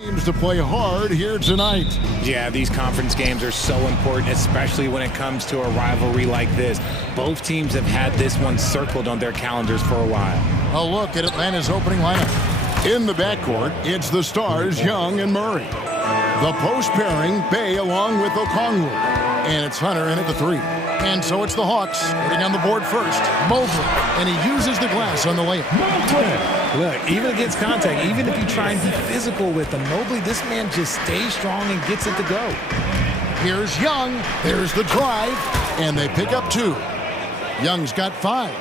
Teams to play hard here tonight. Yeah, these conference games are so important, especially when it comes to a rivalry like this. Both teams have had this one circled on their calendars for a while. A look at Atlanta's opening lineup. In the backcourt, it's the stars Young and Murray. The post pairing, Bay along with Okongwu. And it's Hunter in at the three. And so it's the Hawks getting on the board first. Mobley, and he uses the glass on the layup. Look, even against contact, even if you try and be physical with him, Mobley, this man just stays strong and gets it to go. Here's Young. There's the drive. And they pick up 2. Young's got 5.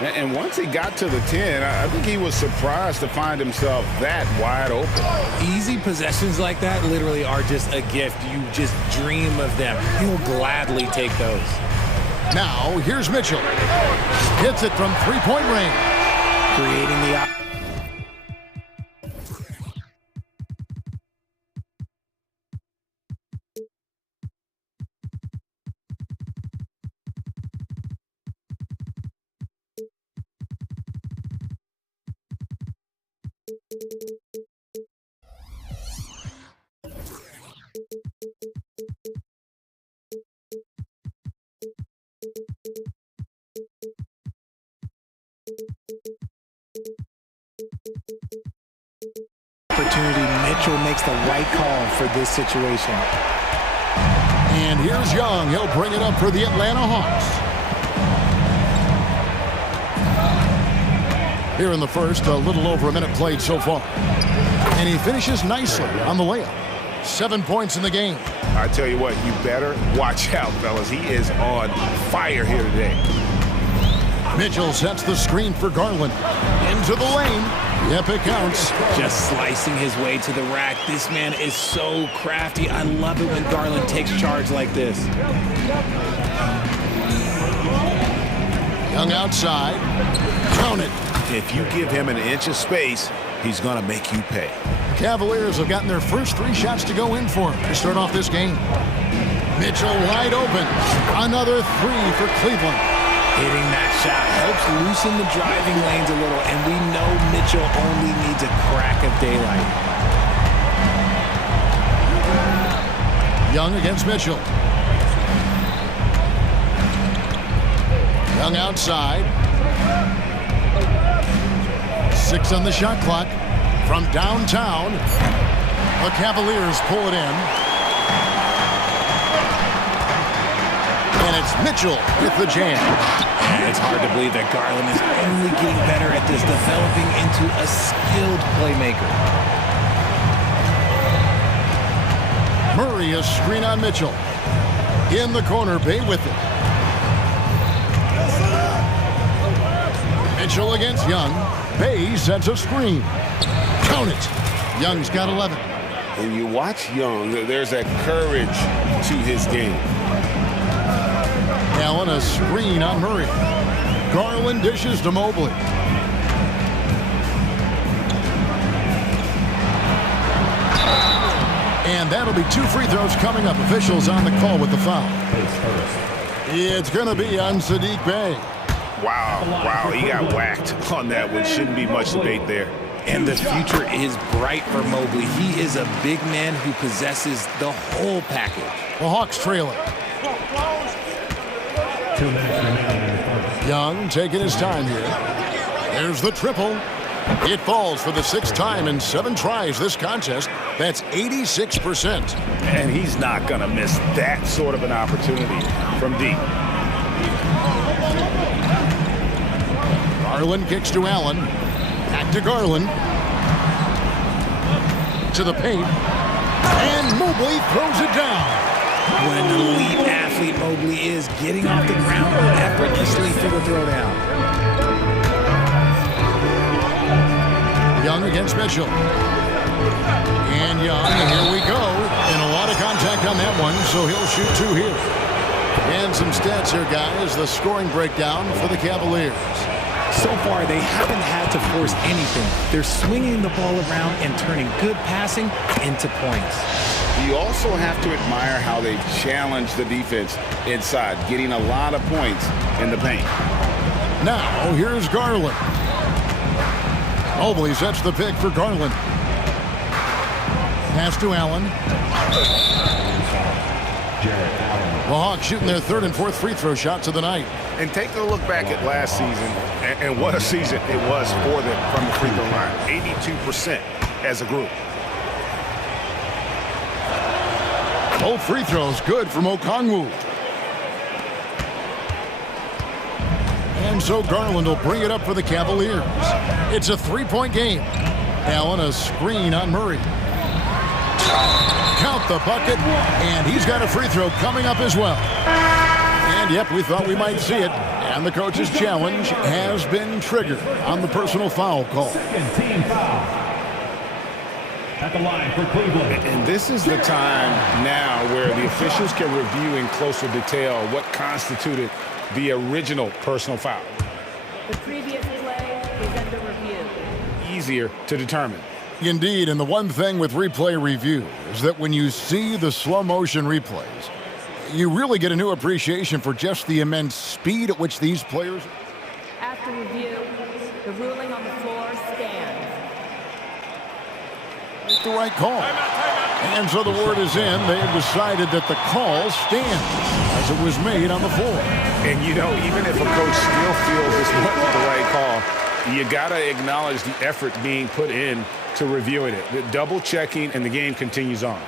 And once he got to the 10, I think he was surprised to find himself that wide open. Easy possessions like that literally are just a gift. You just dream of them. He'll gladly take those. Now, here's Mitchell. Hits it from three-point range. Creating the opportunity. Mitchell makes the right call for this situation. And here's Young. He'll bring it up for the Atlanta Hawks. Here in the first, a little over a minute played so far. And he finishes nicely on the layup. 7 points in the game. I tell you what, you better watch out, fellas. He is on fire here today. Mitchell sets the screen for Garland. Into the lane. Yep, it counts. Just slicing his way to the rack. This man is so crafty. I love it when Garland takes charge like this. Young outside. Count it. If you give him an inch of space, he's going to make you pay. Cavaliers have gotten their first 3 shots to go in for him to start off this game. Mitchell wide open. Another 3 for Cleveland. Hitting that shot helps loosen the driving lanes a little, and we know Mitchell only needs a crack of daylight. Young against Mitchell. Young outside. 6 on the shot clock. From downtown, the Cavaliers pull it in. And it's Mitchell with the jam. And it's hard to believe that Garland is only getting better at this, developing into a skilled playmaker. Murray, a screen on Mitchell. In the corner, Bay with it. Mitchell against Young. Bay sets a screen. Count it. Young's got 11. When you watch Young, there's that courage to his game. Allen, a screen on Murray. Garland dishes to Mobley. And that'll be 2 free throws coming up. Officials on the call with the foul. It's going to be on Saddiq Bey. Wow, he got whacked on that one. Shouldn't be much debate there. And the future is bright for Mobley. He is a big man who possesses the whole package. The Hawks trailing. Young taking his time here. There's the triple. It falls for the 6th time in 7 tries this contest. That's 86%. And he's not going to miss that sort of an opportunity from deep. Garland kicks to Allen. Back to Garland. To the paint. And Mobley throws it down. What an elite athlete Mobley is, getting off the ground effortlessly for the throwdown. Young against Mitchell. And Young, and here we go. And a lot of contact on that one, so he'll shoot 2 here. And some stats here, guys. The scoring breakdown for the Cavaliers. So far, they haven't had to force anything. They're swinging the ball around and turning good passing into points. You also have to admire how they've challenged the defense inside, getting a lot of points in the paint. Now, here's Garland. Mobley sets the pick for Garland. Pass to Allen. The Hawks shooting their third and fourth free throw shots of the night. And take a look back at last season, and what a season it was for them from the free throw line. 82% as a group. Both free throws good from Okongwu. And so Garland will bring it up for the Cavaliers. It's a three-point game. Allen, a screen on Murray. Count the bucket, and he's got a free throw coming up as well. And yep, we thought we might see it. And the coach's challenge has been triggered on the personal foul call. Team foul. At the line for Cleveland. And this is the time now where the officials can review in closer detail what constituted the original personal foul. The previous play is under review. Easier to determine. Indeed, and the one thing with replay review is that when you see the slow motion replays, you really get a new appreciation for just the immense speed at which these players... After review, the ruling on the floor stands. It's the right call. And so the word is in. They have decided that the call stands as it was made on the floor. And you know, even if a coach still feels this wasn't the right call, you got to acknowledge the effort being put in to reviewing it. The double checking, and the game continues on.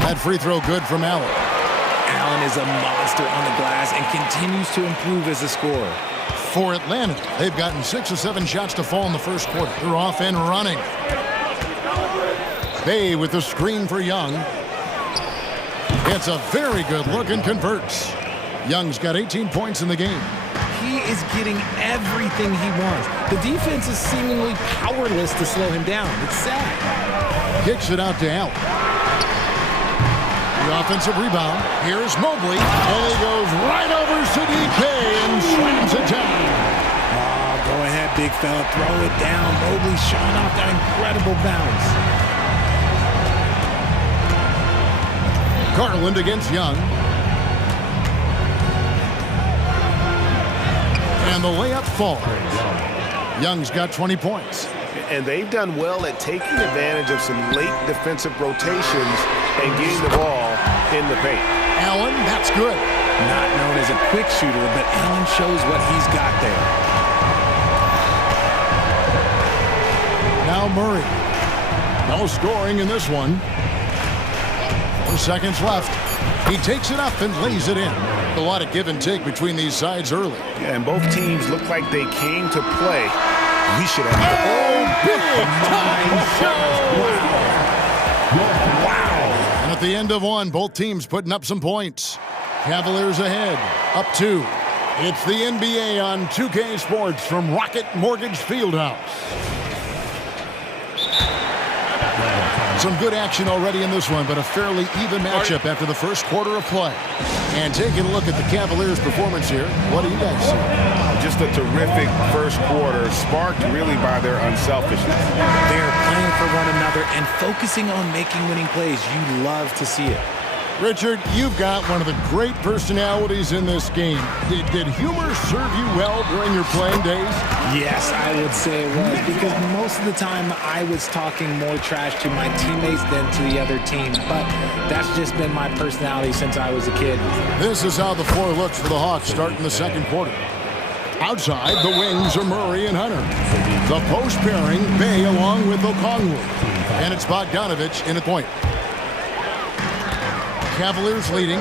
That free throw good from Allen. Allen is a monster on the glass and continues to improve as a scorer. For Atlanta, they've gotten 6 or 7 shots to fall in the first quarter. They're off and running. Bay with the screen for Young. It's a very good look and converts. Young's got 18 points in the game. He is getting everything he wants. The defense is seemingly powerless to slow him down. It's sad. Kicks it out to Allen. The offensive rebound. Here's Mobley, and he goes right over CDK and slams it down. Oh, go ahead, big fella. Throw it down. Mobley showing off that incredible bounce. Garland against Young. And the layup falls. Young's got 20 points. And they've done well at taking advantage of some late defensive rotations and getting the ball in the paint. Allen, that's good. Not known as a quick shooter, but Allen shows what he's got there. Now Murray. No scoring in this one. 4 seconds left. He takes it up and lays it in. A lot of give and take between these sides early. Yeah, and both teams look like they came to play. We should have... Oh, big time shot! Wow. And at the end of one, both teams putting up some points. Cavaliers ahead, up 2. It's the NBA on 2K Sports from Rocket Mortgage Fieldhouse. Some good action already in this one, but a fairly even matchup after the first quarter of play. And taking a look at the Cavaliers' performance here, what do you guys see? Just a terrific first quarter, sparked really by their unselfishness. They're playing for one another and focusing on making winning plays. You love to see it. Richard, you've got one of the great personalities in this game. Did humor serve you well during your playing days? Yes, I would say it was, because most of the time I was talking more trash to my teammates than to the other team. But that's just been my personality since I was a kid. This is how the floor looks for the Hawks starting the second quarter. Outside, the wings are Murray and Hunter. The post pairing, Bay along with Okongwu. And it's Bogdanovich in at point. Cavaliers leading.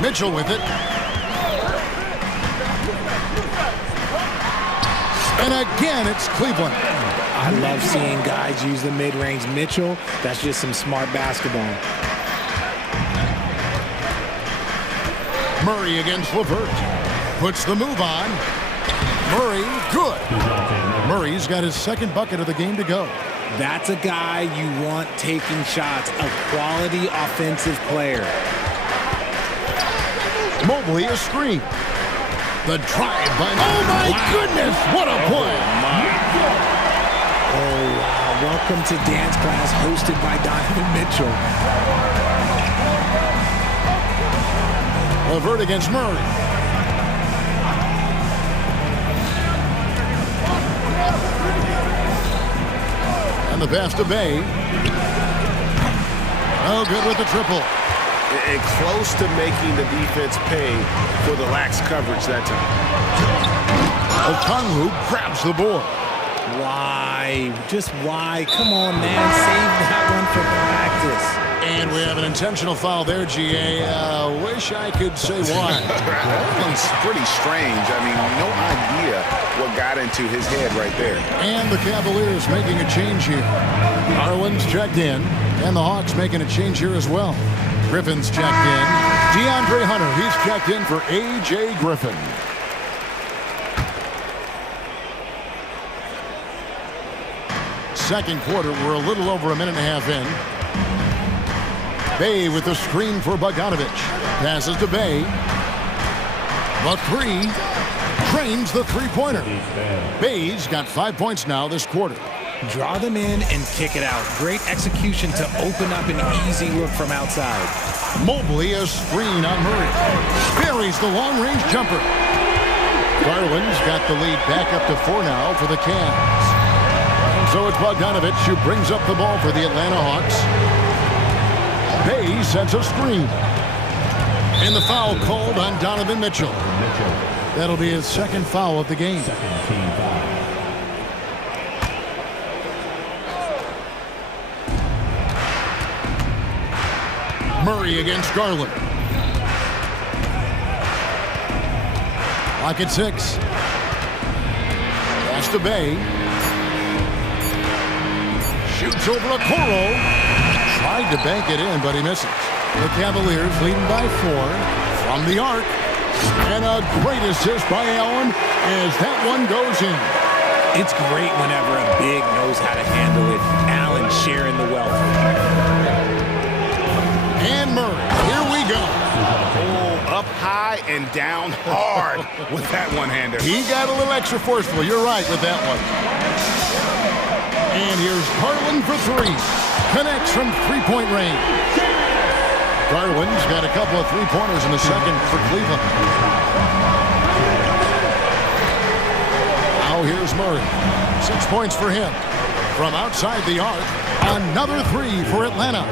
Mitchell with it. And again, it's Cleveland. I love seeing guys use the mid-range. Mitchell, that's just some smart basketball. Murray against LeVert. Puts the move on. Murray, good. Murray's got his second bucket of the game to go. That's a guy you want taking shots, a quality offensive player. Mobley a screen. The drive by... Oh, my goodness! What a play! Oh, wow. Welcome to dance class hosted by Donovan Mitchell. Levert against Murray. And the pass to Bay. Oh, good with the triple. And close to making the defense pay for the lax coverage that time. Okongwu grabs the board. Why? Just why? Come on, man. Save that one for practice. And we have an intentional foul there, GA. Wish I could say why. It's pretty strange. I mean, no idea what got into his head right there. And the Cavaliers making a change here. Garland's checked in, and the Hawks making a change here as well. Griffin's checked in. DeAndre Hunter, he's checked in for A.J. Griffin. Second quarter, we're a little over a minute and a half in. Bay with the screen for Bogdanovich. Passes to Bay. The three. Trains the three-pointer. Bay's got 5 points now this quarter. Draw them in and kick it out. Great execution to open up an easy look from outside. Mobley a screen on Murray. Buries the long-range jumper. Garland's got the lead back up to 4 now for the Cavs. So it's Bogdanovich who brings up the ball for the Atlanta Hawks. Bay sets a screen. And the foul called on Donovan Mitchell. That'll be his second foul of the game. Murray against Garland. Lock at 6. Pass to Bay. Shoots over a Okoro. Tried to bank it in, but he misses. The Cavaliers leading by 4 from the arc. And a great assist by Allen as that one goes in. It's great whenever a big knows how to handle it. Allen sharing the wealth. And Murray, here we go. Oh, up high and down hard with that one-hander. He got a little extra forceful. You're right with that one. And here's Garland for 3. Connects from three-point range. Garland's got a couple of three-pointers in the second for Cleveland. Now here's Murray. 6 points for him. From outside the arc, another 3 for Atlanta.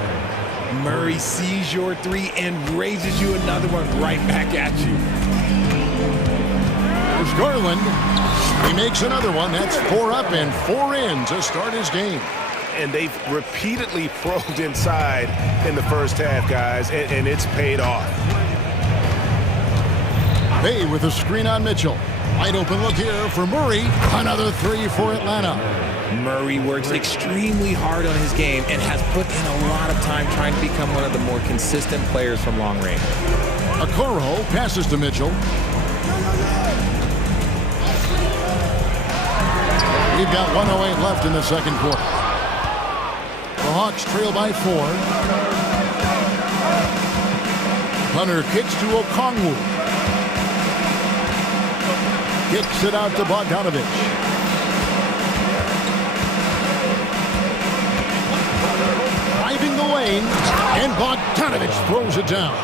Murray sees your 3 and raises you another one right back at you. There's Garland. He makes another one. That's 4 up and 4 in to start his game. And they've repeatedly probed inside in the first half, guys, and it's paid off. Bay with a screen on Mitchell. Wide open look here for Murray. Another 3 for Atlanta. Murray works extremely hard on his game and has put in a lot of time trying to become one of the more consistent players from long range. Okoro passes to Mitchell. We've got 1:08 left in the second quarter. The Hawks trail by 4. Hunter kicks to Okongwu. Kicks it out to Bogdanovich. Driving the lane, and Bogdanovich throws it down.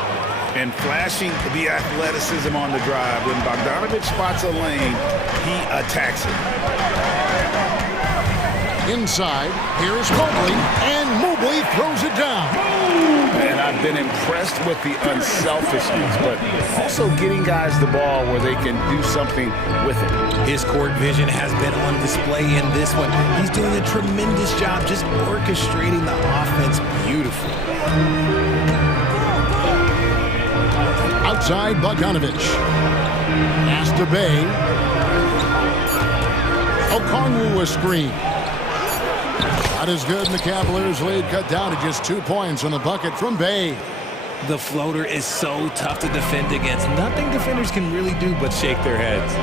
And flashing the athleticism on the drive. When Bogdanovich spots a lane, he attacks it. Inside, here's Mobley, and Mobley throws it down. And I've been impressed with the unselfishness, but also getting guys the ball where they can do something with it. His court vision has been on display in this one. He's doing a tremendous job just orchestrating the offense beautifully. Outside, Bogdanovich. Pass to Bay. Okongwu a screen. Not as good, and the Cavaliers lead cut down to just 2 points on the bucket from Bay. The floater is so tough to defend against. Nothing defenders can really do but shake their heads.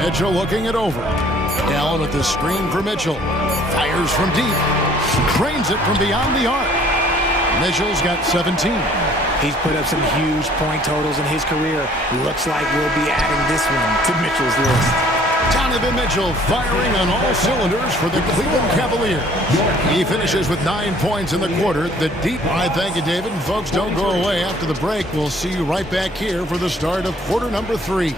Mitchell looking it over. Allen with the screen for Mitchell. Fires from deep. Drains it from beyond the arc. Mitchell's got 17. He's put up some huge point totals in his career. Looks like we'll be adding this one to Mitchell's list. Donovan Mitchell firing on all cylinders for the Cleveland Cavaliers. He finishes with 9 points in the quarter. The deep. All right, thank you, David. And folks, don't go away after the break. We'll see you right back here for the start of quarter number 3.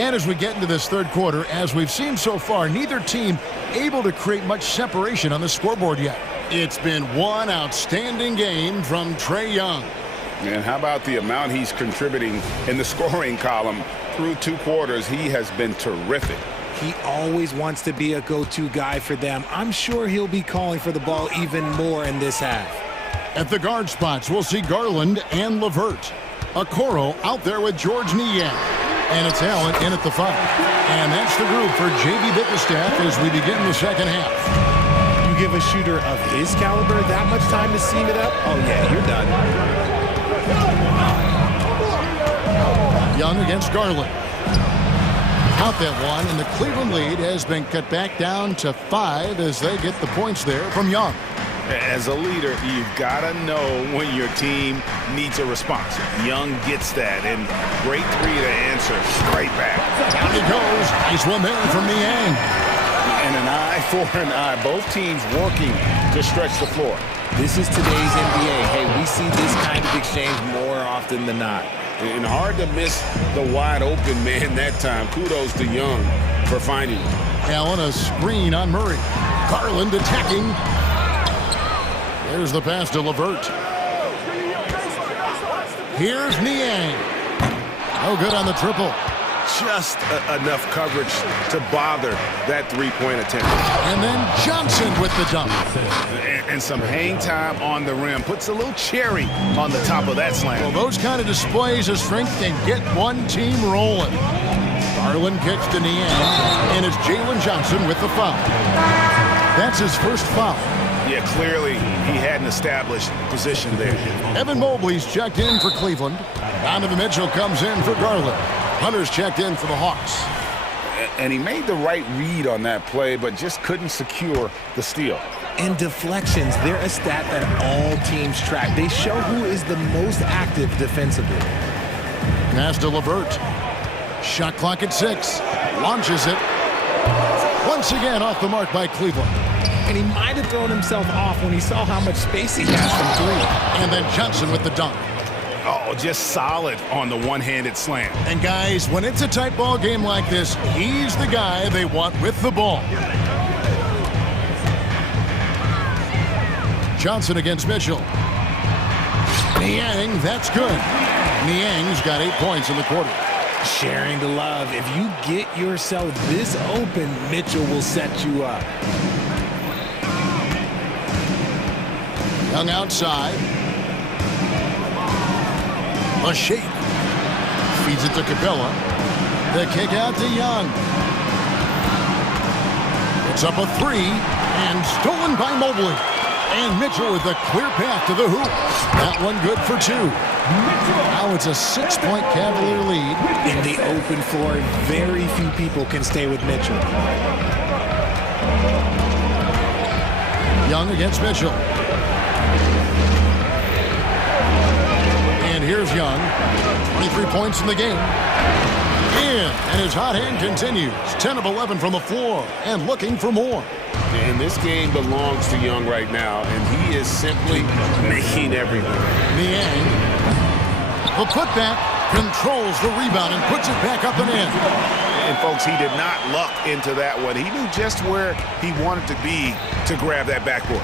And as we get into this third quarter, as we've seen so far, neither team able to create much separation on the scoreboard yet. It's been one outstanding game from Trae Young. And how about the amount he's contributing in the scoring column through 2 quarters? He has been terrific. He always wants to be a go-to guy for them. I'm sure he'll be calling for the ball even more in this half. At the guard spots, we'll see Garland and LeVert. Okoro out there with George Niang. And it's Allen in at the 5. And that's the group for J.B. Bickerstaff as we begin the second half. You give a shooter of his caliber that much time to seam it up? Oh, yeah, you're done. Young against Garland. Count that one, and the Cleveland lead has been cut back down to 5 as they get the points there from Young. As a leader, you've got to know when your team needs a response. Young gets that, and great 3 to answer straight back. Down he goes. Nice one there from Niang. And an eye for an eye. Both teams working to stretch the floor. This is today's NBA. Hey, we see this kind of exchange more often than not. And hard to miss the wide open man that time. Kudos to Young for finding him. Allen, a screen on Murray. Garland attacking. There's the pass to LeVert. Here's Niang. No good on the triple. Just enough coverage to bother that 3-point attempt. And then Johnson with the dunk. And some hang time on the rim. Puts a little cherry on the top of that slam. Well, those kind of displays of strength can get one team rolling. Garland kicks to Niang. And it's Jalen Johnson with the foul. That's his first foul. Yeah, clearly he hadn't established position there. Evan Mobley's checked in for Cleveland. Donovan Mitchell comes in for Garland. Hunter's checked in for the Hawks. And he made the right read on that play, but just couldn't secure the steal. And deflections, they're a stat that all teams track. They show who is the most active defensively. Pass to LeVert. Shot clock at 6. Launches it. Once again off the mark by Cleveland. And he might have thrown himself off when he saw how much space he has from 3. And then Johnson with the dunk. Oh, just solid on the one-handed slam. And guys, when it's a tight ball game like this, he's the guy they want with the ball. Johnson against Mitchell. Niang, that's good. Niang's got 8 points in the quarter. Sharing the love. If you get yourself this open, Mitchell will set you up. Young outside. A shake. Feeds it to Capella. The kick out to Young. It's up a 3 and stolen by Mobley. And Mitchell with a clear path to the hoop. That one good for 2. Now it's a 6-point Cavalier lead. In the open floor, very few people can stay with Mitchell. Young against Mitchell. And here's Young. 23 points in the game. And his hot hand continues. 10 of 11 from the floor and looking for more. And this game belongs to Young right now, and he is simply making everything. Niang. The putback controls the rebound and puts it back up and in. And folks, he did not luck into that one. He knew just where he wanted to be to grab that backboard.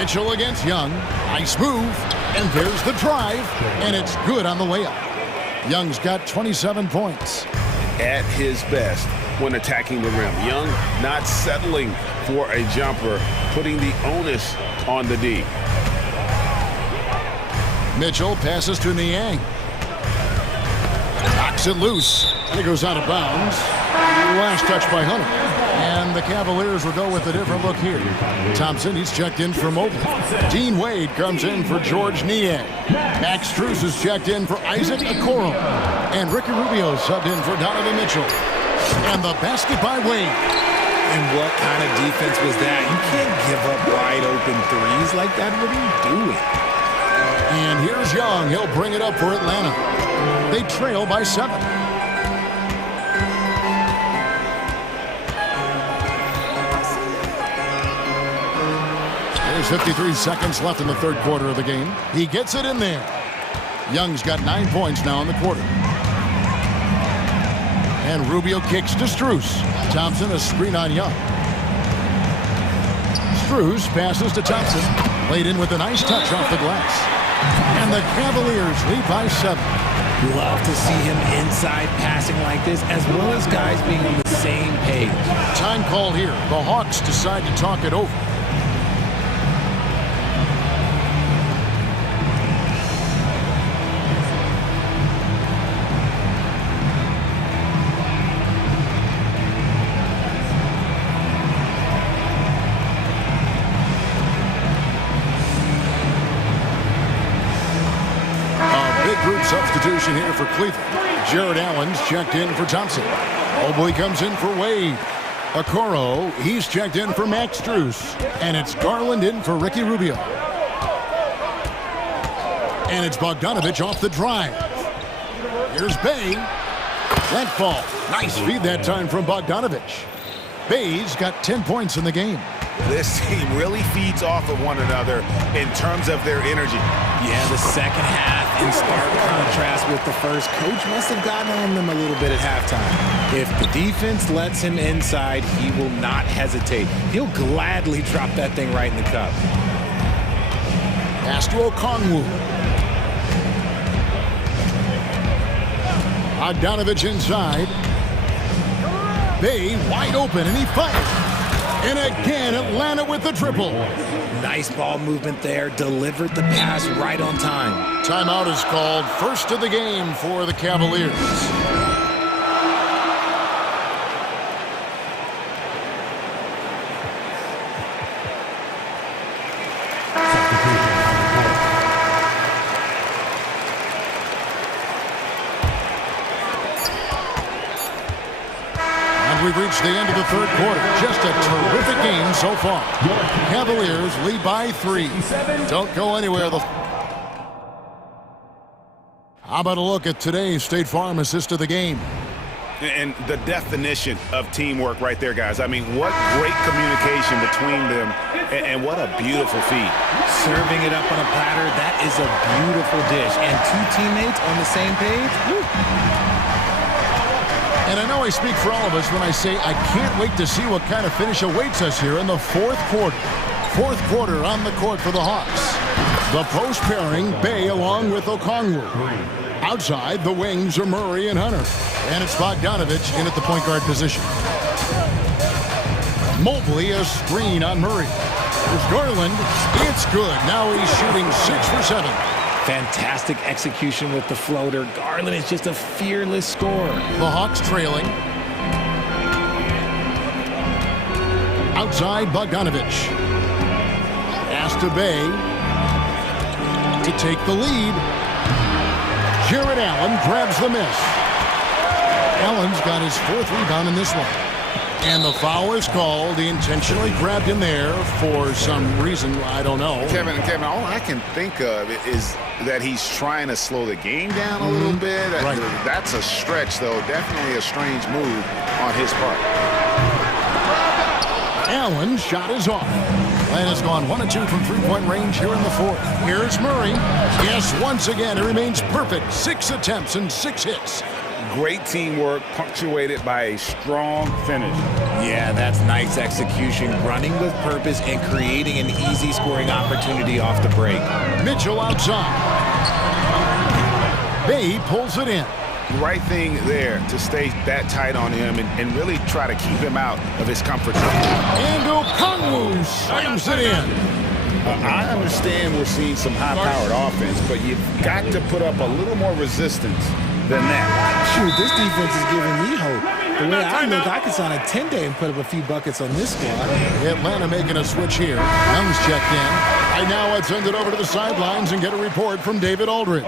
Mitchell against Young. Nice move. And there's the drive. And it's good on the layup. Young's got 27 points. At his best when attacking the rim. Young not settling for a jumper, putting the onus on the D. Mitchell passes to Niang. Knocks it loose. And it goes out of bounds. Last touch by Hunter. And the Cavaliers will go with a different look here. Thompson, he's checked in for Mobley. Dean Wade comes in for George Niang. Max Strus is checked in for Isaac Okoro. And Ricky Rubio subbed in for Donovan Mitchell. And the basket by Wade. And what kind of defense was that? You can't give up wide open threes like that. What are you doing? And here's Young. He'll bring it up for Atlanta. They trail by 7. There's 53 seconds left in the third quarter of the game. He gets it in there. Young's got 9 points now in the quarter. And Rubio kicks to Strus. Thompson, a screen on Young. Strus passes to Thompson. Played in with a nice touch off the glass. And the Cavaliers lead by 7. Love to see him inside passing like this, as well as guys being on the same page. Time called here. The Hawks decide to talk it over. Group substitution here for Cleveland. Jared Allen's checked in for Thompson. Mobley comes in for Wade. Okoro, he's checked in for Max Strus. And it's Garland in for Ricky Rubio. And it's Bogdanovich off the drive. Here's Bay. That ball. Nice feed that time from Bogdanovich. Bay's got 10 points in the game. This team really feeds off of one another in terms of their energy. Yeah, the second half in stark contrast with the first. Coach must have gotten on them a little bit at halftime. If the defense lets him inside, he will not hesitate. He'll gladly drop that thing right in the cup. Pass to Okongwu. Bogdanovich inside. Bay wide open, and he fires. And again, Atlanta with the triple. Nice ball movement there. Delivered the pass right on time. Timeout is called. First of the game for the Cavaliers. We've reached the end of the third quarter. Just a terrific game so far. Cavaliers lead by 3. Don't go anywhere. How about a look at today's State Farm assist of the game? And the definition of teamwork right there, guys. I mean, what great communication between them, and what a beautiful feed. Serving it up on a platter, that is a beautiful dish. And 2 teammates on the same page. Woo. And I know I speak for all of us when I say I can't wait to see what kind of finish awaits us here in the fourth quarter. Fourth quarter on the court for the Hawks. The post pairing, Bay along with Okongwu. Outside, the wings are Murray and Hunter. And it's Bogdanovich in at the point guard position. Mobley, a screen on Murray. There's Garland. It's good. Now he's shooting 6 for 7. Fantastic execution with the floater. Garland is just a fearless scorer. The Hawks trailing. Outside, Bogdanovich. Pass to Bay. To take the lead. Jared Allen grabs the miss. Allen's got his 4th rebound in this one. And the foul is called. He intentionally grabbed him there for some reason. I don't know. Kevin, all I can think of is that he's trying to slow the game down a little bit. Right. That's a stretch, though. Definitely a strange move on his part. Allen's shot is off. Atlanta's gone 1 of 2 from 3-point range here in the fourth. Here's Murray. Yes, once again, it remains perfect. 6 attempts and 6 hits. Great teamwork punctuated by a strong finish. Yeah, that's nice execution. Running with purpose and creating an easy scoring opportunity off the break. Mitchell outside. Bay pulls it in. Right thing there to stay that tight on him and really try to keep him out of his comfort zone. And Okongwu slams it in. I understand we're seeing some high-powered offense, but you've got to put up a little more resistance than that. Shoot, this defense is giving me hope. The way I look, I could sign a 10-day and put up a few buckets on this squad. Atlanta making a switch here. Young's checked in. Right now, let's send it over to the sidelines and get a report from David Aldridge.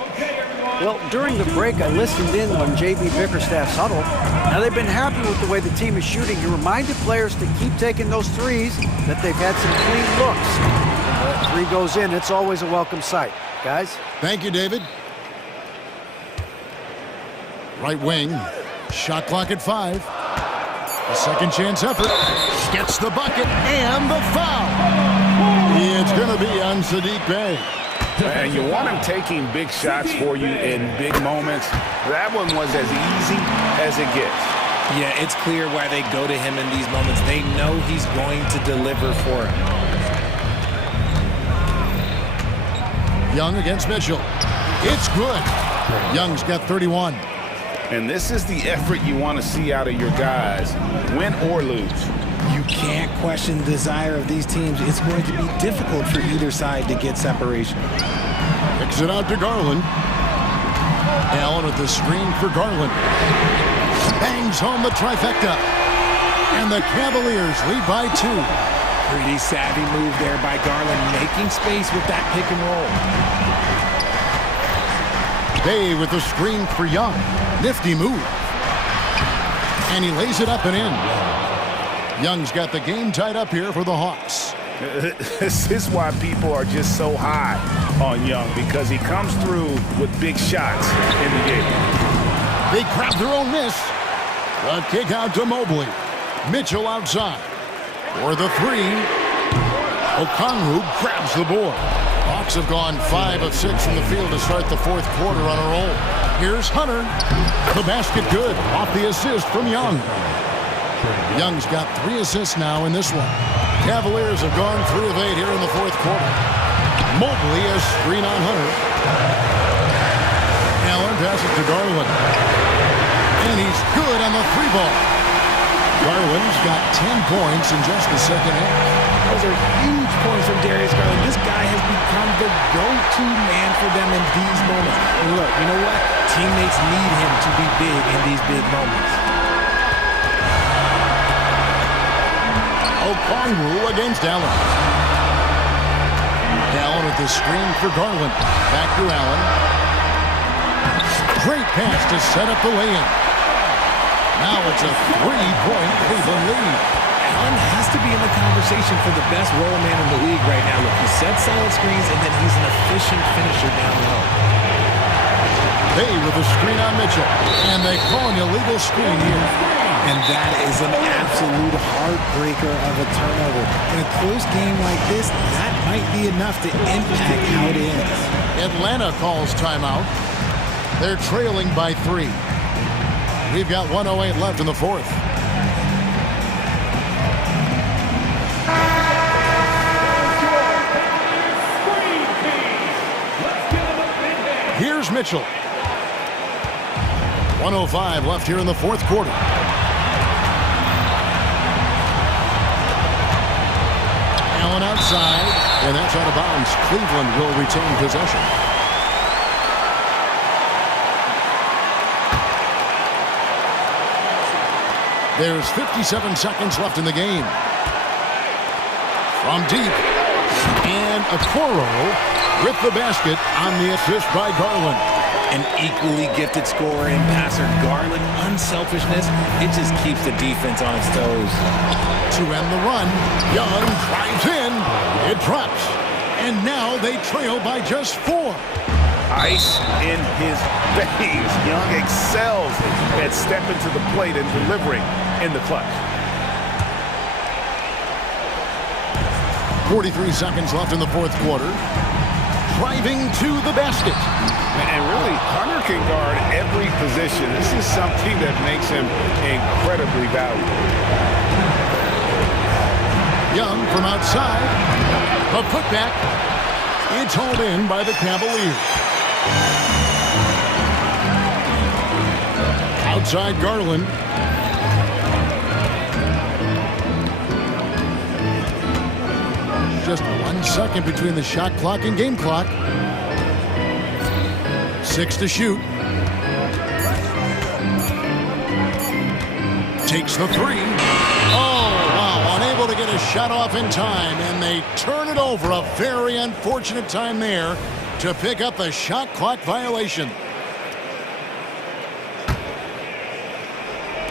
Well, during the break, I listened in on J.B. Bickerstaff's huddle. Now, they've been happy with the way the team is shooting. He reminded players to keep taking those threes, that they've had some clean looks. When that three goes in, it's always a welcome sight. Guys? Thank you, David. Right wing. Shot clock at 5. A second chance effort. Gets the bucket and the foul. It's going to be on Sadiq Bey. And you want him taking big shots for you in big moments. That one was as easy as it gets. Yeah, it's clear why they go to him in these moments. They know he's going to deliver for him. Young against Mitchell. It's good. Young's got 31. And this is the effort you want to see out of your guys, win or lose. You can't question the desire of these teams. It's going to be difficult for either side to get separation. Kicks it out to Garland. Allen with the screen for Garland. Bangs home the trifecta. And the Cavaliers lead by 2. Pretty savvy move there by Garland, making space with that pick and roll. Bey with the screen for Young. Nifty move. And he lays it up and in. Young's got the game tied up here for the Hawks. This is why people are just so high on Young, because he comes through with big shots in the game. They grab their own miss. The kick out to Mobley. Mitchell outside. For the 3. Okongwu grabs the board. Hawks have gone 5 of 6 from the field to start the 4th quarter on a roll. Here's Hunter. The basket good. Off the assist from Young. Young's got 3 assists now in this one. Cavaliers have gone 3 of 8 here in the 4th quarter. Mobley a screen on Hunter. Allen passes to Garland. And he's good on the 3-ball. Garland's got 10 points in just the second half. Those are huge points from Darius Garland. This guy has become the go-to man for them in these moments. And look, you know what? Teammates need him to be big in these big moments. Okongwu against Allen. Allen with the screen for Garland. Back to Allen. Great pass to set up the lay-in. Now it's a 3-point Cleveland lead. Allen has to be in the conversation for the best roll man in the league right now. Look, he sets solid screens, and then he's an efficient finisher down low. Bey with a screen on Mitchell. And they call an illegal screen here. And that is an absolute heartbreaker of a turnover. In a close game like this, that might be enough to impact how it ends. Atlanta calls timeout. They're trailing by 3. We've got 1:08 left in the 4th. Here's Mitchell. 1:05 left here in the 4th quarter. Allen outside, and that's out of bounds. Cleveland will retain possession. There's 57 seconds left in the game. From deep, and Okoro with the basket on the assist by Garland. An equally gifted scorer and passer, Garland, unselfishness, it just keeps the defense on its toes. To end the run, Young drives in, it drops, and now they trail by just 4. Ice in his veins. Young excels at stepping to the plate and delivering in the clutch. 43 seconds left in the 4th quarter. Driving to the basket. And really, Hunter can guard every position. This is something that makes him incredibly valuable. Young from outside. A putback. It's hauled in by the Cavaliers. Outside Garland. Just 1 second between the shot clock and game clock. 6 to shoot. takes the three. Oh, wow, unable to get a shot off in time, and they turn it over. A very unfortunate time there to pick up the shot clock violation.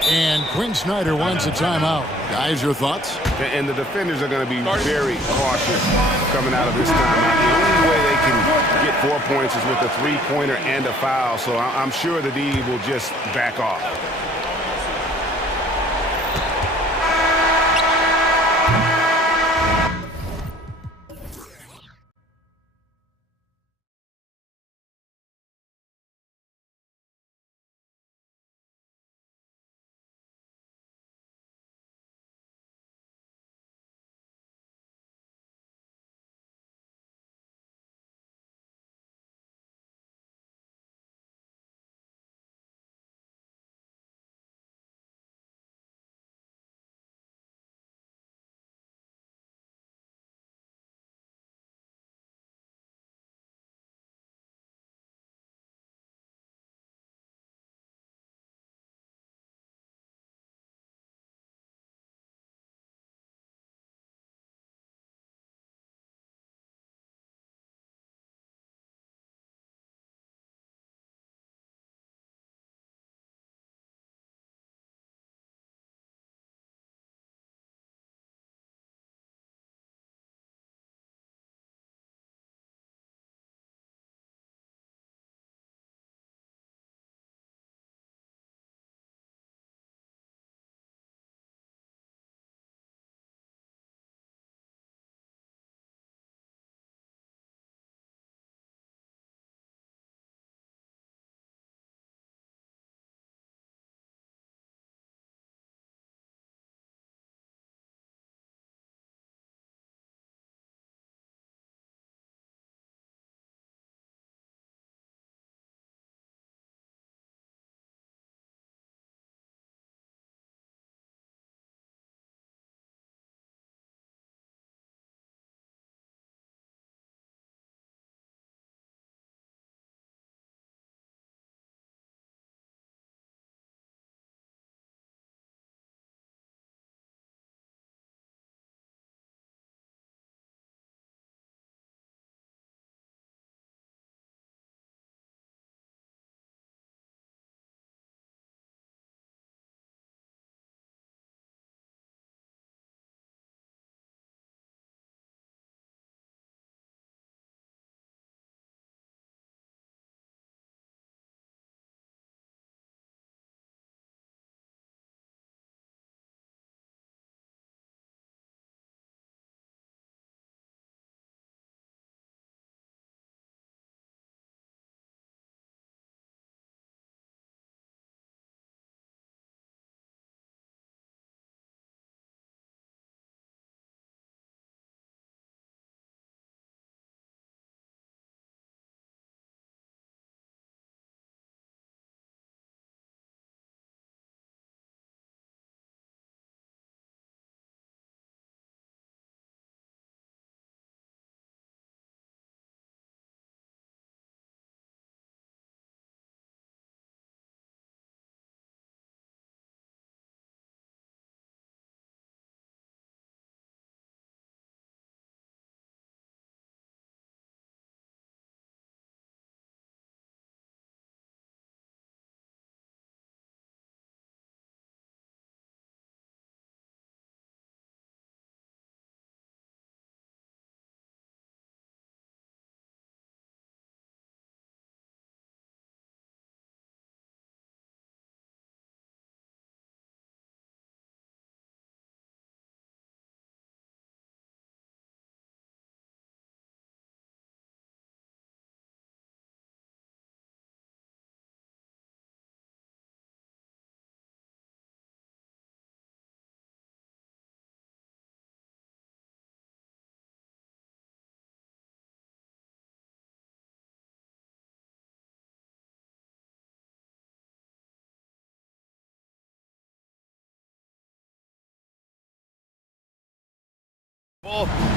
And Quinn Snyder wants a timeout. Guys, your thoughts? And the defenders are going to be very cautious coming out of this timeout. The only way they can get 4 points is with a three-pointer and a foul, so I'm sure the D will just back off.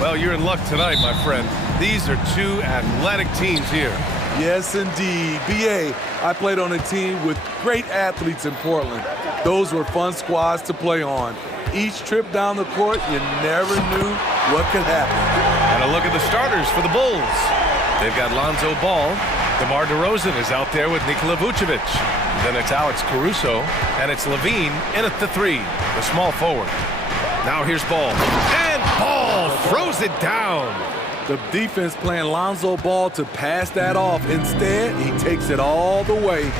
Well, you're in luck tonight, my friend. These are two athletic teams here. Yes, indeed. BA, I played on a team with great athletes in Portland. Those were fun squads to play on. Each trip down the court, you never knew what could happen. And a look at the starters for the Bulls. They've got Lonzo Ball. DeMar DeRozan is out there with Nikola Vucevic. Then it's Alex Caruso, and it's Levine in at the 3, the small forward. Now here's Ball. And Ball throws it down. The defense playing Lonzo Ball to pass that off. Instead, he takes it all the way.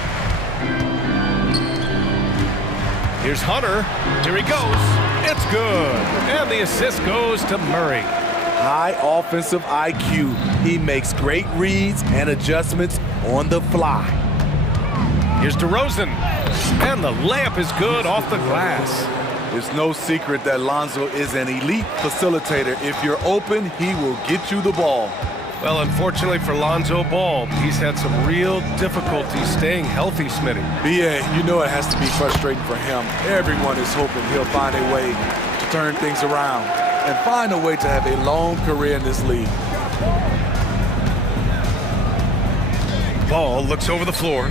Here's Hunter. Here he goes. It's good. And the assist goes to Murray. High offensive IQ. He makes great reads and adjustments on the fly. Here's DeRozan. And the layup is good off the glass. It's no secret that Lonzo is an elite facilitator. If you're open, he will get you the ball. Well, unfortunately for Lonzo Ball, he's had some real difficulty staying healthy, Smitty. BA, you know it has to be frustrating for him. Everyone is hoping he'll find a way to turn things around and find a way to have a long career in this league. Ball looks over the floor.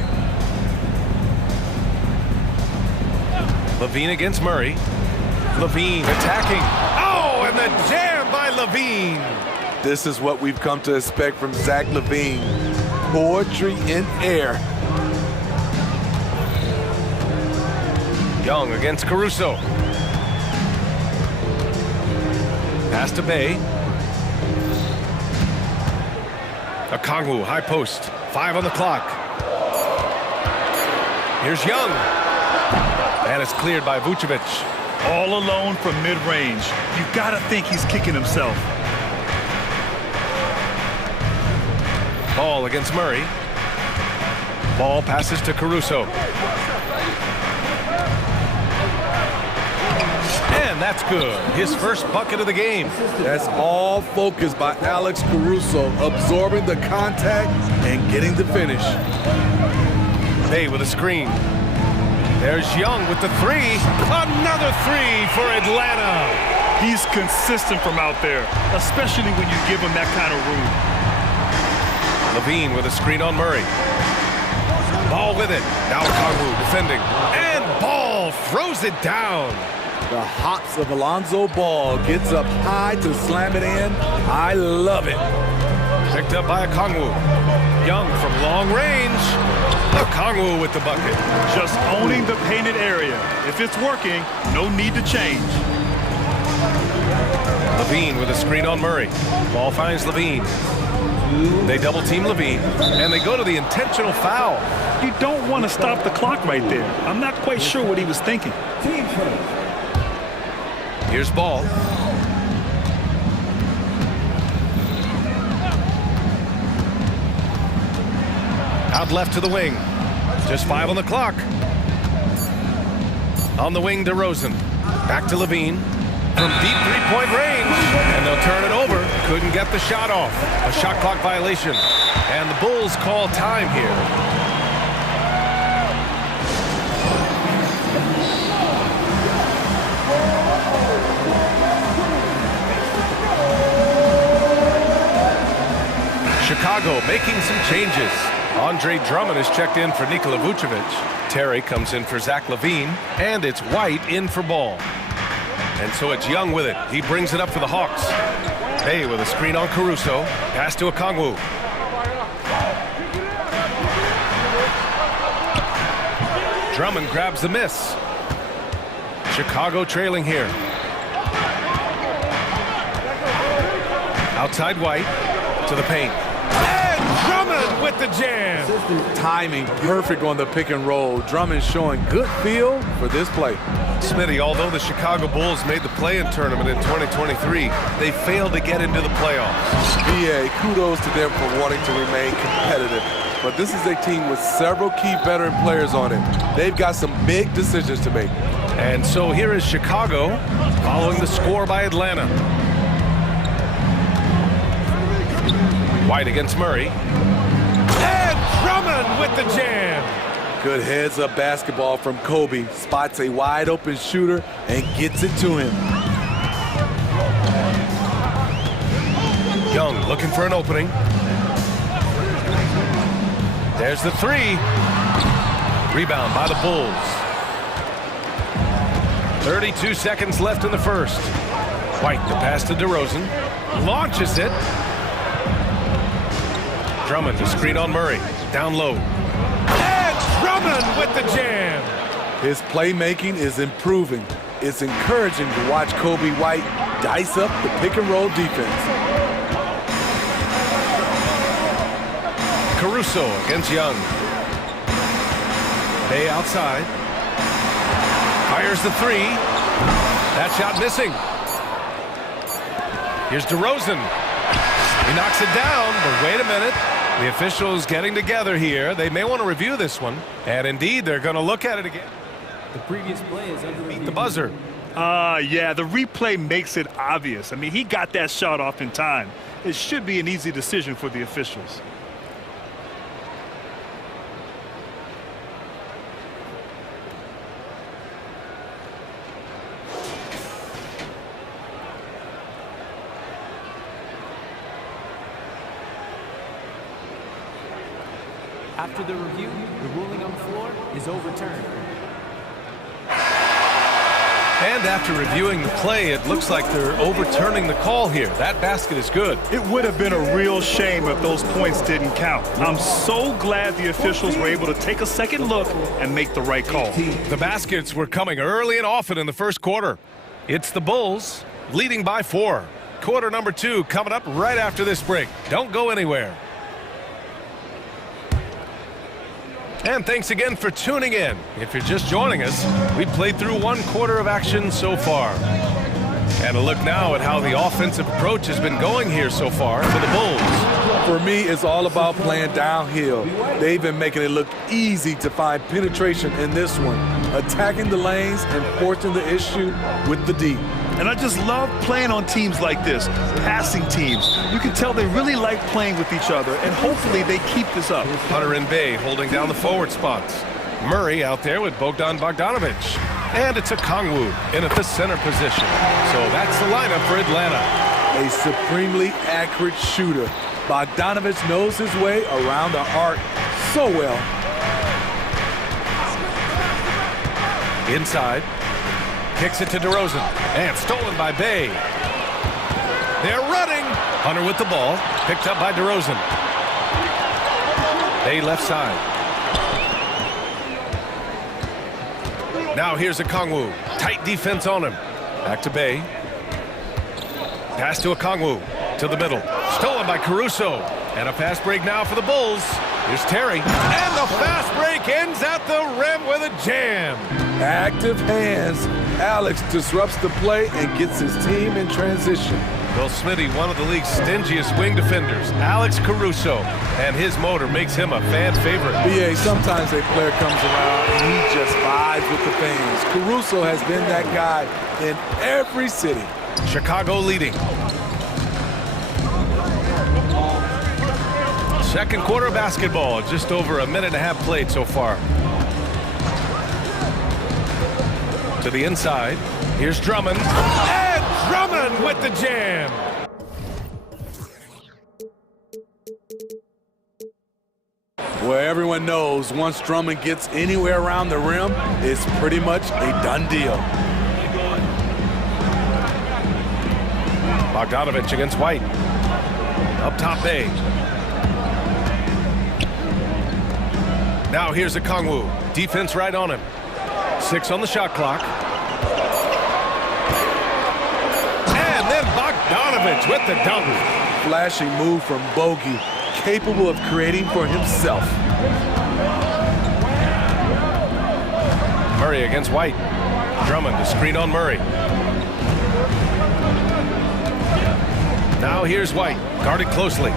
Levine against Murray. Levine attacking. Oh, and the jam by Levine. This is what we've come to expect from Zach Levine. Poetry in air. Young against Caruso. Pass to Bay. Okongwu, high post. 5 on the clock. Here's Young. And it's cleared by Vucevic. All alone from mid-range. You gotta think he's kicking himself. Ball against Murray. Ball passes to Caruso. And that's good. His first bucket of the game. That's all focused by Alex Caruso, absorbing the contact and getting the finish. Bay with a screen. There's Young with the 3. Another 3 for Atlanta. He's consistent from out there, especially when you give him that kind of room. Levine with a screen on Murray. Ball with it. Now Okongwu defending. And Ball throws it down. The hops of Alonzo Ball gets up high to slam it in. I love it. Picked up by Okongwu. Young from long range. Okongwu with the bucket. Just owning the painted area. If it's working, no need to change. Levine with a screen on Murray. Ball finds Levine. They double team Levine, and they go to the intentional foul. You don't want to stop the clock right there. I'm not quite sure what he was thinking. Here's Ball. Out left to the wing. Just 5 on the clock. On the wing, DeRozan. Back to Levine. From deep three-point range. And they'll turn it over. Couldn't get the shot off. A shot clock violation. And the Bulls call time here. Chicago making some changes. Andre Drummond is checked in for Nikola Vucevic. Terry comes in for Zach Levine. And it's White in for Ball. And so it's Young with it. He brings it up for the Hawks. Bay with a screen on Caruso. Pass to Okongwu. Drummond grabs the miss. Chicago trailing here. Outside White to the paint. And Drummond with the jam. Timing perfect on the pick and roll. Drummond showing good feel for this play. Smitty, although the Chicago Bulls made the play-in tournament in 2023, they failed to get into the playoffs. BA, kudos to them for wanting to remain competitive. But this is a team with several key veteran players on it. They've got some big decisions to make. And so here is Chicago following the score by Atlanta. White against Murray. And Drummond with the jam. Good heads-up basketball from Kobe. Spots a wide-open shooter and gets it to him. Young looking for an opening. There's the three. Rebound by the Bulls. 32 seconds left in the first. White, the pass to DeRozan. Launches it. Drummond, the screen on Murray. Down low. And Drummond with the jam. His playmaking is improving. It's encouraging to watch Kobe White dice up the pick-and-roll defense. Caruso against Young. Bay outside. Fires the three. That shot missing. Here's DeRozan. He knocks it down, but wait a minute. The officials getting together here. They may want to review this one. And indeed, they're going to look at it again. The previous play is underneath The buzzer. Yeah, the replay makes it obvious. I mean, he got that shot off in time. It should be an easy decision for the officials. After the review, the ruling on the floor is overturned. And after reviewing the play, it looks like they're overturning the call here. That basket is good. It would have been a real shame if those points didn't count. I'm so glad the officials were able to take a second look and make the right call. The baskets were coming early and often in the first quarter. It's the Bulls leading by 4. Quarter number 2 coming up right after this break. Don't go anywhere. And thanks again for tuning in. If you're just joining us, we played through 1 quarter of action so far. And a look now at how the offensive approach has been going here so far for the Bulls. For me, it's all about playing downhill. They've been making it look easy to find penetration in this one, attacking the lanes and forcing the issue with the D. And I just love playing on teams like this, passing teams. You can tell they really like playing with each other, and hopefully they keep this up. Hunter and Bay holding down the forward spots. Murray out there with Bogdan Bogdanovic. And it's a Kongwu in at the center position. So that's the lineup for Atlanta. A supremely accurate shooter. Bogdanovic knows his way around the arc so well. Inside. Kicks it to DeRozan. And stolen by Bay. They're running. Hunter with the ball. Picked up by DeRozan. Bay left side. Now here's a Kongwu. Tight defense on him. Back to Bay. Pass to a Kongwu. To the middle. Stolen by Caruso. And a fast break now for the Bulls. Here's Terry. And the fast break ends at the rim with a jam. Active hands. Alex disrupts the play and gets his team in transition. Well, Smitty, one of the league's stingiest wing defenders, Alex Caruso, and his motor makes him a fan favorite. BA, sometimes a player comes around and he just vibes with the fans. Caruso has been that guy in every city. Chicago leading. Second quarter of basketball, just over a minute and a half played so far. To the inside, here's Drummond. And Drummond with the jam. Well, everyone knows once Drummond gets anywhere around the rim, it's pretty much a done deal. Bogdanovic against White. Up top Bay. Now here's a Kongwu. Defense right on him. 6 on the shot clock. And then Bogdanovic with the dunk. Flashing move from Bogey, capable of creating for himself. Murray against White. Drummond to screen on Murray. Now here's White, guarded closely.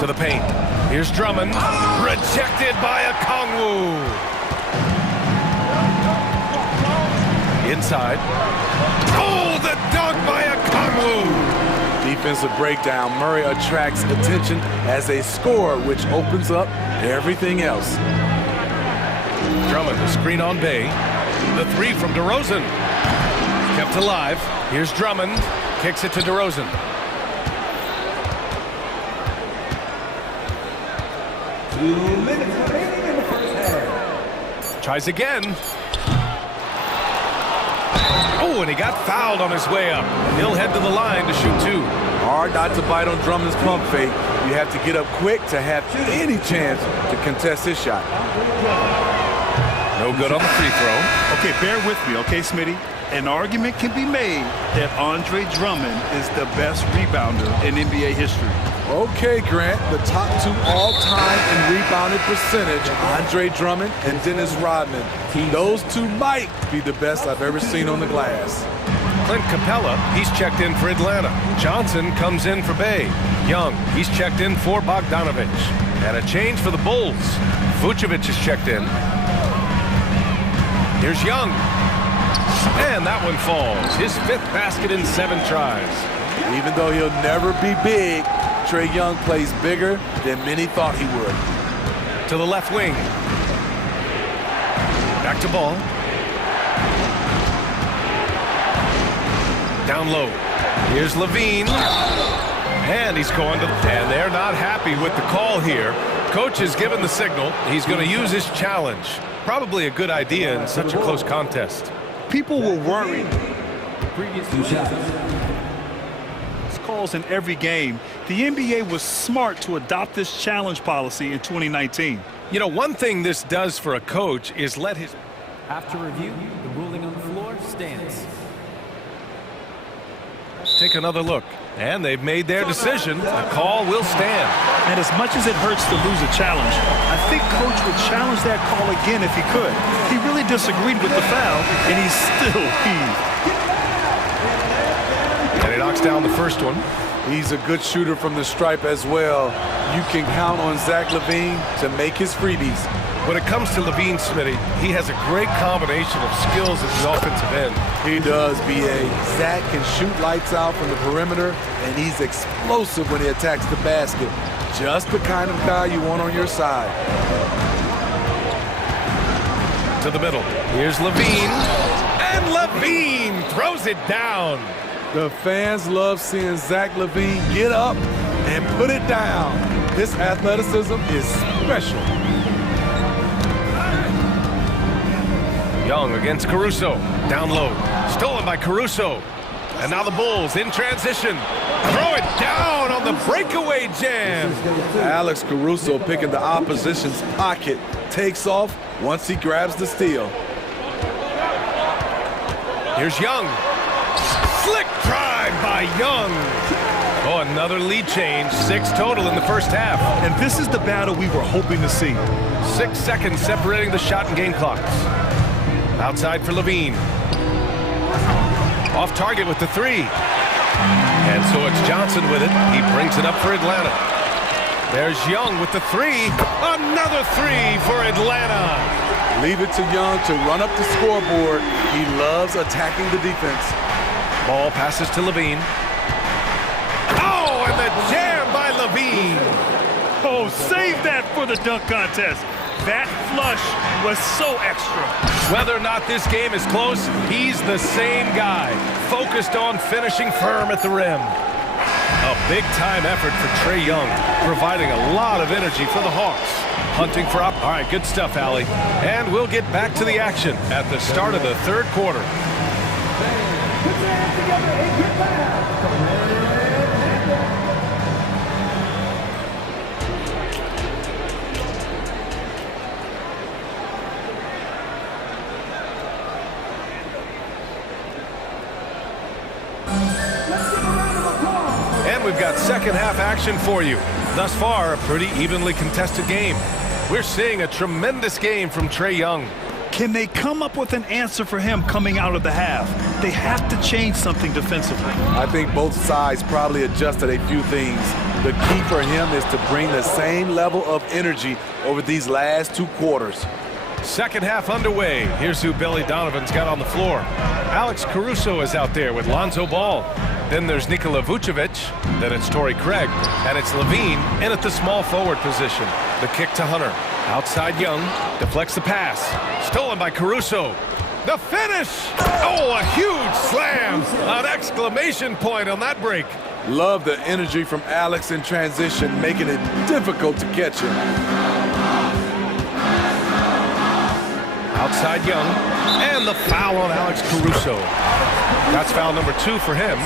To the paint. Here's Drummond. Rejected by a Kongwu. Inside. Oh, the dunk by a Kongwu. Defensive breakdown. Murray attracts attention as a scorer, which opens up everything else. Drummond to screen on Bay. The 3 from DeRozan. Kept alive. Here's Drummond. Kicks it to DeRozan. 2 minutes remaining in the first half. Tries again. Oh, and he got fouled on his way up. He'll head to the line to shoot 2. Hard not to bite on Drummond's pump fake. You have to get up quick to have any chance to contest his shot. No good on the free throw. Okay, bear with me, okay, Smitty? An argument can be made that Andre Drummond is the best rebounder in NBA history. Okay, Grant, the top 2 all-time in rebounding percentage, Andre Drummond and Dennis Rodman. Those 2 might be the best I've ever seen on the glass. Clint Capella, he's checked in for Atlanta. Johnson comes in for Bay. Young, he's checked in for Bogdanovich. And a change for the Bulls. Vucevic is checked in. Here's Young. And that one falls. His 5th basket in 7 tries. Even though he'll never be big, Trae Young plays bigger than many thought he would. To the left wing. Back to ball. Down low. Here's Levine. And he's going to... And they're not happy with the call here. Coach has given the signal. He's going to use his challenge. Probably a good idea in such a close contest. People were worried. Previous 2 shots. Calls in every game. The NBA was smart to adopt this challenge policy in 2019. You know, one thing this does for a coach is let his... After review, the ruling on the floor stands. Take another look. And they've made their decision. The call will stand. And as much as it hurts to lose a challenge, I think Coach would challenge that call again if he could. He really disagreed with the foul, and he still heaved. And he knocks down the first one. He's a good shooter from the stripe as well. You can count on Zach LaVine to make his freebies. When it comes to LaVine, Smitty, he has a great combination of skills at the offensive end. He does, B.A. Zach can shoot lights out from the perimeter, and he's explosive when he attacks the basket. Just the kind of guy you want on your side. To the middle. Here's LaVine. And LaVine throws it down. The fans love seeing Zach LaVine get up and put it down. His athleticism is special. Young against Caruso. Down low. Stolen by Caruso. And now the Bulls in transition. Throw it down on the breakaway jam. Alex Caruso picking the opposition's pocket. Takes off once he grabs the steal. Here's Young. Slick drive by Young. Oh, another lead change. 6 total in the first half. And this is the battle we were hoping to see. 6 seconds separating the shot and game clocks. Outside for LaVine. Off target with the 3. And so it's Johnson with it. He brings it up for Atlanta. There's Young with the 3. Another 3 for Atlanta. Leave it to Young to run up the scoreboard. He loves attacking the defense. Ball passes to LaVine. Oh, and the jam by LaVine. Oh, save that for the dunk contest. That flush was so extra. Whether or not this game is close, he's the same guy, focused on finishing firm at the rim. A big-time effort for Trae Young, providing a lot of energy for the Hawks. Hunting for All right, good stuff, Allie. And we'll get back to the action at the start of the 3rd quarter. We've got second half action for you. Thus far, a pretty evenly contested game. We're seeing a tremendous game from Trae Young. Can they come up with an answer for him coming out of the half? They have to change something defensively. I think both sides probably adjusted a few things. The key for him is to bring the same level of energy over these last 2 quarters. Second half underway. Here's who Billy Donovan's got on the floor. Alex Caruso is out there with Lonzo Ball. Then there's Nikola Vucevic. Then it's Torrey Craig. And it's LaVine in at the small forward position. The kick to Hunter. Outside Young. Deflects the pass. Stolen by Caruso. The finish! Oh, a huge slam! An exclamation point on that break. Love the energy from Alex in transition, making it difficult to catch him. Outside Young. And the foul on Alex Caruso. That's foul number 2 for him.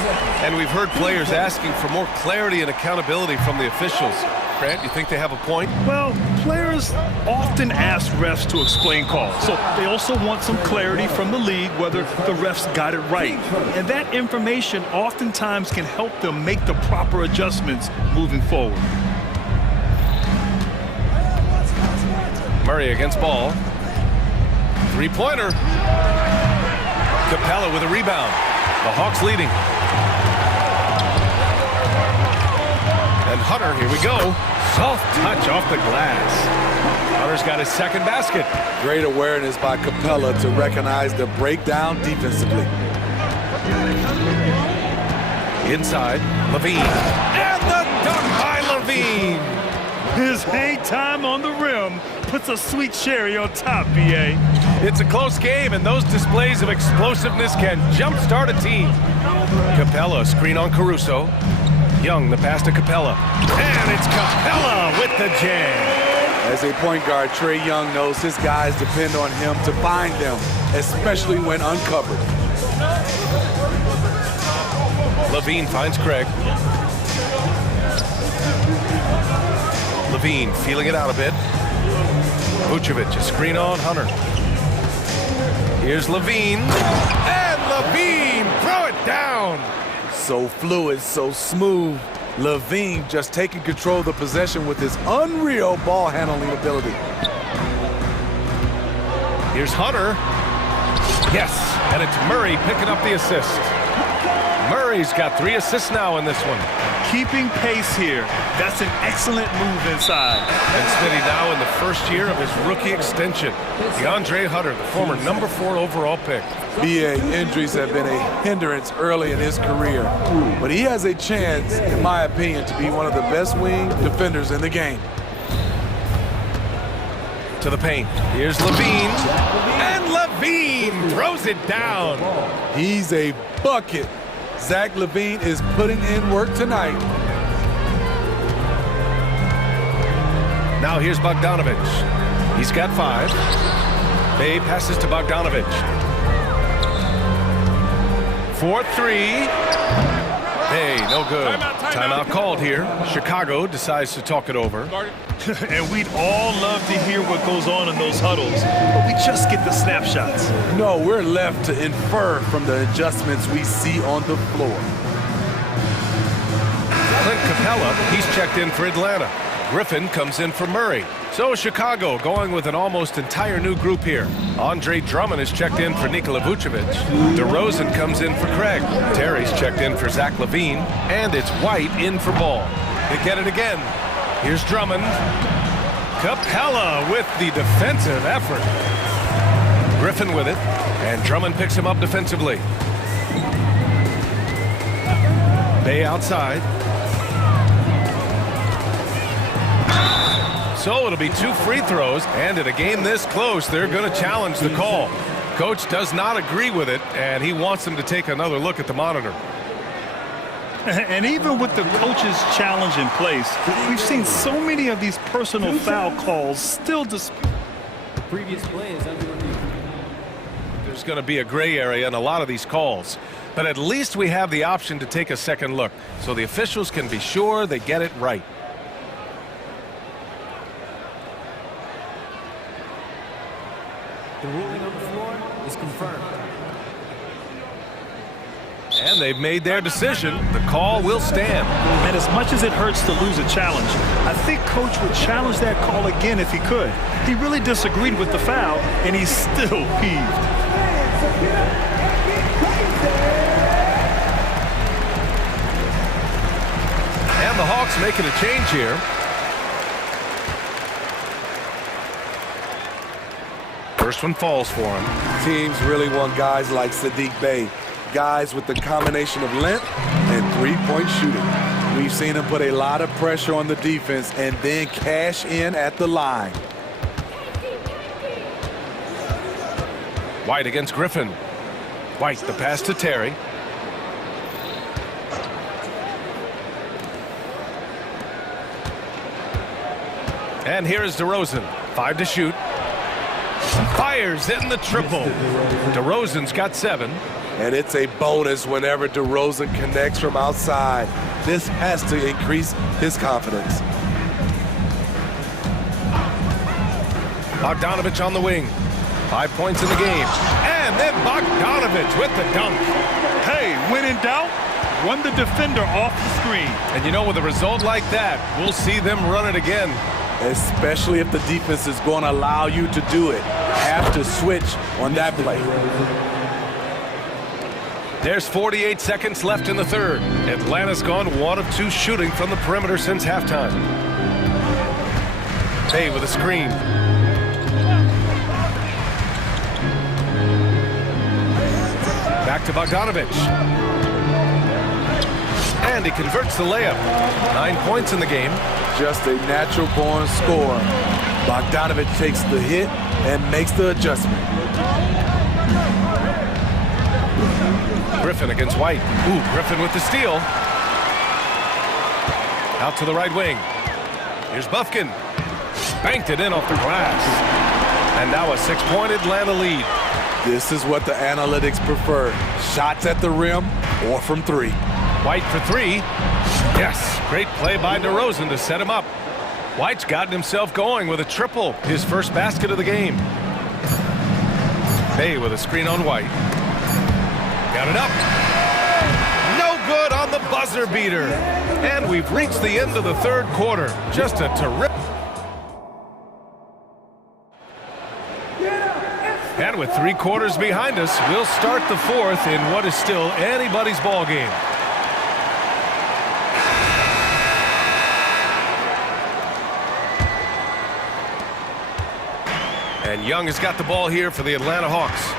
And we've heard players asking for more clarity and accountability from the officials. Grant, you think they have a point? Well, players often ask refs to explain calls. So they also want some clarity from the league whether the refs got it right. And that information oftentimes can help them make the proper adjustments moving forward. Murray against ball. Three-pointer. Capella with a rebound. The Hawks leading. And Hunter, here we go. Soft touch off the glass. Hunter's got his second basket. Great awareness by Capella to recognize the breakdown defensively. Inside, Levine. And the dunk by Levine. His hang time on the rim puts a sweet cherry on top, BA. It's a close game, and those displays of explosiveness can jumpstart a team. Capella, screen on Caruso. Young, the pass to Capella. And it's Capella with the jam. As a point guard, Trae Young knows his guys depend on him to find them, especially when uncovered. Levine finds Craig. Levine feeling it out a bit. Vucevic, a screen on Hunter. Here's Levine. And Levine, throw it down. So fluid, so smooth. Levine just taking control of the possession with his unreal ball handling ability. Here's Hunter. Yes, and it's Murray picking up the assist. Murray's got 3 assists now in this one. Keeping pace here. That's an excellent move inside. And Smitty now in the first year of his rookie extension. DeAndre Hunter, the former number 4 overall pick. BA, injuries have been a hindrance early in his career, but he has a chance, in my opinion, to be one of the best wing defenders in the game. To the paint. Here's Levine. And Levine throws it down. He's a bucket. Zach LaVine is putting in work tonight. Now here's Bogdanovic. He's got 5. Bay passes to Bogdanovic. 4-3. Bay, no good. Timeout called here. Chicago decides to talk it over. And we'd all love to hear what goes on in those huddles, but we just get the snapshots. No, we're left to infer from the adjustments we see on the floor. Clint Capella, he's checked in for Atlanta. Griffin comes in for Murray. So Chicago going with an almost entire new group here. Andre Drummond is checked in for Nikola Vucevic. DeRozan comes in for Craig. Terry's checked in for Zach LaVine. And it's White in for Ball. They get it again. Here's Drummond. Capella with the defensive effort. Griffin with it. And Drummond picks him up defensively. Bay outside. So it'll be 2 free throws, and in a game this close, they're going to challenge the call. Coach does not agree with it, and he wants them to take another look at the monitor. And even with the coach's challenge in place, we've seen so many of these personal foul calls still disputed. The previous play is under review. There's going to be a gray area in a lot of these calls, but at least we have the option to take a second look, so the officials can be sure they get it right. The ruling on the floor is confirmed. And they've made their decision. The call will stand. And as much as it hurts to lose a challenge, I think Coach would challenge that call again if he could. He really disagreed with the foul, and he's still peeved. And the Hawks making a change here. First one falls for him. Teams really want guys like Sadiq Bey, guys with the combination of length and three-point shooting. We've seen him put a lot of pressure on the defense and then cash in at the line. White against Griffin. White, the pass to Terry. And here is DeRozan. 5 to shoot. Fires in the triple. DeRozan's got 7. And it's a bonus whenever DeRozan connects from outside. This has to increase his confidence. Bogdanovich on the wing. 5 points in the game. And then Bogdanovich with the dunk. Hey, when in doubt, run the defender off the screen. And you know, with a result like that, we'll see them run it again. Especially if the defense is going to allow you to do it. Have to switch on that play. There's 48 seconds left in the third. Atlanta's gone 1 of 2 shooting from the perimeter since halftime. Bay with a screen. Back to Bogdanovich. And he converts the layup. 9 points in the game. Just a natural-born scorer. Bogdanovich takes the hit and makes the adjustment. Griffin against White. Ooh, Griffin with the steal. Out to the right wing. Here's Bufkin. Banked it in off the glass. And now a 6-point Atlanta lead. This is what the analytics prefer. Shots at the rim or from 3. White for 3. Yes, great play by DeRozan to set him up. White's gotten himself going with a triple, his first basket of the game. Bay with a screen on White. Got it up. No good on the buzzer beater. And we've reached the end of the third quarter. Just a terrific. And with 3 quarters behind us, we'll start the fourth in what is still anybody's ball game. And Young has got the ball here for the Atlanta Hawks.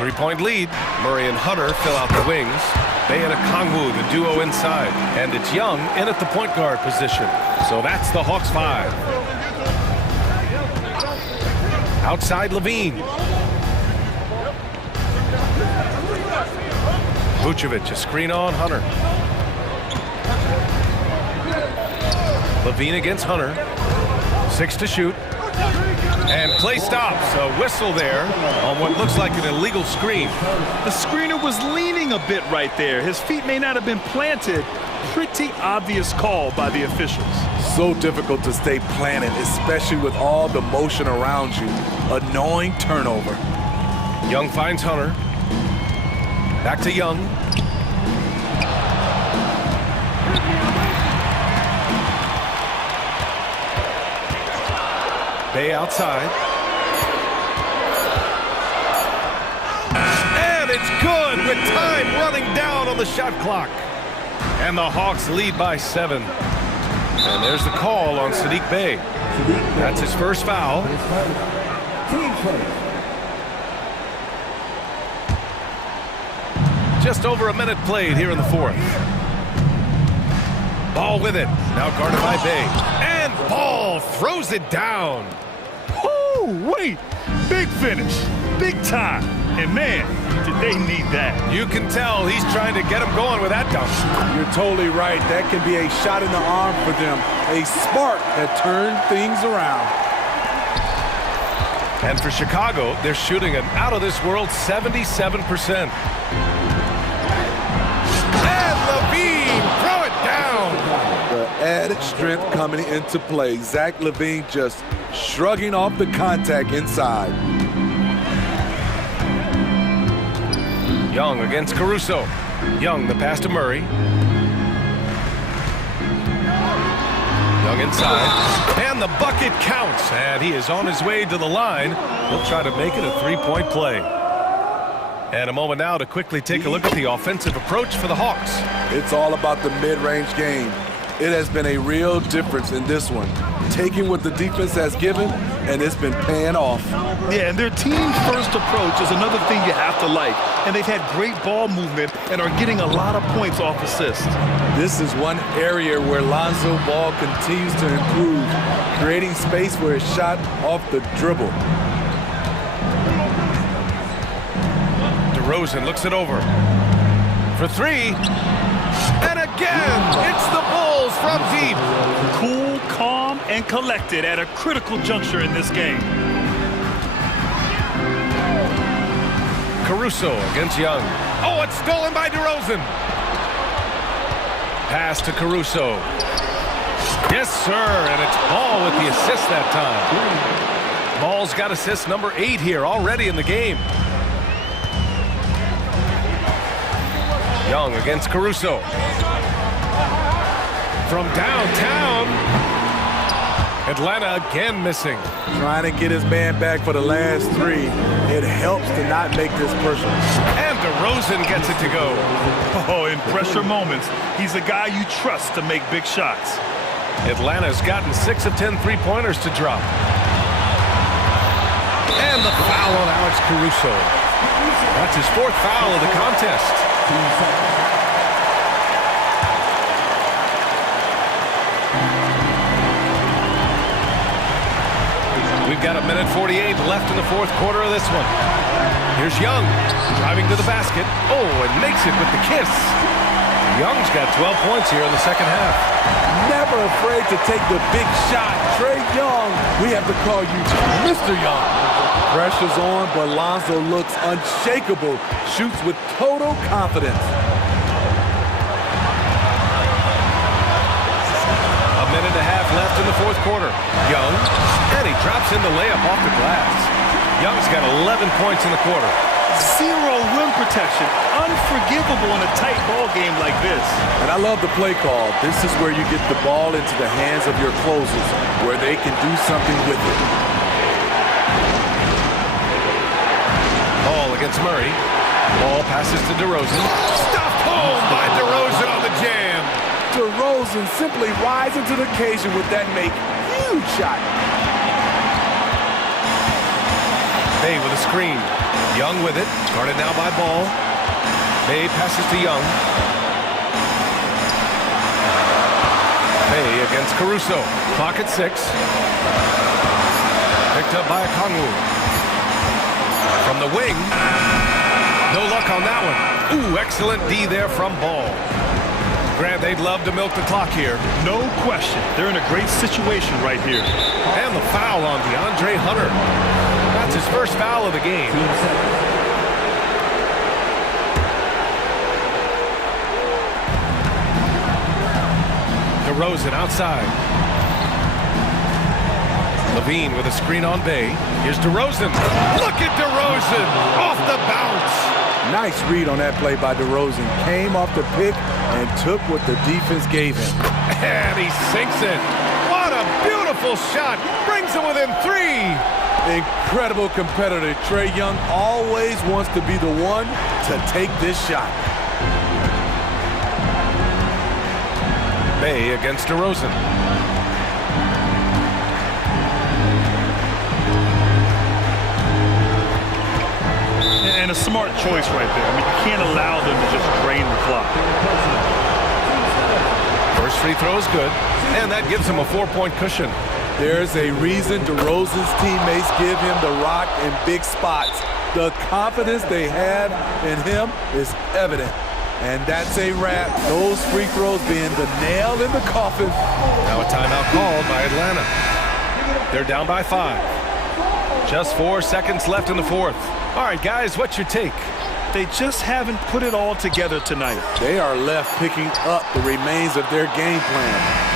3-point lead. Murray and Hunter fill out the wings. Bay and Okongwu, the duo inside. And it's Young in at the point guard position. So that's the Hawks 5. Outside Levine. Vucevic, a screen on Hunter. Levine against Hunter. 6 to shoot. And play stops. A whistle there on what looks like an illegal screen. The screener was leaning a bit right there. His feet may not have been planted. Pretty obvious call by the officials. So difficult to stay planted, especially with all the motion around you. Annoying turnover. Young finds Hunter. Back to Young. Bay outside. And it's good with time running down on the shot clock. And the Hawks lead by 7. And there's the call on Saddiq Bey. That's his first foul. Just over a minute played here in the fourth. Ball with it. Now guarded by Bey. And Ball throws it down. Oh, wait. Big finish. Big time. And man, did they need that. You can tell he's trying to get him going with that dunk. You're totally right. That can be a shot in the arm for them. A spark that turned things around. And for Chicago, they're shooting an out-of-this-world 77%. And Levine, throw it down. The added strength coming into play. Zach LaVine just shrugging off the contact inside. Young against Caruso. Young, the pass to Murray. Young inside. And the bucket counts. And he is on his way to the line. He'll try to make it a 3-point play. And a moment now to quickly take a look at the offensive approach for the Hawks. It's all about the mid-range game. It has been a real difference in this one. Taking what the defense has given, and it's been paying off. Yeah, and their team's first approach is another thing you have to like. And they've had great ball movement and are getting a lot of points off assists. This is one area where Lonzo Ball continues to improve, creating space for his shot off the dribble. DeRozan looks it over. For 3. And again, it's the Bulls from deep. Cool, calm, and collected at a critical juncture in this game. Caruso against Young. Oh, it's stolen by DeRozan. Pass to Caruso. Yes, sir, and it's Ball with the assist that time. Ball's got assist number 8 here already in the game. Young against Caruso. From downtown. Atlanta again missing. Trying to get his man back for the last 3. It helps to not make this personal. And DeRozan gets it to go. Oh, in pressure moments, he's a guy you trust to make big shots. Atlanta's gotten 6 of 10 three-pointers to drop. And the foul on Alex Caruso. That's his 4th foul of the contest. We've got 1:48 left in the 4th quarter of this one. Here's Young, driving to the basket. Oh, and makes it with the kiss. Young's got 12 points here in the second half. Never afraid to take the big shot. Trae Young, we have to call you Mr. Young. Pressure's on, but Lonzo looks unshakable. Shoots with total confidence. A minute and a half left in the 4th quarter. Young, and he drops in the layup off the glass. Young's got 11 points in the quarter. 0 rim protection. Unforgivable in a tight ball game like this. And I love the play call. This is where you get the ball into the hands of your closers, where they can do something with it. Ball against Murray. Ball passes to DeRozan. Stopped home by DeRozan on the jam. DeRozan simply rises to the occasion with that huge shot. Bay with a screen. Young with it. Guarded now by Ball. Bay passes to Young. Bay against Caruso. Clock at 6. Picked up by Okongwu. From the wing. No luck on that one. Ooh, excellent D there from Ball. Grant, they'd love to milk the clock here. No question. They're in a great situation right here. And the foul on DeAndre Hunter. That's his first foul of the game. DeRozan outside. Levine with a screen on Bay. Here's DeRozan. Look at DeRozan off the bounce. Nice read on that play by DeRozan. Came off the pick and took what the defense gave him. And he sinks it. What a beautiful shot. Brings him within 3. Incredible competitor. Trae Young always wants to be the one to take this shot. Bay against DeRozan. And a smart choice right there. I mean, you can't allow them to just drain the clock. First free throw is good, and that gives him a 4-point cushion. There's a reason DeRozan's teammates give him the rock in big spots. The confidence they have in him is evident. And that's a wrap. Those free throws being the nail in the coffin. Now a timeout called by Atlanta. They're down by 5. Just 4 seconds left in the 4th. All right, guys, what's your take? They just haven't put it all together tonight. They are left picking up the remains of their game plan.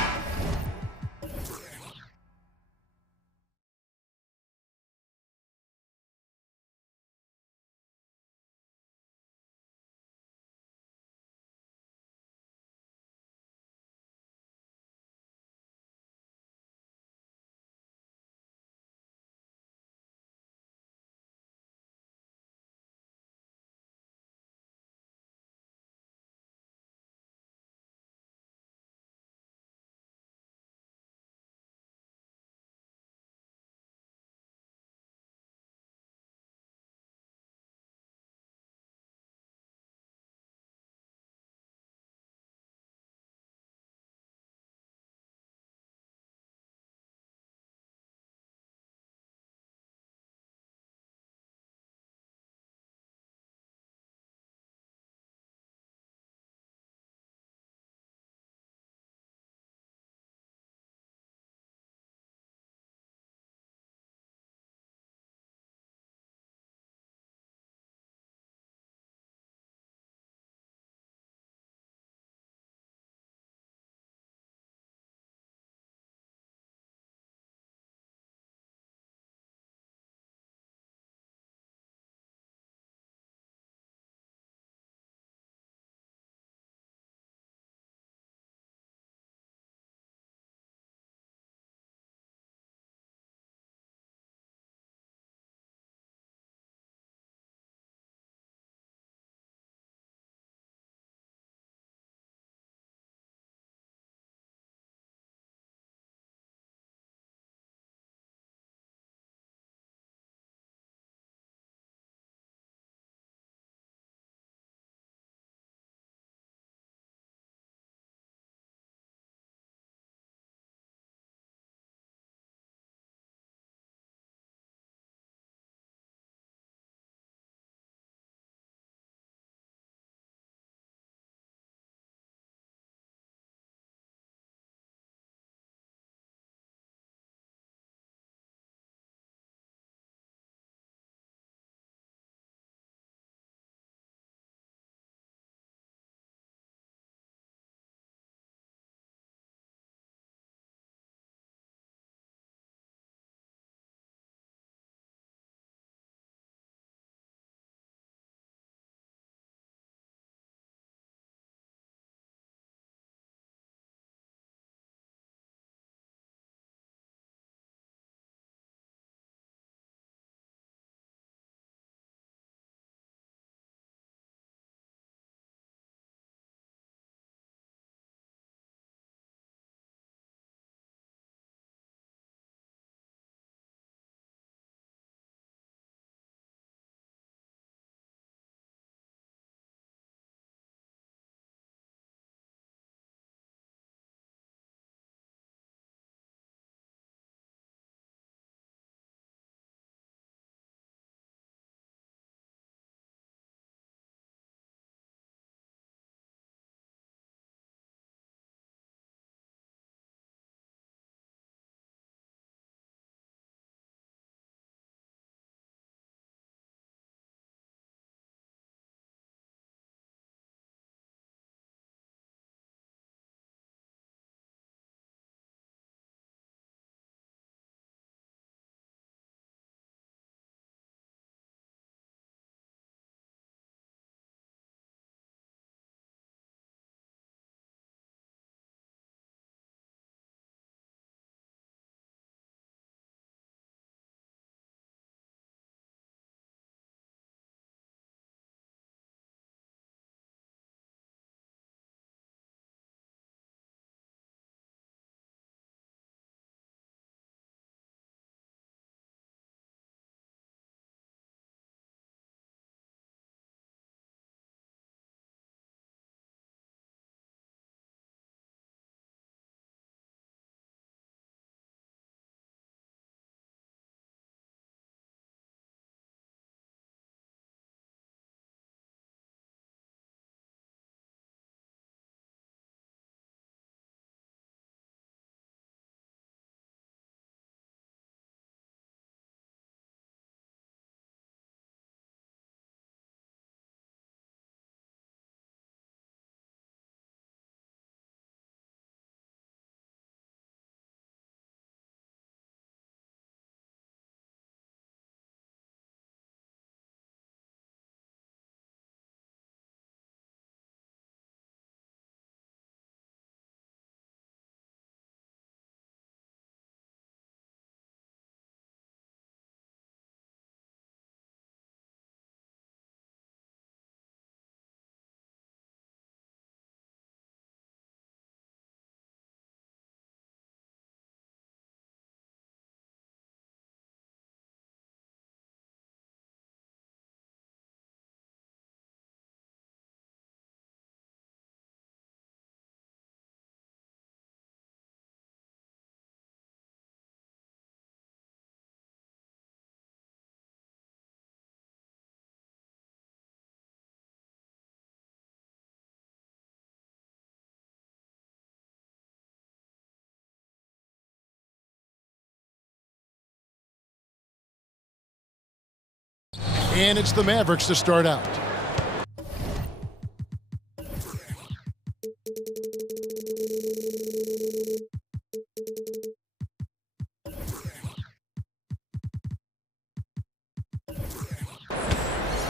And it's the Mavericks to start out.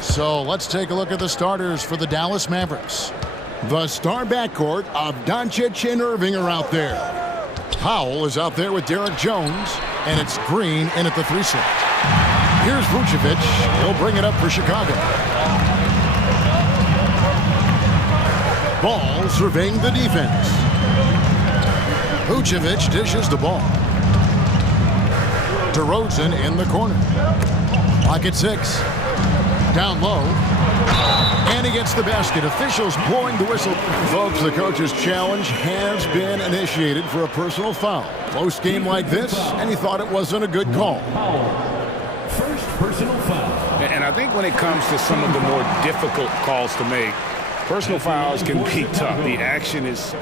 So let's take a look at the starters for the Dallas Mavericks. The star backcourt of Doncic and Irving are out there. Powell is out there with Derek Jones, and it's Green in at the 3 slot. Here's Vucevic. He'll bring it up for Chicago. Ball surveying the defense. Vucevic dishes the ball. DeRozan in the corner. Pocket 6. Down low. And he gets the basket. Officials blowing the whistle. Folks, the coach's challenge has been initiated for a personal foul. Close game like this, and he thought it wasn't a good call. First personal foul. And I think when it comes to some of the more difficult calls to make, personal fouls can be tough. The action is...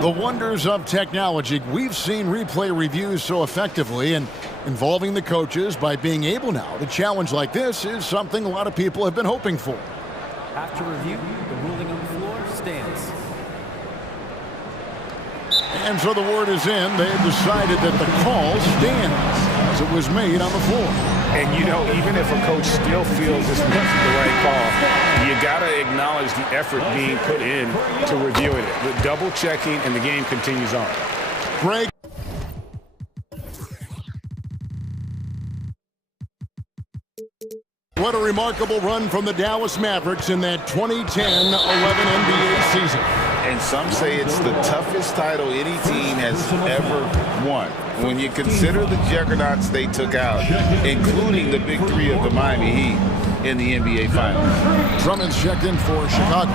The wonders of technology. We've seen replay reviews so effectively, and involving the coaches by being able now to challenge like this is something a lot of people have been hoping for. After review, the ruling on the floor stands. And so the word is in. They have decided that the call stands as it was made on the floor. And, you know, even if a coach still feels this wasn't the right call, you got to acknowledge the effort being put in to reviewing it. The double checking, and the game continues on. Greg. What a remarkable run from the Dallas Mavericks in that 2010-11 NBA season. And some say it's the toughest title any team has ever won. When you consider the juggernauts they took out, including the big three of the Miami Heat in the NBA Finals. Drummond's checked in for Chicago.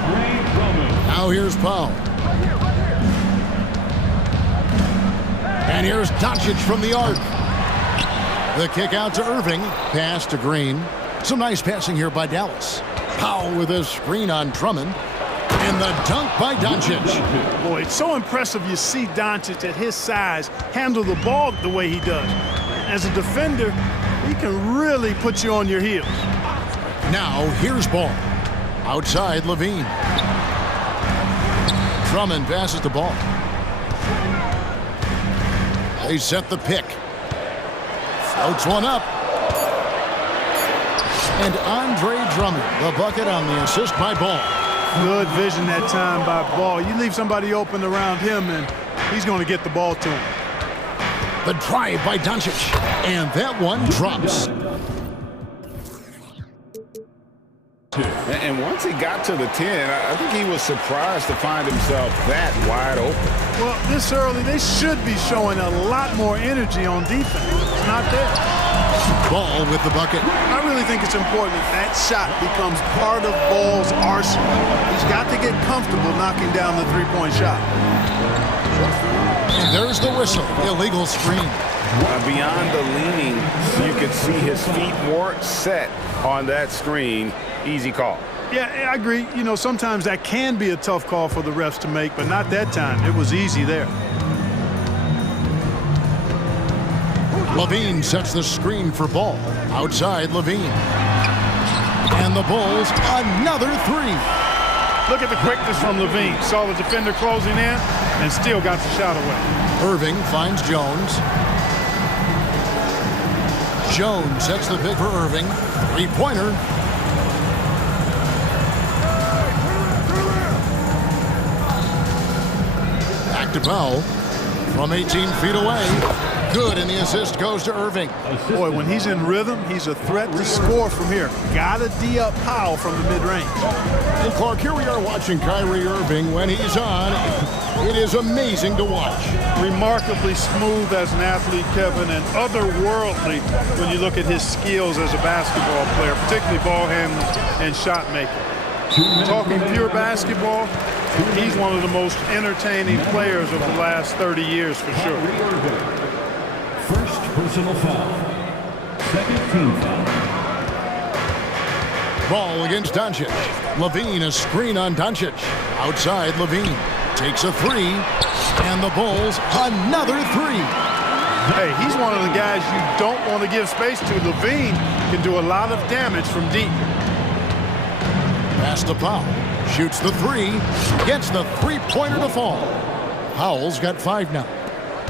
Now here's Powell. And here's Doncic from the arc. The kick out to Irving. Pass to Green. Some nice passing here by Dallas. Powell with a screen on Drummond. And the dunk by Doncic. Boy, it's so impressive you see Doncic at his size handle the ball the way he does. As a defender, he can really put you on your heels. Now, here's Ball. Outside, Levine. Drummond passes the ball. They set the pick. Floats one up. And Andre Drummond, the bucket on the assist by Ball. Good vision that time by Ball. You leave somebody open around him, and he's going to get the ball to him. The drive by Doncic. And that one drops. And once he got to the 10, I think he was surprised to find himself that wide open. Well, this early, they should be showing a lot more energy on defense. It's not there. Ball with the bucket. I really think it's important that shot becomes part of Ball's arsenal. He's got to get comfortable knocking down the three-point shot. And there's the whistle. Illegal screen. Beyond the leaning, you could see his feet weren't set on that screen. Easy call. Yeah, I agree. You know, sometimes that can be a tough call for the refs to make, but not that time. It was easy there. Levine sets the screen for Ball. Outside, Levine. And the Bulls, another three. Look at the quickness from Levine. Saw the defender closing in and still got the shot away. Irving finds Jones. Jones sets the pick for Irving. Three-pointer. Back to Powell from 18 feet away. Good, and the assist goes to Irving. Boy, when he's in rhythm, he's a threat to score from here. Gotta D up Powell from the mid-range. And Clark, here we are watching Kyrie Irving. When he's on, it is amazing to watch. Remarkably smooth as an athlete, Kevin, and otherworldly when you look at his skills as a basketball player, particularly ball handling and shot making. Talking pure basketball, he's one of the most entertaining players of the last 30 years for sure. First personal foul. Second team foul. Ball against Doncic. Levine, a screen on Doncic. Outside, Levine takes a three. And the Bulls, another three. Hey, he's one of the guys you don't want to give space to. Levine can do a lot of damage from deep. Pass to Powell. Shoots the three. Gets the three-pointer to fall. Powell's got 5 now.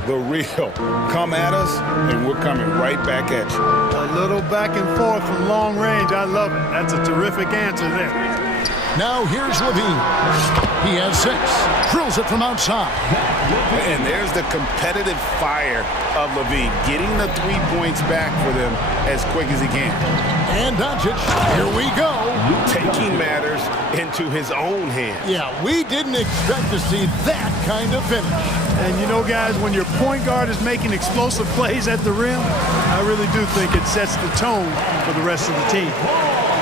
The real. Come at us, and we're coming right back at you. A little back and forth from long range. I love it. That's a terrific answer there. Now here's Levine. He has 6. Drills it from outside. And there's the competitive fire of Levine, getting the 3 points back for them as quick as he can. And Doncic, here we go. Taking matters into his own hands. Yeah, we didn't expect to see that kind of finish. And you know, guys, when your point guard is making explosive plays at the rim, I really do think it sets the tone for the rest of the team.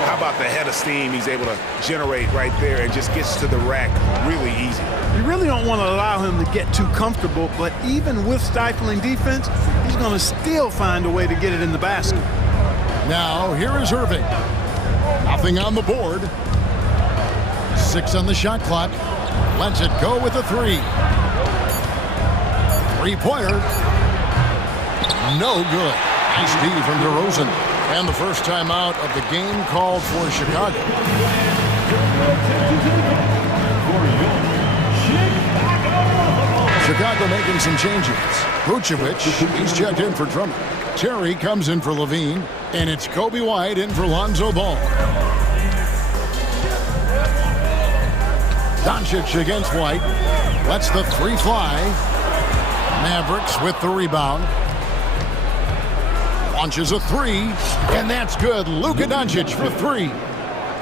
How about the head of steam he's able to generate right there and just gets to the rack really easy. You really don't want to allow him to get too comfortable, but even with stifling defense, he's going to still find a way to get it in the basket. Now, here is Irving. Nothing on the board. 6 on the shot clock. Lets it go with a 3. Three-pointer. No good. Nice D from DeRozan. And the first timeout of the game called for Chicago. Chicago making some changes. Vucevic, he's checked in for Drummond. Terry comes in for Levine. And it's Kobe White in for Lonzo Ball. Doncic against White. Lets the 3 fly. Mavericks with the rebound. Launches a 3. And that's good. Luka Doncic for 3.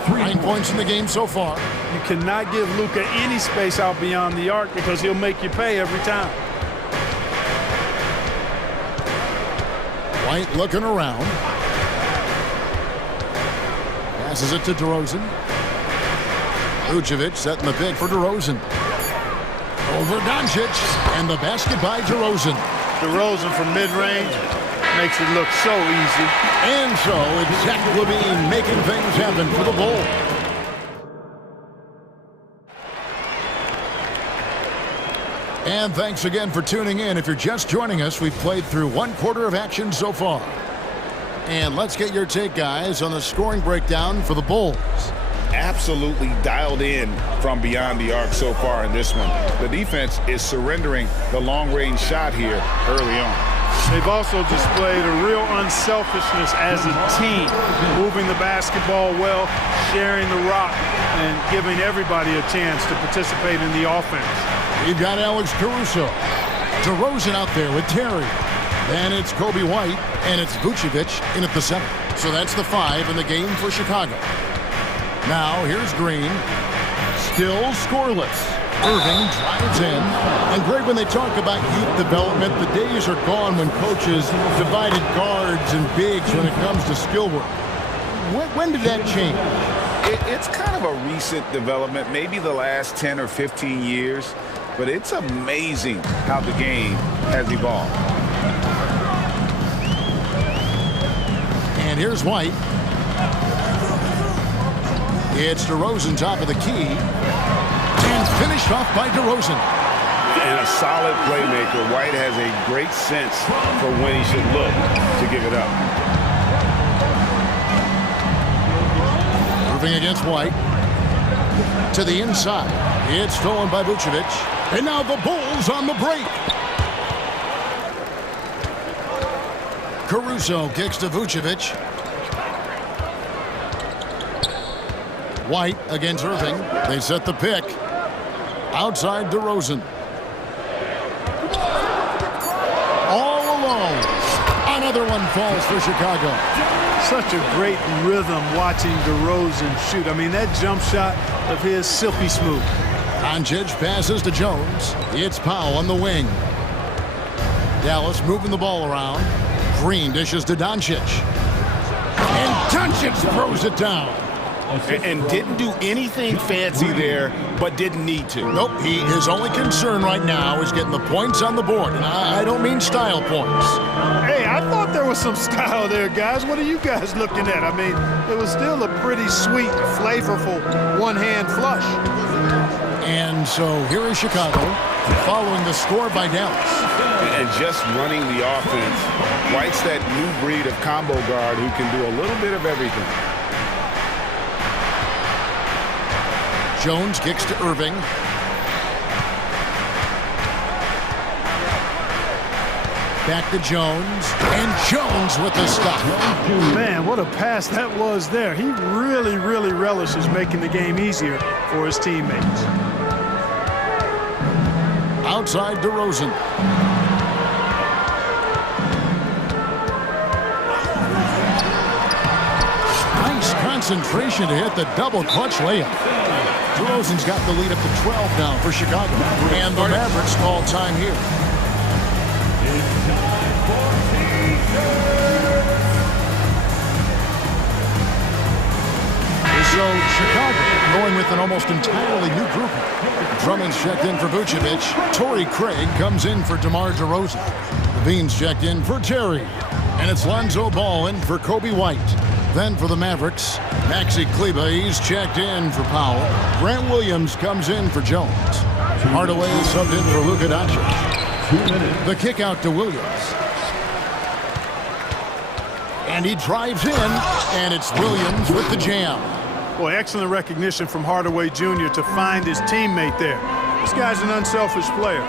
9 points in the game so far. You cannot give Luka any space out beyond the arc because he'll make you pay every time. White looking around. Passes it to DeRozan. Vucevic setting the pick for DeRozan. Over Doncic. And the basket by DeRozan. DeRozan from mid-range makes it look so easy. And so it's Zach LaVine making things happen for the Bulls. And thanks again for tuning in. If you're just joining us, we've played through 1/4 of action so far. And let's get your take, guys, on the scoring breakdown for the Bulls. Absolutely dialed in from beyond the arc so far in this one. The defense is surrendering the long-range shot here early on. They've also displayed a real unselfishness as a team, moving the basketball well, sharing the rock, and giving everybody a chance to participate in the offense. You've got Alex Caruso. DeRozan out there with Terry. Then it's Kobe White, and it's Vucevic in at the center. So that's the 5 in the game for Chicago. Now here's Green. Still scoreless. Irving drives in. And great when they talk about youth development, the days are gone when coaches divided guards and bigs when it comes to skill work. When did that change? It's kind of a recent development, maybe the last 10 or 15 years, but it's amazing how the game has evolved. And here's White. It's DeRozan top of the key. And finished off by DeRozan. And a solid playmaker. White has a great sense for when he should look to give it up. Moving against White. To the inside. It's stolen by Vucevic. And now the Bulls on the break. Caruso kicks to Vucevic. White against Irving. They set the pick. Outside DeRozan. All alone. Another one falls for Chicago. Such a great rhythm watching DeRozan shoot. I mean, that jump shot of his silky smooth. Doncic passes to Jones. It's Powell on the wing. Dallas moving the ball around. Green dishes to Doncic. And Doncic throws it down. and didn't do anything fancy there, but didn't need to. Nope, his only concern right now is getting the points on the board, and I don't mean style points. Hey, I thought there was some style there, guys. What are you guys looking at? I mean, it was still a pretty sweet, flavorful one-hand flush. And so here is Chicago, following the score by Dallas. And just running the offense, White's that new breed of combo guard who can do a little bit of everything. Jones kicks to Irving. Back to Jones, and Jones with the stop. Man, what a pass that was there. He really, really relishes making the game easier for his teammates. Outside DeRozan. Nice concentration to hit the double clutch layup. DeRozan's got the lead up to 12 now for Chicago. And the Mavericks call time here. So Chicago going with an almost entirely new group. Drummond's checked in for Vucevic. Torrey Craig comes in for DeMar DeRozan. Levine's checked in for Terry. And it's Lonzo Ball in for Kobe White. Then for the Mavericks, Maxi Kleber, he's checked in for Powell. Grant Williams comes in for Jones. Hardaway is subbed in for Luka Doncic. The kick out to Williams. And he drives in, and it's Williams with the jam. Boy, excellent recognition from Hardaway Jr. to find his teammate there. This guy's an unselfish player.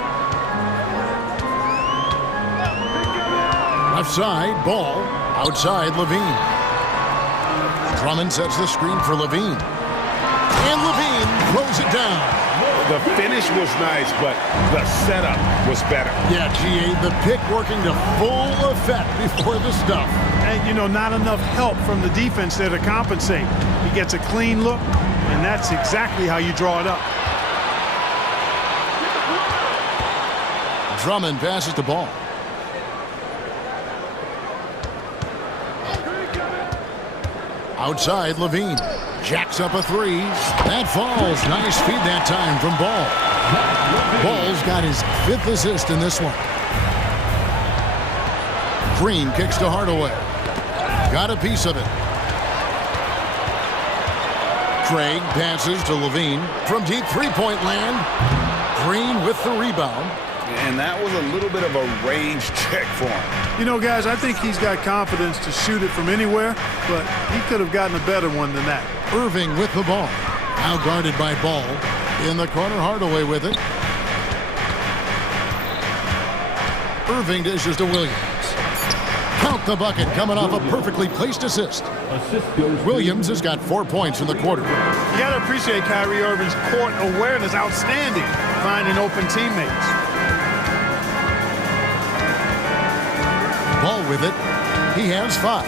Left side, Ball. Outside, Levine. Drummond sets the screen for Levine. And Levine throws it down. The finish was nice, but the setup was better. Yeah, G.A., the pick working to full effect before the stuff. And, you know, not enough help from the defense there to compensate. He gets a clean look, and that's exactly how you draw it up. Drummond passes the ball. Outside, Levine. Jacks up a three. That falls. Nice feed that time from Ball. Ball's got his 5th assist in this one. Green kicks to Hardaway. Got a piece of it. Craig passes to Levine. From deep three-point land. Green with the rebound. And that was a little bit of a range check for him. You know, guys, I think he's got confidence to shoot it from anywhere, but he could have gotten a better one than that. Irving with the ball. Now guarded by Ball. In the corner, Hardaway with it. Irving dishes to Williams. Count the bucket coming off a perfectly placed assist. Williams has got 4 points in the quarter. You got to appreciate Kyrie Irving's court awareness. Outstanding. Finding open teammates. Ball with it. He has 5.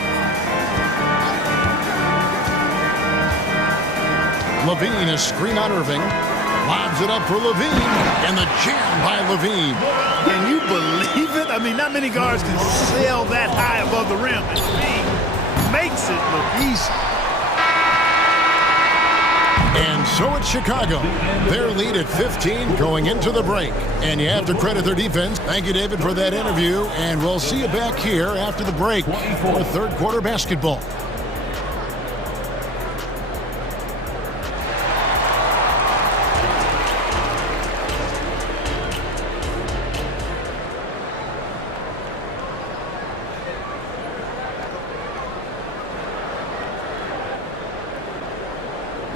Levine, a screen on Irving. Lobs it up for Levine. And the jam by Levine. Can you believe it? I mean, not many guards can sail that high above the rim. And Levine makes it look easy. And so it's Chicago. Their lead at 15 going into the break. And you have to credit their defense. Thank you, David, for that interview. And we'll see you back here after the break for third quarter basketball.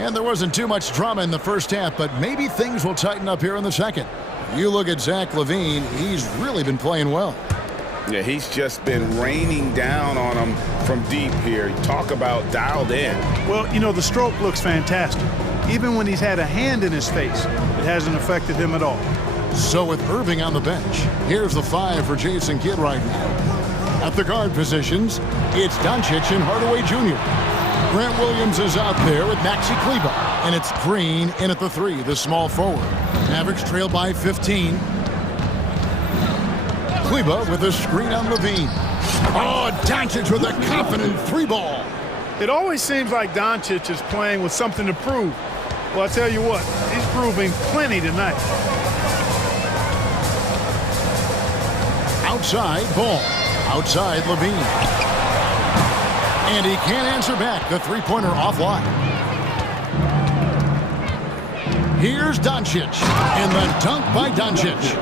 And there wasn't too much drama in the first half, but maybe things will tighten up here in the second. You look at Zach LaVine, he's really been playing well. Yeah, he's just been raining down on him from deep here. Talk about dialed in. Well, you know, the stroke looks fantastic. Even when he's had a hand in his face, it hasn't affected him at all. So with Irving on the bench, here's the 5 for Jason Kidd right now. At the guard positions, it's Doncic and Hardaway Jr. Grant Williams is out there with Maxi Kleber. And it's Green in at the 3, the small forward. Mavericks trail by 15. Kleber with a screen on Levine. Oh, Doncic with a confident 3 ball. It always seems like Doncic is playing with something to prove. Well, I tell you what, he's proving plenty tonight. Outside ball. Outside Levine. And he can't answer back. The three-pointer offline. Here's Doncic. And the dunk by Doncic.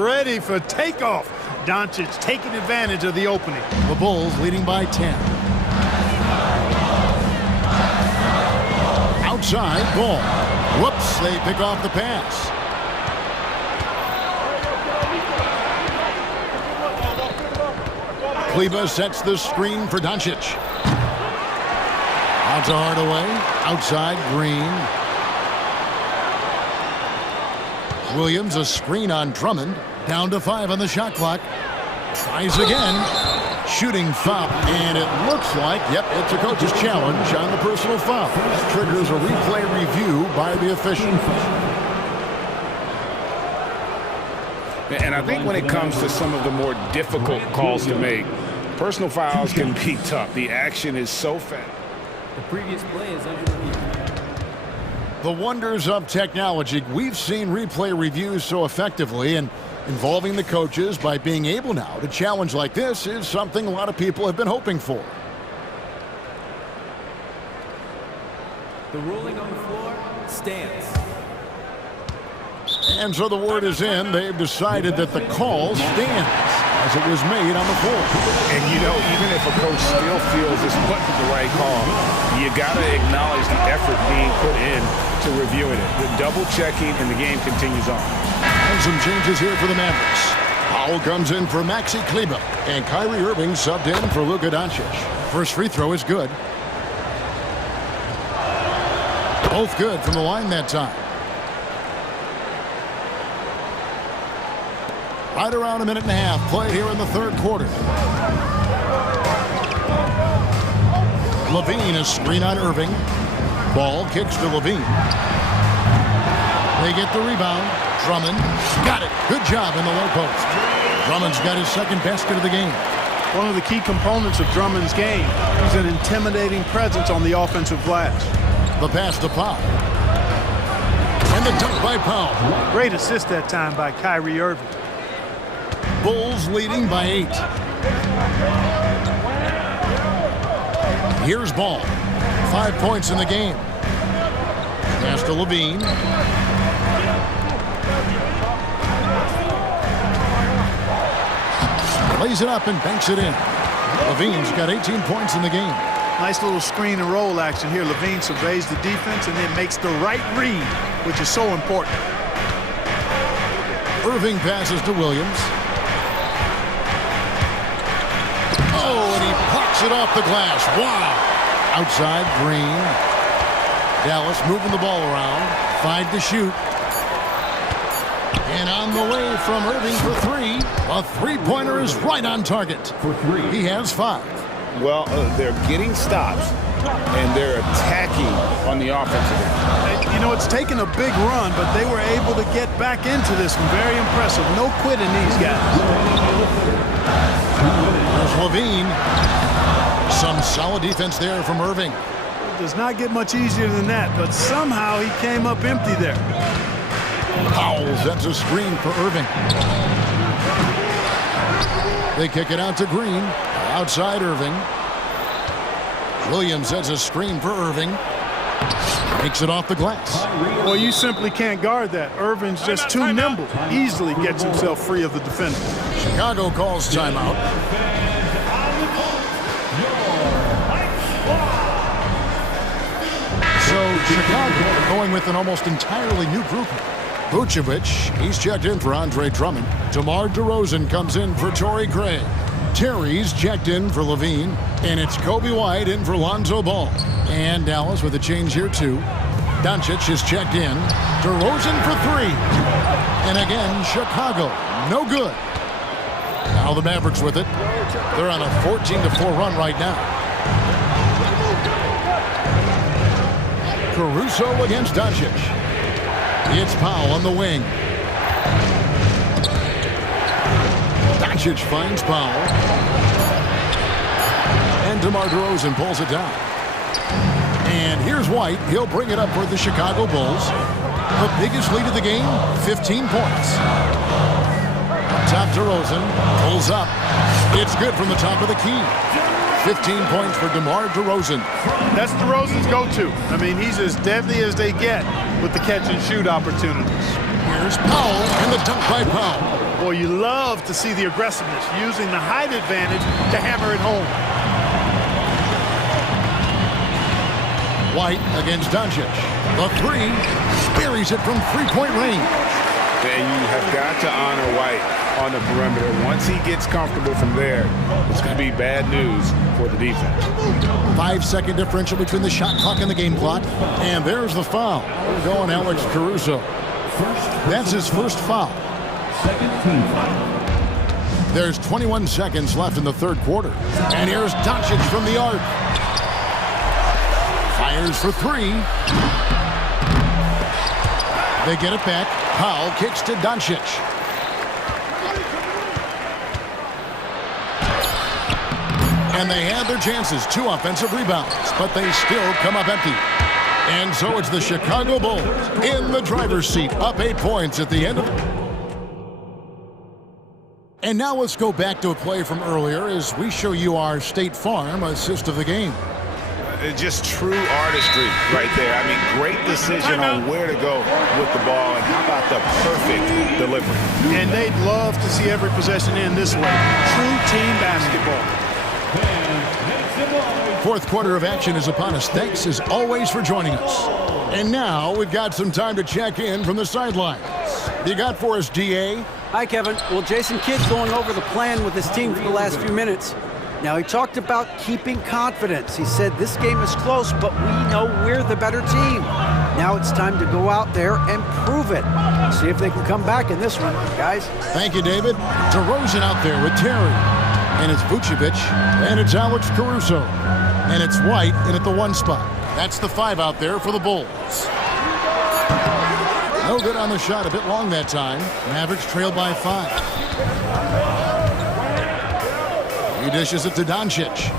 Ready for takeoff. Doncic taking advantage of the opening. The Bulls leading by 10. Outside ball. Whoops, they pick off the pass. Kleba sets the screen for Doncic. Out to Hardaway. Outside Green. Williams, a screen on Drummond. Down to 5 on the shot clock. Tries again. Shooting foul. And it looks like, yep, it's a coach's challenge on the personal foul. That triggers a replay review by the official. And I think when it comes to some of the more difficult calls to make, personal fouls can be tough. The action is so fast. The previous play is under review. The wonders of technology. We've seen replay reviews so effectively, and involving the coaches by being able now to challenge like this is something a lot of people have been hoping for. The ruling on the floor stands. And so the word is in. They've decided that the call stands as it was made on the floor. And, you know, even if a coach still feels this wasn't the right call, you got to acknowledge the effort being put in to reviewing it. The double checking, and the game continues on. And some changes here for the Mavericks. Powell comes in for Maxi Kleba, and Kyrie Irving subbed in for Luka Doncic. First free throw is good. Both good from the line that time. Right around a minute and a half played here in the third quarter. Levine, a screen on Irving. Ball kicks to Levine. They get the rebound. Drummond got it. Good job in the low post. Drummond's got his second basket of the game. One of the key components of Drummond's game. He's an intimidating presence on the offensive glass. The pass to Powell. And the dunk by Powell. Great assist that time by Kyrie Irving. Bulls leading by 8. Here's Ball. 5 points in the game. Pass to Levine. Lays it up and banks it in. Levine's got 18 points in the game. Nice little screen and roll action here. Levine surveys the defense and then makes the right read, which is so important. Irving passes to Williams. Oh, and he plucks it off the glass. Wow. Outside, Green. Dallas moving the ball around. 5 to shoot. And on the way from Irving for 3. A three-pointer is right on target. He has 5. Well, they're getting stops, and they're attacking on the offensive end. You know, it's taken a big run, but they were able to get back into this one. Very impressive. No quitting these guys. There's Levine. Some solid defense there from Irving. It does not get much easier than that, but somehow he came up empty there. Powell sets a screen for Irving. They kick it out to Green. Outside Irving. Williams sets a screen for Irving. Takes it off the glass. Well, you simply can't guard that. Irving's just too nimble. Easily gets himself free of the defender. Chicago calls timeout. So Chicago going with an almost entirely new group. Vucevic, he's checked in for Andre Drummond. DeMar DeRozan comes in for Torrey Craig. Terry's checked in for Levine. And it's Kobe White in for Lonzo Ball. And Dallas with a change here too. Doncic is checked in. DeRozan for 3. And again, Chicago, no good. Now the Mavericks with it. They're on a 14-4 run right now. Caruso against Doncic. It's Powell on the wing. Doncic finds Powell. And DeMar DeRozan pulls it down. And here's White. He'll bring it up for the Chicago Bulls. The biggest lead of the game, 15 points. Top to Rosen. Pulls up. It's good from the top of the key. 15 points for DeMar DeRozan. That's DeRozan's go-to. I mean, he's as deadly as they get with the catch-and-shoot opportunities. Here's Powell and the dunk by Powell. Boy, you love to see the aggressiveness, using the height advantage to hammer it home. White against Doncic. The three, buries it from three-point range. And you have got to honor White on the perimeter. Once he gets comfortable from there, it's going to be bad news for the defense. 5-second differential between the shot clock and the game clock. And there's the foul. We're going Alex Caruso. That's his first foul. Second team foul. There's 21 seconds left in the third quarter. And here's Doncic from the arc. Fires for three. They get it back. Powell kicks to Doncic. And they had their chances. 2 offensive rebounds, but they still come up empty. And so it's the Chicago Bulls in the driver's seat, up 8 points at the end of. And now let's go back to a play from earlier as we show you our State Farm assist of the game. Just true artistry right there. I mean, great decision on where to go with the ball, and how about the perfect delivery. And they'd love to see every possession end this way. True team basketball. Fourth quarter of action is upon us. Thanks as always for joining us. And now we've got some time to check in from the sidelines. You got for us, DA? Hi, Kevin. Well, Jason Kidd's going over the plan with his team for the last few minutes. Now, he talked about keeping confidence. He said this game is close, but we know we're the better team. Now it's time to go out there and prove it. See if they can come back in this one, guys. Thank you, David. DeRozan out there with Terry. And it's Vucevic. And it's Alex Caruso. And it's White in at the 1 spot. That's the 5 out there for the Bulls. No good on the shot. A bit long that time. Mavericks trailed by 5. He dishes it to Doncic.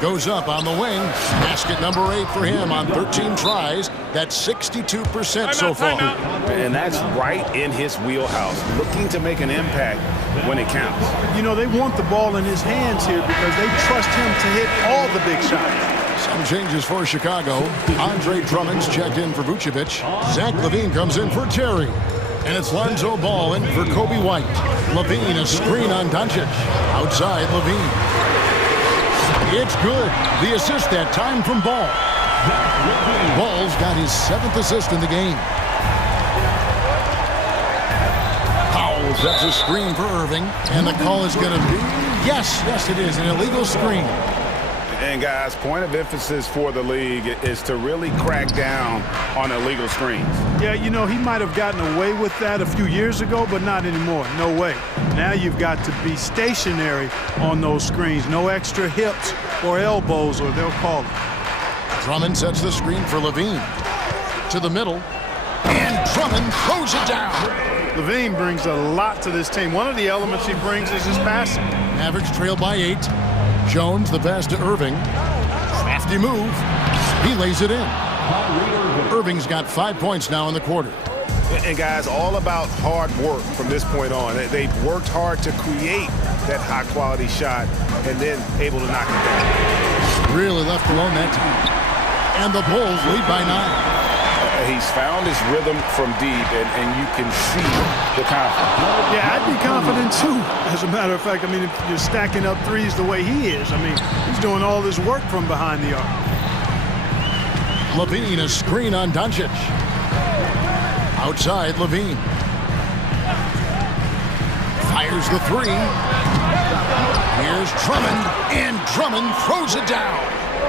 Goes up on the wing. Basket number 8 for him on 13 tries. That's 62% so far. And that's right in his wheelhouse, looking to make an impact when it counts. You know, they want the ball in his hands here because they trust him to hit all the big shots. Some changes for Chicago. Andre Drummond's checked in for Vucevic. Zach LaVine comes in for Terry. And it's Lonzo Ball in for Kobe White. LaVine, a screen on Doncic. Outside, LaVine. It's good. The assist that time from Ball. Ball's got his 7th assist in the game. Powell sets a screen for Irving. And the call is going to be, yes, it is, an illegal screen. And guys, point of emphasis for the league is to really crack down on illegal screens. Yeah, you know, he might have gotten away with that a few years ago, but not anymore. No way. Now you've got to be stationary on those screens. No extra hips or elbows, or they'll call it. Drummond sets the screen for LaVine. To the middle. And Drummond throws it down. LaVine brings a lot to this team. One of the elements he brings is his passing. Mavericks trail by 8. Jones, the pass to Irving. Crafty move. He lays it in. Irving's got 5 points now in the quarter. And guys, all about hard work from this point on. They've worked hard to create that high-quality shot and then able to knock it down. Really left alone that time. And the Bulls lead by 9. He's found his rhythm from deep, and you can see the confidence. Yeah, I'd be confident too, as a matter of fact. I mean, if you're stacking up threes the way he is, I mean, he's doing all this work from behind the arc. LaVine, a screen on Doncic. Outside, LaVine. Fires the 3. Here's Drummond, and Drummond throws it down.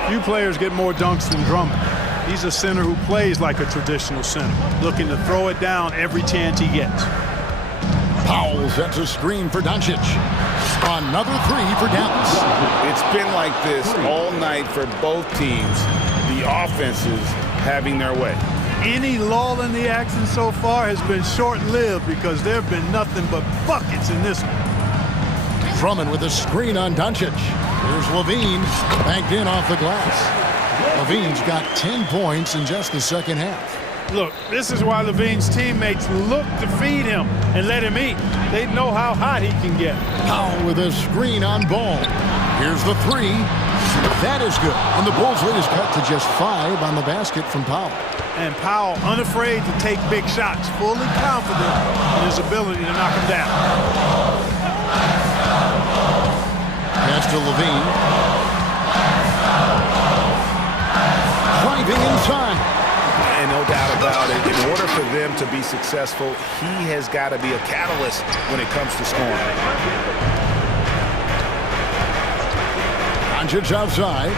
Few players get more dunks than Drummond. He's a center who plays like a traditional center, looking to throw it down every chance he gets. Powell sets a screen for Doncic. Another 3 for Dallas. It's been like this all night for both teams. The offenses having their way. Any lull in the action so far has been short-lived because there have been nothing but buckets in this one. Drummond with a screen on Doncic. Here's Levine, banked in off the glass. Levine's got 10 points in just the second half. Look, this is why Levine's teammates look to feed him and let him eat. They know how hot he can get. Powell with a screen on Ball. Here's the three. That is good. And the Bulls lead is cut to just 5 on the basket from Powell. And Powell unafraid to take big shots, fully confident in his ability to knock them down. Pass to Levine. Driving inside. And no doubt about it, in order for them to be successful, he has got to be a catalyst when it comes to scoring. Doncic outside.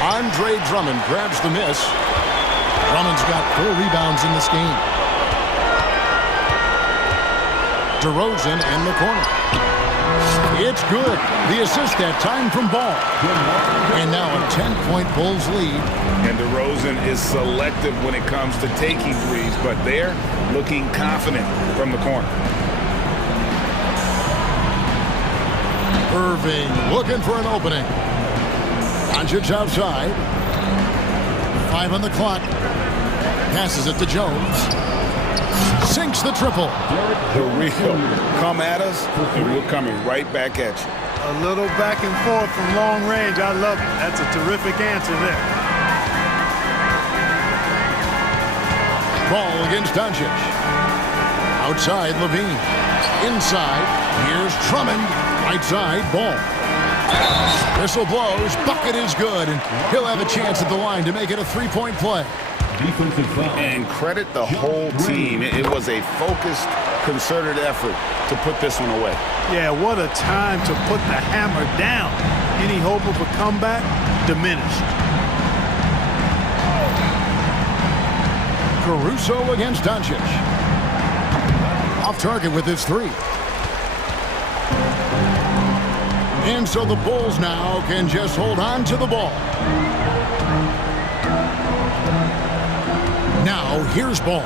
Andre Drummond grabs the miss. Drummond's got 4 rebounds in this game. DeRozan in the corner. It's good. The assist that time from Ball. And now a 10-point Bulls lead. And DeRozan is selective when it comes to taking threes, but they're looking confident from the corner. Irving looking for an opening. Doncic outside. 5 on the clock. Passes it to Jones. Sinks the triple. The real come at us, and we're coming right back at you. A little back and forth from long range. I love it. That's a terrific answer there. Ball against Doncic. Outside, Levine. Inside, here's Drummond. Right side, Ball. Whistle blows. Bucket is good, and he'll have a chance at the line to make it a 3-point play. And credit the whole team. It was a focused, concerted effort to put this one away. Yeah, what a time to put the hammer down. Any hope of a comeback diminished. Caruso against Doncic. Off target with his 3. And so the Bulls now can just hold on to the ball. Now here's Ball.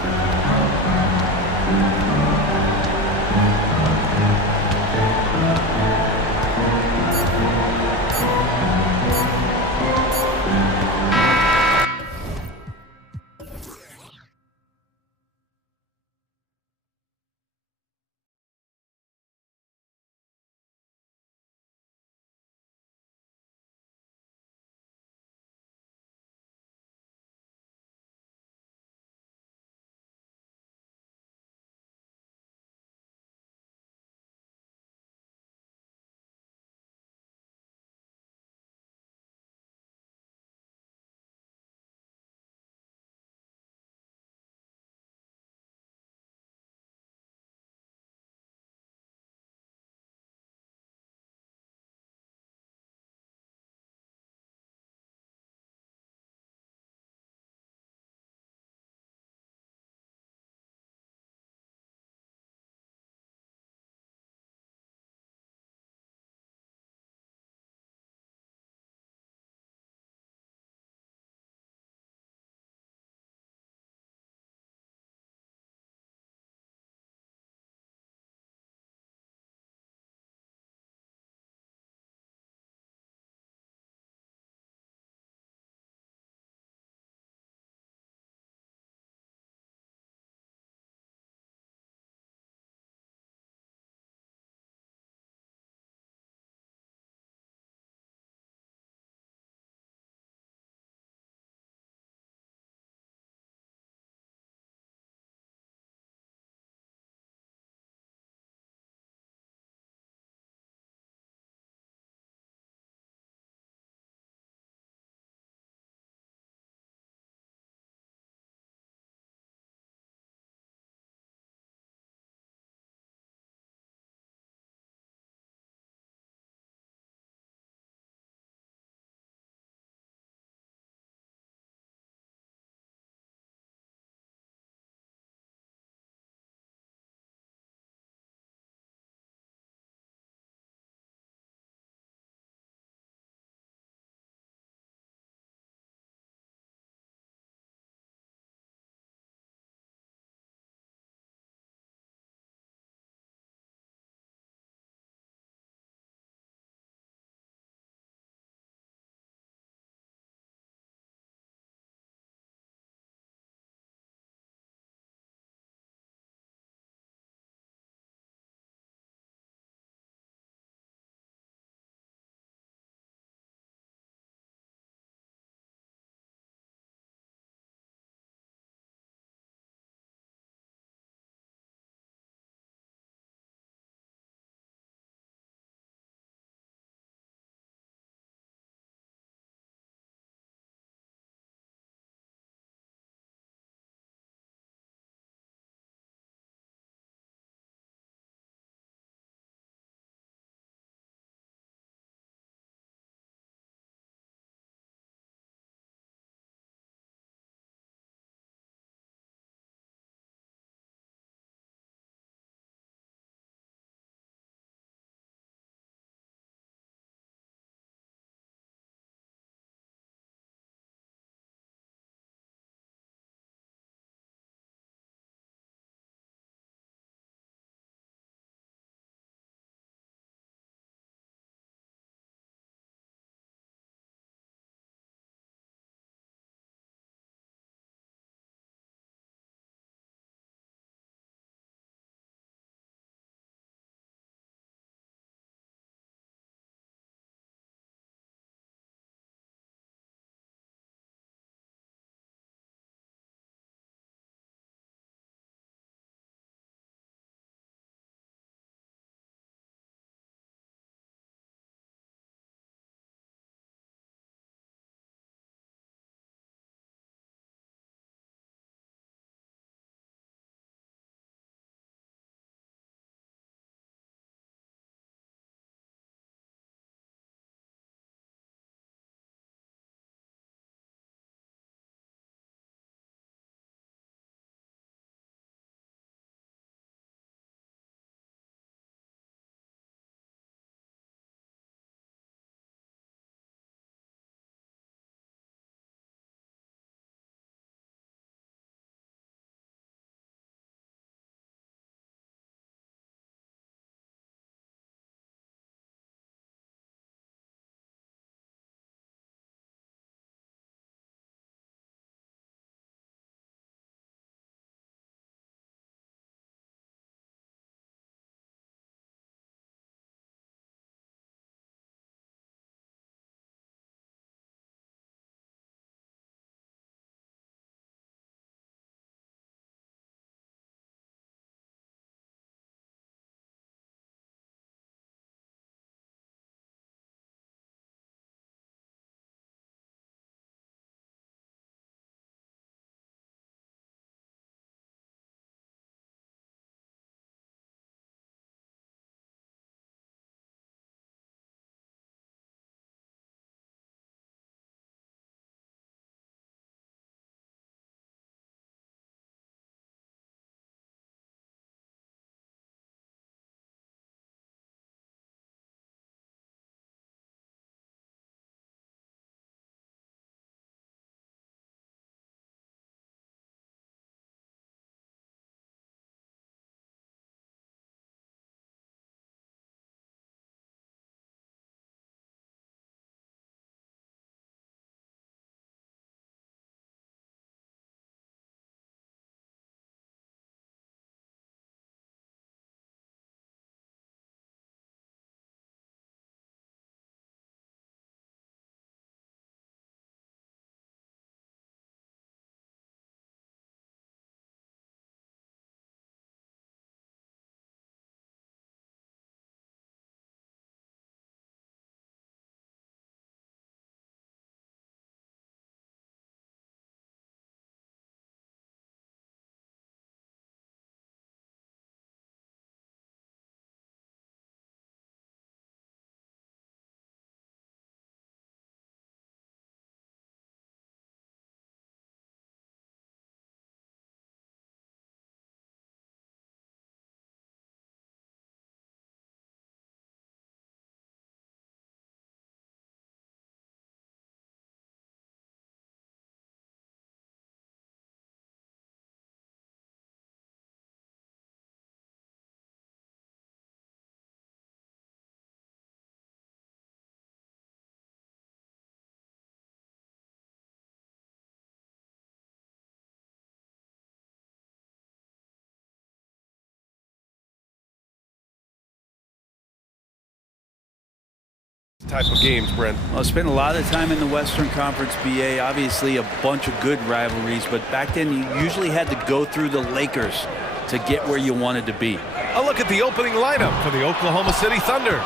type of games, Brent? Well, I spent a lot of time in the Western Conference, BA. Obviously, a bunch of good rivalries, but back then you usually had to go through the Lakers to get where you wanted to be. A look at the opening lineup for the Oklahoma City Thunder.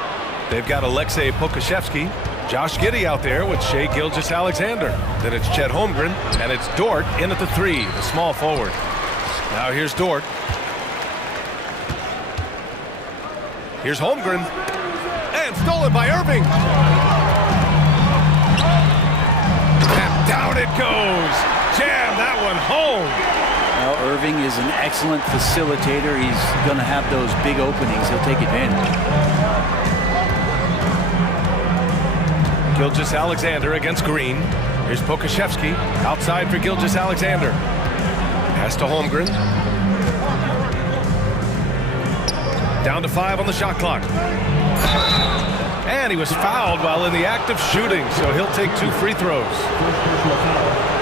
They've got Alexei Pokashevsky, Josh Giddey out there with Shai Gilgeous-Alexander. Then it's Chet Holmgren, and it's Dort in at the 3, the small forward. Now here's Dort. Here's Holmgren. And stolen by Irving. And down it goes. Jam that one home. Well, Irving is an excellent facilitator. He's going to have those big openings. He'll take advantage. Gilgeous-Alexander against Green. Here's Pokashevsky outside for Gilgeous-Alexander. Pass to Holmgren. Down to 5 on the shot clock. And he was fouled while in the act of shooting, so he'll take 2 free throws.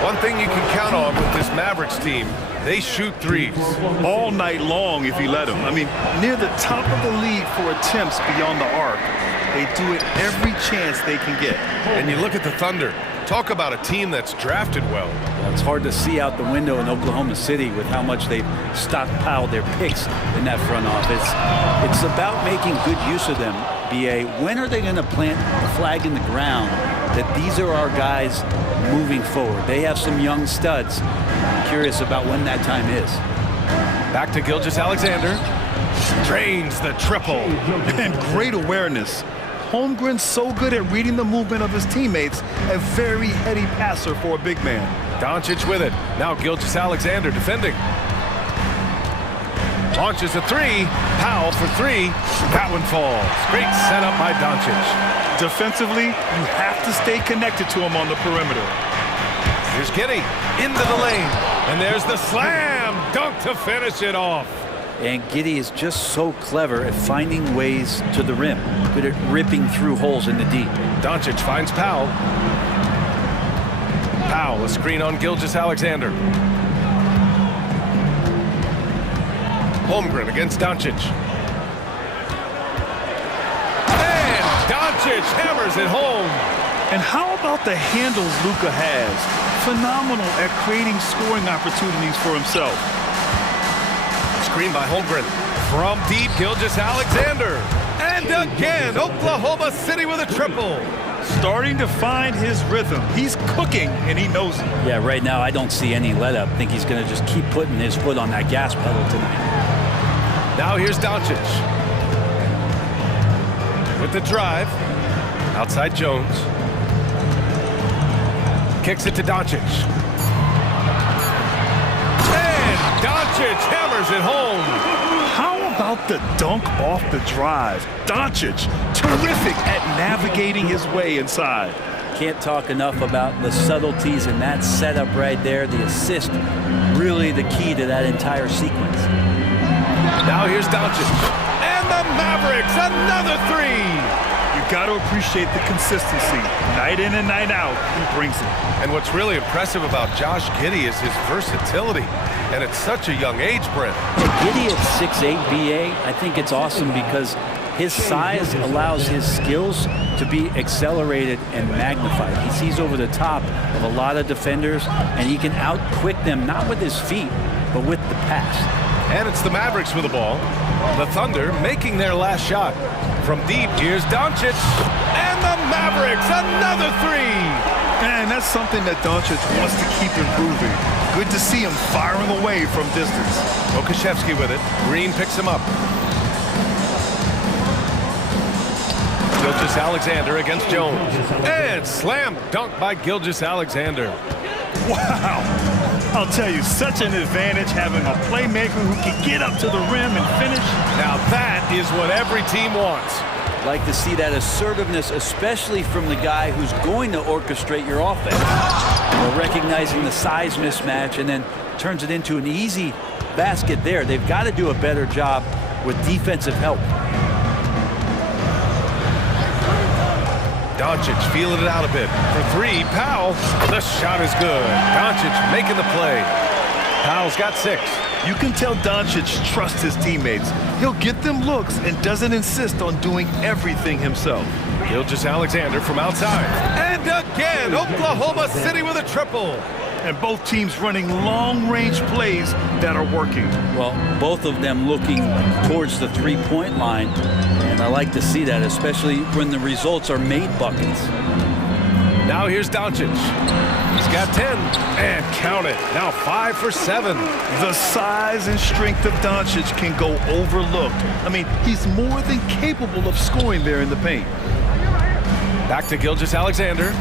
One thing you can count on with this Mavericks team, they shoot threes. All night long if you let them. I mean, near the top of the league for attempts beyond the arc. They do it every chance they can get. And you look at the Thunder. Talk about a team that's drafted well. It's hard to see out the window in Oklahoma City with how much they've stockpiled their picks in that front office. It's about making good use of them, BA. When are they going to plant the flag in the ground that these are our guys moving forward? They have some young studs. I'm curious about when that time is. Back to Gilgeous-Alexander. Drains the triple. And great awareness. Holmgren's so good at reading the movement of his teammates, a very heady passer for a big man. Doncic with it. Now Gilgeous-Alexander defending. Launches a 3. Powell for 3. That one falls. Great setup by Doncic. Defensively, you have to stay connected to him on the perimeter. Here's Giddey into the lane. And there's the slam dunk to finish it off. And Giddey is just so clever at finding ways to the rim. Good at ripping through holes in the D. Doncic finds Powell. Powell, a screen on Gilgeous-Alexander. Holmgren against Doncic. And Doncic hammers it home. And how about the handles Luka has? Phenomenal at creating scoring opportunities for himself. Screen by Holmgren. From deep, Gilgeous-Alexander. And again, Oklahoma City with a triple. Starting to find his rhythm. He's cooking, and he knows it. Yeah, right now I don't see any let up. I think he's going to just keep putting his foot on that gas pedal tonight. Now here's Doncic. With the drive. Outside Jones. Kicks it to Doncic. Doncic hammers it home. How about the dunk off the drive? Doncic, terrific at navigating his way inside. Can't talk enough about the subtleties in that setup right there. The assist, really the key to that entire sequence. Now here's Doncic. And the Mavericks, another 3. You got to appreciate the consistency. Night in and night out, he brings it. And what's really impressive about Josh Giddey is his versatility. And at such a young age, Brent. Giddey at 6'8", BA, I think it's awesome because his size allows his skills to be accelerated and magnified. He sees over the top of a lot of defenders, and he can out-quick them, not with his feet, but with the pass. And it's the Mavericks with the ball. The Thunder making their last shot. From deep, here's Doncic. And the Mavericks, another 3. And that's something that Doncic wants to keep improving. Good to see him firing away from distance. Pokashevsky with it. Green picks him up. Gilgeous-Alexander against Jones. And slam dunk by Gilgeous-Alexander. Wow. I'll tell you, such an advantage having a playmaker who can get up to the rim and finish. Now that is what every team wants. Like to see that assertiveness, especially from the guy who's going to orchestrate your offense. Recognizing the size mismatch and then turns it into an easy basket there. They've got to do a better job with defensive help. Doncic feeling it out a bit. For 3, Powell. The shot is good. Doncic making the play. Powell's got 6. You can tell Doncic trusts his teammates. He'll get them looks and doesn't insist on doing everything himself. Gilgeous-Alexander from outside. And again, Oklahoma City with a triple. And both teams running long-range plays that are working. Well, both of them looking towards the three-point line, and I like to see that, especially when the results are made buckets. Now here's Doncic. He's got 10, and count it. Now 5 for 7. The size and strength of Doncic can go overlooked. I mean, he's more than capable of scoring there in the paint. Back to Gilgeous-Alexander.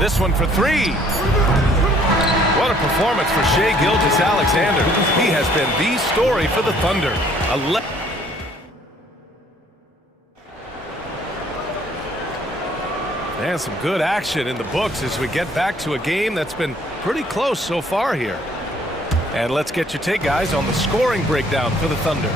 This one for 3. What a performance for Shai Gilgeous-Alexander. He has been the story for the Thunder. And some good action in the books as we get back to a game that's been pretty close so far here. And let's get your take, guys, on the scoring breakdown for the Thunder.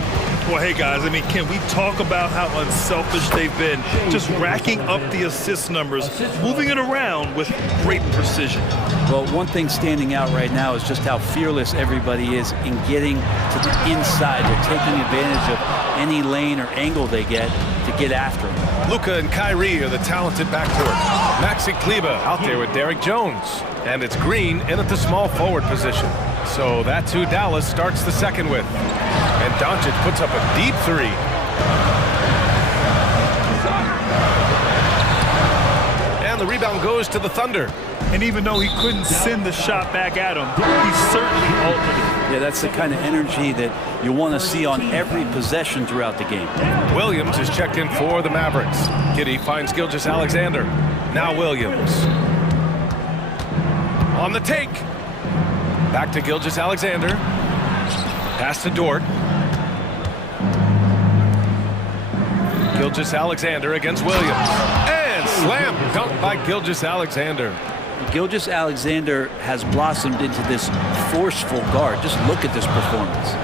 Well, hey, guys, I mean, can we talk about how unselfish they've been? Just racking up the assist numbers, moving it around with great precision. Well, one thing standing out right now is just how fearless everybody is in getting to the inside. They're taking advantage of any lane or angle they get to get after them. Luka and Kyrie are the talented backcourt. Maxi Kleber out there with Derrick Jones. And it's Green in at the small forward position. So that's who Dallas starts the second with. And Doncic puts up a deep 3. And the rebound goes to the Thunder. And even though he couldn't send the shot back at him, he certainly altered it. Yeah, that's the kind of energy that you want to see on every possession throughout the game. Williams is checked in for the Mavericks. Giddey finds Gilgeous-Alexander. Now Williams. On the take. Back to Gilgeous-Alexander. Pass to Dort. Gilgeous-Alexander against Williams. And slam dunk by Gilgeous-Alexander. Gilgeous-Alexander has blossomed into this forceful guard. Just look at this performance.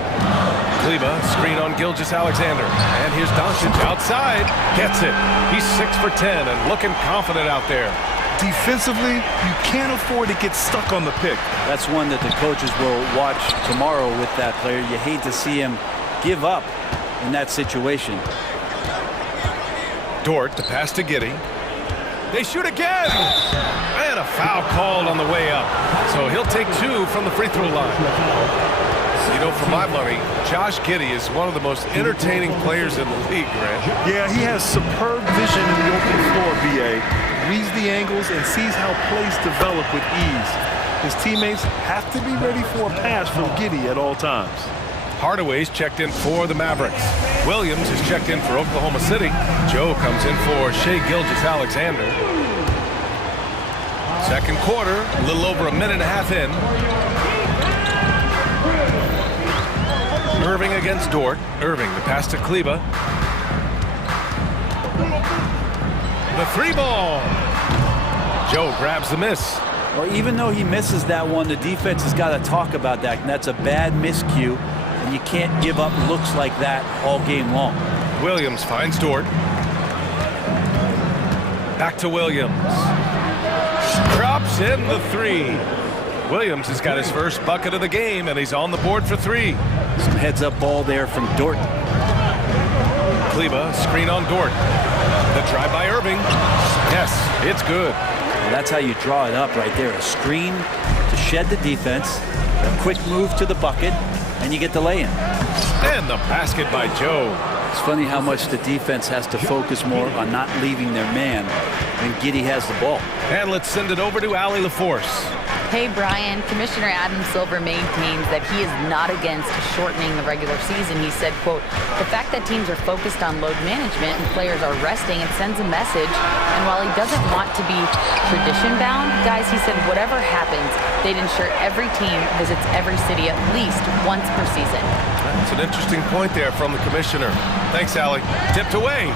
Kleber, screen on Gilgeous-Alexander. And here's Doncic outside. Gets it. He's 6 for 10 and looking confident out there. Defensively, you can't afford to get stuck on the pick. That's one that the coaches will watch tomorrow with that player. You hate to see him give up in that situation. Dort, the pass to Giddey. They shoot again! And a foul called on the way up. So he'll take 2 from the free throw line. You know, for my money, Josh Giddey is one of the most entertaining players in the league, Grant. Yeah, he has superb vision in the open floor, B.A. Reads the angles and sees how plays develop with ease. His teammates have to be ready for a pass from Giddey at all times. Hardaway's checked in for the Mavericks. Williams is checked in for Oklahoma City. Joe comes in for Shai Gilgeous-Alexander. Second quarter, a little over a minute and a half in. Irving against Dort. Irving, the pass to Kleber. The 3 ball. Joe grabs the miss. Well, even though he misses that one, the defense has got to talk about that. And that's a bad miscue. And you can't give up looks like that all game long. Williams finds Dort. Back to Williams. Drops in the 3. Williams has got his first bucket of the game, and he's on the board for 3. Some heads-up ball there from Dort. Kleber, screen on Dort. The drive by Irving. Yes, it's good. And that's how you draw it up right there. A screen to shed the defense, a quick move to the bucket, and you get the lay-in. And the basket by Joe. It's funny how much the defense has to focus more on not leaving their man when Giddey has the ball. And let's send it over to Allie LaForce. Hey, Brian. Commissioner Adam Silver maintains that he is not against shortening the regular season. He said, quote, the fact that teams are focused on load management and players are resting, it sends a message. And while he doesn't want to be tradition-bound, guys, he said whatever happens, they'd ensure every team visits every city at least once per season. That's an interesting point there from the commissioner. Thanks, Allie. Tipped away.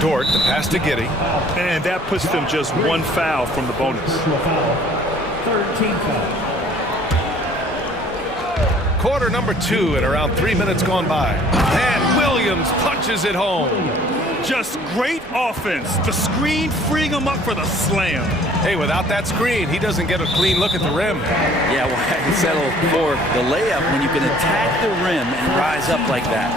Dort, the pass to Giddey. And that puts them just 1 foul from the bonus. 13 foul. Quarter number 2 and around 3 minutes gone by. And Williams punches it home. Just great offense. The screen freeing him up for the slam. Hey, without that screen, he doesn't get a clean look at the rim. Yeah, well, I settle for the layup when you can attack the rim and rise up like that.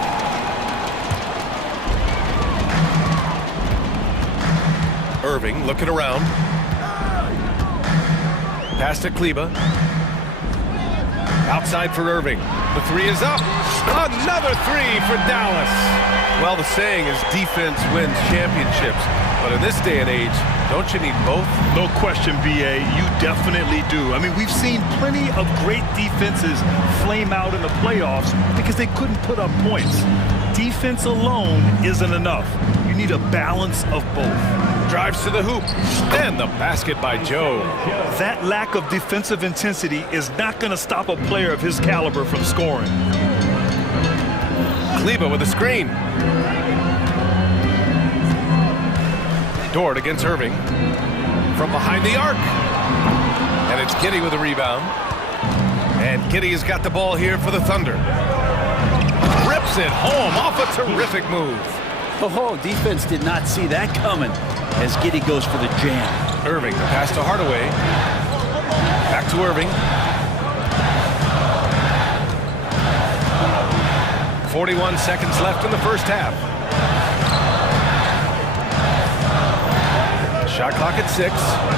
Irving looking around. Pass to Kleba. Outside for Irving. The three is up. Another three for Dallas. Well, the saying is defense wins championships. But in this day and age, don't you need both? No question, BA. You definitely do. I mean, we've seen plenty of great defenses flame out in the playoffs because they couldn't put up points. Defense alone isn't enough. You need a balance of both. Drives to the hoop. And the basket by Joe. That lack of defensive intensity is not going to stop a player of his caliber from scoring. Kleba with a screen. Dort against Irving. From behind the arc. And it's Giddey with a rebound. And Giddey has got the ball here for the Thunder. Rips it home off a terrific move. Oh, defense did not see that coming as Giddey goes for the jam. Irving, the pass to Hardaway. Back to Irving. 41 seconds left in the first half. Shot clock at 6.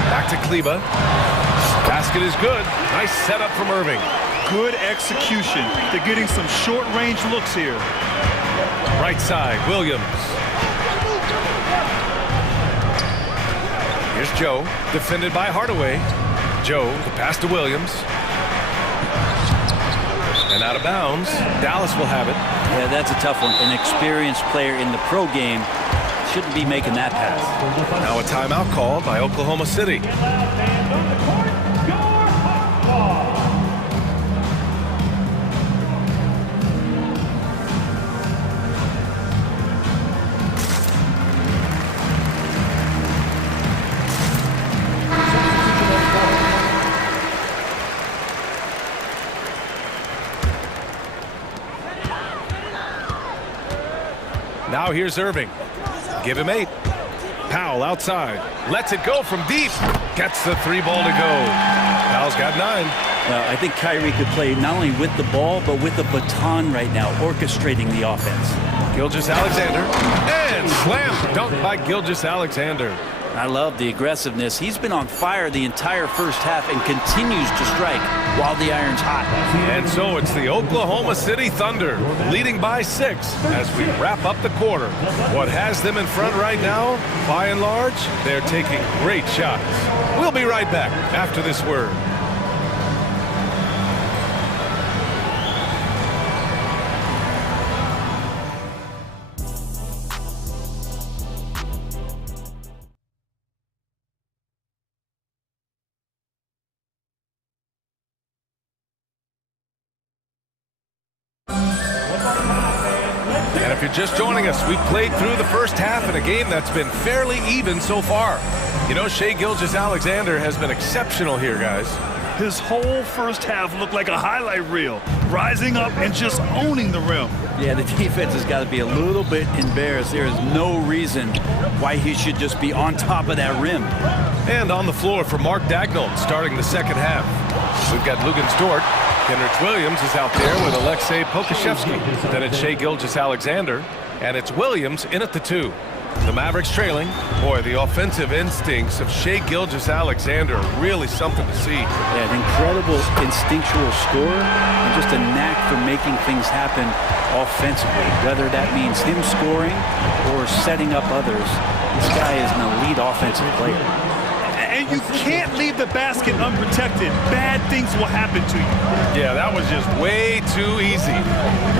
Back to Kleba. Basket is good. Nice setup from Irving. Good execution. They're getting some short-range looks here. Right side, Williams. Here's Joe, defended by Hardaway. Joe, the pass to Williams. And out of bounds. Dallas will have it. Yeah, that's a tough one. An experienced player in the pro game shouldn't be making that pass. Now a timeout called by Oklahoma City. Now here's Irving. Give him 8. Powell outside. Lets it go from deep. Gets the 3 ball to go. Powell's got 9. Well, I think Kyrie could play not only with the ball, but with the baton right now, orchestrating the offense. Gilgeous-Alexander. And slam dunk by Gilgeous-Alexander. I love the aggressiveness. He's been on fire the entire first half and continues to strike while the iron's hot. And so it's the Oklahoma City Thunder leading by 6 as we wrap up the quarter. What has them in front right now, by and large, they're taking great shots. We'll be right back after this word. And if you're just joining us, we've played through the first half in a game that's been fairly even so far. You know, Shai Gilgeous-Alexander has been exceptional here, guys. His whole first half looked like a highlight reel, rising up and just owning the rim. Yeah, the defense has got to be a little bit embarrassed. There is no reason why he should just be on top of that rim. And on the floor for Mark Daigneault starting the second half. We've got Luguentz Dort. Kenrich Williams is out there with Alexei Pokusevski. Then it's Shai Gilgeous-Alexander. And it's Williams in at the 2. The Mavericks trailing. Boy, the offensive instincts of Shai Gilgeous-Alexander are really something to see. Yeah, an incredible instinctual scorer and just a knack for making things happen offensively, whether that means him scoring or setting up others. This guy is an elite offensive player. And you can't leave the basket unprotected. Bad things will happen to you. Yeah, that was just way too easy.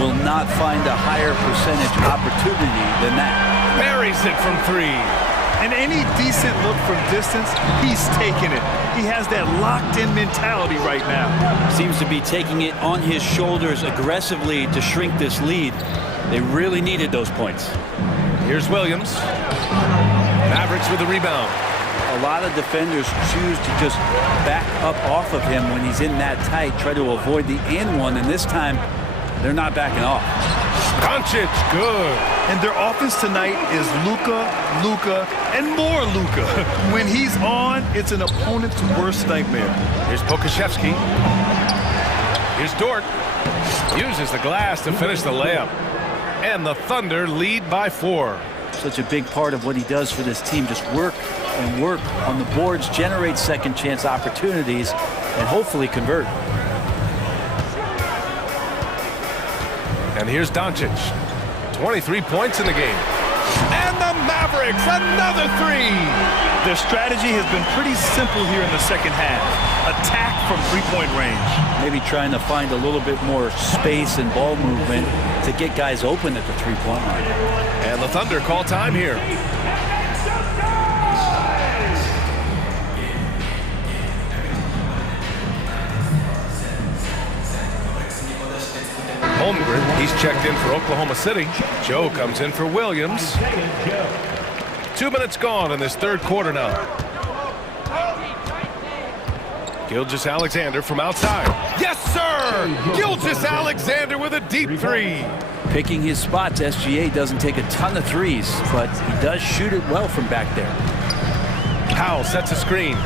Will not find a higher percentage opportunity than that. Buries it from 3. And any decent look from distance, he's taking it. He has that locked-in mentality right now. Seems to be taking it on his shoulders aggressively to shrink this lead. They really needed those points. Here's Williams. Mavericks with the rebound. A lot of defenders choose to just back up off of him when he's in that tight, try to avoid the and one, and this time they're not backing off. Doncic, good. And their offense tonight is Luka, and more Luka. When he's on, it's an opponent's worst nightmare. Here's Pokusevski. Here's Dort. Uses the glass to finish the layup. And the Thunder lead by 4. Such a big part of what he does for this team, just work and work on the boards, generate second chance opportunities, and hopefully convert. And here's Doncic. 23 points in the game. And the Mavericks, another three! Their strategy has been pretty simple here in the second half. Attack from three-point range. Maybe trying to find a little bit more space and ball movement to get guys open at the three-point line. And the Thunder call time here. Holmgren, he's checked in for Oklahoma City. Joe comes in for Williams. 2 minutes gone in this third quarter now. Gilgeous-Alexander from outside. Yes, sir! Gilgeous-Alexander with a deep three. Picking his spots, SGA doesn't take a ton of threes, but he does shoot it well from back there. Powell sets a screen.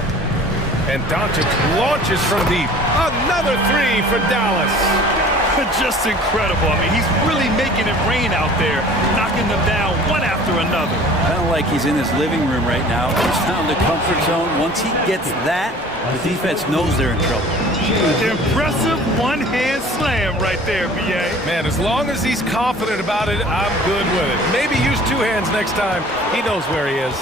And Doncic launches from deep. Another three for Dallas. Just incredible. I mean, he's really making it rain out there, knocking them down one after another. Kind of like he's in his living room right now. He's found the comfort zone. Once he gets that, the defense knows they're in trouble. Impressive one-hand slam right there, B.A. Man, as long as he's confident about it, I'm good with it. Maybe use two hands next time. He knows where he is.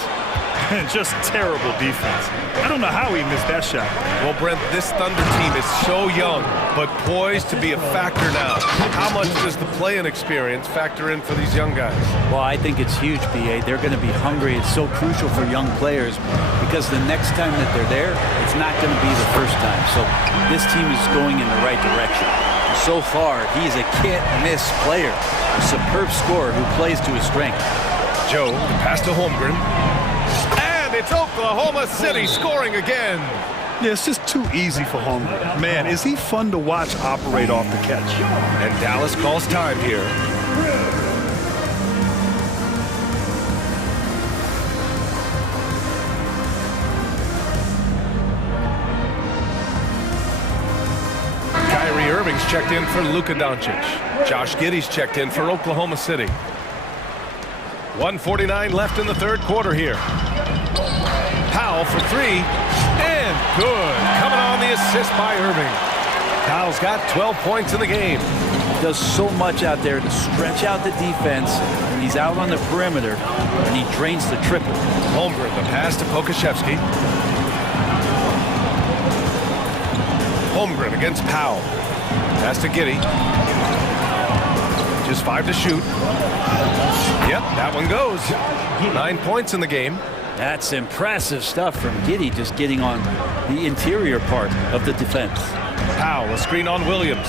Just terrible defense. I don't know how he missed that shot. Well, Brent, this Thunder team is so young, but poised to be a factor now. How much does the play-in experience factor in for these young guys? Well, I think it's huge, B.A. They're going to be hungry. It's so crucial for young players because the next time that they're there, it's not going to be the first time. So this team is going in the right direction. So far, he's a can't-miss player, a superb scorer who plays to his strength. Joe, the pass to Holmgren. It's Oklahoma City scoring again. Yeah, it's just too easy for Holmgren. Man, is he fun to watch operate off the catch. And Dallas calls time here. Kyrie Irving's checked in for Luka Doncic. Josh Giddey's checked in for Oklahoma City. 1:49 left in the third quarter here. Powell for three, and good. Coming on the assist by Irving. Powell's got 12 points in the game. He does so much out there to stretch out the defense, and he's out on the perimeter, and he drains the triple. Holmgren, the pass to Pokusevski. Holmgren against Powell. Pass to Giddey. Just 5 to shoot. Yep, that one goes. 9 points in the game. That's impressive stuff from Giddey, just getting on the interior part of the defense. Powell, a screen on Williams.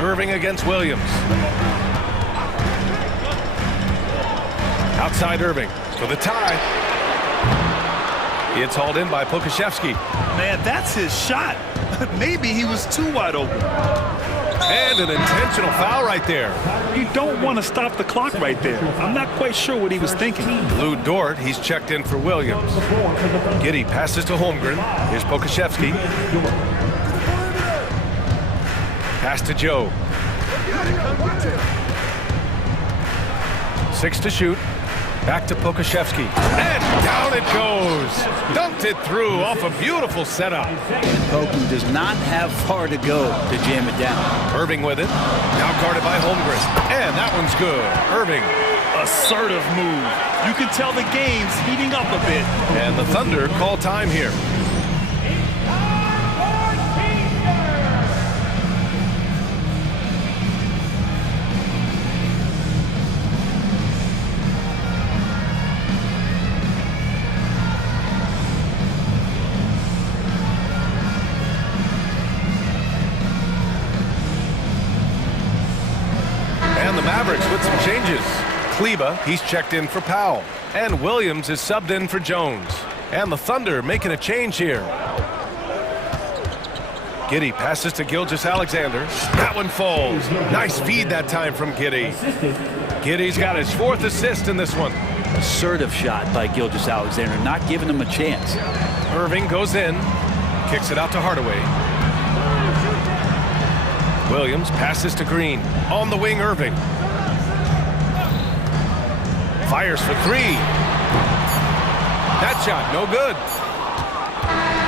Irving against Williams. Outside Irving for the tie. It's hauled in by Pokusevski. Man, that's his shot. Maybe he was too wide open. And an intentional foul right there. You don't want to stop the clock right there. I'm not quite sure what he was thinking. Lou Dort, he's checked in for Williams. Giddey passes to Holmgren. Here's Pokusevski. Pass to Joe. 6 to shoot. Back to Pokusevski. And down it goes. Dumped it through off a beautiful setup. Poku does not have far to go to jam it down. Irving with it. Now guarded by Holmgren. And that one's good. Irving. Assertive move. You can tell the game's heating up a bit. And the Thunder call time here. Mavericks with some changes. Kleba, he's checked in for Powell. And Williams is subbed in for Jones. And the Thunder making a change here. Giddey passes to Gilgeous-Alexander. That one falls. Nice feed that time from Giddey. Giddey's got his 4th assist in this one. Assertive shot by Gilgeous-Alexander, not giving him a chance. Irving goes in. Kicks it out to Hardaway. Williams passes to Green. On the wing, Irving. Fires for three. That shot, no good.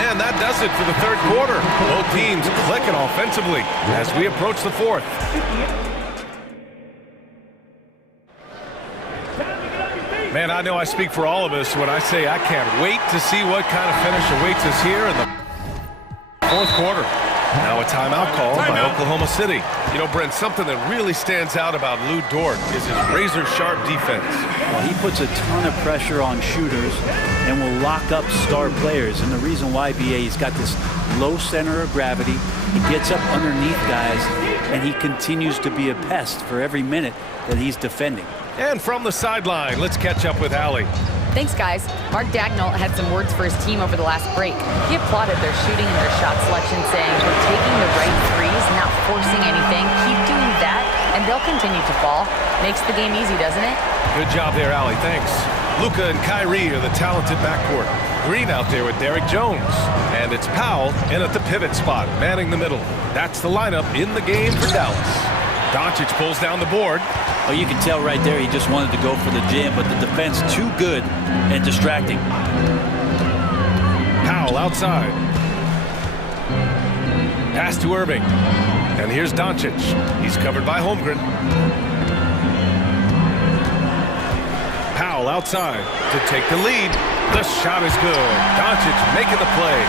And that does it for the third quarter. Both teams clicking offensively as we approach the fourth. Man, I know I speak for all of us when I say I can't wait to see what kind of finish awaits us here in the fourth quarter. Now a timeout call by Oklahoma City. You know, Brent, something that really stands out about Lou Dort is his razor-sharp defense. Well, he puts a ton of pressure on shooters and will lock up star players. And the reason why, BA, he's got this low center of gravity. He gets up underneath guys, and he continues to be a pest for every minute that he's defending. And from the sideline, let's catch up with Allie. Thanks, guys. Mark Dagnall had some words for his team over the last break. He applauded their shooting and their shot selection, saying, "We're taking the right threes, not forcing anything. Keep doing that, and they'll continue to fall." Makes the game easy, doesn't it? Good job there, Allie. Thanks. Luka and Kyrie are the talented backcourt. Green out there with Derek Jones. And it's Powell in at the pivot spot, manning the middle. That's the lineup in the game for Dallas. Doncic pulls down the board. Oh, you can tell right there he just wanted to go for the jam, but the defense too good and distracting. Powell outside. Pass to Irving. And here's Doncic. He's covered by Holmgren. Powell outside to take the lead. The shot is good. Doncic making the play.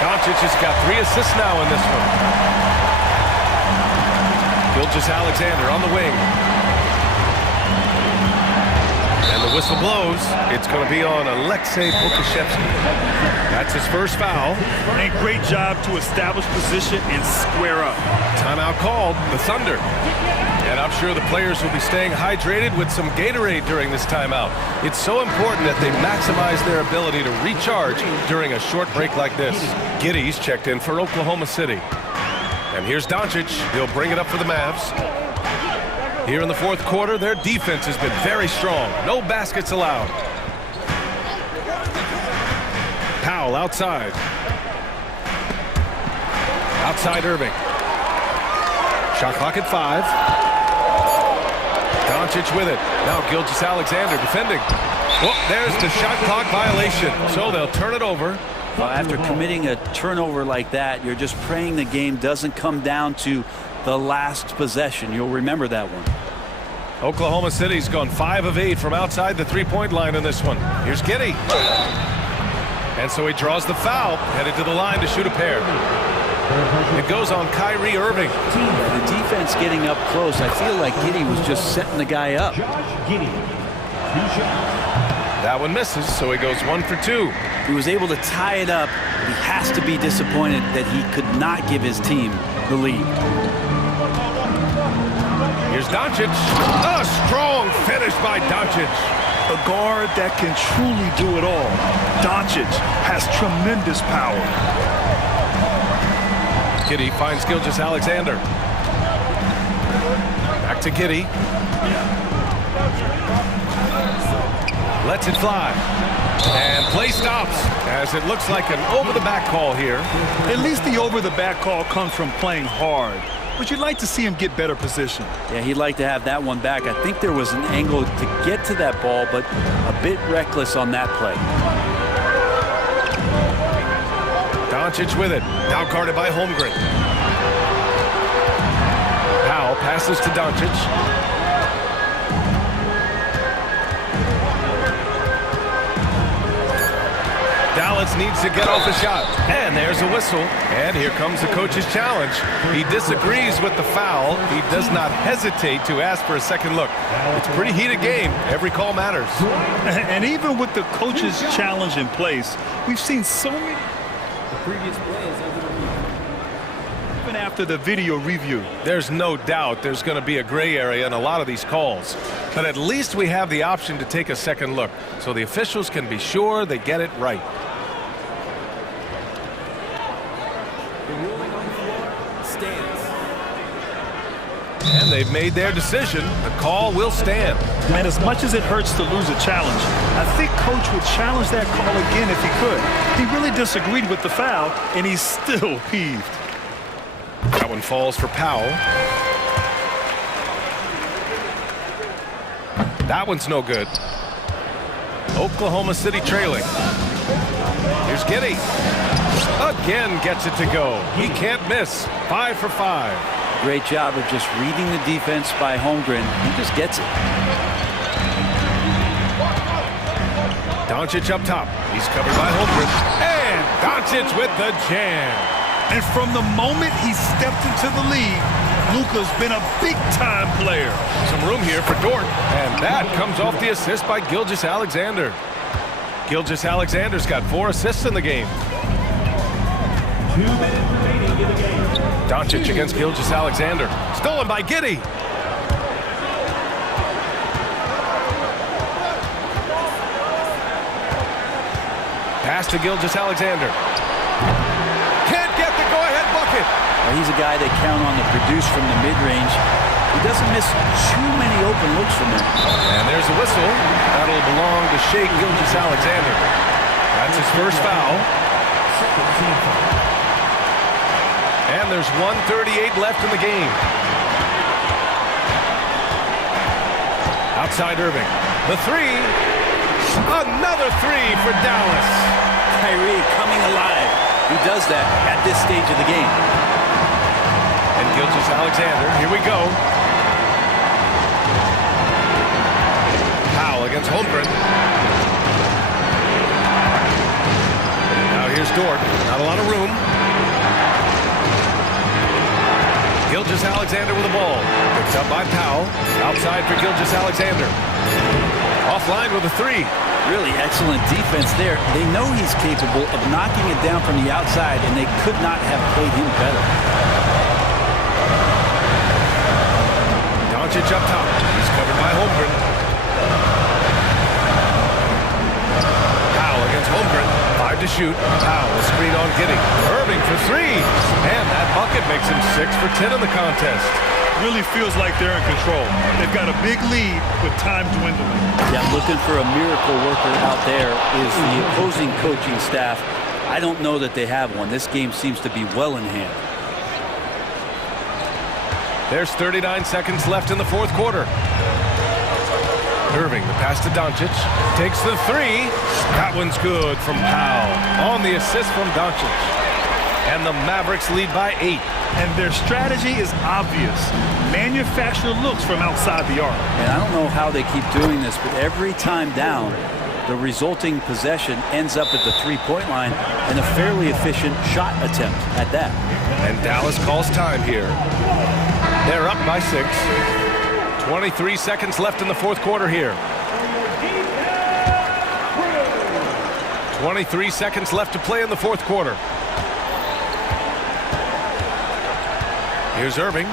Doncic has got 3 assists now in this one. Gilgeous-Alexander on the wing. And the whistle blows. It's going to be on Alexei Pokusevski. That's his first foul. And great job to establish position and square up. Timeout called, the Thunder. And I'm sure the players will be staying hydrated with some Gatorade during this timeout. It's so important that they maximize their ability to recharge during a short break like this. Giddey's checked in for Oklahoma City. And here's Doncic. He'll bring it up for the Mavs. Here in the fourth quarter, their defense has been very strong. No baskets allowed. Powell outside. Outside Irving. Shot clock at 5. Doncic with it. Now Gilgeous-Alexander defending. Well, there's the shot clock violation. So they'll turn it over. Well, after committing a turnover like that, you're just praying the game doesn't come down to the last possession. You'll remember that one. Oklahoma City's gone 5 of 8 from outside the three-point line in this one. Here's Giddey. And so he draws the foul, headed to the line to shoot a pair. It goes on Kyrie Irving. The defense getting up close. I feel like Giddey was just setting the guy up. That one misses, so he goes 1 for 2. He was able to tie it up. He has to be disappointed that he could not give his team the lead. Here's Doncic. A strong finish by Doncic. A guard that can truly do it all. Doncic has tremendous power. Giddey finds Gilgeous-Alexander. Back to Giddey. Lets it fly. And play stops as it looks like an over-the-back call here. At least the over-the-back call comes from playing hard. But you'd like to see him get better position. Yeah, he'd like to have that one back. I think there was an angle to get to that ball, but a bit reckless on that play. Doncic with it. Now guarded by Holmgren. Powell passes to Doncic. Dallas needs to get off a shot. And there's a whistle. And here comes the coach's challenge. He disagrees with the foul. He does not hesitate to ask for a second look. It's a pretty heated game. Every call matters. And even with the coach's challenge in place, we've seen so many. The previous play is under review. Even after the video review. There's no doubt there's going to be a gray area in a lot of these calls. But at least we have the option to take a second look, so the officials can be sure they get it right. The ruling on the floor stands. And they've made their decision. The call will stand. And as much as it hurts to lose a challenge, I think Coach would challenge that call again if he could. He really disagreed with the foul, and he's still peeved. That one falls for Powell. That one's no good. Oklahoma City trailing. Here's Giddey. Again gets it to go. He can't miss. 5 for 5. Great job of just reading the defense by Holmgren. He just gets it. Doncic up top. He's covered by Holmgren. And Doncic with the jam. And from the moment he stepped into the league, Luka's been a big-time player. Some room here for Dort. And that comes off the assist by Gilgeous-Alexander. Gilgeous-Alexander's got 4 assists in the game. 2 minutes remaining in the game. Doncic against Gilgeous-Alexander. Stolen by Giddey. Pass to Gilgeous-Alexander. Can't get the go-ahead bucket. Well, he's a guy they count on to produce from the mid-range. He doesn't miss too many open looks from him. And there's a whistle. That'll belong to Shea Gilgeous-Alexander. That's his first foul. And there's 1:38 left in the game. Outside Irving. The three. Another three for Dallas. Kyrie coming alive. He does that at this stage of the game. And Gilgeous-Alexander, here we go. Powell against Holmgren. Now here's Dort. Not a lot of room. Gilgeous-Alexander with the ball. Picked up by Powell. Outside for Gilgeous-Alexander. Offline with a three. Really excellent defense there. They know he's capable of knocking it down from the outside, and they could not have played him better. Doncic up top. He's covered by Holmgren. Powell against Holmgren. 5 to shoot. Powell, screen on Giddey. Irving for three. And that bucket makes him 6 for 10 in the contest. Really feels like they're in control. They've got a big lead with time dwindling. Yeah, looking for a miracle worker out there is the opposing coaching staff. I don't know that they have one. This game seems to be well in hand. There's 39 seconds left in the fourth quarter. Irving, the pass to Doncic. Takes the three. That one's good from Powell. On the assist from Doncic. And the Mavericks lead by 8. And their strategy is obvious. Manufacture looks from outside the arc. And I don't know how they keep doing this, but every time down, the resulting possession ends up at the three-point line and a fairly efficient shot attempt at that. And Dallas calls time here. They're up by 6. 23 seconds left in the fourth quarter here. 23 seconds left to play in the fourth quarter. Here's Irving.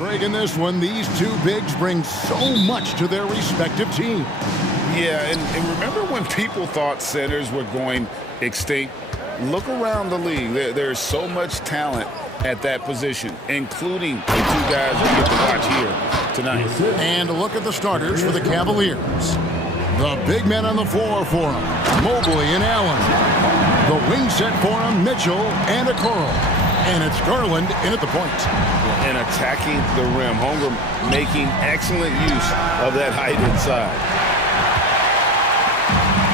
Greg, in this one, these two bigs bring so much to their respective teams. Yeah, and remember when people thought centers were going extinct? Look around the league. There's so much talent at that position, including the two guys we get to watch here tonight. And look at the starters for the Cavaliers. The big men on the floor for them, Mobley and Allen. The wing set for them, Mitchell and Okoro. And it's Garland in at the point. And attacking the rim. Holmgren making excellent use of that height inside.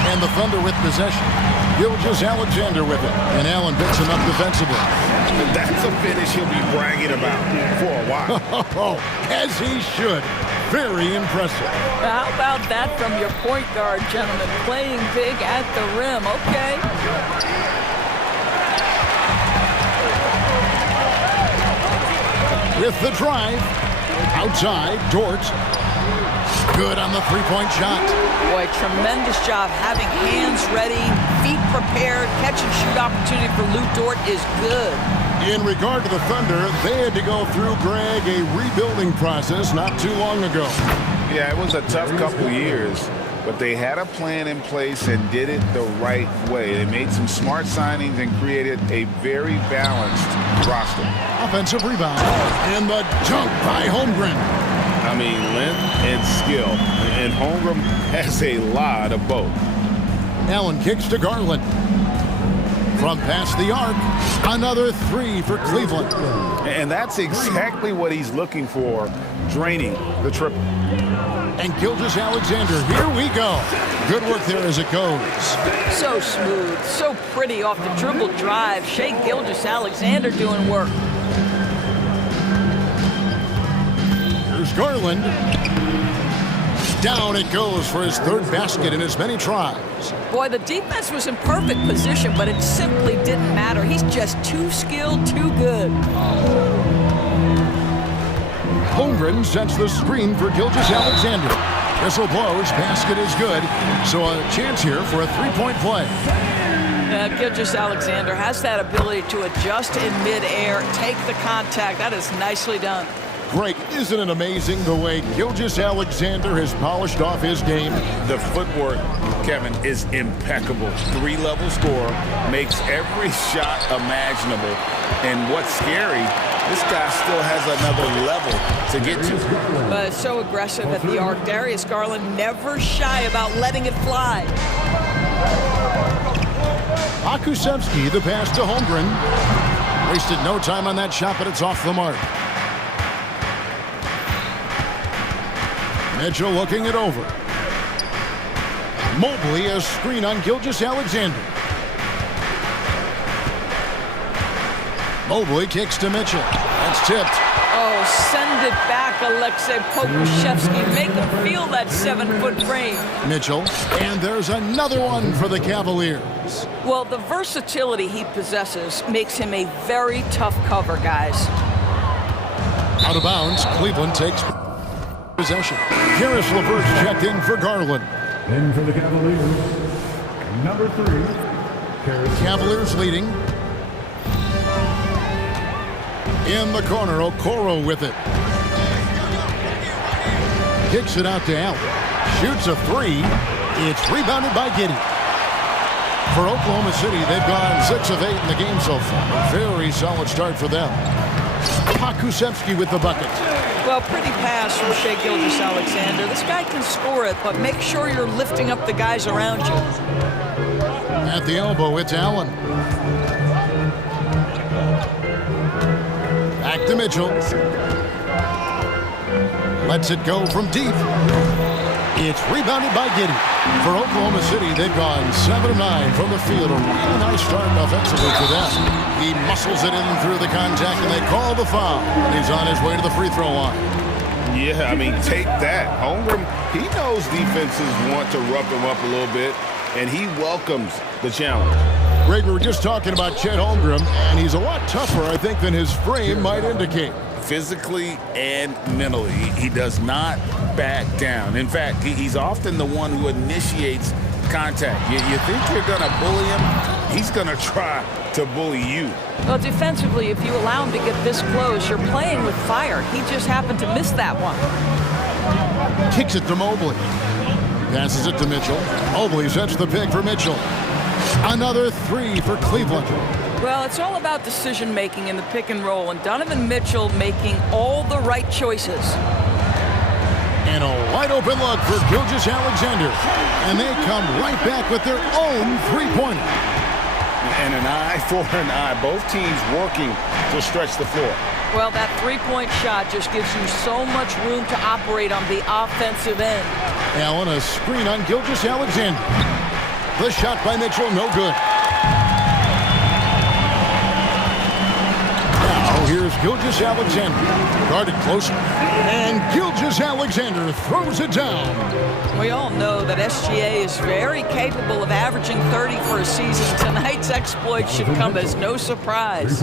And the Thunder with possession. Gilgeous-Alexander with it. And Allen picks him up defensively. That's a finish he'll be bragging about for a while. As he should. Very impressive. How about that from your point guard, gentlemen? Playing big at the rim. Okay. With the drive. Outside, Dort. Good on the three-point shot. Boy, tremendous job having hands ready, feet prepared, catch and shoot opportunity for Lou Dort is good. In regard to the Thunder, they had to go through, Greg, a rebuilding process not too long ago. Yeah, it was a tough couple years, but they had a plan in place and did it the right way. They made some smart signings and created a very balanced roster. Offensive rebound. And the dunk by Holmgren. I mean, length and skill. And Holmgren has a lot of both. Allen kicks to Garland. From past the arc, another three for Cleveland. And that's exactly what he's looking for, draining the triple. And Gilgeous-Alexander, here we go. Good work there as it goes. So smooth, so pretty off the dribble drive. Shai Gilgeous-Alexander doing work. Here's Garland. Down it goes for his third basket in as many tries. Boy, the defense was in perfect position, but it simply didn't matter. He's just too skilled, too good. Holmgren sets the screen for Gilgeous-Alexander. Whistle blows, basket is good. So a chance here for a three-point play. Gilgeous-Alexander has that ability to adjust in midair, take the contact. That is nicely done. Greg, isn't it amazing the way Gilgeous-Alexander has polished off his game? The footwork, Kevin, is impeccable. Three-level scorer, makes every shot imaginable. And what's scary, this guy still has another level to get to. So aggressive at the arc. Darius Garland never shy about letting it fly. Akusevsky, the pass to Holmgren. Wasted no time on that shot, but it's off the mark. Mitchell looking it over. Mobley, a screen on Gilgeous-Alexander. Mobley kicks to Mitchell. That's tipped. Oh, send it back, Alexei Pokusevsky. Make him feel that 7-foot frame. Mitchell, and there's another one for the Cavaliers. Well, the versatility he possesses makes him a very tough cover, guys. Out of bounds, Cleveland takes possession. Karis LeVert's checked in for Garland. In for the Cavaliers, number 3. Cavaliers leading. In the corner, Okoro with it. Kicks it out to Allen. Shoots a three. It's rebounded by Giddey. For Oklahoma City, they've gone 6 of 8 in the game so far. A very solid start for them. Pokusevsky with the bucket. Well, pretty pass from Shai Gilgeous-Alexander. This guy can score it, but make sure you're lifting up the guys around you. At the elbow, it's Allen. Back to Mitchell. Lets it go from deep. It's rebounded by Giddey. For Oklahoma City, they've gone 7 of 9 from the field. A really nice start offensively for them. He muscles it in through the contact, and they call the foul. He's on his way to the free throw line. Yeah, I mean, take that. Holmgren, he knows defenses want to rough him up a little bit, and he welcomes the challenge. Greg, we were just talking about Chet Holmgren, and he's a lot tougher, I think, than his frame might indicate. Physically and mentally, he does not back down. In fact, he's often the one who initiates contact. You think you're going to bully him? He's going to try to bully you. Well, defensively, if you allow him to get this close, you're playing with fire. He just happened to miss that one. Kicks it to Mobley. Passes it to Mitchell. Mobley sets the pick for Mitchell. Another three for Cleveland. Well, it's all about decision-making in the pick and roll, and Donovan Mitchell making all the right choices. And a wide-open look for Gilgeous-Alexander. And they come right back with their own three-pointer. And an eye for an eye. Both teams working to stretch the floor. Well, that three-point shot just gives you so much room to operate on the offensive end. Allen, a screen on Gilgeous-Alexander. The shot by Mitchell, no good. Now here's Gilgeous-Alexander. Guarded closer. And Gilgeous-Alexander throws it down. We all know that SGA is very capable of averaging 30 for a season. Tonight's exploit should come as no surprise.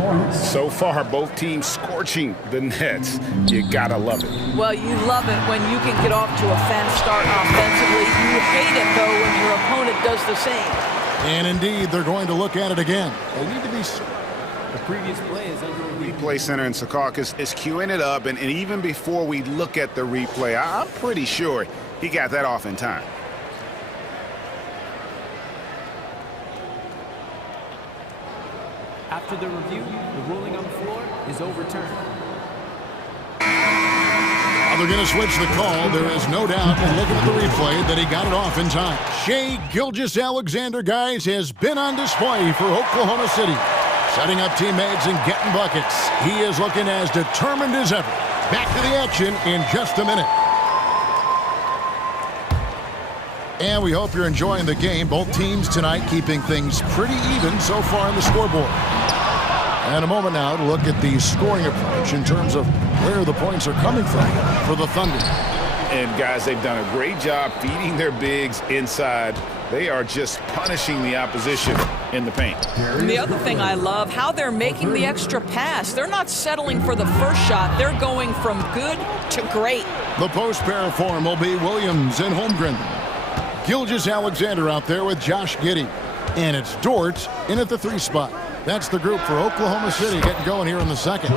So far, both teams scorching the Nets. You gotta love it. Well, you love it when you can get off to a fast start offensively. You hate it, though, when your opponent does the same. And indeed, they're going to look at it again. They need to be... The previous play is under review. Replay center in Secaucus is queuing it up, and even before we look at the replay, I'm pretty sure he got that off in time. After the review, the ruling on the floor is overturned. They're going to switch the call. There is no doubt, and looking at the replay, that he got it off in time. Shai Gilgeous-Alexander, guys, has been on display for Oklahoma City. Setting up teammates and getting buckets. He is looking as determined as ever. Back to the action in just a minute. And we hope you're enjoying the game. Both teams tonight keeping things pretty even so far on the scoreboard. And a moment now to look at the scoring approach in terms of where the points are coming from for the Thunder. And guys, they've done a great job feeding their bigs inside. They are just punishing the opposition in the paint. And the other thing I love, how they're making the extra pass. They're not settling for the first shot. They're going from good to great. The post pair form will be Williams and Holmgren. Gilgeous-Alexander out there with Josh Giddey. And it's Dort in at the three spot. That's the group for Oklahoma City getting going here in the second.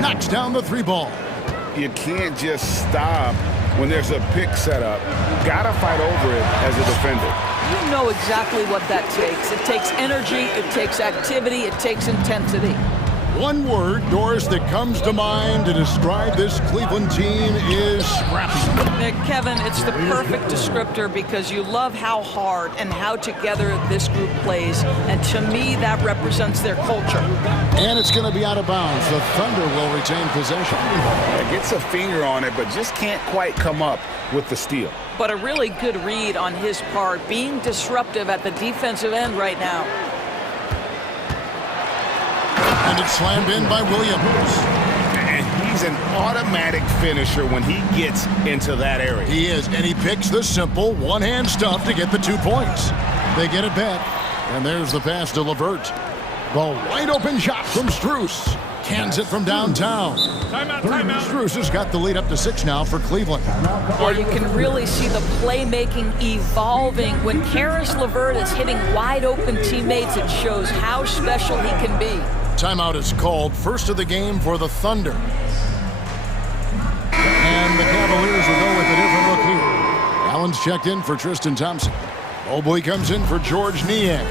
Knocks down the three ball. You can't just stop when there's a pick set up. Gotta fight over it as a defender. You know exactly what that takes. It takes energy, it takes activity, it takes intensity. One word, Doris, that comes to mind to describe this Cleveland team is scrappy. Kevin, it's the perfect descriptor because you love how hard and how together this group plays. And to me, that represents their culture. And it's going to be out of bounds. The Thunder will retain possession. It gets a finger on it, but just can't quite come up with the steal. But a really good read on his part, being disruptive at the defensive end right now. And it's slammed in by Williams. And he's an automatic finisher when he gets into that area. He is, and he picks the simple one-hand stuff to get the 2 points. They get it back, and there's the pass to LeVert. The wide-open shot from Strus. Cans it from downtown. Timeout. Strus has got the lead up to 6 now for Cleveland. Well, you can really see the playmaking evolving. When Karis LeVert is hitting wide-open teammates, it shows how special he can be. Timeout is called. First of the game for the Thunder. And the Cavaliers will go with a different look here. Allen's checked in for Tristan Thompson. Mobley comes in for George Niang.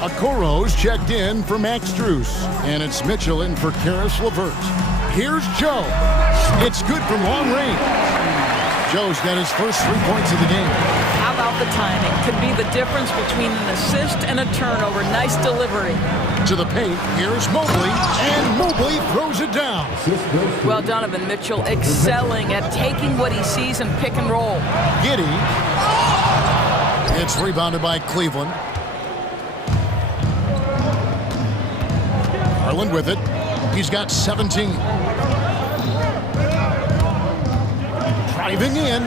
Okoro's checked in for Max Strus. And it's Mitchell in for Karis LeVert. Here's Joe. It's good from long range. Joe's got his first 3 points of the game. How about the timing? Could be the difference between an assist and a turnover. Nice delivery. To the paint, here's Mobley, and Mobley throws it down. Well, Donovan Mitchell excelling at taking what he sees in pick and roll. Giddey. It's rebounded by Cleveland. Garland with it. He's got 17. Driving in.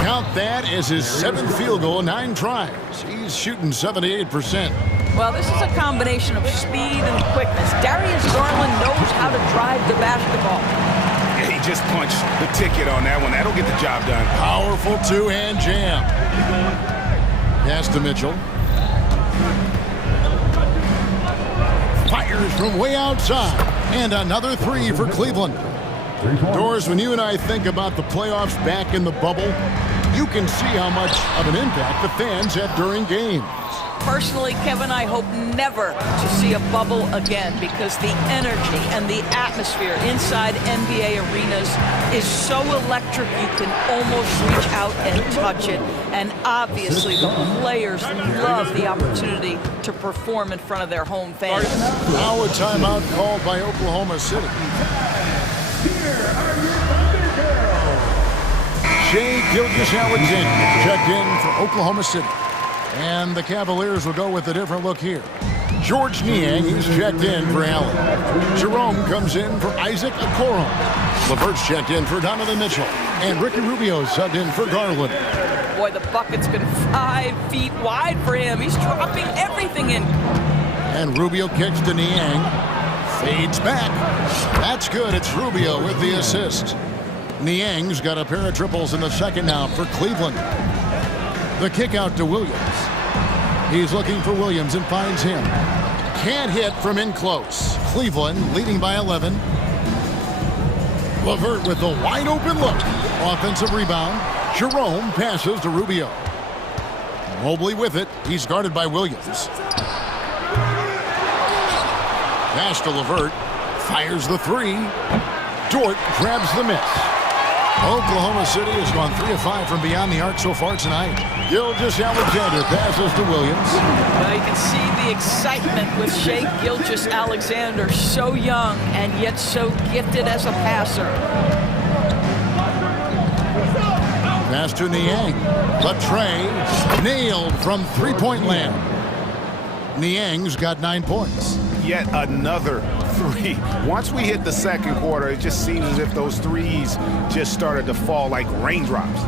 Count that as his 7th field goal, 9 tries. He's shooting 78%. Well, this is a combination of speed and quickness. Darius Garland knows how to drive the basketball. He just punched the ticket on that one. That'll get the job done. Powerful two-hand jam. Pass to Mitchell. Fires from way outside. And another three for Cleveland. Doris, when you and I think about the playoffs back in the bubble, you can see how much of an impact the fans had during games. Personally, Kevin, I hope never to see a bubble again because the energy and the atmosphere inside NBA arenas is so electric you can almost reach out and touch it. And obviously the players love the opportunity to perform in front of their home fans. Now a timeout called by Oklahoma City. Shai Gilgeous-Alexander checked in for Oklahoma City. And the Cavaliers will go with a different look here. George Niang, he's checked in for Allen. Jerome comes in for Isaac Okoro. LeVert's checked in for Donovan Mitchell. And Ricky Rubio subbed in for Garland. Boy, the bucket's been 5 feet wide for him. He's dropping everything in. And Rubio kicks to Niang. Fades back. That's good. It's Rubio with the assist. Niang's got a pair of triples in the second now for Cleveland. The kick out to Williams. He's looking for Williams and finds him. Can't hit from in close. Cleveland leading by 11. LeVert with the wide open look. Offensive rebound. Jerome passes to Rubio. Mobley with it. He's guarded by Williams. Pass to LeVert. Fires the three. Dort grabs the miss. Oklahoma City has gone 3 of 5 from beyond the arc so far tonight. Gilgeous-Alexander passes to Williams. Well, you can see the excitement with Shai Gilgeous-Alexander, so young and yet so gifted as a passer. Pass to Niang. The tray nailed from three-point land. Niang's got 9 points. Yet another three. Once we hit the second quarter, it just seems as if those threes just started to fall like raindrops.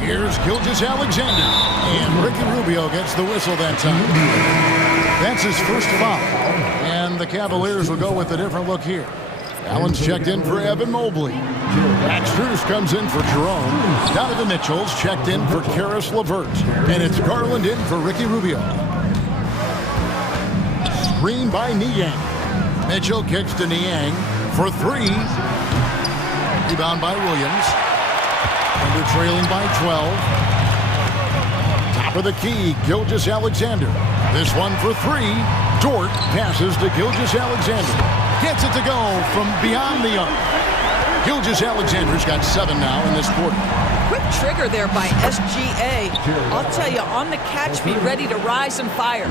Here's Gilgeous-Alexander. And Ricky Rubio gets the whistle that time. That's his first foul. And the Cavaliers will go with a different look here. Allen's checked in for Evan Mobley. Max Strus comes in for Jerome. Donovan Mitchell's checked in for Karis LeVert. And it's Garland in for Ricky Rubio. Screen by Niang. Mitchell kicks to Niang for three. Rebound by Williams. Under trailing by 12. Top of the key, Gilgeous-Alexander. This one for three. Dort passes to Gilgeous-Alexander. Gets it to go from beyond the arc. Gilgeous-Alexander's got 7 now in this quarter. Quick trigger there by SGA. I'll tell you, on the catch, be ready to rise and fire.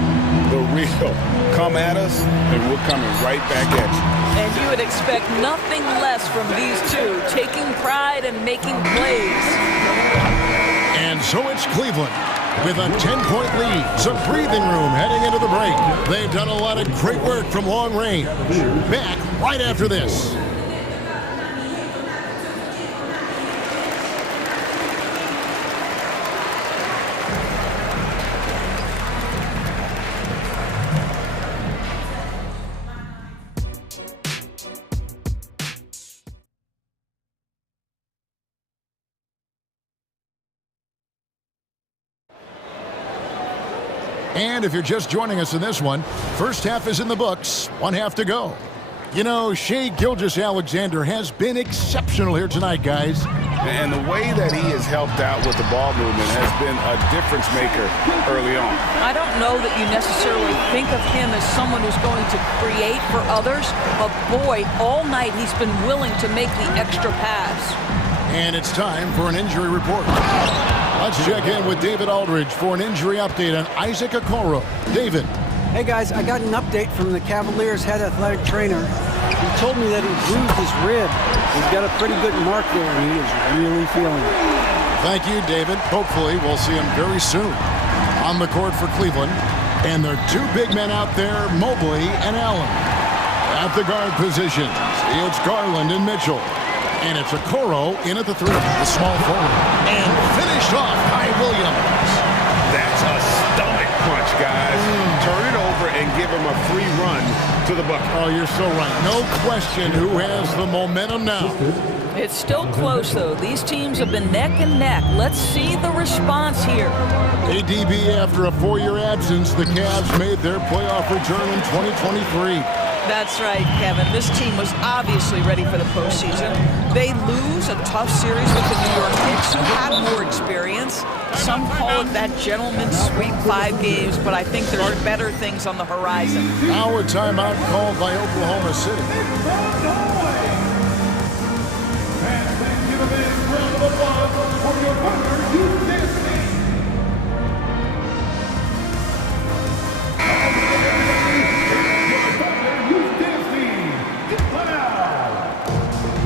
The real. Come at us, and we're coming right back at you. And you would expect nothing less from these two, taking pride and making plays. And so it's Cleveland with a 10-point lead. Some breathing room heading into the break. They've done a lot of great work from long range. Back right after this. And if you're just joining us in this one, first half is in the books, 1 half to go. You know, Shai Gilgeous-Alexander has been exceptional here tonight, guys. And the way that he has helped out with the ball movement has been a difference maker early on. I don't know that you necessarily think of him as someone who's going to create for others, but boy, all night he's been willing to make the extra pass. And it's time for an injury report. Let's check in with David Aldridge for an injury update on Isaac Okoro. David. Hey guys, I got an update from the Cavaliers head athletic trainer. He told me that he bruised his rib. He's got a pretty good mark there, and he is really feeling it. Thank you, David. Hopefully we'll see him very soon. On the court for Cleveland, and their two big men out there, Mobley and Allen. At the guard positions, it's Garland and Mitchell. And it's Okoro in at the three, the small forward. And finished off by Williams. That's a stomach punch, guys. Turn it over and give him a free run to to the bucket. Oh, you're so right. No question who has the momentum now. It's still close, though. These teams have been neck and neck. Let's see the response here. ADB, after a 4-year absence, the Cavs made their playoff return in 2023. That's right, Kevin. This team was obviously ready for the postseason. They lose a tough series with the New York Knicks, who had more experience. Some call it that gentleman's sweep 5 games, but I think there's better things on the horizon. Now a timeout called by Oklahoma City.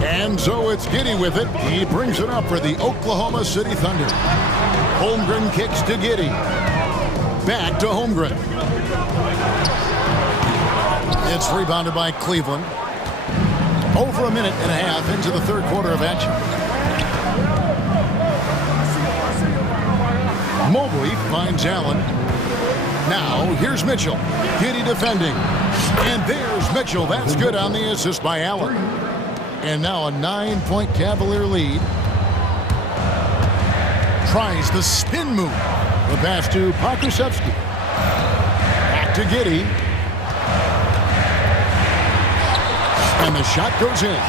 And so it's Giddey with it. He brings it up for the Oklahoma City Thunder. Holmgren kicks to Giddey. Back to Holmgren. It's rebounded by Cleveland. Over a minute and a half into the third quarter of action. Mobley finds Allen. Now here's Mitchell. Giddey defending. And there's Mitchell. That's good on the assist by Allen. And now a 9-point Cavalier lead. Tries the spin move. The pass to Pokusevski. Back to Giddey. And the shot goes in.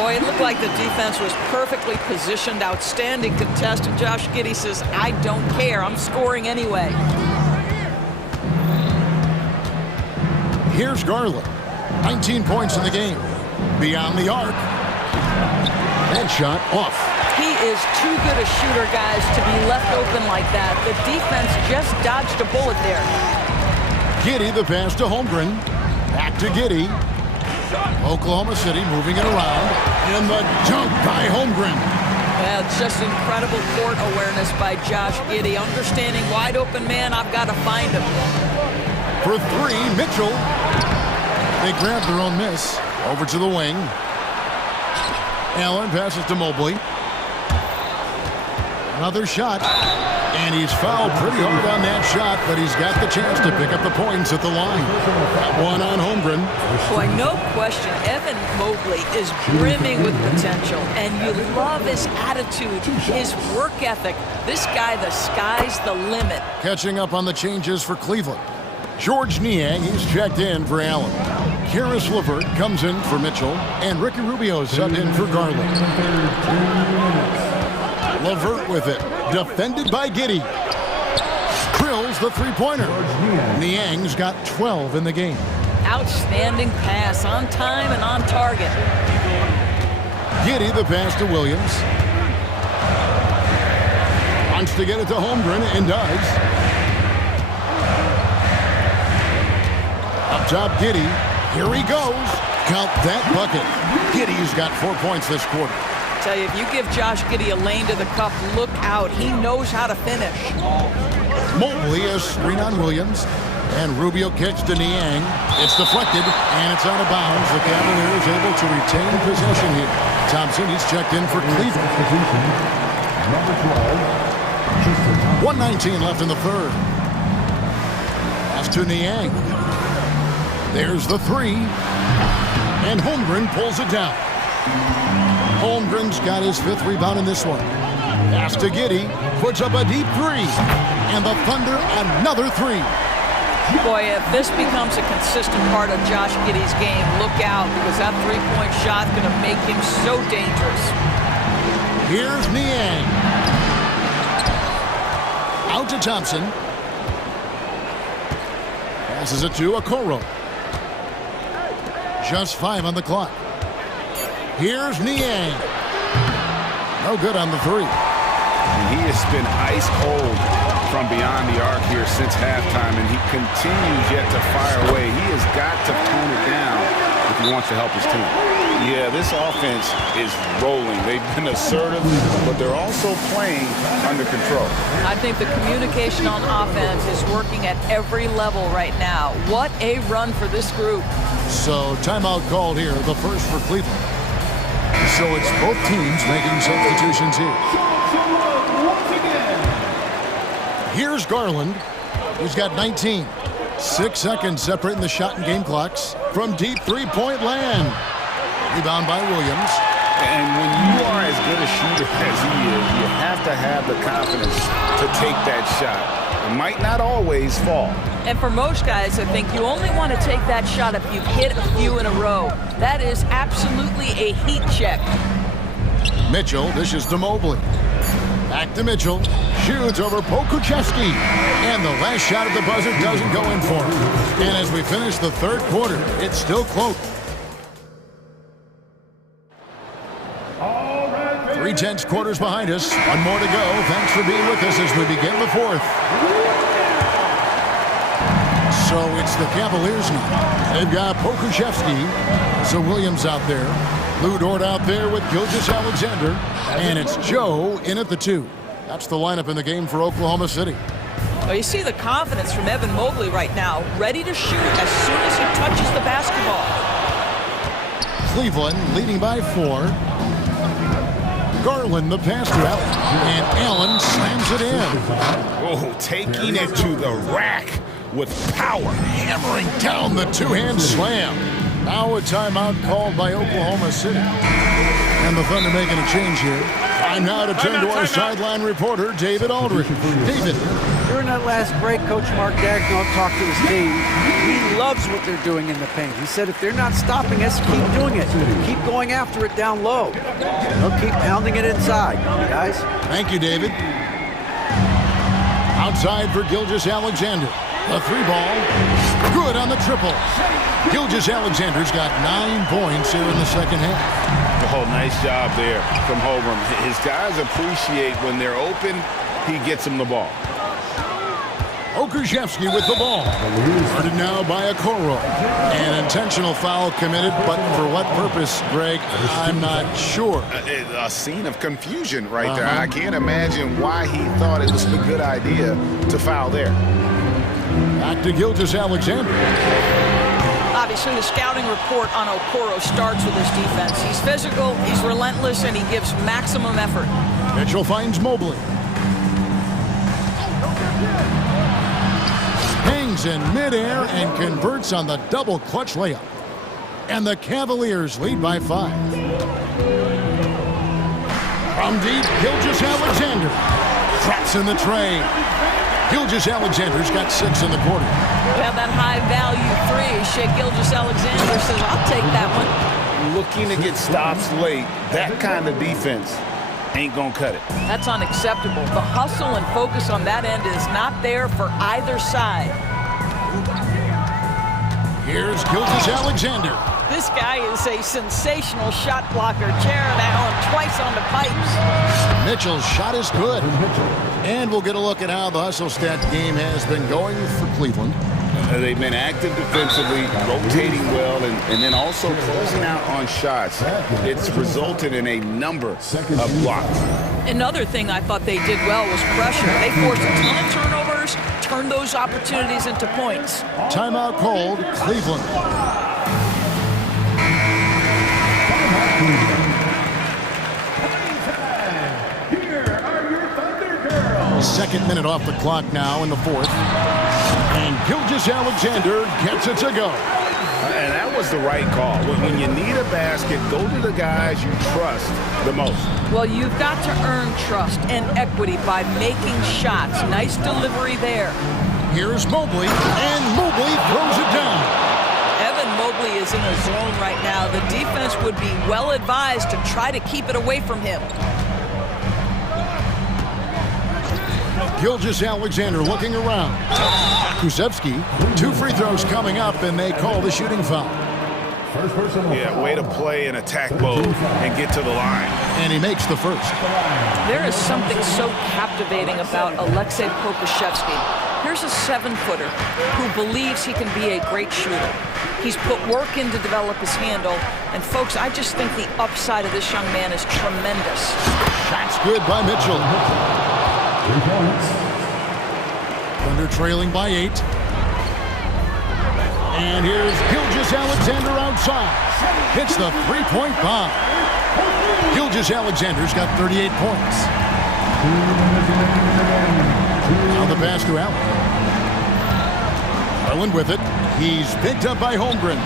Boy, it looked like the defense was perfectly positioned. Outstanding contest. And Josh Giddey says, I don't care. I'm scoring anyway. Here's Garland. 19 points in the game. Beyond the arc. That shot off. He is too good a shooter, guys, to be left open like that. The defense just dodged a bullet there. Giddey, the pass to Holmgren. Back to Giddey. Oklahoma City moving it around. And the dunk by Holmgren. Yeah, it's just incredible court awareness by Josh Giddey. Understanding wide open man, I've got to find him. For 3, Mitchell. They grab their own miss. Over to the wing. Allen passes to Mobley. Another shot. And he's fouled pretty hard on that shot, but he's got the chance to pick up the points at the line. That one on Holmgren. Boy, no question, Evan Mobley is brimming with potential, and you love his attitude, his work ethic. This guy, the sky's the limit. Catching up on the changes for Cleveland. George Niang, he's checked in for Allen. Karis LeVert comes in for Mitchell, and Ricky Rubio subbed in for Garland. LeVert with it, defended by Giddey. Drills the three-pointer. Niang's got 12 in the game. Outstanding pass, on time and on target. Giddey, the pass to Williams. Wants to get it to Holmgren, and does. Up top, Giddey. Here he goes. Count that bucket. Giddey's got 4 points this quarter. I tell you, if you give Josh Giddey a lane to the cup, look out. He knows how to finish. Mobley a screen on Williams. And Rubio kicks to Niang. It's deflected, and it's out of bounds. The Cavaliers able to retain possession here. Thompson, he's checked in for Cleveland. Number 12. 1:19 left in the third. Pass to Niang. There's the 3. And Holmgren pulls it down. Holmgren's got his 5th rebound in this one. Pass to Giddey. Puts up a deep 3. And the Thunder another 3. Boy, if this becomes a consistent part of Josh Giddey's game, look out, because that three-point shot's going to make him so dangerous. Here's Niang. Out to Thompson. Passes it to Okoro. Just 5 on the clock. Here's Niang. No good on the 3. He has been ice cold from beyond the arc here since halftime, and he continues yet to fire away. He has got to tone it down if he wants to help his team. Yeah, this offense is rolling. They've been assertive, but they're also playing under control. I think the communication on offense is working at every level right now. What a run for this group. So timeout called here, the first for Cleveland. So it's both teams making substitutions here. Here's Garland. He's got 19. 6 seconds separating the shot and game clocks from deep three-point land. Rebound by Williams. And when you are as good a shooter as he is, you have to have the confidence to take that shot. It might not always fall. And for most guys, I think you only want to take that shot if you've hit a few in a row. That is absolutely a heat check. Mitchell dishes to Mobley. Back to Mitchell. Shoots over Pokuševski. And the last shot at the buzzer doesn't go in for him. And as we finish the third quarter, it's still close. 3 quarters behind us. One more to go. Thanks for being with us as we begin the fourth. So it's the Cavaliers now. They've got Pokuševski. So Williams out there. Lou Dort out there with Gilgeous-Alexander. And it's Joe in at the 2. That's the lineup in the game for Oklahoma City. Well, you see the confidence from Evan Mobley right now, ready to shoot as soon as he touches the basketball. Cleveland leading by 4. Garland the pass to Allen. And Allen slams it in. Oh, taking it to the rack with power. Hammering down the two-hand slam. Now a timeout called by Oklahoma City. And the Thunder making a change here. Time now to turn to our sideline reporter, David Aldridge. David. During that last break, Coach Mark Daigneault talked to his team. He loves what they're doing in the paint. He said if they're not stopping us, keep doing it. Keep going after it down low. They'll keep pounding it inside, guys. Thank you, David. Outside for Gilgeous-Alexander. The 3-ball. Good on the triple. Gilgeous-Alexander's got 9 points here in the second half. Oh, nice job there from Holmgren. His guys appreciate when they're open, he gets them the ball. Pokuševski with the ball. Started now by Okoro. An intentional foul committed, but for what purpose, Greg, I'm not sure. A scene of confusion right there. I can't imagine why he thought it was a good idea to foul there. Back to Gilgeous-Alexander. Obviously, the scouting report on Okoro starts with his defense. He's physical, he's relentless, and he gives maximum effort. Mitchell finds Mobley. Hangs in midair and converts on the double clutch layup. And the Cavaliers lead by 5. From deep, Gilgeous-Alexander. Traps in the tray. Gilgeous-Alexander's got 6 in the quarter. We have that high-value 3. Shea Gilgeous-Alexander says, I'll take that one. Looking to get stops late, that kind of defense ain't gonna cut it. That's unacceptable. The hustle and focus on that end is not there for either side. Here's Gilgeous-Alexander. This guy is a sensational shot blocker. Jaron Allen twice on the pipes. Mitchell's shot is good. And we'll get a look at how the hustle stat game has been going for Cleveland. They've been active defensively, rotating well, and then also closing out on shots. It's resulted in a number of blocks. Another thing I thought they did well was pressure. They forced a ton of turnovers, turned those opportunities into points. Timeout called, Cleveland. Second minute off the clock now in the fourth. And Gilgeous-Alexander gets it to go. And that was the right call. When you need a basket, go to the guys you trust the most. Well, you've got to earn trust and equity by making shots. Nice delivery there. Here's Mobley, and Mobley throws it down. Evan Mobley is in a zone right now. The defense would be well advised to try to keep it away from him. Gilgeous-Alexander looking around. Pokuševski, 2 free throws coming up, and they call the shooting foul. Yeah, way to play in attack mode and get to the line. And he makes the first. There is something so captivating about Aleksej Pokuševski. Here's a 7-footer who believes he can be a great shooter. He's put work in to develop his handle. And folks, I just think the upside of this young man is tremendous. Shot's good by Mitchell. 3 points. Thunder trailing by 8. And here's Gilgeous-Alexander outside. Hits the 3-point bomb. Gilgeous-Alexander's got 38 points. Now the pass to Allen. Garland with it. He's picked up by Holmgren.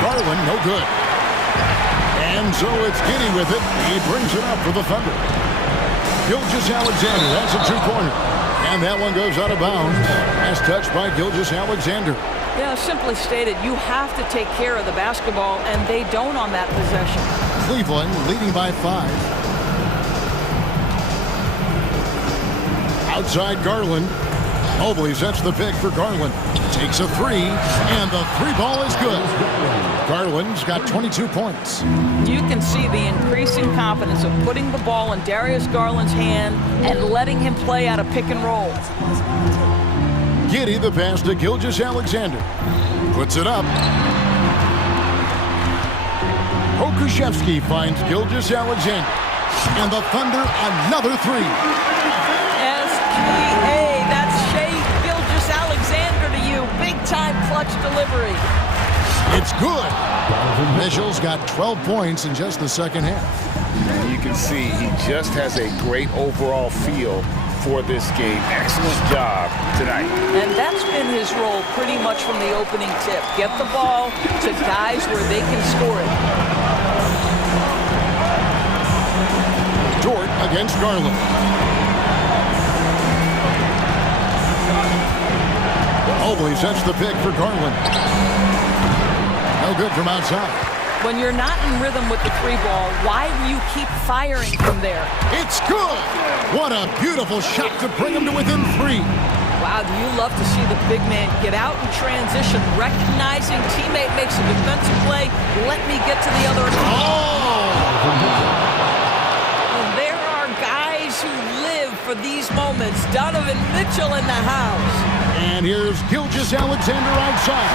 Garland, no good. And so it's Giddy with it. He brings it up for the Thunder. Gilgeous-Alexander, that's a two-pointer. And that one goes out of bounds. As touched by Gilgeous-Alexander. Yeah, simply stated, you have to take care of the basketball, and they don't on that possession. Cleveland leading by 5. Outside Garland. Mobley sets the pick for Garland. Takes a three, and the three ball is good. Garland's got 22 points. You can see the increasing confidence of putting the ball in Darius Garland's hand and letting him play out of pick and roll. Giddy the pass to Gilgeous-Alexander. Puts it up. Okushevsky finds Gilgeous-Alexander. And the Thunder another three. SGA, that's Shea Gilgeous-Alexander to you. Big-time clutch delivery. It's good. Mitchell's got 12 points in just the second half. You can see he just has a great overall feel for this game. Excellent job tonight. And that's been his role pretty much from the opening tip. Get the ball to guys where they can score it. Dort against Garland. Mobley sets the pick for Garland. No good from outside. When you're not in rhythm with the three ball, why do you keep firing from there? It's good! What a beautiful shot to bring him to within 3. Wow, do you love to see the big man get out in transition, recognizing teammate makes a defensive play, let me get to the other. Oh! Well, there are guys who live for these moments. Donovan Mitchell in the house. And here's Gilgeous-Alexander outside.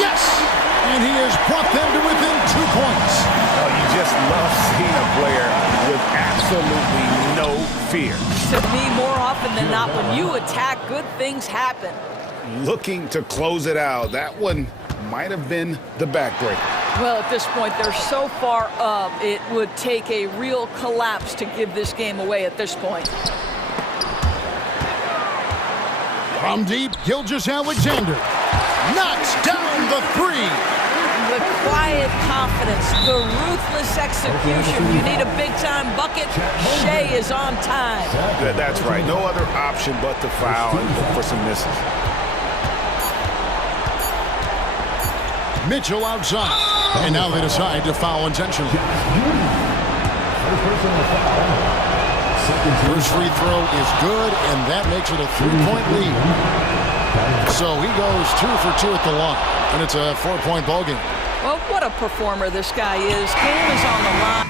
Yes! And he has brought them to within 2 points. Oh, you just love seeing a player with absolutely no fear. To me, more often than not, when you attack, good things happen. Looking to close it out. That one might have been the backbreaker. Well, at this point, they're so far up, it would take a real collapse to give this game away at this point. From deep, Gilgeous-Alexander knocks down the three. The quiet confidence, the ruthless execution. You need a big-time bucket. Shea is on time. That's right. No other option but to foul and look for some misses. Mitchell outside. And now they decide to foul intentionally. First free throw is good, and that makes it a 3-point lead. So he goes 2 for 2 at the line, and it's a 4-point ball game. Well, what a performer this guy is. Game is on the line.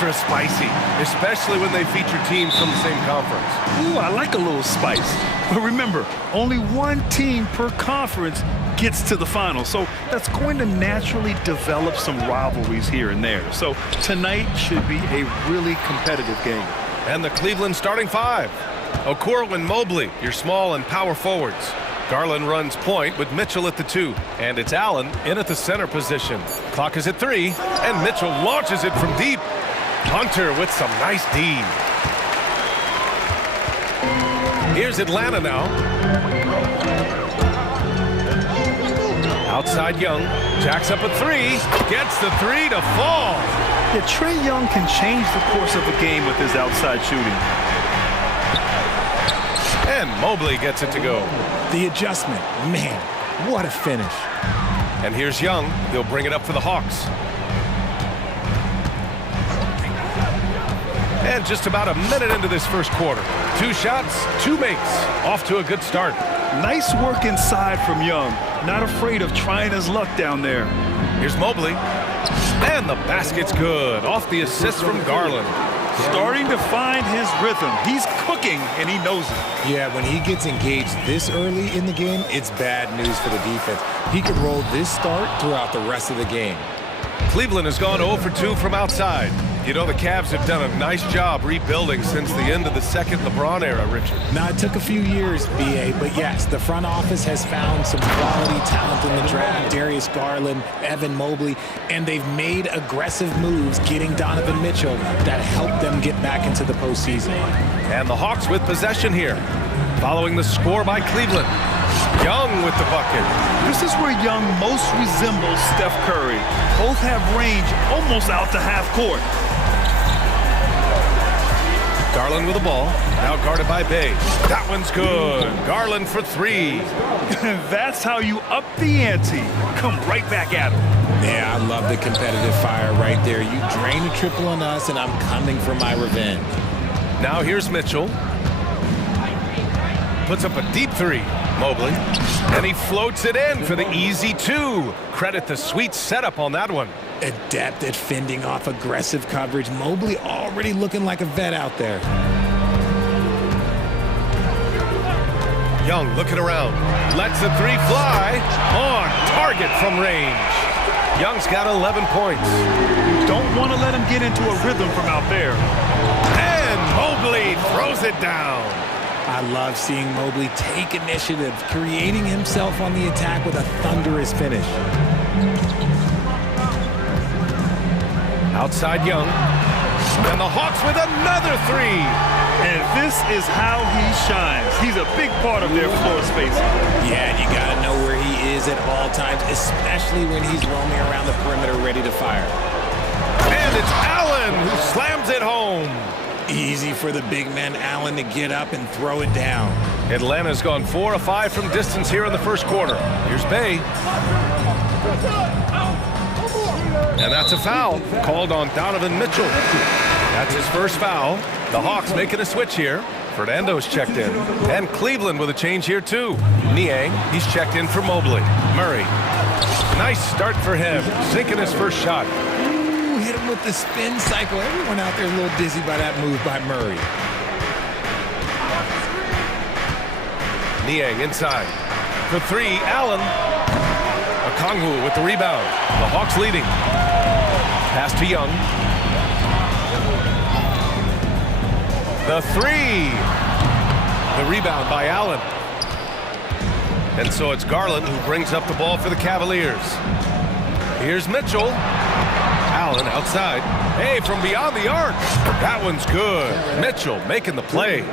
extra spicy, especially when they feature teams from the same conference. Ooh, I like a little spice. But remember, only one team per conference gets to the final. So that's going to naturally develop some rivalries here and there. So tonight should be a really competitive game. And the Cleveland starting five. Okoro and Mobley, your small and power forwards. Garland runs point with Mitchell at the 2. And it's Allen in at the center position. Clock is at 3, and Mitchell launches it from deep. Hunter with some nice D. Here's Atlanta now. Outside Young, jacks up a 3, gets the 3 to fall. Yeah, Trae Young can change the course of a game with his outside shooting. And Mobley gets it to go. The adjustment, man, what a finish. And here's Young. They'll bring it up for the Hawks. And just about a minute into this first quarter. 2 shots, 2 makes. Off to a good start. Nice work inside from Young. Not afraid of trying his luck down there. Here's Mobley. And the basket's good. Off the assist from Garland. Starting to find his rhythm. He's cooking, and he knows it. Yeah, when he gets engaged this early in the game, it's bad news for the defense. He could roll this start throughout the rest of the game. Cleveland has gone 0 for 2 from outside. You know, the Cavs have done a nice job rebuilding since the end of the second LeBron era, Richard. Now, it took a few years, B.A., but yes, the front office has found some quality talent in the draft. Darius Garland, Evan Mobley, and they've made aggressive moves getting Donovan Mitchell that helped them get back into the postseason. And the Hawks with possession here, following the score by Cleveland. Young with the bucket. This is where Young most resembles Steph Curry. Both have range almost out to half court. Garland with the ball, now guarded by Bay. That one's good. Garland for 3. That's how you up the ante. Come right back at him. Yeah, I love the competitive fire right there. You drain a triple on us, and I'm coming for my revenge. Now here's Mitchell. Puts up a deep 3. Mobley. And he floats it in for the easy 2. Credit the sweet setup on that one. Adept at fending off aggressive coverage. Mobley already looking like a vet out there. Young looking around. Lets the 3 fly. On target from range. Young's got 11 points. Don't want to let him get into a rhythm from out there. And Mobley throws it down. I love seeing Mobley take initiative, creating himself on the attack with a thunderous finish. Outside Young. And the Hawks with another 3. And this is how he shines. He's a big part of their floor space. Yeah, you got to know where he is at all times, especially when he's roaming around the perimeter ready to fire. And it's Allen who slams it home. Easy for the big man Allen to get up and throw it down. Atlanta's gone 4 of 5 from distance here in the first quarter. Here's Bay. And that's a foul called on Donovan Mitchell. That's his first foul. The Hawks making a switch here. Fernando's checked in. And Cleveland with a change here too. Niang, he's checked in for Mobley. Murray. Nice start for him. Sinking his first shot. Hit him with the spin cycle. Everyone out there is a little dizzy by that move by Murray. Niang inside. For 3, Allen. Okongwu with the rebound. The Hawks leading. Pass to Young. The 3. The rebound by Allen. And so it's Garland who brings up the ball for the Cavaliers. Here's Mitchell. Allen outside. Hey, from beyond the arc. That one's good. Mitchell making the play.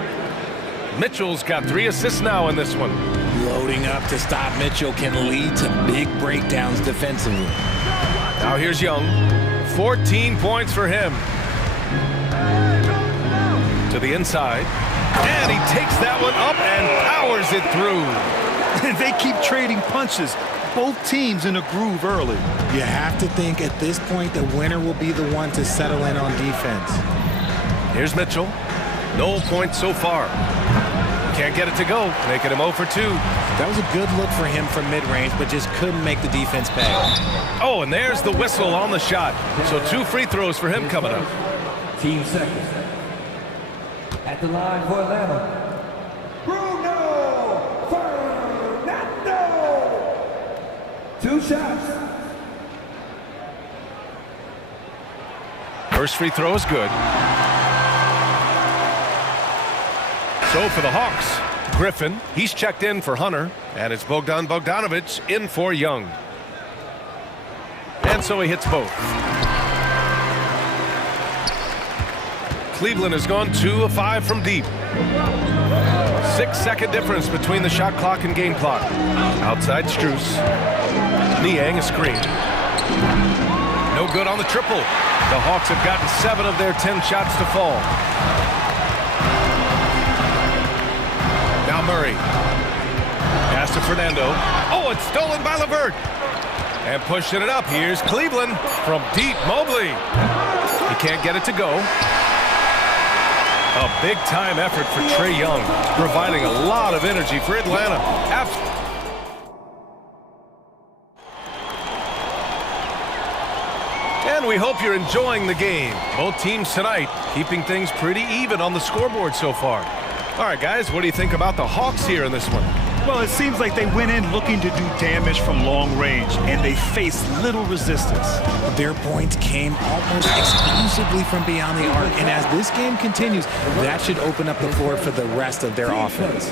Mitchell's got 3 assists now in this one. Loading up to stop Mitchell can lead to big breakdowns defensively. Now here's Young. 14 points for him. To the inside. And he takes that one up and powers it through. They keep trading punches. Both teams in a groove early. You have to think at this point the winner will be the one to settle in on defense. Here's Mitchell. No points so far. Can't get it to go, making him 0 for 2. That was a good look for him from mid-range, but just couldn't make the defense pay. Oh, and there's the whistle on the shot. So 2 free throws for him coming up. Team second. At the line for Atlanta, Bruno Fernando. 2 shots. First free throw is good. So for the Hawks, Griffin, he's checked in for Hunter, and it's Bogdan Bogdanovic in for Young. And so he hits both. Cleveland has gone 2 of 5 from deep. 6-second difference between the shot clock and game clock. Outside Strus. Niang a screen. No good on the triple. The Hawks have gotten 7 of their 10 shots to fall. Now Murray. Pass to Fernando. Oh, it's stolen by LeVert. And pushing it up, here's Cleveland from deep. Mobley. He can't get it to go. A big-time effort for Trae Young, providing a lot of energy for Atlanta. And we hope you're enjoying the game. Both teams tonight keeping things pretty even on the scoreboard so far. All right, guys, what do you think about the Hawks here in this one? Well, it seems like they went in looking to do damage from long range, and they faced little resistance. Their points came almost exclusively from beyond the arc, and as this game continues, that should open up the floor for the rest of their offense.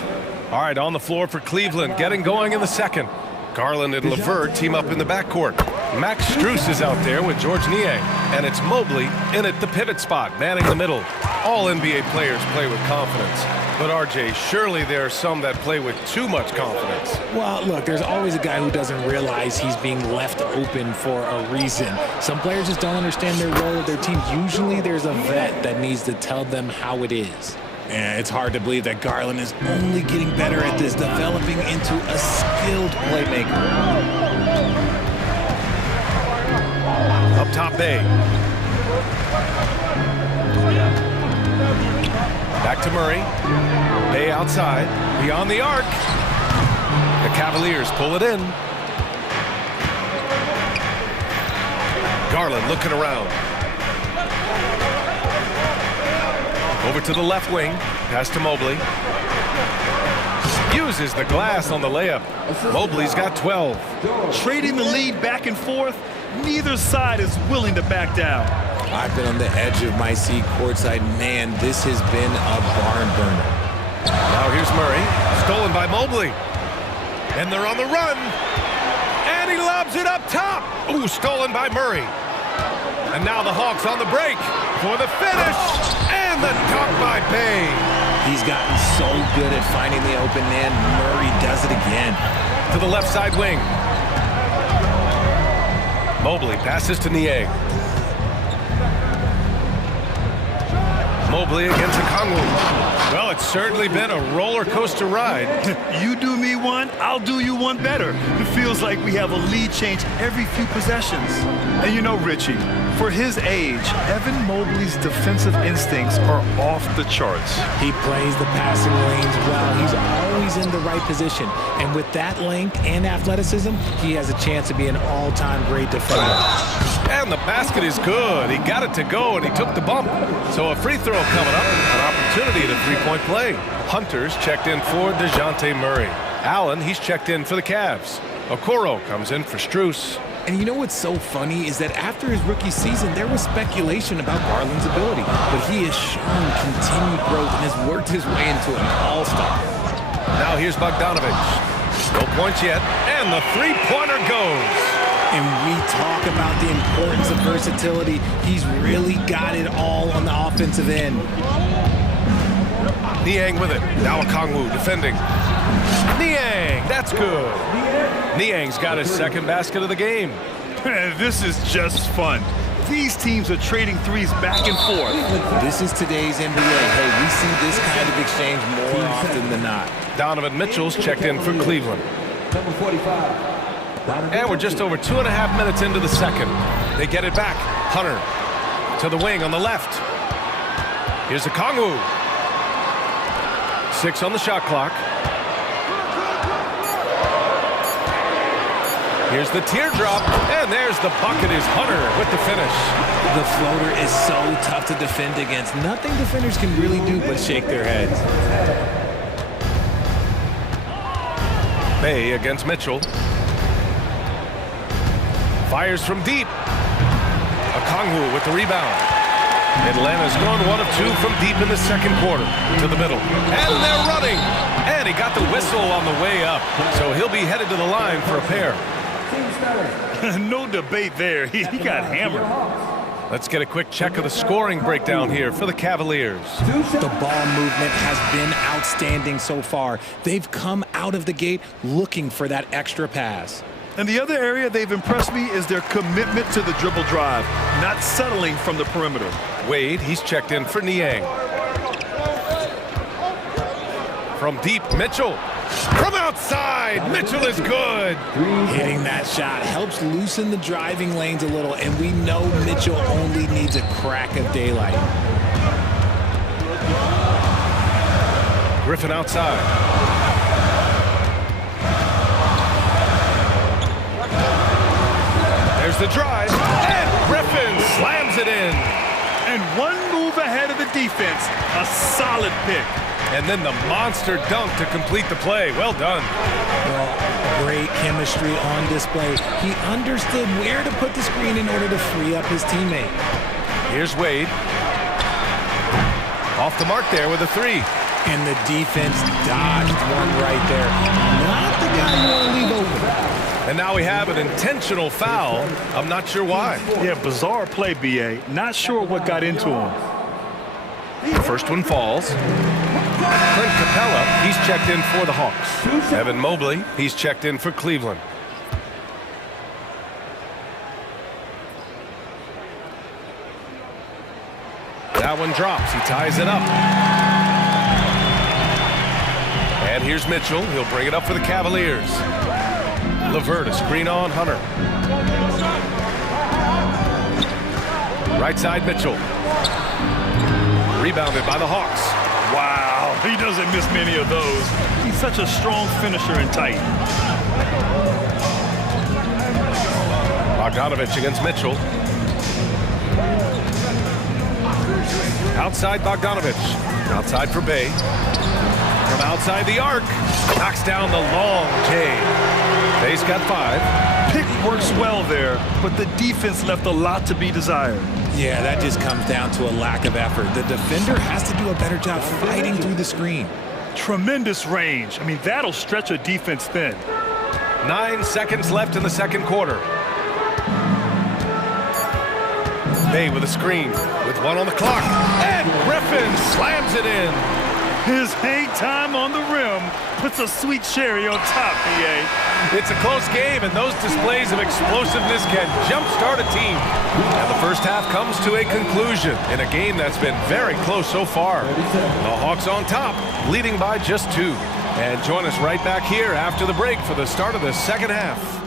All right, on the floor for Cleveland, getting going in the second. Garland and LeVert team up in the backcourt. Max Strus is out there with George Niang, and it's Mobley in at the pivot spot, manning the middle. All NBA players play with confidence. But RJ, surely there are some that play with too much confidence. Well, look, there's always a guy who doesn't realize he's being left open for a reason. Some players just don't understand their role of their team. Usually there's a vet that needs to tell them how it is. Yeah, it's hard to believe that Garland is only getting better at this, developing into a skilled playmaker. Up top, Bay. Back to Murray. Bay outside, beyond the arc. The Cavaliers pull it in. Garland looking around. Over to the left wing, pass to Mobley. Uses the glass on the layup. Mobley's got 12. Trading the lead back and forth, neither side is willing to back down. I've been on the edge of my seat courtside. Man, this has been a barn burner. Now here's Murray, stolen by Mobley. And they're on the run. And he lobs it up top. Ooh, stolen by Murray. And now the Hawks on the break for the finish. And the dunk by Bay. He's gotten so good at finding the open man. Murray does it again. To the left side wing. Mobley passes to Niang. Mobley against Okongwu. Well, it's certainly been a roller coaster ride. You do me one, I'll do you one better. It feels like we have a lead change every few possessions. And you know, Richie, for his age, Evan Mobley's defensive instincts are off the charts. He plays the passing lanes well. He's always in the right position. And with that length and athleticism, he has a chance to be an all-time great defender. And the basket is good. He got it to go, and he took the bump. So a free throw coming up, an opportunity at a three-point play. Hunter's checked in for DeJounte Murray. Allen, he's checked in for the Cavs. Okoro comes in for Strus. And you know what's so funny is that after his rookie season, there was speculation about Garland's ability. But he has shown continued growth and has worked his way into an all-star. Now here's Bogdanovic. No points yet, and the three-pointer goes. And we talk about the importance of versatility. He's really got it all on the offensive end. Niang with it. Now Okongwu defending. Niang, that's good. Niang's got his second basket of the game. This is just fun. These teams are trading threes back and forth. This is today's NBA. Hey, we see this kind of exchange more often than not. Donovan Mitchell's checked in for Cleveland. Number 45. And we're just over 2.5 minutes into the second. They get it back. Hunter to the wing on the left. Here's Okongwu. 6 on the shot clock. Here's the teardrop, and there's the bucket is Hunter with the finish. The floater is so tough to defend against. Nothing defenders can really do but shake their heads. Bay against Mitchell. Fires from deep. Okongwu with the rebound. Atlanta's gone 1 of 2 from deep in the second quarter. To the middle. And they're running. And he got the whistle on the way up. So he'll be headed to the line for a pair. No debate there. He got hammered. Let's get a quick check of the scoring breakdown here for the Cavaliers. The ball movement has been outstanding so far. They've come out of the gate looking for that extra pass. And the other area they've impressed me is their commitment to the dribble drive, not settling from the perimeter. Wade, he's checked in for Niang. From deep, Mitchell. From outside, Mitchell is good. Hitting that shot helps loosen the driving lanes a little, and we know Mitchell only needs a crack of daylight. Griffin outside. There's the drive, and Griffin slams it in. And one move ahead of the defense, a solid pick. And then the monster dunk to complete the play. Well done. Well, great chemistry on display. He understood where to put the screen in order to free up his teammate. Here's Wade. Off the mark there with a 3. And the defense dodged one right there. Not the guy you want to leave open. And now we have an intentional foul. I'm not sure why. Yeah, bizarre play, B.A. Not sure what got into him. The first one falls. Clint Capella, he's checked in for the Hawks. Evan Mobley, he's checked in for Cleveland. That one drops. He ties it up. And here's Mitchell. He'll bring it up for the Cavaliers. LeVert, a screen on Hunter. Right side, Mitchell. Rebounded by the Hawks. Wow, he doesn't miss many of those. He's such a strong finisher and tight. Bogdanovich against Mitchell. Outside Bogdanovich. Outside for Bay. From outside the arc. Knocks down the long J. Bay's got 5. Pick works well there, but the defense left a lot to be desired. Yeah, that just comes down to a lack of effort. The defender has to do a better job fighting through the screen. Tremendous range. I mean, that'll stretch a defense thin. 9 seconds left in the second quarter. Bay with a screen with 1 on the clock. And Griffin slams it in. His hang time on the rim puts a sweet cherry on top, B.A. It's a close game, and those displays of explosiveness can jumpstart a team. And the first half comes to a conclusion in a game that's been very close so far. The Hawks on top, leading by just 2. And join us right back here after the break for the start of the second half.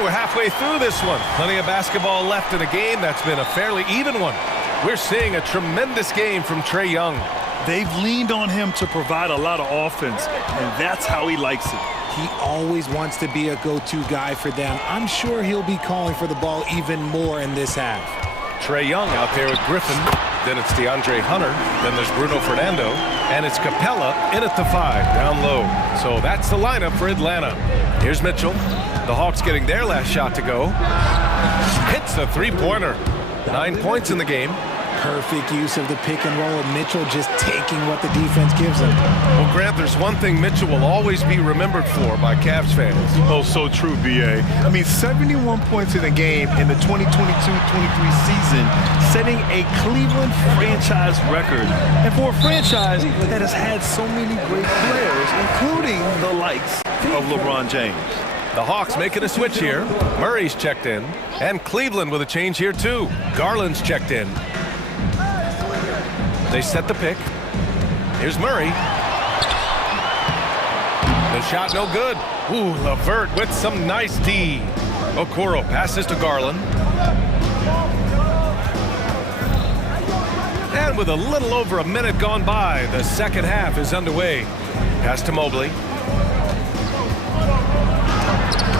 We're halfway through this one. Plenty of basketball left in a game that's been a fairly even one. We're seeing a tremendous game from Trae Young. They've leaned on him to provide a lot of offense, and that's how he likes it. He always wants to be a go-to guy for them. I'm sure he'll be calling for the ball even more in this half. Trae Young out there with Griffin. Then it's DeAndre Hunter. Then there's Bruno Fernando. And it's Capella in at the 5, down low. So that's the lineup for Atlanta. Here's Mitchell. The Hawks getting their last shot to go. Hits a 3-pointer. 9 points in the game. Perfect use of the pick and roll. Mitchell just taking what the defense gives him. Well, Grant, there's one thing Mitchell will always be remembered for by Cavs fans. Oh, so true, B.A. I mean, 71 points in the game in the 2022-23 season, setting a Cleveland franchise record. And for a franchise that has had so many great players, including the likes of LeBron James. The Hawks making a switch here. Murray's checked in. And Cleveland with a change here, too. Garland's checked in. They set the pick. Here's Murray. The shot no good. Ooh, LeVert with some nice D. Okoro passes to Garland. And with a little over a minute gone by, the second half is underway. Pass to Mobley.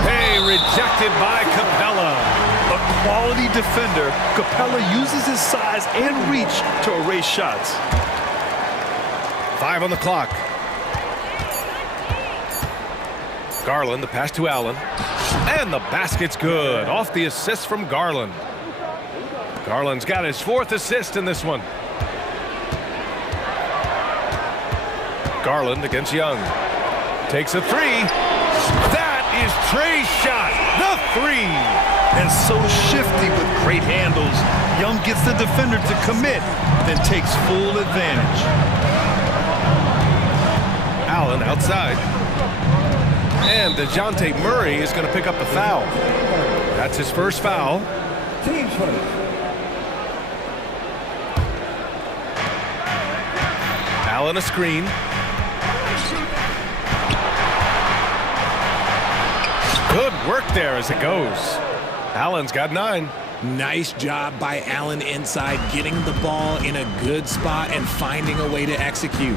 Hey, rejected by Capella. A quality defender, Capella uses his size and reach to erase shots. 5 on the clock. Garland, the pass to Allen. And the basket's good. Off the assist from Garland. Garland's got his 4th assist in this one. Garland against Young. Takes a 3. That is Trey's shot. The 3. And so shifty with great handles. Young gets the defender to commit, then takes full advantage. Allen outside. And DeJounte Murray is going to pick up the foul. That's his first foul. Allen a screen. Good work there as it goes. Allen's got 9. Nice job by Allen inside, getting the ball in a good spot and finding a way to execute.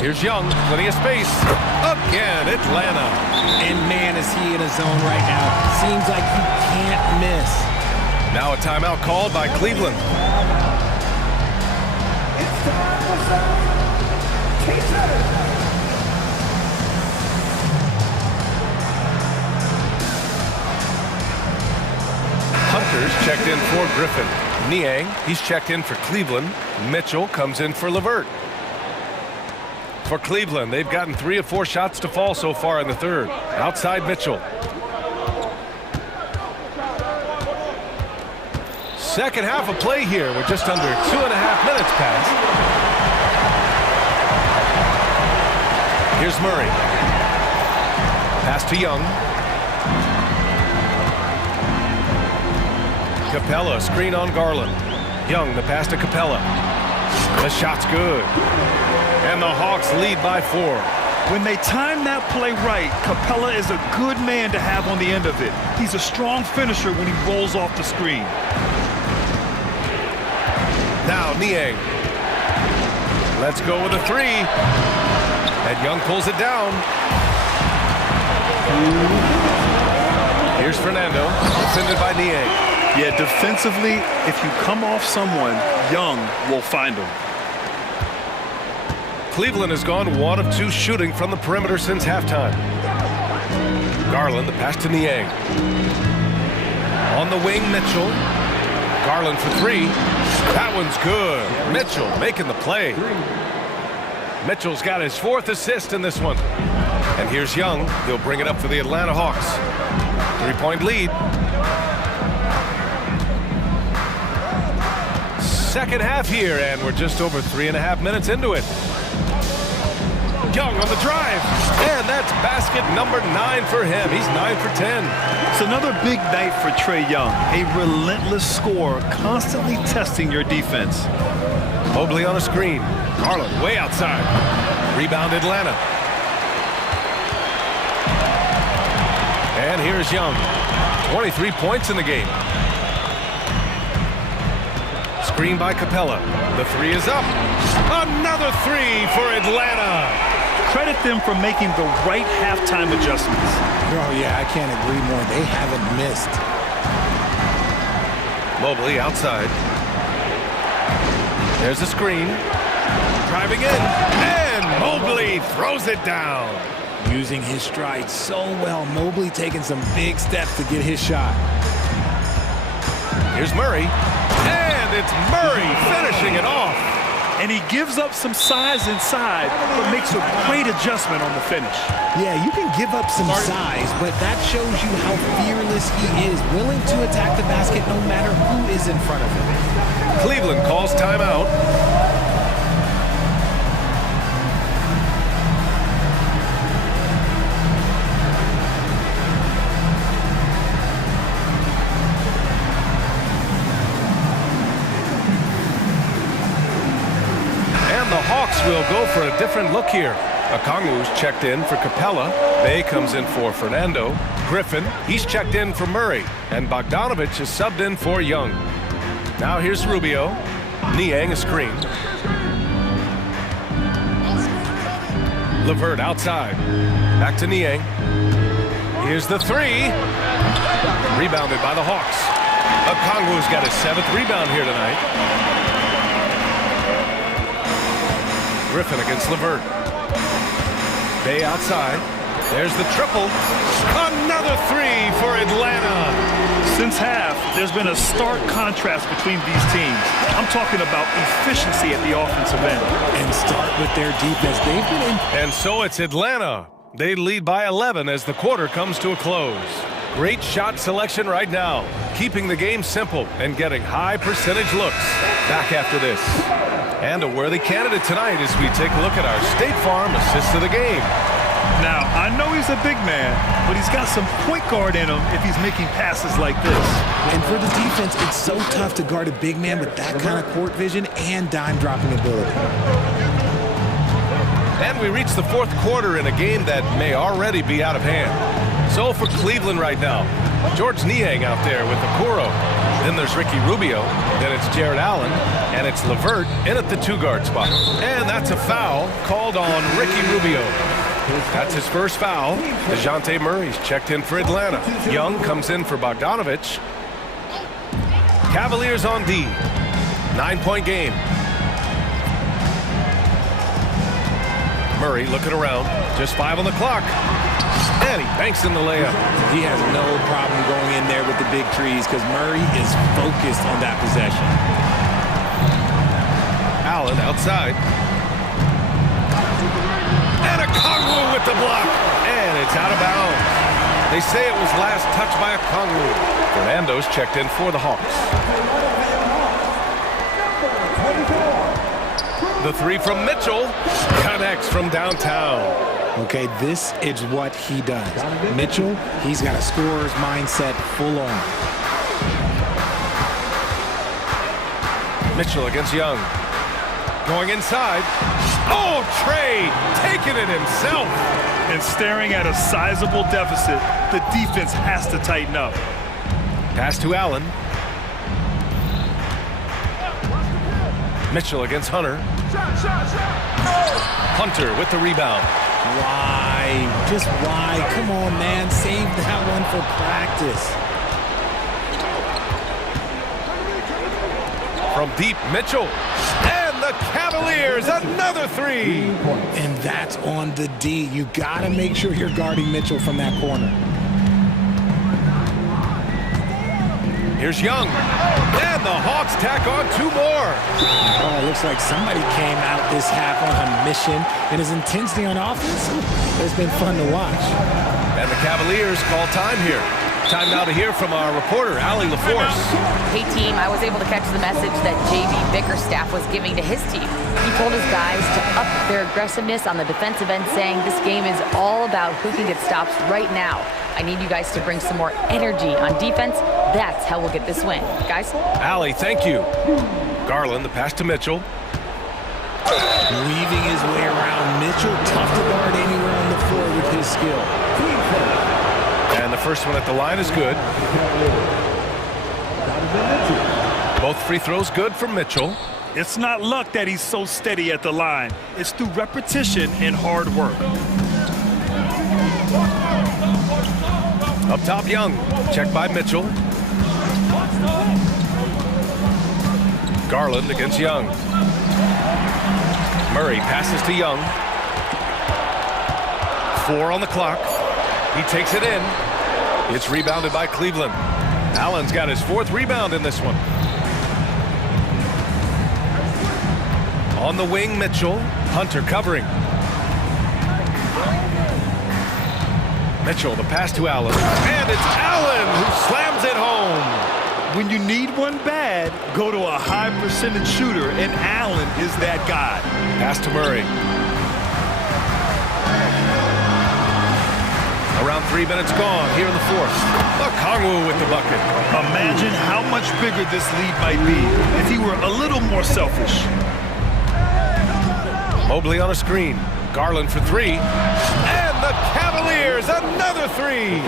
Here's Young, plenty of space. Again, Atlanta. And man, is he in a zone right now. Seems like he can't miss. Now a timeout called by Cleveland. Hunter's checked in for Griffin. Niang, he's checked in for Cleveland. Mitchell comes in for LeVert. For Cleveland, they've gotten 3 of 4 shots to fall so far in the third. Outside Mitchell. Second half of play here with just under 2.5 minutes passed. Here's Murray. Pass to Young. Capella, screen on Garland. Young, the pass to Capella. The shot's good. And the Hawks lead by 4. When they time that play right, Capella is a good man to have on the end of it. He's a strong finisher when he rolls off the screen. Now Niang. Let's go with a 3. And Young pulls it down. Here's Fernando, defended by Niang. Yeah, defensively, if you come off someone, Young will find him. Cleveland has gone 1 of 2 shooting from the perimeter since halftime. Garland, the pass to Niang. On the wing, Mitchell. Garland for 3. That one's good. Mitchell making the play. Mitchell's got his 4th assist in this one. And here's Young. He'll bring it up for the Atlanta Hawks. 3-point lead. Second half here, and we're just over 3.5 minutes into it. Young on the drive, and that's basket number 9 for him. He's 9 for 10. It's another big night for Trae Young, a relentless scorer, constantly testing your defense. Mobley on a screen. Garland way outside. Rebound Atlanta. And here's Young. 23 points in the game. Screen by Capella. The 3 is up. Another 3 for Atlanta. Credit them for making the right halftime adjustments. Oh, yeah, I can't agree more. They haven't missed. Mobley outside. There's a screen. Driving in. And Mobley throws it down. Using his stride so well. Mobley taking some big steps to get his shot. Here's Murray. And it's Murray finishing it off. And he gives up some size inside, but makes a great adjustment on the finish. Yeah, you can give up some size, but that shows you how fearless he is, willing to attack the basket no matter who is in front of him. Cleveland calls timeout. Will go for a different look here. Okongwu's checked in for Capella. Bay comes in for Fernando. Griffin, he's checked in for Murray. And Bogdanovich is subbed in for Young. Now here's Rubio. Niang a screen. Levert outside. Back to Niang. Here's the three. Rebounded by the Hawks. Okongwu's got his 7th rebound here tonight. Griffin against Levert. Bay outside. There's the triple. Another three for Atlanta. Since half, there's been a stark contrast between these teams. I'm talking about efficiency at the offensive end. And start with their defense. They've been in. And so it's Atlanta. They lead by 11 as the quarter comes to a close. Great shot selection right now, keeping the game simple and getting high percentage looks. Back after this. And a worthy candidate tonight as we take a look at our State Farm assist of the game. Now, I know he's a big man, but he's got some point guard in him if he's making passes like this. And for the defense, it's so tough to guard a big man with that kind of court vision and dime dropping ability. And we reach the 4th quarter in a game that may already be out of hand. So for Cleveland right now, George Niang out there with Okoro. Then there's Ricky Rubio. Then it's Jared Allen. And it's Levert in at the 2-guard spot. And that's a foul called on Ricky Rubio. That's his first foul. DeJounte Murray's checked in for Atlanta. Young comes in for Bogdanovich. Cavaliers on D. 9-point game. Murray looking around. Just 5 on the clock. And he banks in the layup. He has no problem going in there with the big trees because Murray is focused on that possession. Allen outside. And Okongwu with the block. And it's out of bounds. They say it was last touched by Okongwu. Fernando's checked in for the Hawks. The three from Mitchell connects from downtown. Okay, this is what he does. Mitchell, he's got a scorer's mindset full on. Mitchell against Young. Going inside. Oh, Trey taking it himself. And staring at a sizable deficit, the defense has to tighten up. Pass to Allen. Mitchell against Hunter. Hunter with the rebound. Why? Just why? Come on, man. Save that one for practice. From deep, Mitchell. And the Cavaliers, another three. And that's on the D. You got to make sure you're guarding Mitchell from that corner. Here's Young. And the Hawks tack on 2 more. Oh, it looks like somebody came out this half on a mission. And his intensity on offense, it's been fun to watch. And the Cavaliers call time here. Time now to hear from our reporter, Allie LaForce. Hey, team, I was able to catch the message that JB Bickerstaff was giving to his team. He told his guys to up their aggressiveness on the defensive end, saying this game is all about who can get stops right now. I need you guys to bring some more energy on defense. That's how we'll get this win. Guys? Allie, thank you. Garland, the pass to Mitchell. Weaving his way around Mitchell. Tough to guard anywhere on the floor with his skill. And the first one at the line is good. Both free throws good for Mitchell. It's not luck that he's so steady at the line. It's through repetition and hard work. Up top, Young. Checked by Mitchell. Garland against Young. Murray passes to Young. 4 on the clock. He takes it in. It's rebounded by Cleveland. Allen's got his 4th rebound in this one. On the wing, Mitchell. Hunter covering. Mitchell, the pass to Allen. And it's Allen who slams it home. When you need one bad, go to a high percentage shooter, and Allen is that guy. Pass to Murray. Around 3 minutes gone here in the 4th. Okongwu with the bucket. Imagine how much bigger this lead might be if he were a little more selfish. Mobley on a screen. Garland for 3. And the Cavaliers, another three.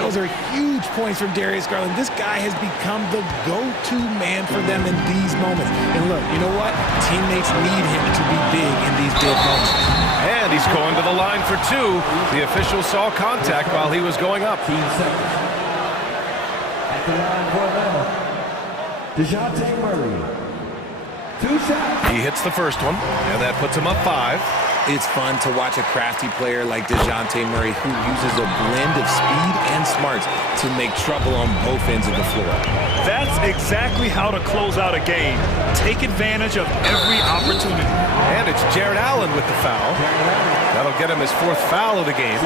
Those are huge points from Darius Garland. This guy has become the go-to man for them in these moments. And look, you know what? Teammates need him to be big in these big moments. And he's going to the line for two. The official saw contact while he was going up. At the line for a medal, DeJounte Murray. 2 shots. He hits the first one, and that puts him up 5. It's fun to watch a crafty player like DeJounte Murray who uses a blend of speed and smarts to make trouble on both ends of the floor. That's exactly how to close out a game. Take advantage of every opportunity. And it's Jared Allen with the foul. That'll get him his 4th foul of the game.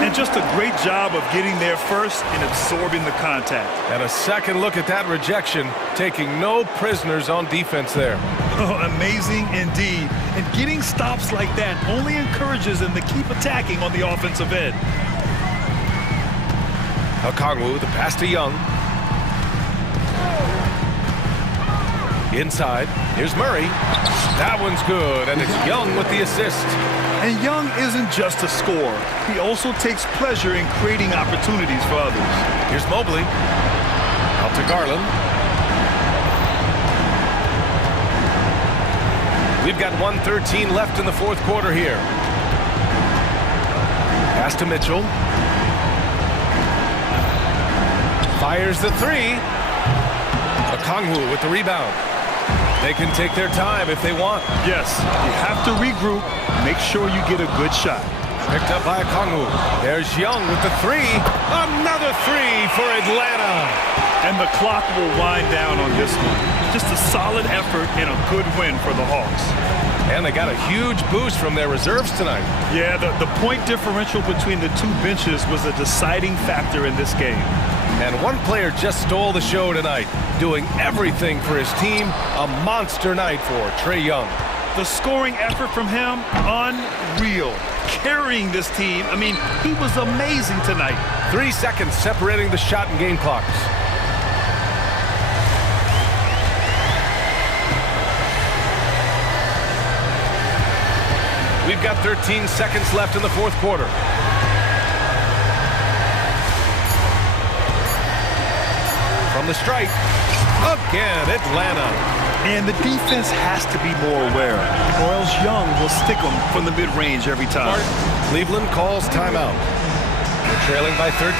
And just a great job of getting there first and absorbing the contact. And a second look at that rejection, taking no prisoners on defense there. Oh, amazing indeed. And getting stops like that only encourages them to keep attacking on the offensive end. Okongwu, the pass to Young. Inside, here's Murray. That one's good, and it's Young with the assist. And Young isn't just a scorer. He also takes pleasure in creating opportunities for others. Here's Mobley. Out to Garland. We've got 1:13 left in the 4th quarter here. Pass to Mitchell. Fires the 3. Okongwu with the rebound. They can take their time if they want. Yes, you have to regroup. Make sure you get a good shot. Picked up by Okongwu. There's Young with the 3. Another 3 for Atlanta. And the clock will wind down on this one. Just a solid effort and a good win for the Hawks. And they got a huge boost from their reserves tonight. Yeah, the point differential between the two benches was a deciding factor in this game. And one player just stole the show tonight, doing everything for his team. A monster night for Trae Young. The scoring effort from him, unreal. Carrying this team, I mean, he was amazing tonight. 3 seconds separating the shot and game clocks. We've got 13 seconds left in the 4th quarter. From the strike, again, Atlanta. And the defense has to be more aware, or else Young will stick them from the mid-range every time. Cleveland calls timeout. They're trailing by 13.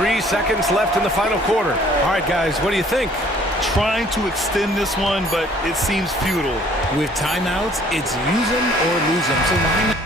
3 seconds left in the final quarter. All right, guys, what do you think? Trying to extend this one, but it seems futile. With timeouts, it's use them or lose them. So why not?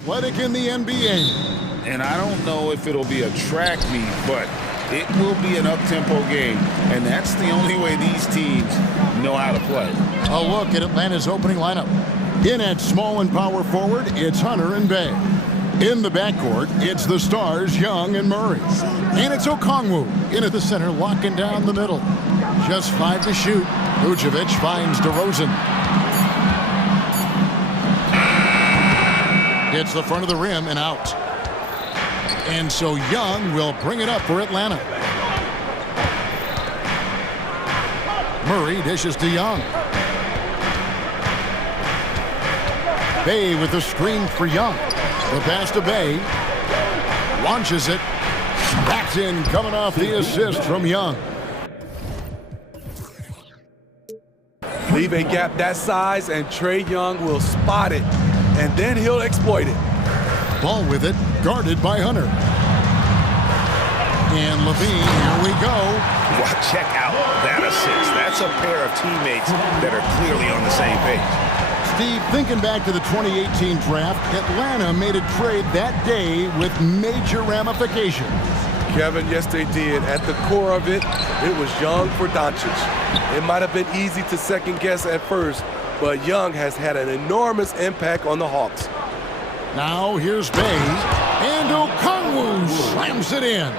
athletic in the NBA. And I don't know if it'll be a track meet, but it will be an up-tempo game. And that's the only way these teams know how to play. A look at Atlanta's opening lineup. In at small and power forward, it's Hunter and Bay. In the backcourt, it's the stars, Young and Murray. And it's Okongwu in at the center, locking down the middle. Just 5 to shoot. Vucevic finds DeRozan. Hits the front of the rim and out. And so Young will bring it up for Atlanta. Murray dishes to Young. Bay with the screen for Young. The pass to Bay. Launches it. That's in, coming off the assist from Young. Leave a gap that size, and Trae Young will spot it, and then he'll exploit it. Ball with it, guarded by Hunter. And Levine, here we go. Well, check out that assist. That's a pair of teammates that are clearly on the same page. Steve, thinking back to the 2018 draft, Atlanta made a trade that day with major ramifications. Kevin, yes, they did. At the core of it, it was Young for Doncic. It might have been easy to second guess at first, but Young has had an enormous impact on the Hawks. Now here's Bay, and Okongwu slams it in.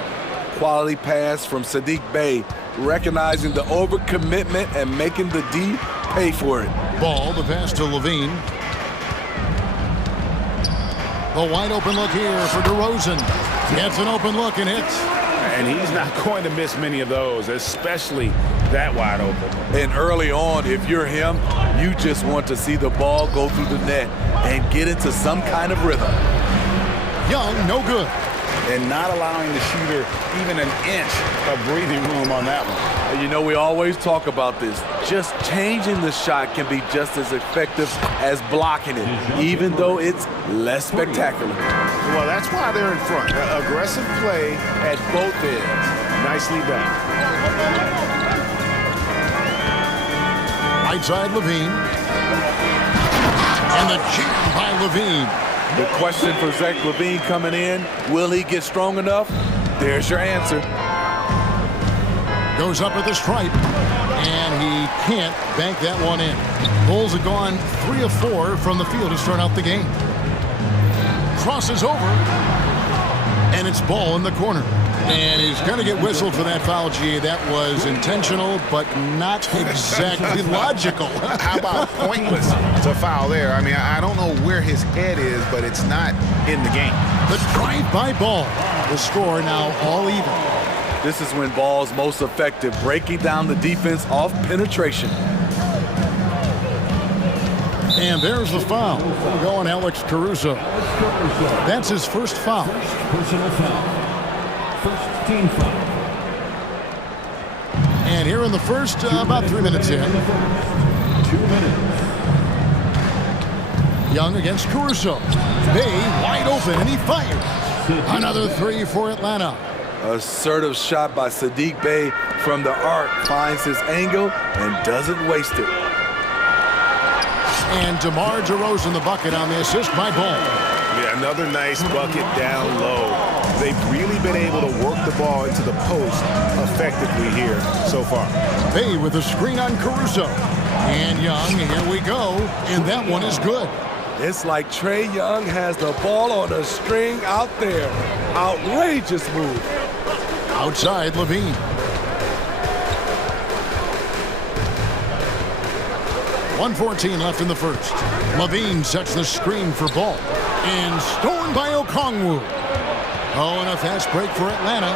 Quality pass from Saddiq Bey, recognizing the overcommitment and making the D pay for it. Ball, the pass to Levine. The wide open look here for DeRozan. Gets an open look and hits. And he's not going to miss many of those, especially that wide open. And early on, if you're him, you just want to see the ball go through the net and get into some kind of rhythm. Young, no good. And not allowing the shooter even an inch of breathing room on that one. You know, we always talk about this. Just changing the shot can be just as effective as blocking it, even though it's less spectacular. Well, that's why they're in front. Aggressive play at both ends. Nicely done. Right side, Levine. And the jam by Levine. The question for Zach LaVine coming in, will he get strong enough? There's your answer. Goes up at the stripe, and he can't bank that one in. Bulls have gone 3 of 4 from the field to start out the game. Crosses over, and it's ball in the corner. And he's going to get whistled for that foul, G. That was intentional, but not exactly logical. How about pointless to foul there? I mean, I don't know where his head is, but it's not in the game. The drive-by ball. The score now all even. This is when Ball's most effective, breaking down the defense off penetration. And there's the foul. Going Alex Caruso. That's his first foul. Personal foul. First team foul. And here in the first, about 3 minutes in. 2 minutes. Young against Caruso. Bay wide open, and he fires. Another 3 for Atlanta. Assertive shot by Saddiq Bey from the arc, finds his angle and doesn't waste it. And DeMar DeRozan the bucket on the assist by Ball. Yeah, another nice bucket down low. They've really been able to work the ball into the post effectively here so far. Bay with a screen on Caruso. And Young, here we go. And that one is good. It's like Trae Young has the ball on a string out there. Outrageous move. Outside, Levine. .114 left in the first. Levine sets the screen for Ball. And stolen by Okongwu. Oh, and a fast break for Atlanta.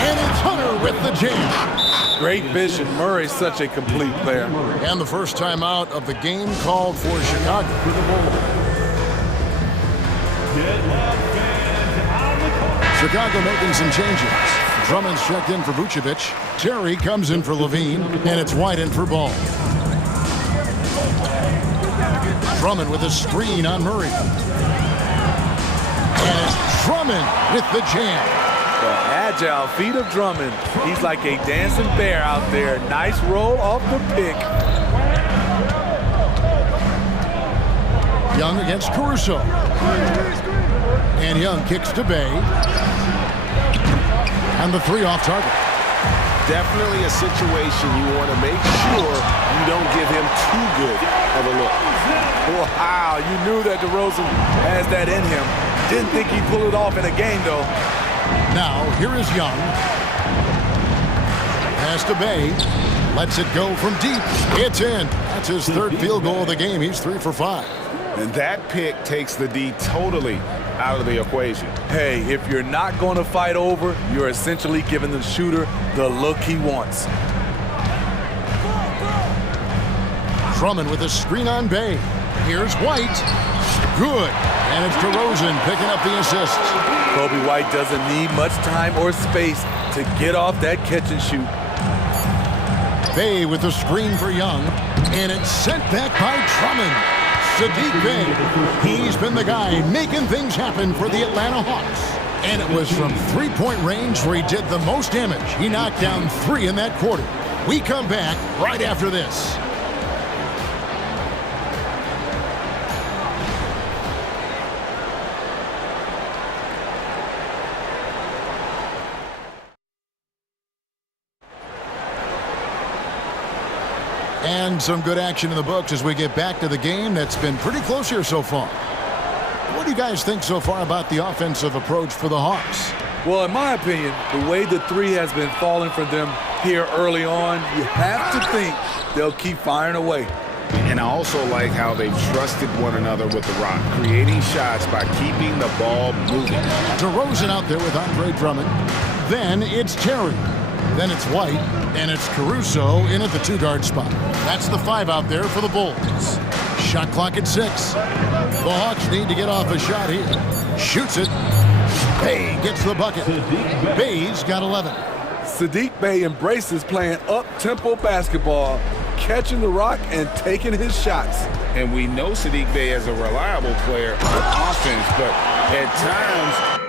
And it's Hunter with the jam. Great vision. Murray's such a complete player. And the first time out of the game called for Chicago. Chicago making some changes. Drummond's checked in for Vucevic. Terry comes in for Levine. And it's White in for Ball. Drummond with a screen on Murray. And it's Drummond with the jam. The agile feet of Drummond. He's like a dancing bear out there. Nice roll off the pick. Young against Caruso. And Young kicks to Bay. And the three off target. Definitely a situation you want to make sure you don't give him too good of a look. Wow, you knew that DeRozan has that in him. Didn't think he'd pull it off in a game, though. Now, here is Young. Pass to Bay. Lets it go from deep. It's in. That's his third field goal of the game. He's 3 for 5. And that pick takes the D totally out of the equation. Hey, if you're not going to fight over, you're essentially giving the shooter the look he wants. Drummond with a screen on Bay. Here's White. Good. And it's DeRozan picking up the assist. Kobe White doesn't need much time or space to get off that catch and shoot. Bay with the screen for Young. And it's sent back by Drummond. Saddiq Bey. He's been the guy making things happen for the Atlanta Hawks. And it was from three-point range where he did the most damage. He knocked down 3 in that quarter. We come back right after this. And some good action in the books as we get back to the game that's been pretty close here so far. What do you guys think so far about the offensive approach for the Hawks? Well, in my opinion, the way the three has been falling for them here early on, you have to think they'll keep firing away. And I also like how they've trusted one another with the rock, creating shots by keeping the ball moving. DeRozan out there with Andre Drummond. Then it's Terry. Then it's White, and it's Caruso in at the 2-guard spot. That's the 5 out there for the Bulls. Shot clock at 6. The Hawks need to get off a shot here. Shoots it. Bey gets the bucket. Bey's got 11. Saddiq Bey embraces playing up-tempo basketball, catching the rock and taking his shots. And we know Saddiq Bey is a reliable player on offense, but at times,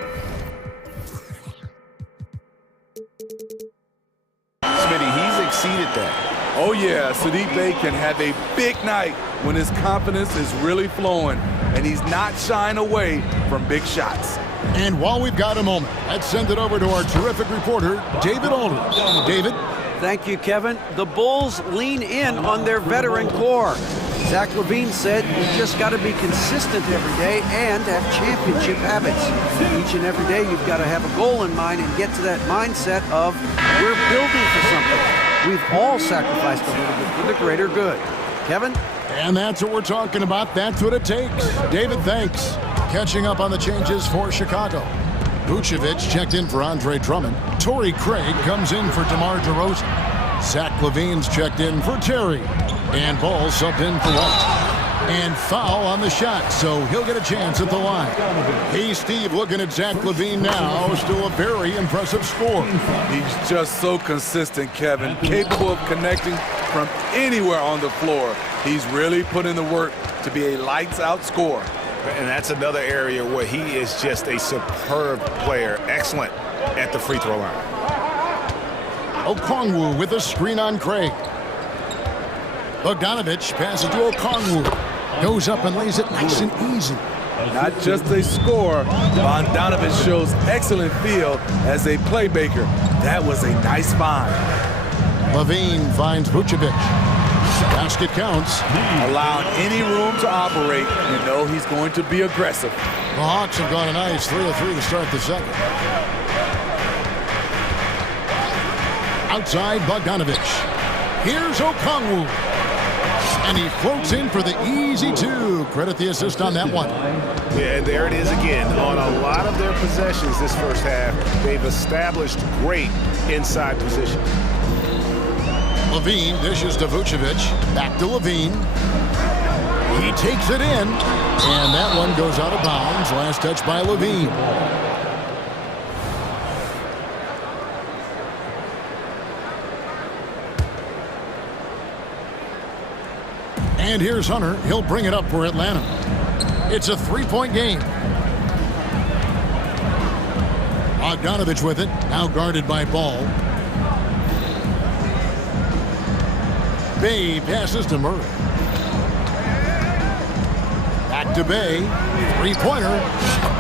he's exceeded that. Oh yeah, Saddiq Bey can have a big night when his confidence is really flowing and he's not shying away from big shots. And while we've got a moment, let's send it over to our terrific reporter, David Aldridge. David? Thank you, Kevin. The Bulls lean in on their veteran core. Zach LaVine said you just got to be consistent every day and have championship habits. Each and every day you've got to have a goal in mind and get to that mindset of we're building for something. We've all sacrificed a little bit for the greater good. Kevin? And that's what we're talking about. That's what it takes. David, thanks. Catching up on the changes for Chicago. Vucevic checked in for Andre Drummond. Torrey Craig comes in for DeMar DeRozan. Zach LaVine's checked in for Terry. And Ball subbed in for White. And foul on the shot, so he'll get a chance at the line. Hey, Steve, looking at Zach LaVine now. Still a very impressive score. He's just so consistent, Kevin. Capable of connecting from anywhere on the floor. He's really put in the work to be a lights-out scorer. And that's another area where he is just a superb player. Excellent at the free throw line. Okongwu with a screen on Craig. Bogdanovich passes to Okongwu. Goes up and lays it nice and easy. Not just a scorer, Bogdanovich shows excellent feel as a playmaker. That was a nice find. LaVine finds Vucevic. Basket counts. Allowing any room to operate, you know he's going to be aggressive. The Hawks have gone a nice 3 of 3 to start the second. Outside Bogdanovich. Here's Okongwu. And he floats in for the easy 2. Credit the assist on that one. Yeah, and there it is again. On a lot of their possessions this first half, they've established great inside position. LaVine dishes to Vucevic. Back to LaVine. He takes it in. And that one goes out of bounds. Last touch by LaVine. And here's Hunter. He'll bring it up for Atlanta. It's a 3-point game. Bogdanovich with it. Now guarded by Ball. Bey passes to Murray. Back to Bay. Three-pointer.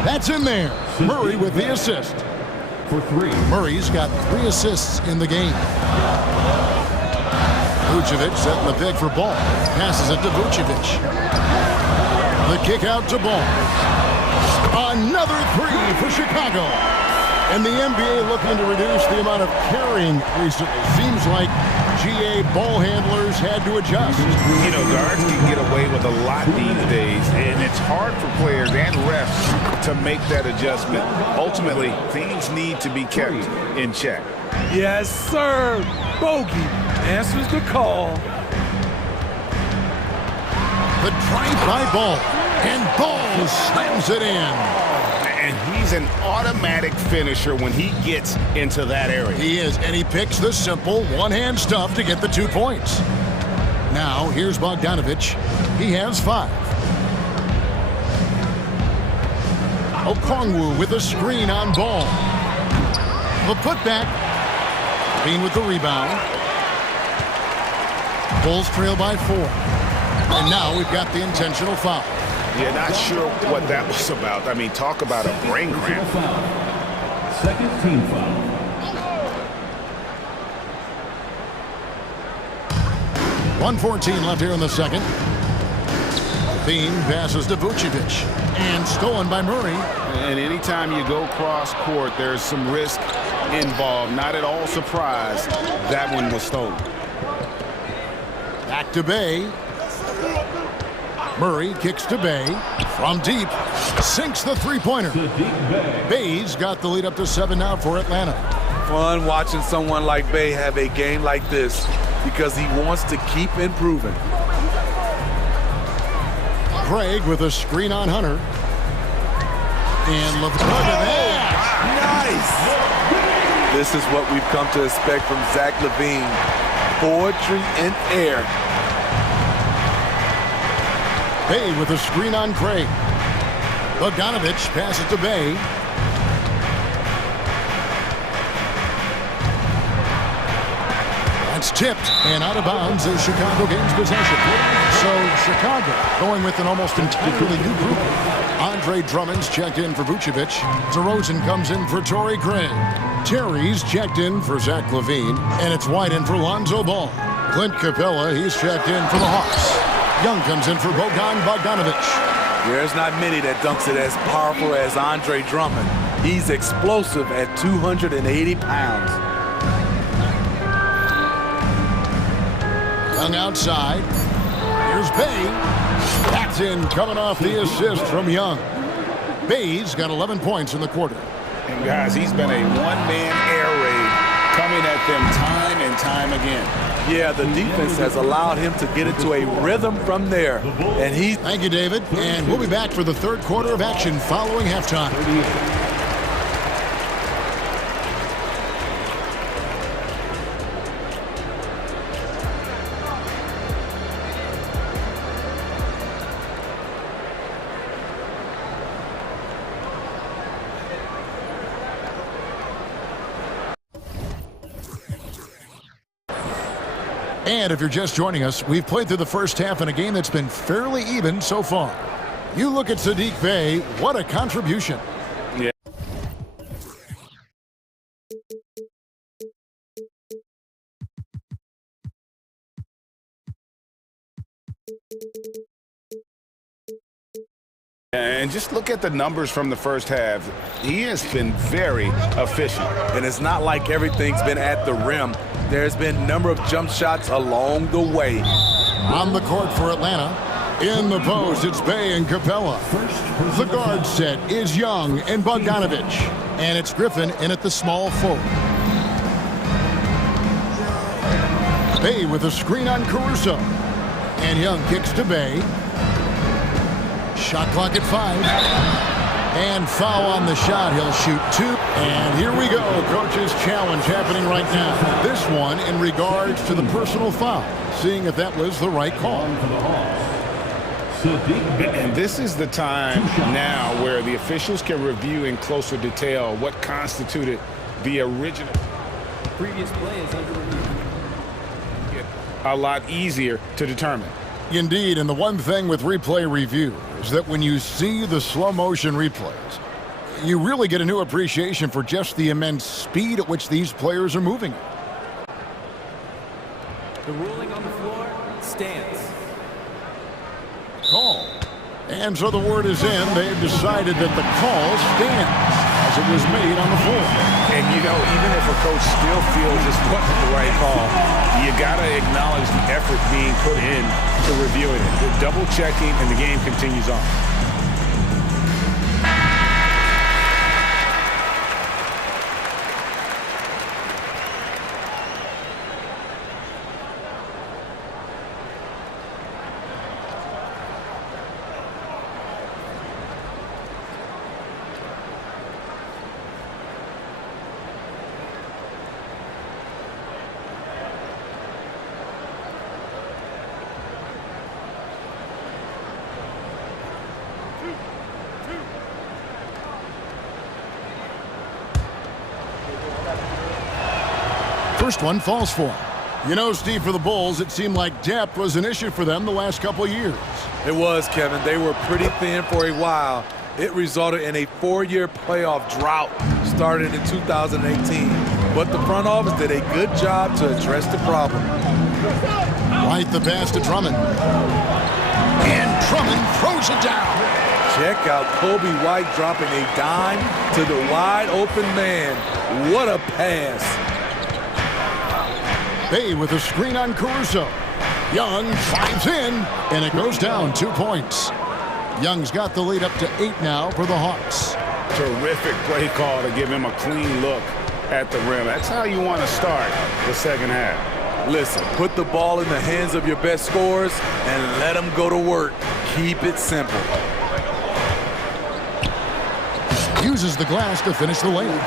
That's in there. Murray with the assist. For three. Murray's got 3 assists in the game. Vucevic setting the pick for Ball. Passes it to Vucevic. The kick out to Ball. Another 3 for Chicago. And the NBA looking to reduce the amount of carrying recently. Seems like GA ball handlers had to adjust. You know, guards can get away with a lot these days, and it's hard for players and refs to make that adjustment. Ultimately, things need to be kept in check. Yes, sir. Bogey answers the call. The drive by Ball, and Ball slams it in. And he's an automatic finisher when he gets into that area. He is, and he picks the simple one-hand stuff to get the 2 points. Now, here's Bogdanovic. He has 5. Okongwu with a screen on Ball. The putback. Bean with the rebound. Bulls trail by 4. And now we've got the intentional foul. Yeah, not sure what that was about. I mean, talk about a brain cramp. Second team foul. .114 left here in the second. Bean passes to Vucevic. And stolen by Murray. And anytime you go cross court, there's some risk involved. Not at all surprised that one was stolen. Back to Bay. Murray kicks to Bay. From deep. Sinks the three-pointer. Bay's got the lead up to 7 now for Atlanta. Fun watching someone like Bay have a game like this because he wants to keep improving. Craig with a screen on Hunter. And look at that. Nice. This is what we've come to expect from Zach LaVine. Poetry in air. Bay with a screen on Craig. Bogdanovic passes to Bay. That's tipped and out of bounds as Chicago gains possession. So Chicago going with an almost entirely new group. Andre Drummond's checked in for Vucevic. DeRozan comes in for Torrey Craig. Terry's checked in for Zach LaVine. And it's White in for Lonzo Ball. Clint Capella, he's checked in for the Hawks. Young comes in for Bogdanovic. There's not many that dunks it as powerful as Andre Drummond. He's explosive at 280 pounds. Young outside. Here's Bay. That's in, coming off the assist from Young. Bay's got 11 points in the quarter. And guys, he's been a one-man air raid coming at them time and time again. Yeah, the defense has allowed him to get into a rhythm from there. And he... Thank you, David. And we'll be back for the third quarter of action following halftime. And if you're just joining us, we've played through the first half in a game that's been fairly even so far. You look at Saddiq Bey, what a contribution. Yeah. And just look at the numbers from the first half. He has been very efficient. And it's not like everything's been at the rim. There's been a number of jump shots along the way. On the court for Atlanta. In the post, it's Bey and Capella. The guard set is Young and Bogdanovic. And it's Griffin in at the small forward. Bey with a screen on Caruso. And Young kicks to Bey. Shot clock at 5. And foul on the shot. He'll shoot 2. And here we go. Coach's challenge happening right now. This one in regards to the personal foul. Seeing if that was the right call. And this is the time now where the officials can review in closer detail what constituted the original. Previous play is under review. A lot easier to determine. Indeed, and the one thing with replay review is that when you see the slow motion replays, you really get a new appreciation for just the immense speed at which these players are moving. The ruling on the floor stands. Call. And so the word is in. They've decided that the call stands as it was made on the floor. And, you know, even if a coach still feels this wasn't the right call, you got to acknowledge the effort being put in to reviewing it. The double checking, and the game continues on. First one falls for him. You know, Steve, for the Bulls, it seemed like depth was an issue for them the last couple of years. It was, Kevin. They were pretty thin for a while. It resulted in a 4-year playoff drought started in 2018. But the front office did a good job to address the problem. Right the pass to Drummond. And Drummond throws it down. Check out Kobe White dropping a dime to the wide open man. What a pass. Bay with a screen on Caruso. Young drives in, and it goes down 2 points. Young's got the lead up to 8 now for the Hawks. Terrific play call to give him a clean look at the rim. That's how you want to start the second half. Listen, put the ball in the hands of your best scorers and let them go to work. Keep it simple. Uses the glass to finish the lane.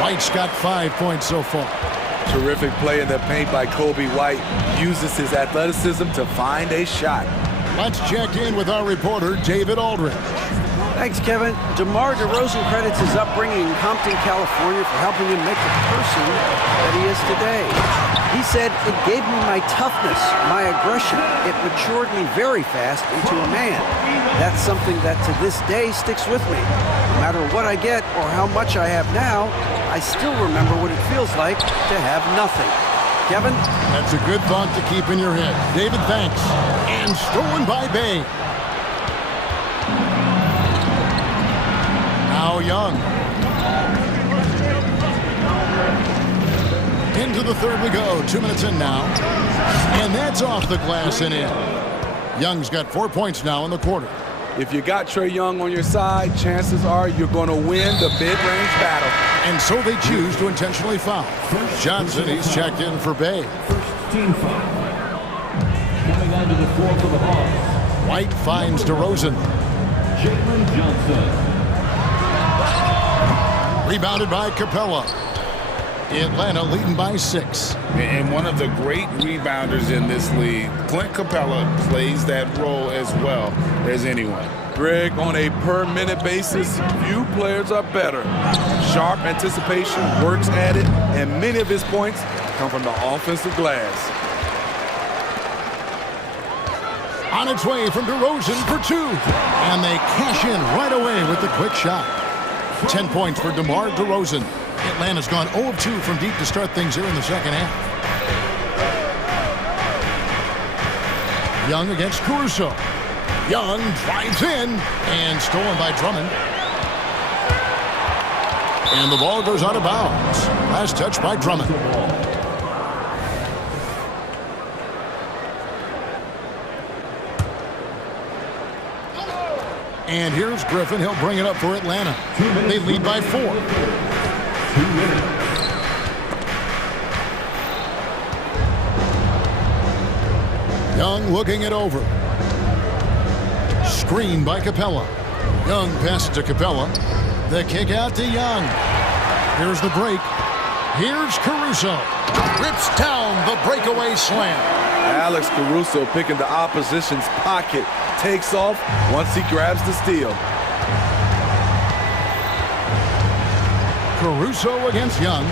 White's got 5 points so far. Terrific play in the paint by Kobe White. Uses his athleticism to find a shot. Let's check in with our reporter, David Aldridge. Thanks, Kevin. DeMar DeRozan credits his upbringing in Compton, California for helping him make the person that he is today. He said, "It gave me my toughness, my aggression. It matured me very fast into a man. That's something that to this day sticks with me. No matter what I get or how much I have now, I still remember what it feels like to have nothing." Kevin? That's a good thought to keep in your head. David, thanks. And stolen by Bay. Now Young. Into the third we go. 2 minutes in now. And that's off the glass and in. Young's got 4 points now in the quarter. If you got Trae Young on your side, chances are you're going to win the mid-range battle. And so they choose to intentionally foul. Johnson, he's checked in for Bay. First team foul. Coming onto the floor for the Hawks. White finds DeRozan. Jalen Johnson. Rebounded by Capella. Atlanta leading by 6. And one of the great rebounders in this league, Clint Capella, plays that role as well as anyone. Greg, on a per-minute basis, few players are better. Sharp anticipation, works at it, and many of his points come from the offensive glass. On its way from DeRozan for 2. And they cash in right away with the quick shot. 10 points for DeMar DeRozan. Atlanta's gone 0 of 2 from deep to start things here in the second half. Young against Caruso. Young drives in and stolen by Drummond. And the ball goes out of bounds. Last touch by Drummond. And here's Griffin. He'll bring it up for Atlanta. They lead by 4. 2 minutes. Young looking it over. Screen by Capella. Young passes to Capella. The kick out to Young. Here's the break. Here's Caruso. Rips down the breakaway slam. Alex Caruso picking the opposition's pocket. Takes off once he grabs the steal. Caruso against Young.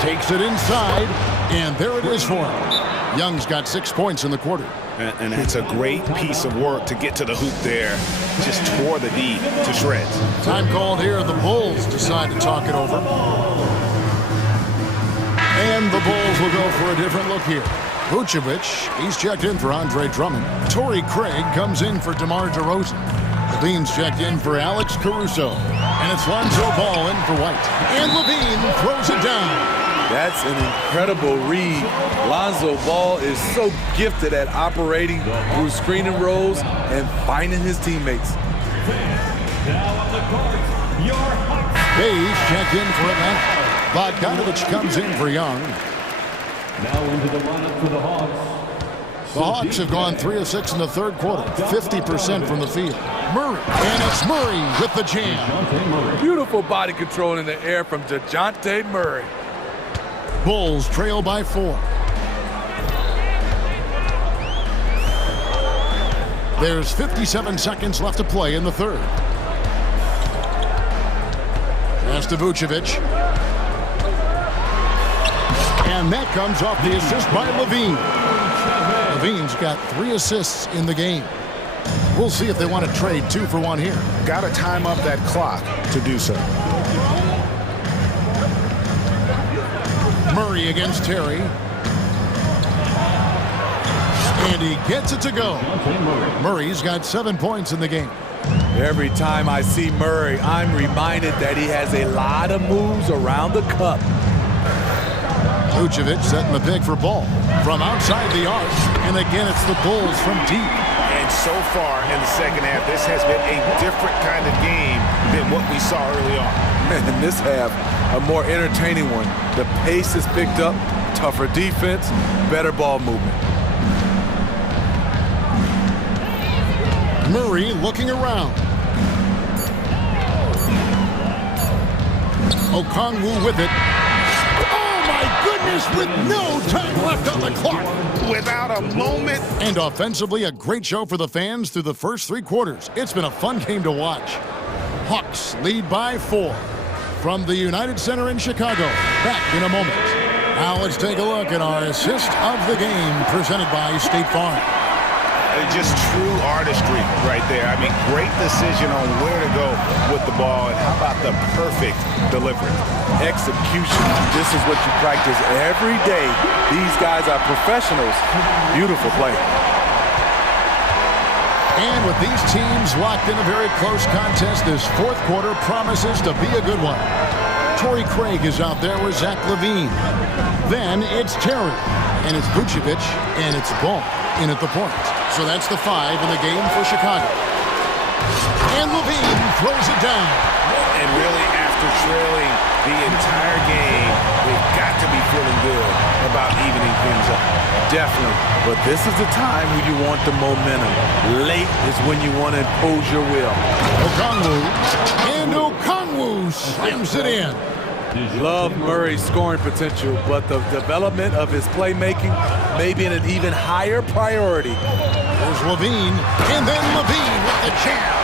Takes it inside. And there it is for him. Young's got 6 points in the quarter. And it's a great piece of work to get to the hoop there. Just tore the D to shreds. Time called here. The Bulls decide to talk it over. And the Bulls will go for a different look here. Vucevic, he's checked in for Andre Drummond. Torrey Craig comes in for DeMar DeRozan. Levine's checked in for Alex Caruso. And it's Lonzo Ball in for White. And Levine throws it down. That's an incredible read. Lonzo Ball is so gifted at operating through screening roles and finding his teammates. Bayes checked in for Atlanta. Bogdanovich comes in for Young. Now into the lineup for the Hawks. The Hawks have gone 3 of 6 in the third quarter, 50% from the field. Murray, and it's Murray with the jam. Beautiful body control in the air from DeJounte Murray. Bulls trail by 4. There's 57 seconds left to play in the third. Pass to Vucevic. And that comes off the assist by Levine. Levine's got 3 assists in the game. We'll see if they want to trade 2 for 1 here. Got to time up that clock to do so. Murray against Terry. And he gets it to go. Murray's got 7 points in the game. Every time I see Murray, I'm reminded that he has a lot of moves around the cup. Vucevic setting the pick for Ball from outside the arc. And again, it's the Bulls from deep. And so far in the second half, this has been a different kind of game than what we saw early on. Man, this half, a more entertaining one. The pace is picked up, tougher defense, better ball movement. Murray looking around. Okongwu with it. Oh my goodness, with no time left on the clock. Without a moment. And offensively, a great show for the fans through the first 3 quarters. It's been a fun game to watch. Hawks lead by 4 from the United Center in Chicago. Back in a moment. Now let's take a look at our assist of the game presented by State Farm. Just true artistry right there. I mean, great decision on where to go with the ball, and how about the perfect delivery? Execution. This is what you practice every day. These guys are professionals. Beautiful play. And with these teams locked in a very close contest, this fourth quarter promises to be a good one. Torrey Craig is out there with Zach LaVine. Then it's Terry, and it's Vucevic, and it's Ball in at the point. So that's the 5 in the game for Chicago. And LaVine throws it down. And really, after trailing the entire game, they've got to be feeling good about evening things up. Definitely. But this is the time when you want the momentum. Late is when you want to impose your will. Okongwu. And Okongwu slams it in. Love Murray's scoring potential, but the development of his playmaking may be an even higher priority. There's Levine, and then Levine with the jam.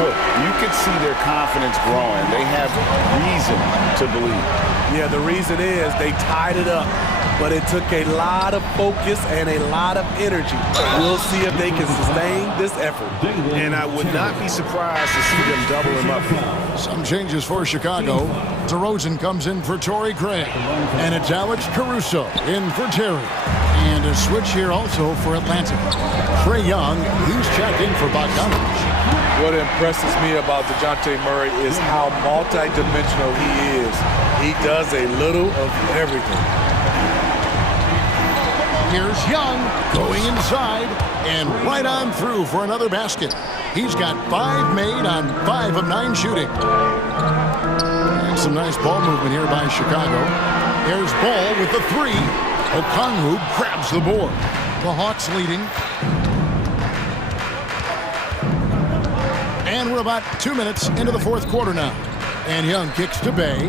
You can see their confidence growing. They have reason to believe. Yeah, the reason is they tied it up, but it took a lot of focus and a lot of energy. We'll see if they can sustain this effort. And I would not be surprised to see them double him up. Some changes for Chicago. DeRozan comes in for Torrey Craig, and it's Alex Caruso in for Terry. And a switch here also for Atlanta. Trae Young, he's checked in for Bogdanovich. What impresses me about DeJounte Murray is how multi-dimensional he is. He does a little of everything. Here's Young going inside and right on through for another basket. He's got 5 made on 5 of 9 shooting. And some nice ball movement here by Chicago. There's Ball with the 3. Okongwu grabs the board. The Hawks leading. And we're about 2 minutes into the fourth quarter now. And Young kicks to Bay.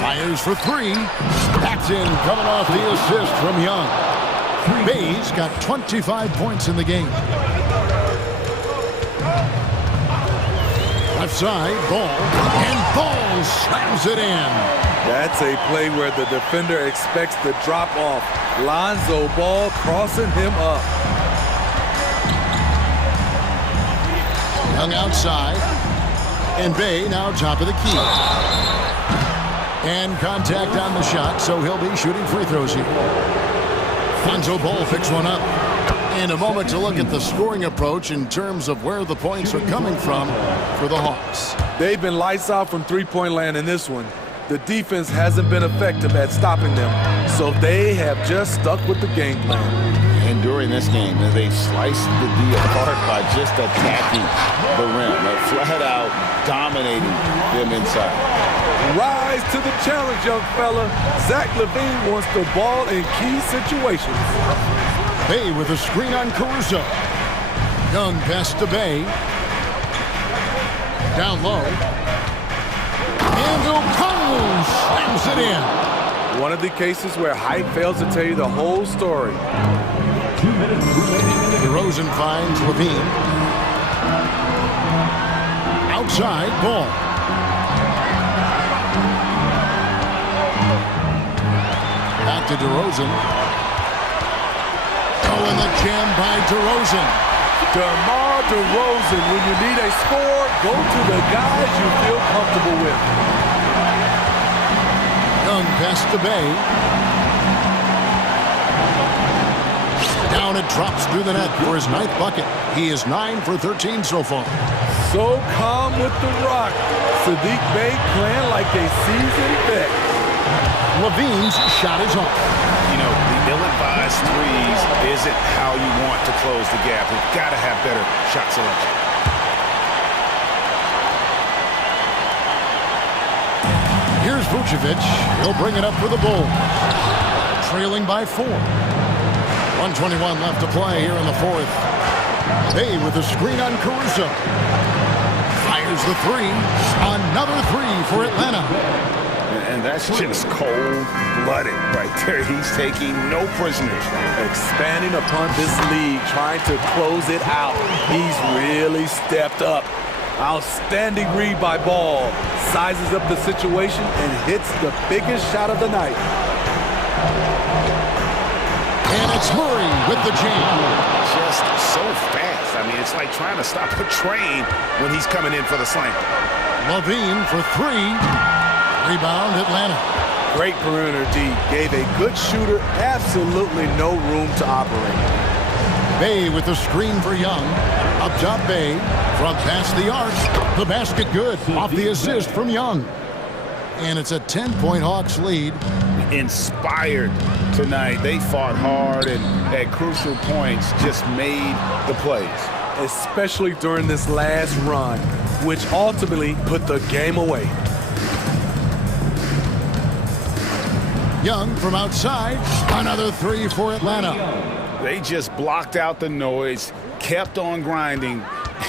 Fires for 3. Backs in, coming off the assist from Young. Bay's got 25 points in the game. Left side, Ball. And Ball slams it in. That's a play where the defender expects the drop off. Lonzo Ball crossing him up. Young outside. And Bay now top of the key. And contact on the shot, so he'll be shooting free throws here. Lonzo Ball picks one up. And a moment to look at the scoring approach in terms of where the points are coming from for the Hawks. They've been lights out from three-point land in this one. The defense hasn't been effective at stopping them, so they have just stuck with the game plan. And during this game, they sliced the D apart by just attacking the rim, flat out dominating them inside. Rise to the challenge, young fella. Zach LaVine wants the ball in key situations. Bay with a screen on Caruso. Young pass to Bay. Down low. And O'Connell slams it in. One of the cases where height fails to tell you the whole story. DeRozan finds LaVine. Outside, Ball. Back to DeRozan. Oh, and the jam by DeRozan. DeMar DeRozan, when you need a score, go to the guys you feel comfortable with. Young pass to Bay. Down it drops through the net for his 9th bucket. He is 9 for 13 so far. So calm with the rock. Sadiq Bey playing like a seasoned vet. LaVine's shot is off. You know, the ill-advised threes isn't how you want to close the gap. You've got to have better shot selection. Here's Vucevic. He'll bring it up for the Bulls. Trailing by 4. 1:21 left to play here in the 4th. Bay with a screen on Caruso. Fires the 3. Another 3 for Atlanta. And that's just cold-blooded right there. He's taking no prisoners. Expanding upon this lead, trying to close it out. He's really stepped up. Outstanding read by Ball. Sizes up the situation and hits the biggest shot of the night. And it's Murray with the jam. Just so fast. I mean, it's like trying to stop a train when he's coming in for the slam. LaVine for 3. Rebound, Atlanta. Great perimeter D. Gave a good shooter absolutely no room to operate. Bay with the screen for Young. Up top Bay. From past the arc. The basket good. Off the assist from Young. And it's a 10-point Hawks lead. Inspired tonight. They fought hard and at crucial points just made the plays. Especially during this last run, which ultimately put the game away. Young from outside. Another 3 for Atlanta. They just blocked out the noise, kept on grinding,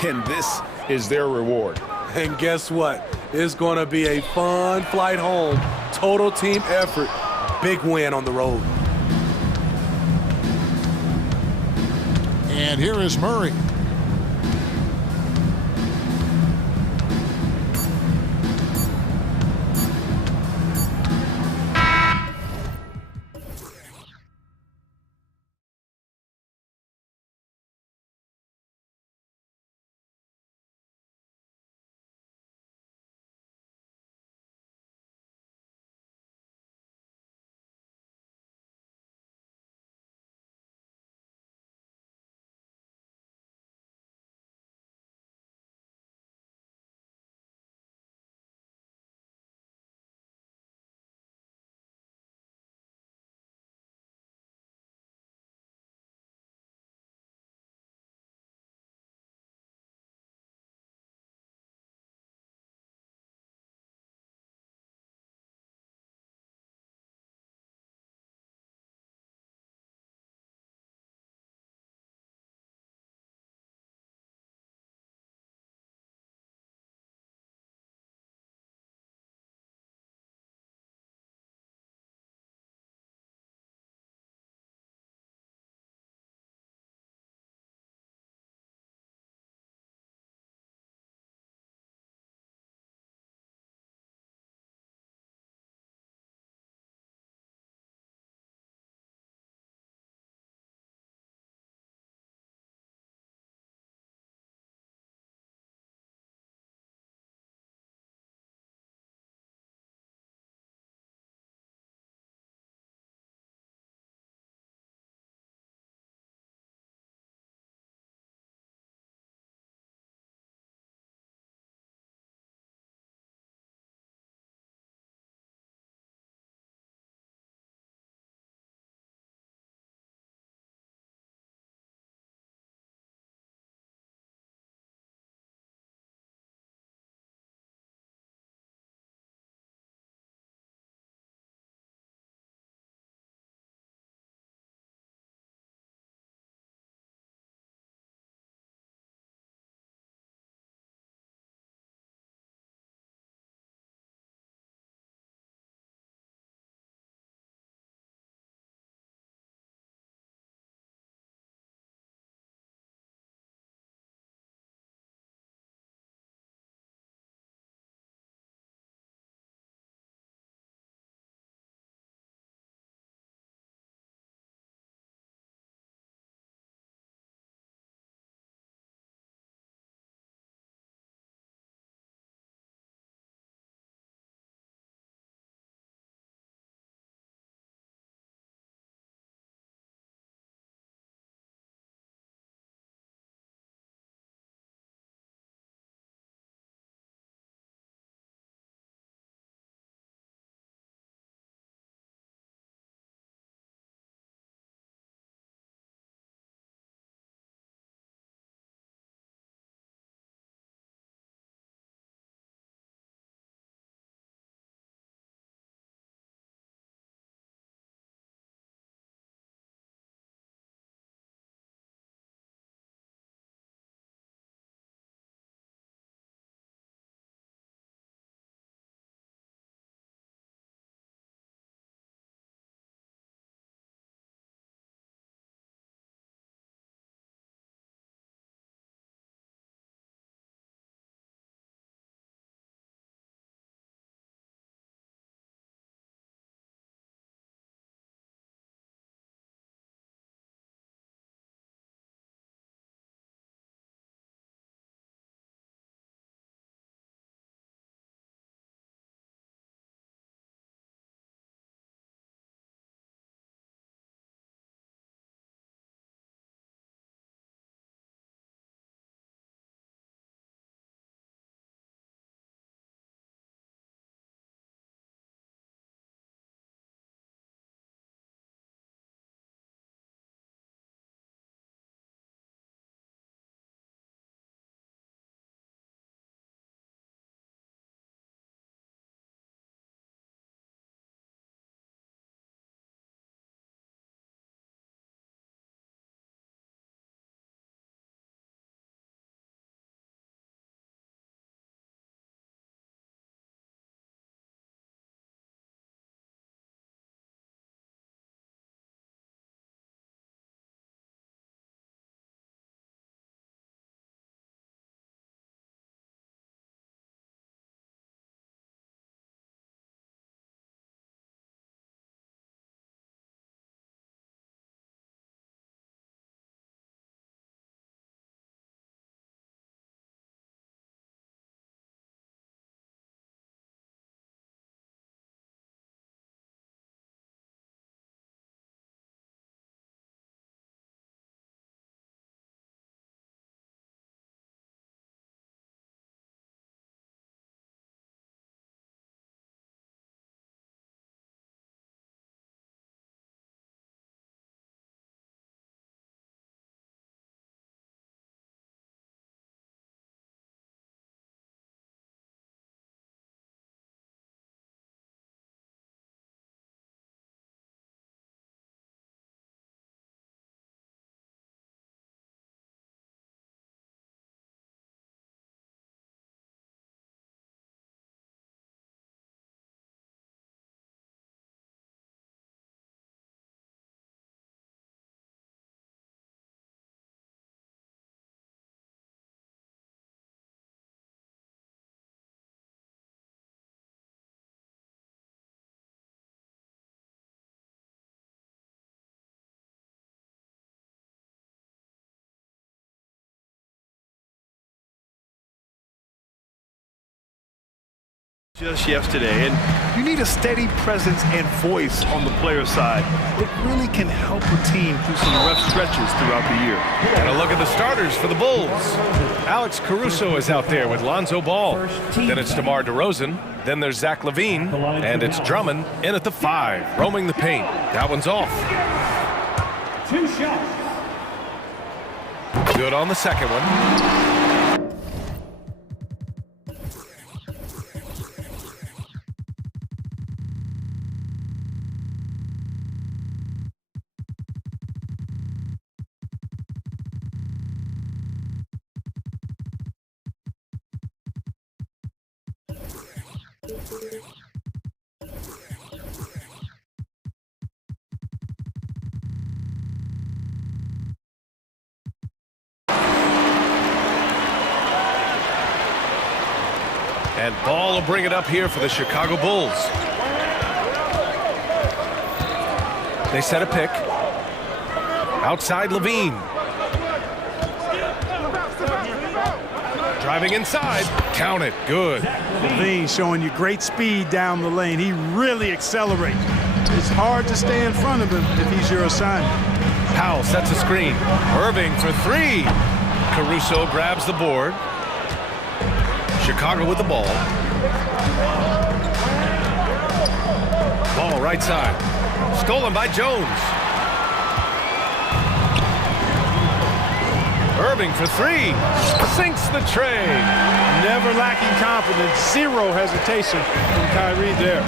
and this is their reward. And guess what? It's going to be a fun flight home. Total team effort. Big win on the road. And here is Murray. just yesterday, and you need a steady presence and voice on the player side. It really can help a team through some rough stretches throughout the year. And a look at the starters for the Bulls. Alex Caruso is out there with Lonzo Ball. Then it's DeMar DeRozan. Then there's Zach LaVine. And it's Drummond in at the 5, roaming the paint. That one's off. 2 shots. Good on the second one. And Ball will bring it up here for the Chicago Bulls. They set a pick. Outside LaVine. Driving inside. Count it. Good. LaVine showing you great speed down the lane. He really accelerates. It's hard to stay in front of him if he's your assignment. Powell sets a screen. Irving for 3. Caruso grabs the board. Chicago with the ball. Ball right side. Stolen by Jones. Irving for 3. Sinks the tray. Never lacking confidence. Zero hesitation from Kyrie there.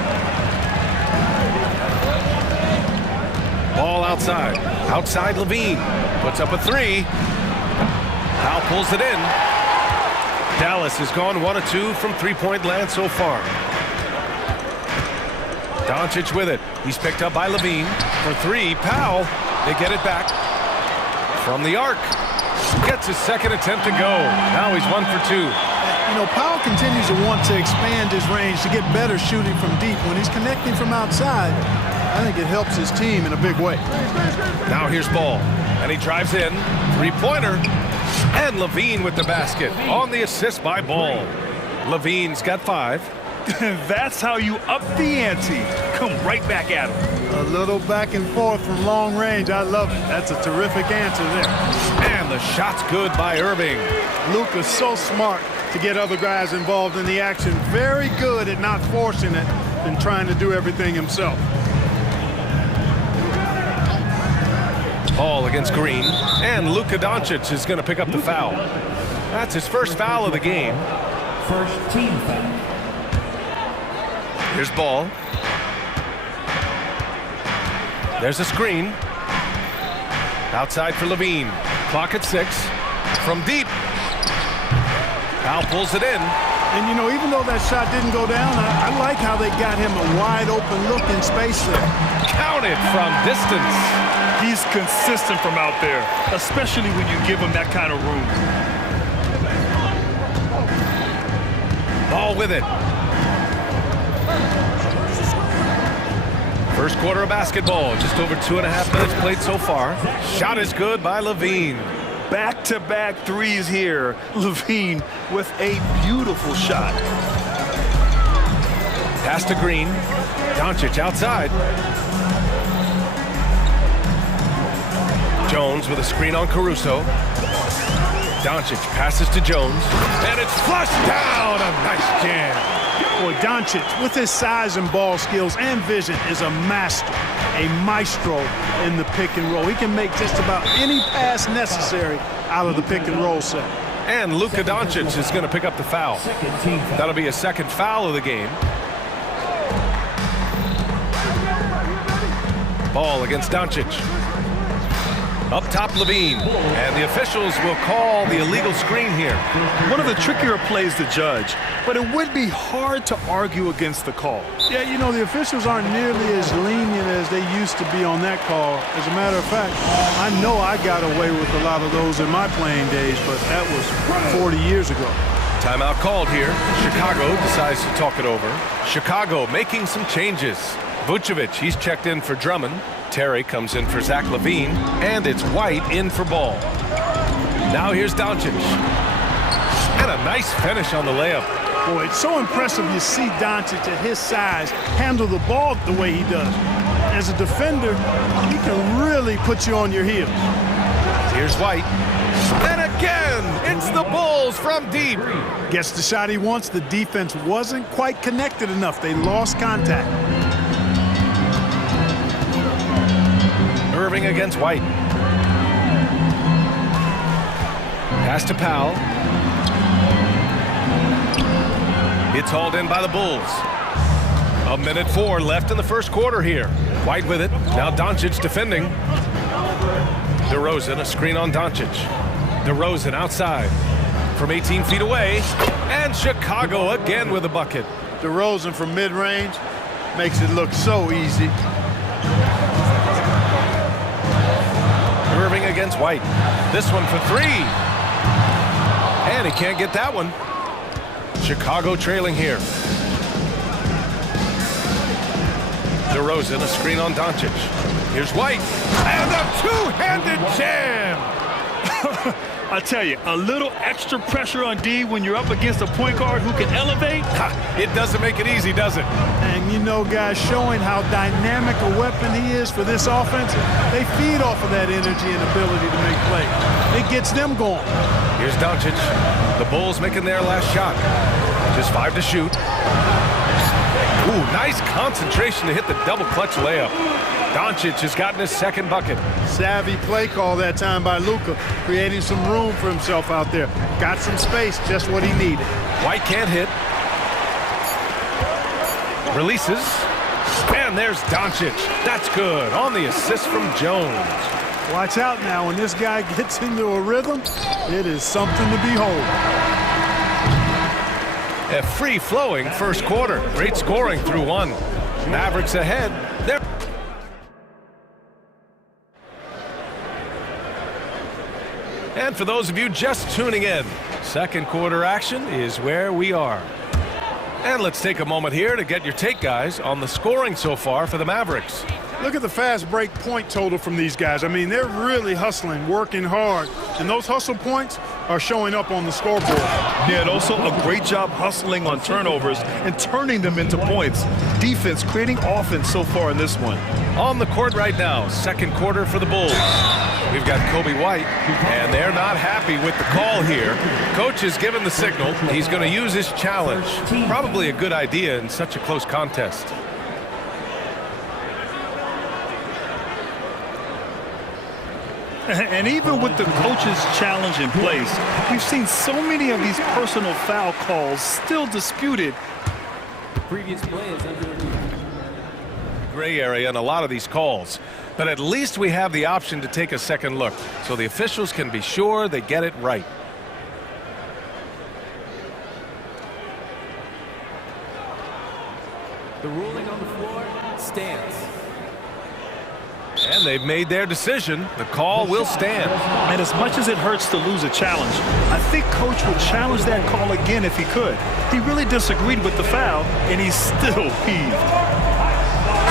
Ball outside. Outside LaVine. Puts up a 3. Powell pulls it in. Dallas has gone 1 of 2 from three-point land so far. Doncic with it. He's picked up by LaVine for 3. Powell. They get it back from the arc. Gets his second attempt to go. Now he's 1 for 2. You know, Powell continues to want to expand his range to get better shooting from deep. When he's connecting from outside, I think it helps his team in a big way. Now here's Ball, and he drives in. 3-pointer. And LaVine with the basket on the assist by Ball. LaVine's got 5. That's how you up the ante. Come right back at him. A little back and forth from long range. I love it. That's a terrific answer there. And the shot's good by Irving. Luka's so smart to get other guys involved in the action. Very good at not forcing it and trying to do everything himself. Ball against Green, and Luka Doncic is going to pick up the foul. That's his first foul of the game. First team foul. Here's Ball. There's a screen. Outside for LaVine. Clock at 6. From deep. Powell pulls it in. And, you know, even though that shot didn't go down, I like how they got him a wide open look in space there. Count it from distance. He's consistent from out there, especially when you give him that kind of room. Ball with it. First quarter of basketball, just over 2.5 minutes played so far. Shot is good by LaVine. Back-to-back threes here. LaVine with a beautiful shot. Pass to Green. Doncic outside. Jones with a screen on Caruso. Doncic passes to Jones. And it's flushed down. A nice jam. Boy, Doncic, with his size and ball skills and vision, is a master, a maestro in the pick and roll. He can make just about any pass necessary out of the pick and roll set. And Luka Doncic is going to pick up the foul. That'll be a second foul of the game. Ball against Doncic. Up top, LaVine. And the officials will call the illegal screen here. One of the trickier plays to judge, but it would be hard to argue against the call. Yeah, you know, the officials aren't nearly as lenient as they used to be on that call. As a matter of fact, I know I got away with a lot of those in my playing days, but that was 40 years ago. Timeout called here. Chicago decides to talk it over. Chicago making some changes. Vucevic, he's checked in for Drummond. Terry comes in for Zach LaVine, and it's White in for Ball. Now here's Doncic. And a nice finish on the layup. Boy, it's so impressive you see Doncic at his size handle the ball the way he does. As a defender, he can really put you on your heels. Here's White. And again, it's the Bulls from deep. Gets the shot he wants. The defense wasn't quite connected enough. They lost contact. Irving against White. Pass to Powell. It's hauled in by the Bulls. 1:04 left in the first quarter here. White with it. Now Doncic defending. DeRozan, a screen on Doncic. DeRozan outside from 18 feet away. And Chicago again with a bucket. DeRozan from mid-range makes it look so easy. Irving against White. This one for three. And he can't get that one. Chicago trailing here. DeRozan, a screen on Doncic. Here's White. And a two-handed jam. I tell you, a little extra pressure on D when you're up against a point guard who can elevate. It doesn't make it easy, does it? And you know, guys, showing how dynamic a weapon he is for this offense, they feed off of that energy and ability to make plays. It gets them going. Here's Doncic. The Bulls making their last shot. Just 5 to shoot. Ooh, nice concentration to hit the double clutch layup. Doncic has gotten his second bucket. Savvy play call that time by Luka, creating some room for himself out there. Got some space, just what he needed. White can't hit. Releases. And there's Doncic. That's good on the assist from Jones. Watch out now. When this guy gets into a rhythm, it is something to behold. A free-flowing first quarter. Great scoring through one. Mavericks ahead. They're And for those of you just tuning in, second quarter action is where we are. And let's take a moment here to get your take, guys, on the scoring so far for the Mavericks. Look at the fast break point total from these guys. I mean, they're really hustling, working hard. And those hustle points are showing up on the scoreboard. Yeah, and also a great job hustling on turnovers and turning them into points. Defense creating offense so far in this one. On the court right now, second quarter for the Bulls. We've got Kobe White, and they're not happy with the call here. Coach has given the signal. He's going to use his challenge. Probably a good idea in such a close contest. And even with the coach's challenge in place, we've seen so many of these personal foul calls still disputed. The previous play is under review. Gray area in a lot of these calls, but at least we have the option to take a second look so the officials can be sure they get it right. The ruling on the floor stands. And they've made their decision. The call will stand. And as much as it hurts to lose a challenge, I think Coach would challenge that call again if he could. He really disagreed with the foul, and he's still peeved.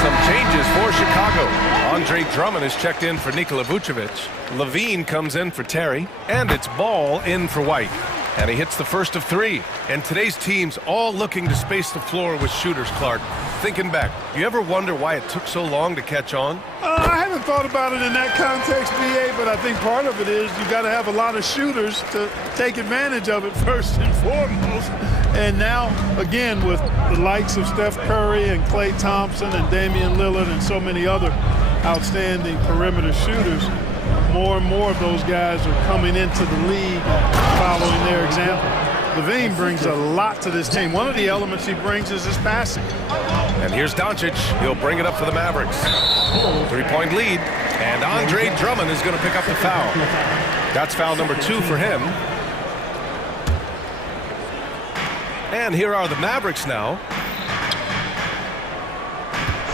Some changes for Chicago. Andre Drummond is checked in for Nikola Vucevic. Levine comes in for Terry. And it's Ball in for White. And he hits the first of three. And today's team's all looking to space the floor with shooters, Clark. Thinking back, do you ever wonder why it took so long to catch on? I haven't thought about it in that context, BA, but I think part of it is you got to have a lot of shooters to take advantage of it first and foremost. And now, again, with the likes of Steph Curry and Klay Thompson and Damian Lillard and so many other outstanding perimeter shooters, more and more of those guys are coming into the league following their example. Levine brings a lot to this team. One of the elements he brings is his passing. And here's Doncic. He'll bring it up for the Mavericks. 3-point lead. And Andre Drummond is going to pick up the foul. That's foul number 2 for him. And here are the Mavericks now.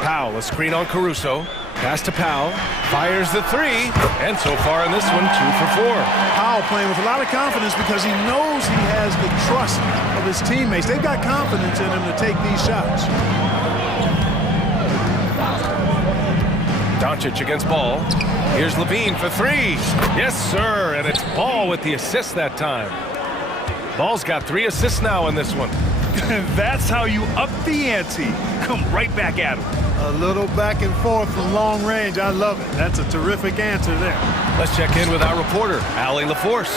Powell, a screen on Caruso. Pass to Powell. Fires the three. And so far in this one, 2 for 4. Powell playing with a lot of confidence because he knows he has the trust of his teammates. They've got confidence in him to take these shots. Doncic against Ball. Here's Levine for 3. Yes, sir. And it's Ball with the assist that time. Ball's got 3 assists now in this one. That's how you up the ante. Come right back at him. A little back and forth from long range. I love it. That's a terrific answer there. Let's check in with our reporter, Allie LaForce.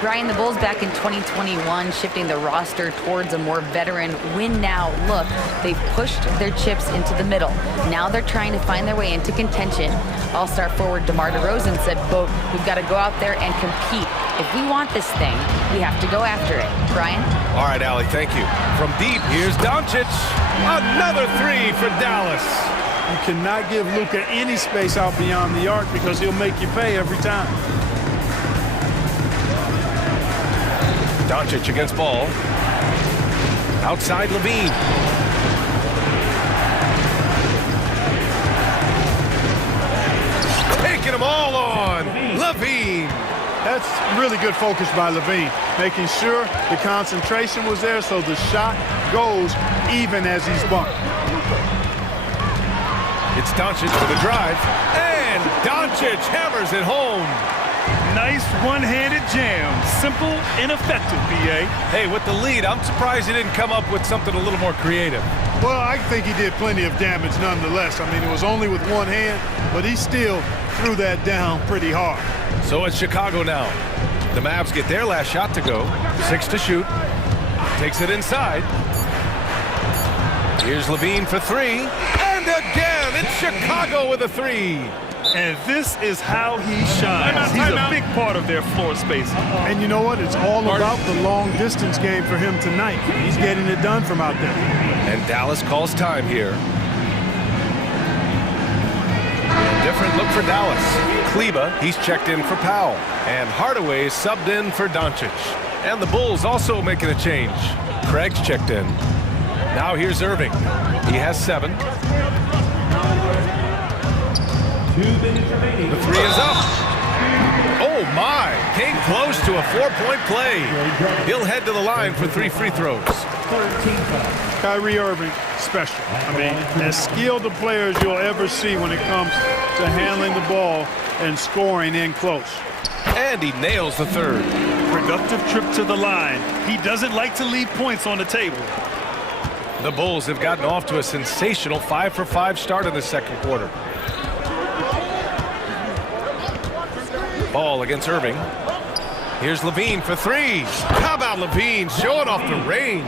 Brian, the Bulls back in 2021, shifting the roster towards a more veteran win-now look. They've pushed their chips into the middle. Now they're trying to find their way into contention. All-star forward DeMar DeRozan said, quote, "We've got to go out there and compete. If we want this thing, we have to go after it." Brian? All right, Allie, thank you. From deep, here's Doncic. Another 3 for Dallas. You cannot give Luka any space out beyond the arc because he'll make you pay every time. Doncic against Ball. Outside Levine. Taking them all on. Levine. That's really good focus by Levine, making sure the concentration was there so the shot goes even as he's bumped. It's Doncic for the drive, and Doncic hammers it home. Nice one-handed jam. Simple and effective, B.A. Hey, with the lead, I'm surprised he didn't come up with something a little more creative. Well, I think he did plenty of damage nonetheless. I mean, it was only with one hand, but he still threw that down pretty hard. So it's Chicago now. The Mavs get their last shot to go. 6 to shoot. Takes it inside. Here's Levine for 3. And again, it's Chicago with a 3. And this is how he shines. He's a big part of their floor space. And you know what? It's all about the long distance game for him tonight. He's getting it done from out there. And Dallas calls time here. A different look for Dallas. Kleba, he's checked in for Powell. And Hardaway subbed in for Doncic. And the Bulls also making a change. Craig's checked in. Now here's Irving. He has 7. The 3 is up. Oh my, came close to a 4-point play. He'll head to the line for 3 free throws. Kyrie Irving, special. I mean, as skilled a player as you'll ever see when it comes to handling the ball and scoring in close. And he nails the 3rd. Productive trip to the line. He doesn't like to leave points on the table. The Bulls have gotten off to a sensational 5-for-5 start in the second quarter. Ball against Irving. Here's Levine for 3. How about Levine showing off the range?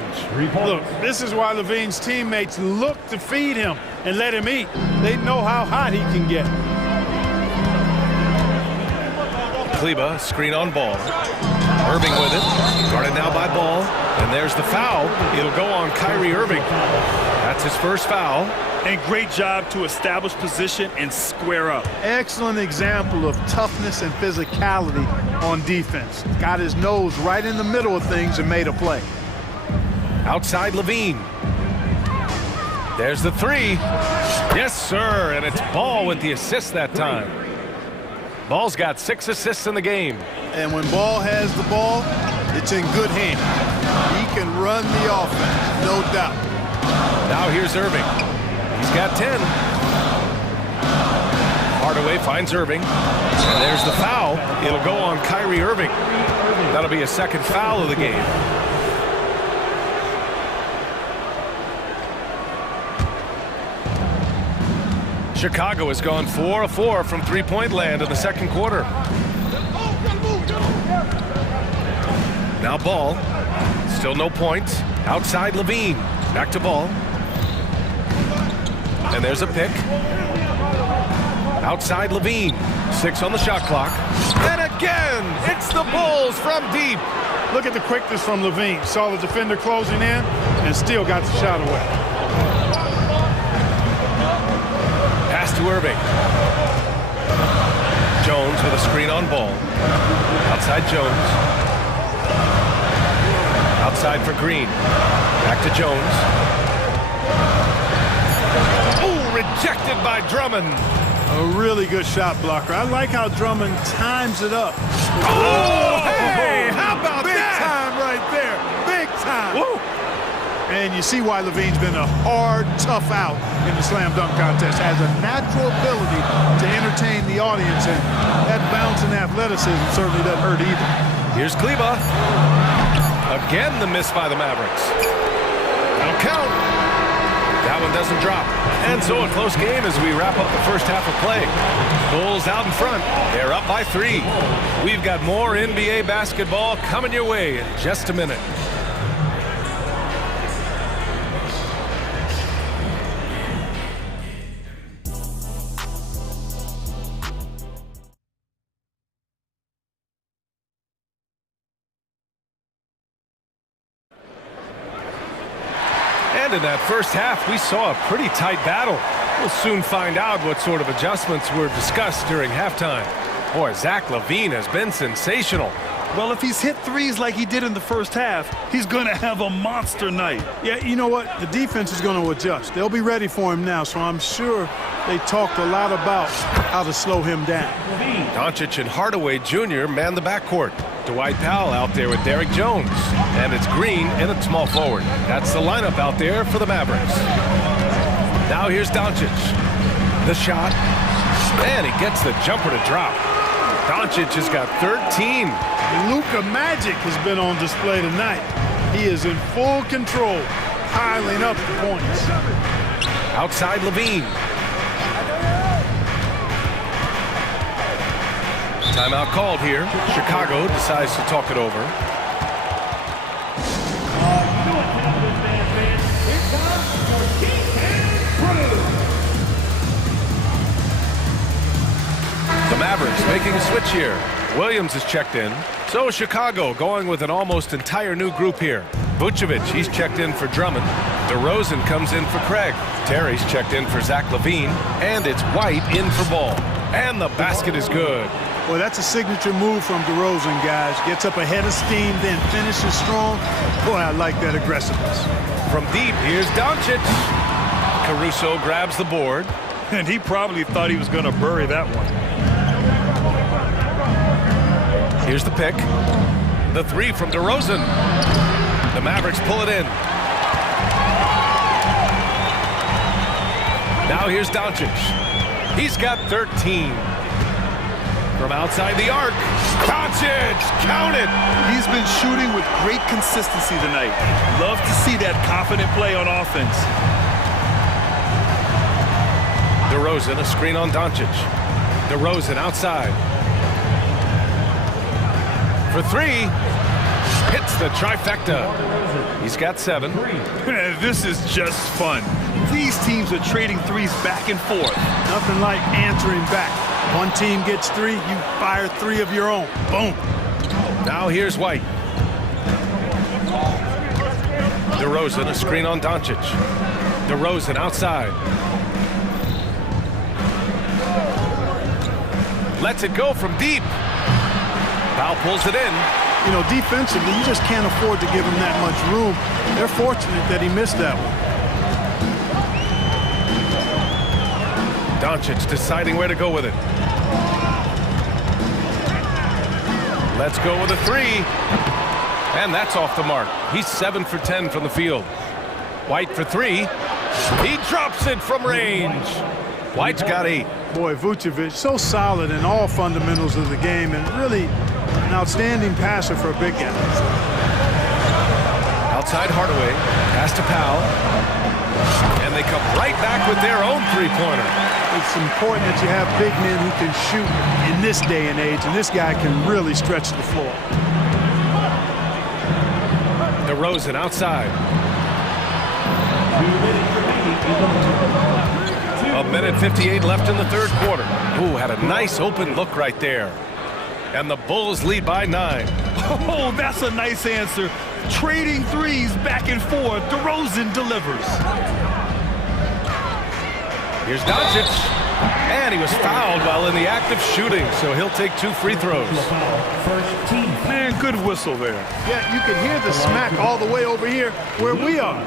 Look, this is why Levine's teammates look to feed him and let him eat. They know how hot he can get. Kleba, screen on Ball. Irving with it. Guarded now by Ball. And there's the foul. It'll go on Kyrie Irving. That's his first foul. And great job to establish position and square up. Excellent example of toughness and physicality on defense. Got his nose right in the middle of things and made a play. Outside Levine. There's the 3. Yes, sir. And it's Ball with the assist that time. Ball's got 6 assists in the game. And when Ball has the ball, it's in good hands. He can run the offense, no doubt. Now here's Irving. He's got 10. Hardaway finds Irving. And there's the foul. It'll go on Kyrie Irving. That'll be a second foul of the game. Chicago has gone 4 of 4 from three-point land in the second quarter. Now Ball. Still no points. Outside Levine. Back to Ball. And there's a pick. Outside Levine. 6 on the shot clock. And again, it's the Bulls from deep. Look at the quickness from Levine. Saw the defender closing in and still got the shot away. Pass to Irving. Jones with a screen on Ball. Outside Jones. Outside for Green. Back to Jones. Oh, rejected by Drummond. A really good shot blocker. I like how Drummond times it up. Oh, hey, how about big that? Big time right there. Big time. Woo. And you see why Levine's been a hard, tough out in the slam dunk contest. Has a natural ability to entertain the audience, and that bounce and athleticism certainly doesn't hurt either. Here's Kleba. Again, the miss by the Mavericks. That'll count. That one doesn't drop. And so a close game as we wrap up the first half of play. Bulls out in front. They're up by 3. We've got more NBA basketball coming your way in just a minute. And in that first half, we saw a pretty tight battle. We'll soon find out what sort of adjustments were discussed during halftime. Boy, Zach LaVine has been sensational. Well, if he's hit threes like he did in the first half, he's going to have a monster night. Yeah, you know what? The defense is going to adjust. They'll be ready for him now, so I'm sure they talked a lot about how to slow him down. Doncic and Hardaway Jr. man the backcourt. Dwight Powell out there with Derrick Jones. And it's Green in at small forward. That's the lineup out there for the Mavericks. Now here's Doncic. The shot. And he gets the jumper to drop. Doncic has got 13. Luka Magic has been on display tonight. He is in full control, piling up the points. Outside LaVine. Timeout called here. Chicago decides to talk it over. The Mavericks making a switch here. Williams is checked in. So Chicago going with an almost entire new group here. Vucevic, he's checked in for Drummond. DeRozan comes in for Craig. Terry's checked in for Zach LaVine. And it's White in for Ball. And the basket is good. Well, that's a signature move from DeRozan, guys. Gets up ahead of steam, then finishes strong. Boy, I like that aggressiveness. From deep, here's Doncic. Caruso grabs the board. And he probably thought he was going to bury that one. Here's the pick. The 3 from DeRozan. The Mavericks pull it in. Now here's Doncic. He's got 13. From outside the arc. Doncic, count it. He's been shooting with great consistency tonight. Love to see that confident play on offense. DeRozan, a screen on Doncic. DeRozan outside. For 3. Hits the trifecta. He's got 7. This is just fun. These teams are trading threes back and forth. Nothing like answering back. One team gets 3, you fire 3 of your own. Boom. Now here's White. DeRozan, a screen on Doncic. DeRozan outside. Lets it go from deep. Powell pulls it in. You know, defensively, you just can't afford to give him that much room. They're fortunate that he missed that one. Doncic deciding where to go with it. Let's go with a 3. And that's off the mark. He's 7 for 10 from the field. White for 3. He drops it from range. White's got 8. Boy, Vucevic, so solid in all fundamentals of the game and really an outstanding passer for a big guy. Outside Hardaway. Pass to Powell. And they come right back with their own 3-pointer. It's important that you have big men who can shoot in this day and age, and this guy can really stretch the floor. DeRozan outside. A minute 58 left in the third quarter. Ooh, had a nice open look right there. And the Bulls lead by 9. Oh, that's a nice answer. Trading threes back and forth. DeRozan delivers. Here's Doncic. And he was fouled while in the act of shooting, so he'll take 2 free throws. Man, good whistle there. Yeah, you can hear the smack all the way over here where we are.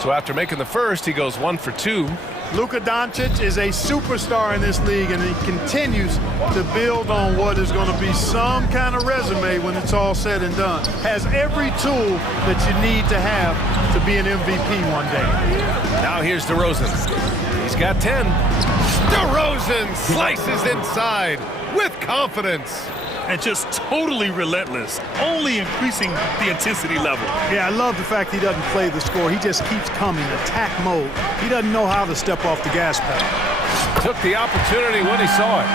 So after making the first, he goes 1 for 2. Luka Doncic is a superstar in this league, and he continues to build on what is going to be some kind of resume when it's all said and done. Has every tool that you need to have to be an MVP one day. Now here's DeRozan. He's got 10. DeRozan slices inside with confidence. and just totally relentless, only increasing the intensity level. Yeah, I love the fact he doesn't play the score. He just keeps coming, attack mode. He doesn't know how to step off the gas pedal. Took the opportunity when he saw it.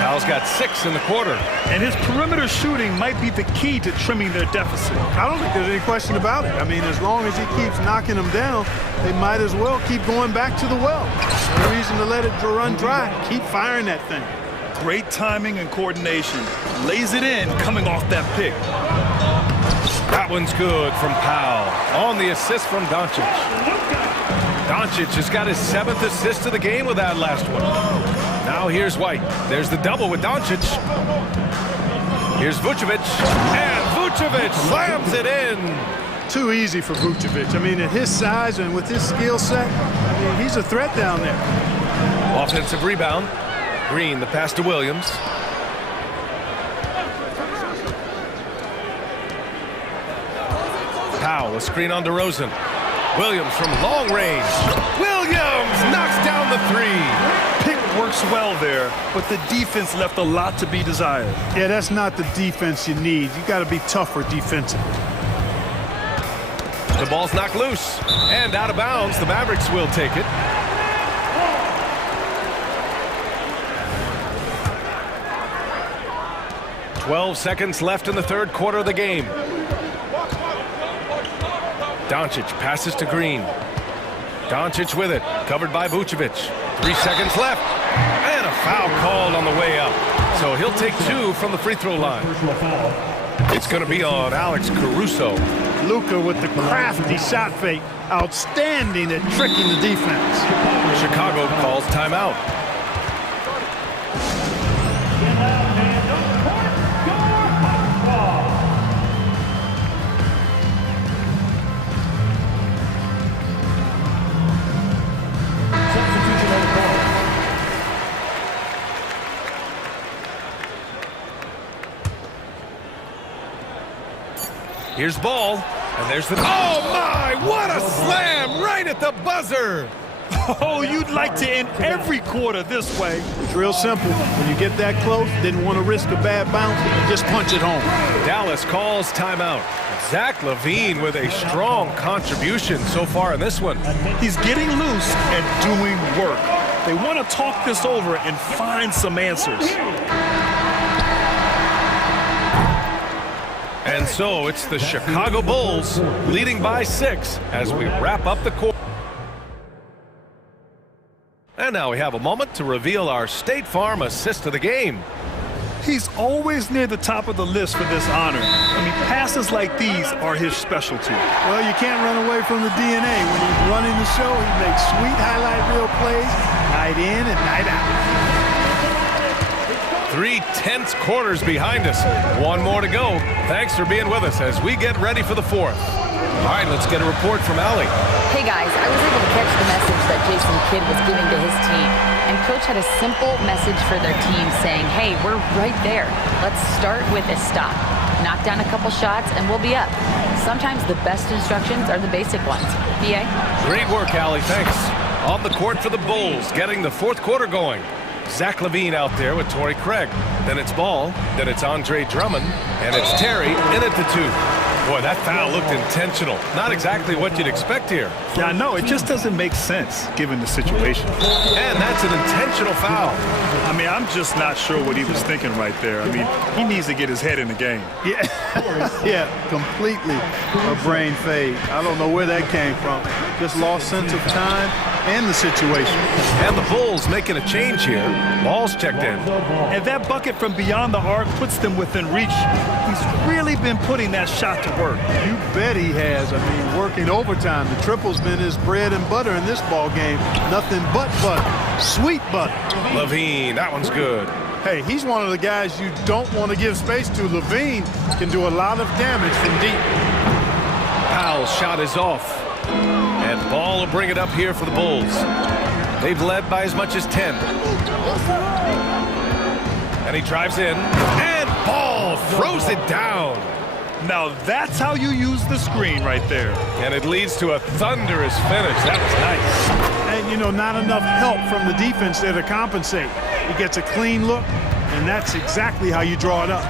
Cal's got 6 in the quarter. And his perimeter shooting might be the key to trimming their deficit. I don't think there's any question about it. I mean, as long as he keeps knocking them down, they might as well keep going back to the well. No reason to let it run dry. Keep firing that thing. Great timing and coordination. Lays it in coming off that pick. That one's good from Powell. On the assist from Doncic. Doncic has got his 7th assist of the game with that last one. Now here's White. There's the double with Doncic. Here's Vucevic. And Vucevic slams it in. Too easy for Vucevic. I mean, at his size and with his skill set, I mean, he's a threat down there. Offensive rebound. Green, the pass to Williams. Powell, a screen on DeRozan. Williams from long range. Williams knocks down the 3. Pick works well there, but the defense left a lot to be desired. Yeah, that's not the defense you need. You got to be tougher defensively. The ball's knocked loose and out of bounds. The Mavericks will take it. "12 seconds left in the third quarter of the game. Doncic passes to Green. Doncic with it, covered by Vucevic. 3 seconds left, and a foul called on the way up. So he'll take 2 from the free throw line. It's going to be on Alex Caruso. Luka with the crafty shot fake. Outstanding at tricking the defense. Chicago calls timeout. Here's Ball, and there's the... Oh, my! What a slam right at the buzzer! Oh, you'd like to end every quarter this way. It's real simple. When you get that close, didn't want to risk a bad bounce, just punch it home. Dallas calls timeout. Zach LaVine with a strong contribution so far in this one. He's getting loose and doing work. They want to talk this over and find some answers. And so it's the Chicago Bulls leading by 6 as we wrap up the quarter. And now we have a moment to reveal our State Farm assist of the game. He's always near the top of the list for this honor. I mean, passes like these are his specialty. Well, you can't run away from the DNA. When he's running the show, he makes sweet highlight reel plays night in and night out. 3 tense quarters behind us. 1 more to go. Thanks for being with us as we get ready for the 4th. All right, let's get a report from Allie. Hey guys, I was able to catch the message that Jason Kidd was giving to his team. And Coach had a simple message for their team saying, hey, we're right there. Let's start with a stop. Knock down a couple shots and we'll be up. Sometimes the best instructions are the basic ones. PA? Great work, Allie. Thanks. On the court for the Bulls, getting the 4th quarter going. Zach LaVine out there with Torrey Craig. Then it's Ball. Then it's Andre Drummond. And it's Terry in at the 2. Boy, that foul looked intentional. Not exactly what you'd expect here. Yeah, I know. It just doesn't make sense given the situation. And that's an intentional foul. I mean, I'm just not sure what he was thinking right there. I mean, he needs to get his head in the game. Yeah, yeah, completely a brain fade. I don't know where that came from. Just lost sense of time and the situation. And the Bulls making a change here. Ball's checked in. And that bucket from beyond the arc puts them within reach. He's really been putting that shot to work. You bet he has. I mean, working overtime. The triple's been his bread and butter in this ball game. Nothing but butter. Sweet butter. LaVine, that one's good. Hey, he's one of the guys you don't want to give space to. LaVine can do a lot of damage from deep. Powell's shot is off. And Ball will bring it up here for the Bulls. They've led by as much as 10. And he drives in. And Ball throws it down. Now that's how you use the screen right there. And it leads to a thunderous finish. That was nice. And, you know, not enough help from the defense there to compensate. He gets a clean look, and that's exactly how you draw it up.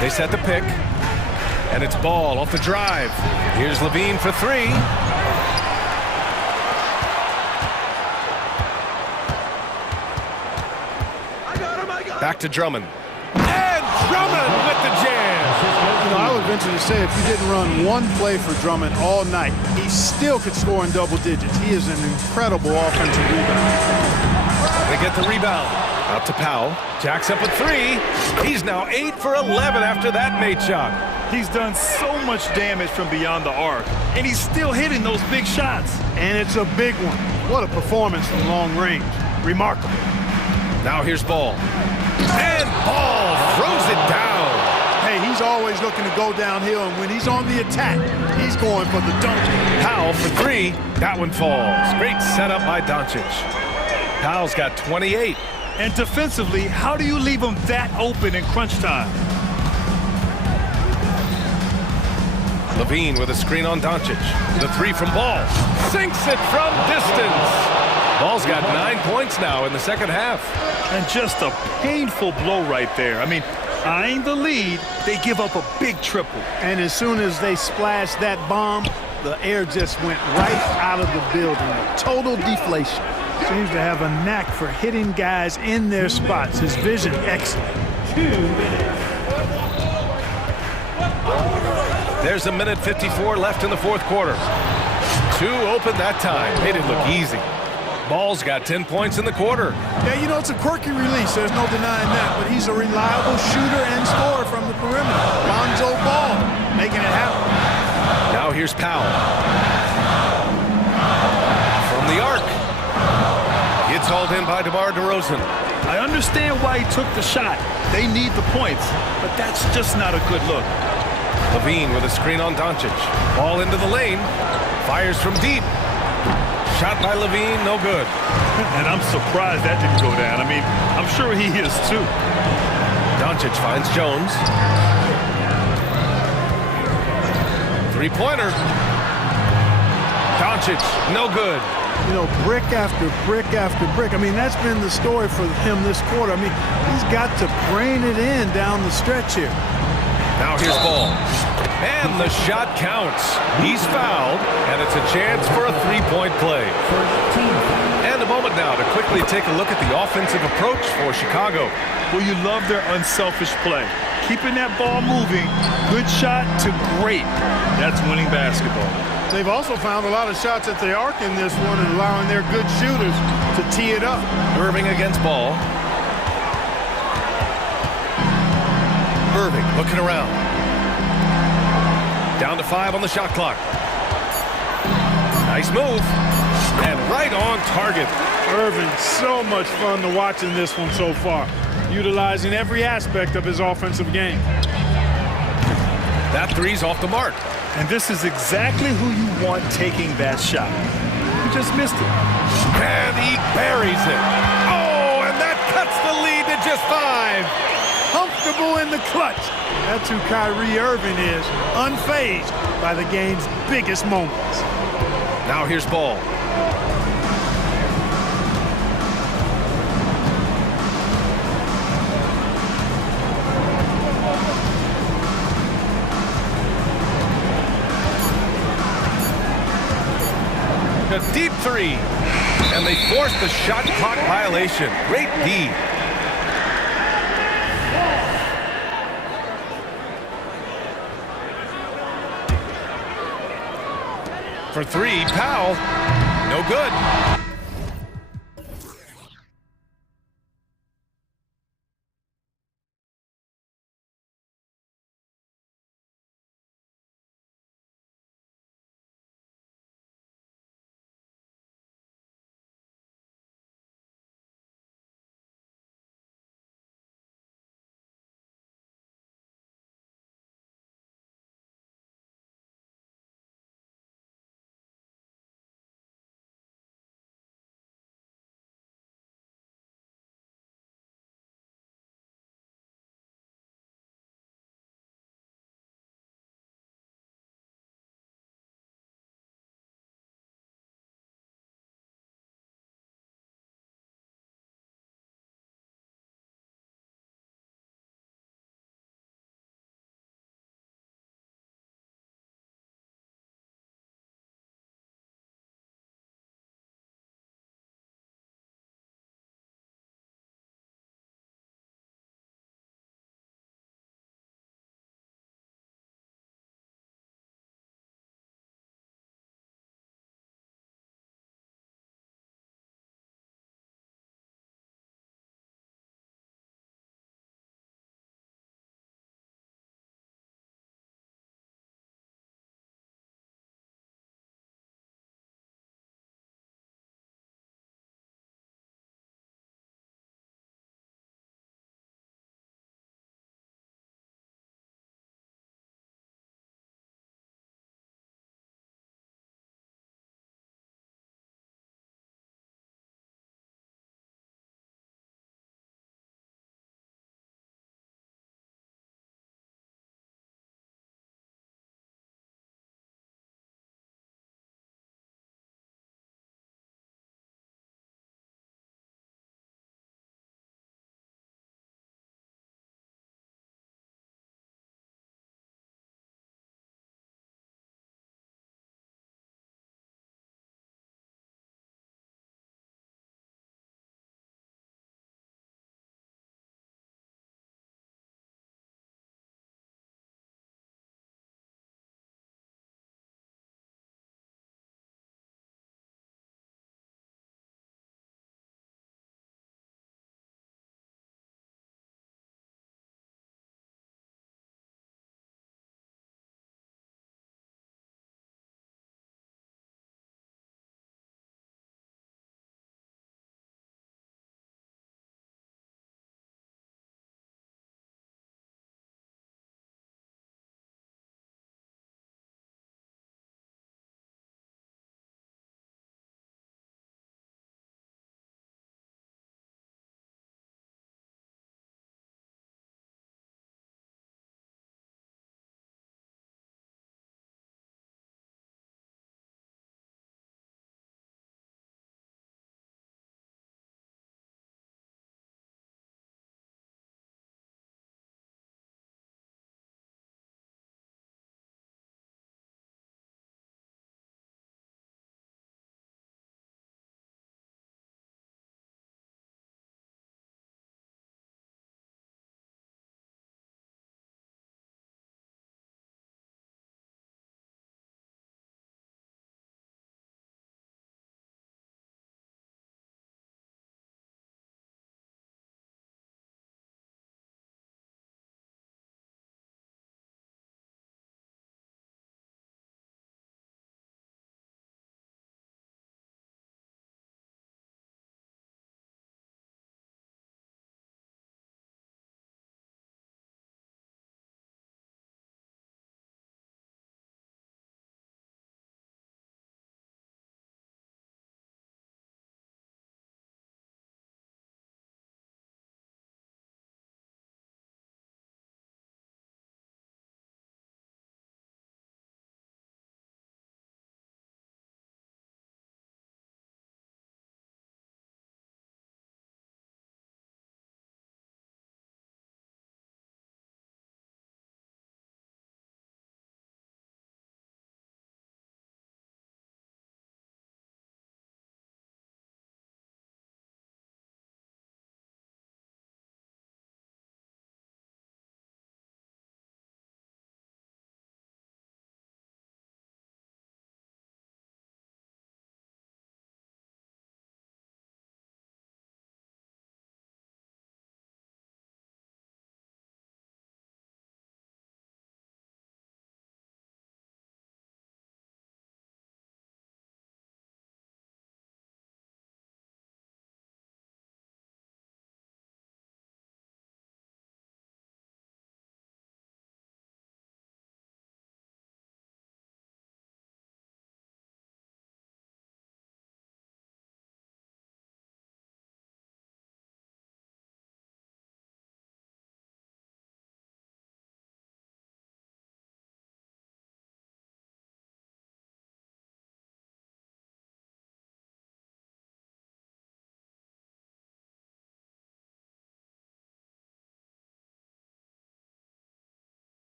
They set the pick. And it's Ball off the drive. Here's Levine for three. Back to Drummond. And Drummond with the jam. You know, I would venture to say if you didn't run one play for Drummond all night, he still could score in double digits. He is an incredible offensive rebounder. They get the rebound. Out to Powell. Jacks up a three. He's now 8 for 11 after that made shot. He's done so much damage from beyond the arc, and he's still hitting those big shots. And it's a big one. What a performance from long range. Remarkable. Now here's Ball. And Ball throws it down. Hey, he's always looking to go downhill, and when he's on the attack, he's going for the dunk. Powell for three. That one falls. Great setup by Doncic. Powell's got 28. And defensively, how do you leave him that open in crunch time? Levine with a screen on Doncic. The three from Ball. Sinks it from distance. Ball's got 9 points now in the second half. And just a painful blow right there. I mean, eyeing the lead, they give up a big triple. And as soon as they splashed that bomb, the air just went right out of the building. A total deflation. Seems to have a knack for hitting guys in their spots. His vision, excellent. 2 minutes. There's a minute 54 left in the fourth quarter. Two open that time. Made it look easy. Ball's got 10 points in the quarter. Yeah, you know, it's a quirky release. There's no denying that. But he's a reliable shooter and scorer from the perimeter. Lonzo Ball making it happen. Now here's Powell. From the arc. Gets hauled in by DeMar DeRozan. I understand why he took the shot. They need the points, but that's just not a good look. Levine with a screen on Doncic. Ball into the lane. Fires from deep. Shot by Levine, no good. And I'm surprised that didn't go down. I mean, I'm sure he is too. Doncic finds Jones. Three-pointer. Doncic, no good. You know, brick after brick after brick. I mean, that's been the story for him this quarter. I mean, he's got to brain it in down the stretch here. Now here's Ball. And the shot counts. He's fouled, and it's a chance for a three-point play. And a moment now to quickly take a look at the offensive approach for Chicago. Well, you love their unselfish play. Keeping that ball moving, good shot to great. That's winning basketball. They've also found a lot of shots at the arc in this one and allowing their good shooters to tee it up. Irving against Ball. Irving looking around. Down to 5 on the shot clock. Nice move. And right on target. Irving, so much fun to watch in this one so far. Utilizing every aspect of his offensive game. That three's off the mark. And this is exactly who you want taking that shot. He just missed it. And he buries it. Oh, and that cuts the lead to just 5. Comfortable in the clutch. That's who Kyrie Irving is, unfazed by the game's biggest moments. Now here's Ball. A deep three. And they force the shot clock violation. Great D. For three, Powell, no good.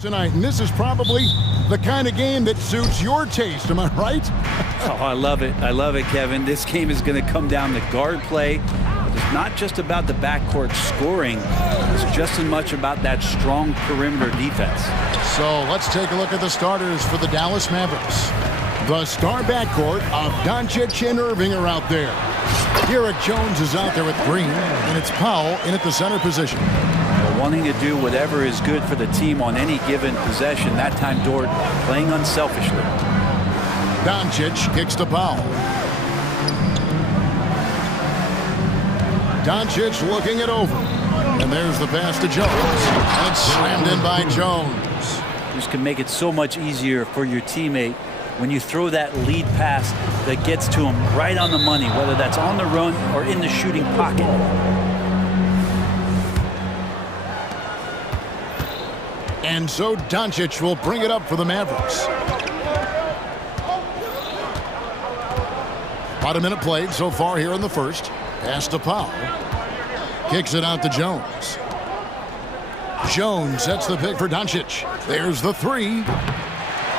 tonight, and this is probably the kind of game that suits your taste, am I right? Oh, I love it. I love it, Kevin. This game is going to come down to guard play. It's not just about the backcourt scoring. It's just as much about that strong perimeter defense. So let's take a look at the starters for the Dallas Mavericks. The star backcourt of Doncic and Irving are out there. Derek Jones is out there with Green, and it's Powell in at the center position. Wanting to do whatever is good for the team on any given possession. That time, Dort playing unselfishly. Doncic kicks to Powell. Doncic looking it over. And there's the pass to Jones. And it's slammed in by Jones. This can make it so much easier for your teammate when you throw that lead pass that gets to him right on the money, whether that's on the run or in the shooting pocket. And so Doncic will bring it up for the Mavericks. About a minute played so far here in the first. Pass to Powell. Kicks it out to Jones. Jones sets the pick for Doncic. There's the three.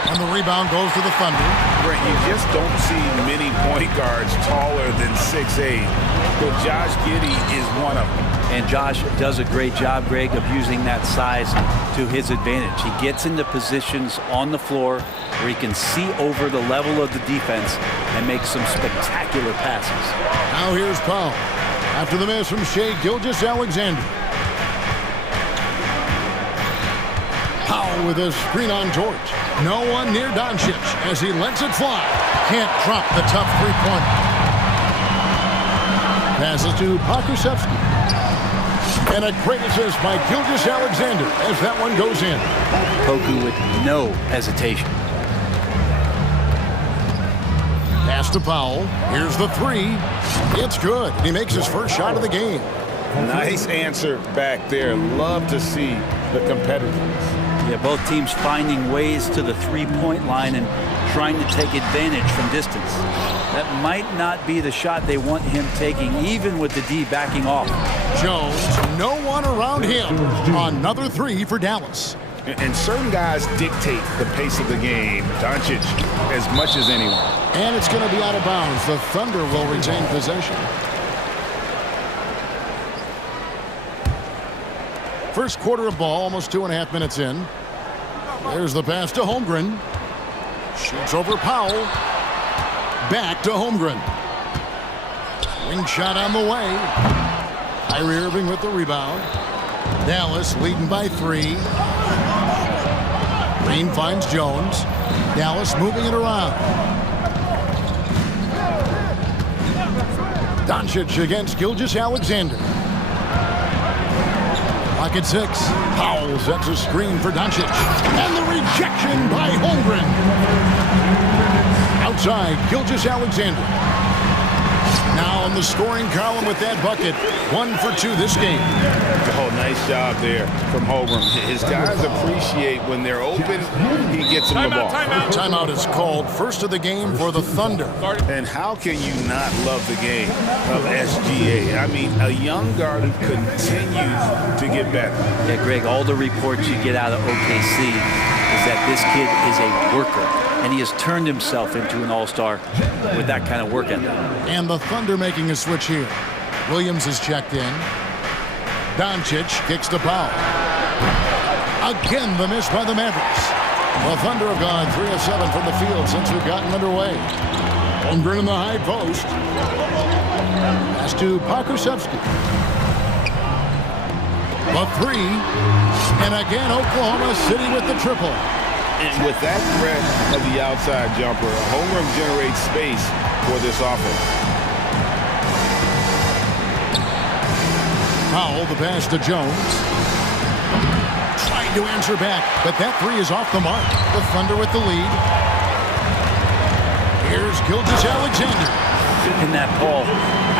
And the rebound goes to the Thunder. Brent, you just don't see many point guards taller than 6'8", but Josh Giddey is one of them. And Josh does a great job, Greg, of using that size to his advantage. He gets into positions on the floor where he can see over the level of the defense and make some spectacular passes. Now here's Powell. After the miss from Shai Gilgeous-Alexander. Powell with a screen on George. No one near Doncic as he lets it fly. Can't drop the tough three-pointer. Passes to Pokusevski. And a great assist by Gilgeous-Alexander as that one goes in. Poku with no hesitation. Pass to Powell. Here's the three. It's good. He makes his first shot of the game. Nice answer back there. Love to see the competitiveness. Yeah, both teams finding ways to the three-point line and trying to take advantage from distance. That might not be the shot they want him taking, even with the D backing off. Jones, no one around him. Another three for Dallas. And certain guys dictate the pace of the game. Doncic as much as anyone. And it's going to be out of bounds. The Thunder will retain possession. First quarter of ball, almost 2.5 minutes in. There's the pass to Holmgren. Shoots over Powell. Back to Holmgren. Wing shot on the way. Kyrie Irving with the rebound. Dallas leading by 3. Green finds Jones. Dallas moving it around. Doncic against Gilgeous-Alexander. Clock at 6. Powell sets a screen for Doncic. And the rejection by Holmgren. Outside, Gilgeous-Alexander. Now in the scoring column with that bucket. 1 for 2 this game. Oh, nice job there from Holmgren. His guys appreciate when they're open, he gets them the ball. Timeout is called. First of the game for the Thunder. And how can you not love the game of SGA? I mean, a young guard who continues to get better. Yeah, Greg, all the reports you get out of OKC is that this kid is a worker. And he has turned himself into an all-star with that kind of work ethic. And the Thunder making a switch here. Williams is checked in. Doncic kicks to Powell. Again, the miss by the Mavericks. The Thunder have gone 3 of 7 from the field since we've gotten underway. Holmgren in the high post. Pass to Pokusevski. The 3. And again, Oklahoma City with the triple. And with that threat of the outside jumper, Holmgren generates space for this offense. Powell, the pass to Jones. Trying to answer back, but that 3 is off the mark. The Thunder with the lead. Here's Gilgeous-Alexander. In that ball,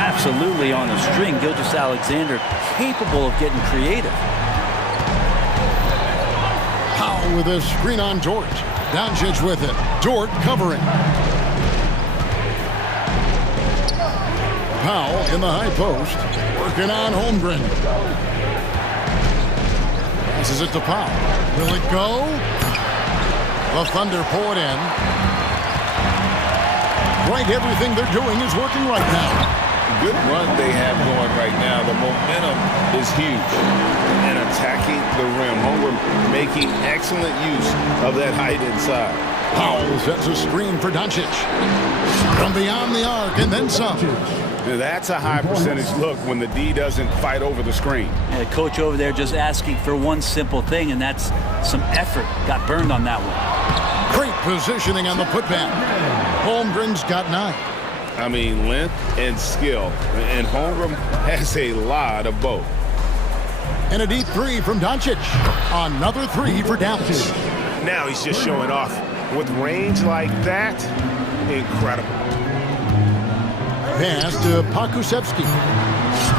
absolutely on the string. Gilgeous-Alexander capable of getting creative. Powell with a screen on Dort. Doncic with it. Dort covering. Powell in the high post. Working on Holmgren. Passes it to Powell. Will it go? The Thunder pull it in. Right, everything they're doing is working right now. Good run they have going right now. The momentum is huge. And attacking the rim. Holmgren making excellent use of that height inside. Powell sets a screen for Doncic. From beyond the arc and then some. Now that's a high percentage look when the D doesn't fight over the screen. The coach over there just asking for one simple thing, and that's some effort. Got burned on that one. Great positioning on the putback. Holmgren's got 9. I mean, length and skill. And Holmgren has a lot of both. And a deep 3 from Doncic. Another 3 for Dallas. Now he's just showing off. With range like that, incredible. Pass to Pakusevsky.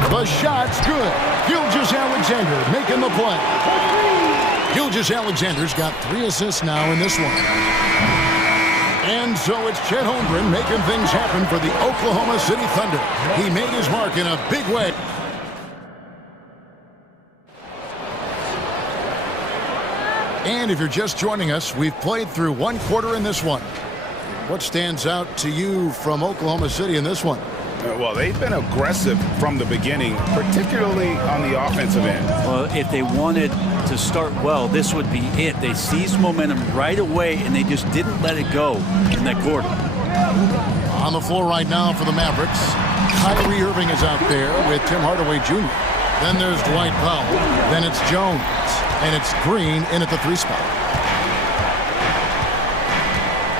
The shot's good. Gilgeous-Alexander making the play. Gilgeous-Alexander's got 3 assists now in this one. And so it's Chet Holmgren making things happen for the Oklahoma City Thunder. He made his mark in a big way. And if you're just joining us, we've played through 1 quarter in this one. What stands out to you from Oklahoma City in this one? Well, they've been aggressive from the beginning, particularly on the offensive end. Well, if they wanted to start well, this would be it. They seized momentum right away, and they just didn't let it go in that quarter. On the floor right now for the Mavericks, Kyrie Irving is out there with Tim Hardaway Jr. Then there's Dwight Powell. Then it's Jones. And it's Green in at the 3 spot.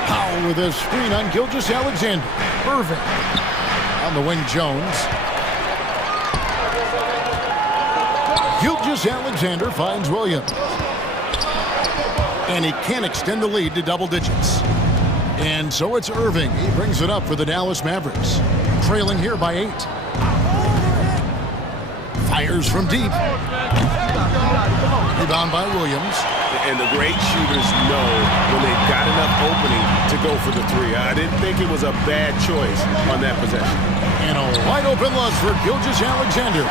Powell with a screen on Gilgeous-Alexander. Irving. On the wing, Jones. Gilgeous-Alexander finds Williams. And he can't extend the lead to double digits. And so it's Irving. He brings it up for the Dallas Mavericks. Trailing here by 8. Fires from deep. Rebound by Williams. And the great shooters know when they've got enough opening to go for the 3. I didn't think it was a bad choice on that possession. And a wide open look for Gilgeous-Alexander.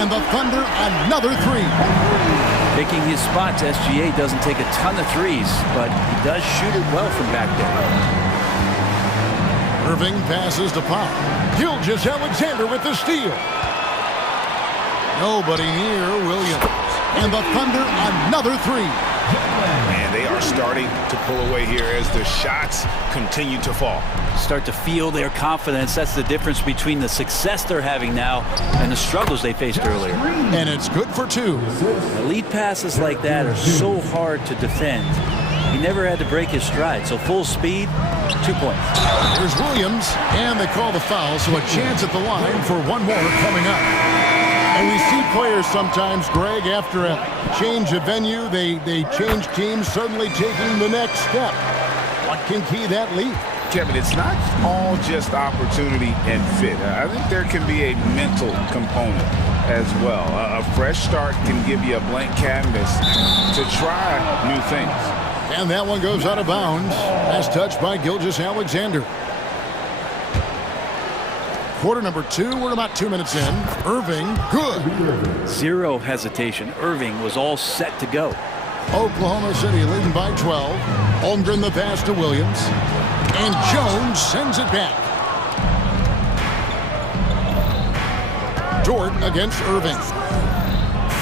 And the Thunder another 3. Picking his spots, SGA doesn't take a ton of threes, but he does shoot it well from back there. Irving passes to Powell. Gilgeous-Alexander with the steal. Nobody near Williams. And the Thunder another 3. And they are starting to pull away here as the shots continue to fall. Start to feel their confidence. That's the difference between the success they're having now and the struggles they faced earlier. And it's good for 2. Elite passes like that are so hard to defend. He never had to break his stride, so full speed, 2 points. There's Williams, and they call the foul, so a chance at the line for 1 more coming up. And we see players sometimes, Greg, after a change of venue, they change teams, suddenly taking the next step. What can key that lead? Kevin, it's not all just opportunity and fit. I think there can be a mental component as well. A fresh start can give you a blank canvas to try new things. And that one goes out of bounds as touched by Gilgeous-Alexander. Quarter number 2, we're about 2 minutes in. Irving, good. 0 hesitation. Irving was all set to go. Oklahoma City leading by 12. Holmgren the pass to Williams. And Jones sends it back. Dort against Irving.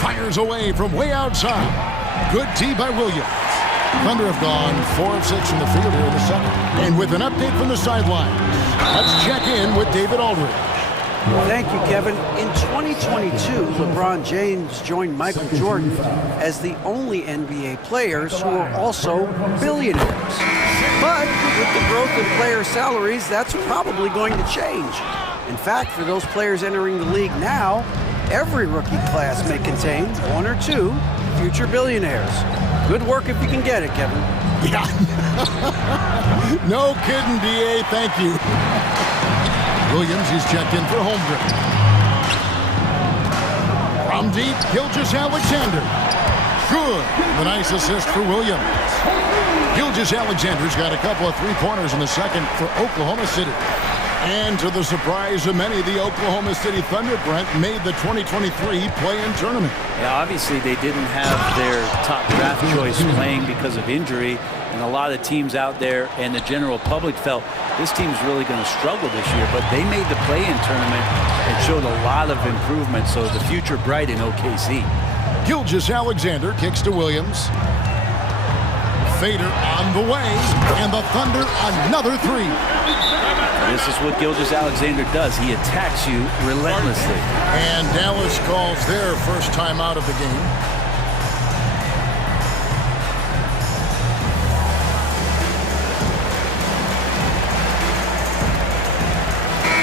Fires away from way outside. Good tee by Williams. Thunder have gone 4 of 6 from the field here in the second. And with an update from the sideline, let's check in with David Aldridge. Thank you, Kevin. In 2022, LeBron James joined Michael Jordan as the only NBA players who are also billionaires. But with the growth in player salaries, that's probably going to change. In fact, for those players entering the league now, every rookie class may contain 1 or 2 future billionaires. Good work if you can get it, Kevin. Yeah. No kidding, D.A. Thank you. Williams, he's checked in for Holmgren. From deep, Gilgeous-Alexander. Good. The nice assist for Williams. Gilgeous-Alexander's got a couple of 3-pointers in the second for Oklahoma City. And to the surprise of many, the Oklahoma City Thunder, Brent, made the 2023 play-in tournament. Yeah, obviously they didn't have their top draft choice playing because of injury, and a lot of teams out there and the general public felt this team's really going to struggle this year, but they made the play-in tournament and showed a lot of improvement, so the future bright in OKC. Gilgeous-Alexander kicks to Williams. Fader on the way, and the Thunder another three. This is what Gilgeous-Alexander does. He attacks you relentlessly. And Dallas calls their first time out of the game.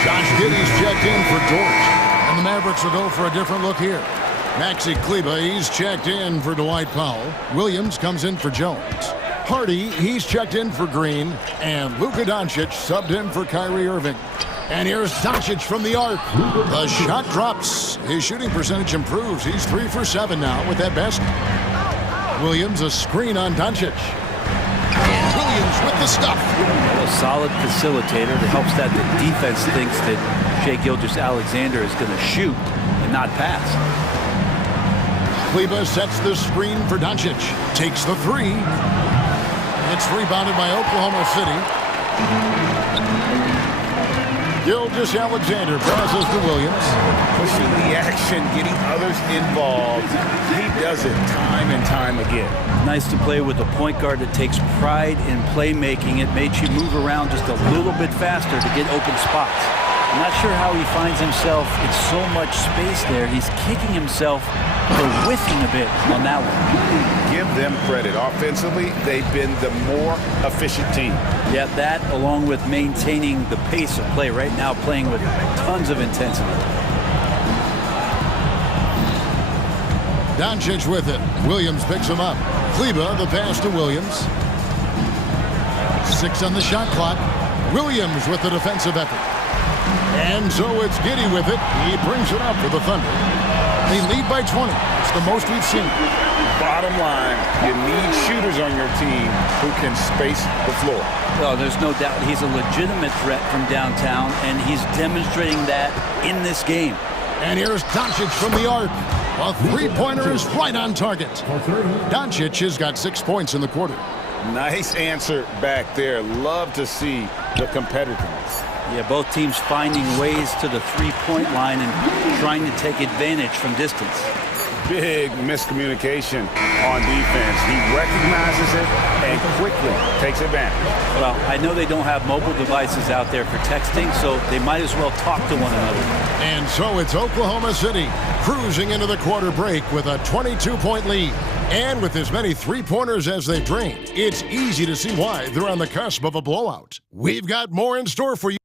Josh Giddey's checked in for George. And the Mavericks will go for a different look here. Maxi Kleber, he's checked in for Dwight Powell. Williams comes in for Jones. Hardy, he's checked in for Green, and Luka Doncic subbed in for Kyrie Irving. And here's Doncic from the arc. The shot drops. His shooting percentage improves. He's 3 for 7 now with that basket. Williams, a screen on Doncic. And Williams with the stuff. A solid facilitator that helps that the defense thinks that Shai Gilgeous-Alexander is going to shoot and not pass. Kleber sets the screen for Doncic. Takes the three. It's rebounded by Oklahoma City. Gilgeous-Alexander passes to Williams. Pushing the action, getting others involved. He does it time and time again. Nice to play with a point guard that takes pride in playmaking. It makes you move around just a little bit faster to get open spots. I'm not sure how he finds himself in so much space there. He's kicking himself for whiffing a bit on that one. Give them credit. Offensively, they've been the more efficient team. Yeah, that along with maintaining the pace of play right now, playing with tons of intensity. Doncic with it. Williams picks him up. Kleber, the pass to Williams. 6 on the shot clock. Williams with the defensive effort. And so it's Giddey with it. He brings it up for the Thunder. They lead by 20. It's the most we've seen. Bottom line, you need shooters on your team who can space the floor. Well, there's no doubt he's a legitimate threat from downtown, and he's demonstrating that in this game. And here's Doncic from the arc. A three-pointer is right on target. Doncic has got 6 points in the quarter. Nice answer back there. Love to see the competitiveness. Yeah, both teams finding ways to the three-point line and trying to take advantage from distance. Big miscommunication on defense. He recognizes it and quickly takes advantage. Well, I know they don't have mobile devices out there for texting, so they might as well talk to one another. And so it's Oklahoma City cruising into the quarter break with a 22-point lead. And with as many three-pointers as they've drained, it's easy to see why they're on the cusp of a blowout. We've got more in store for you.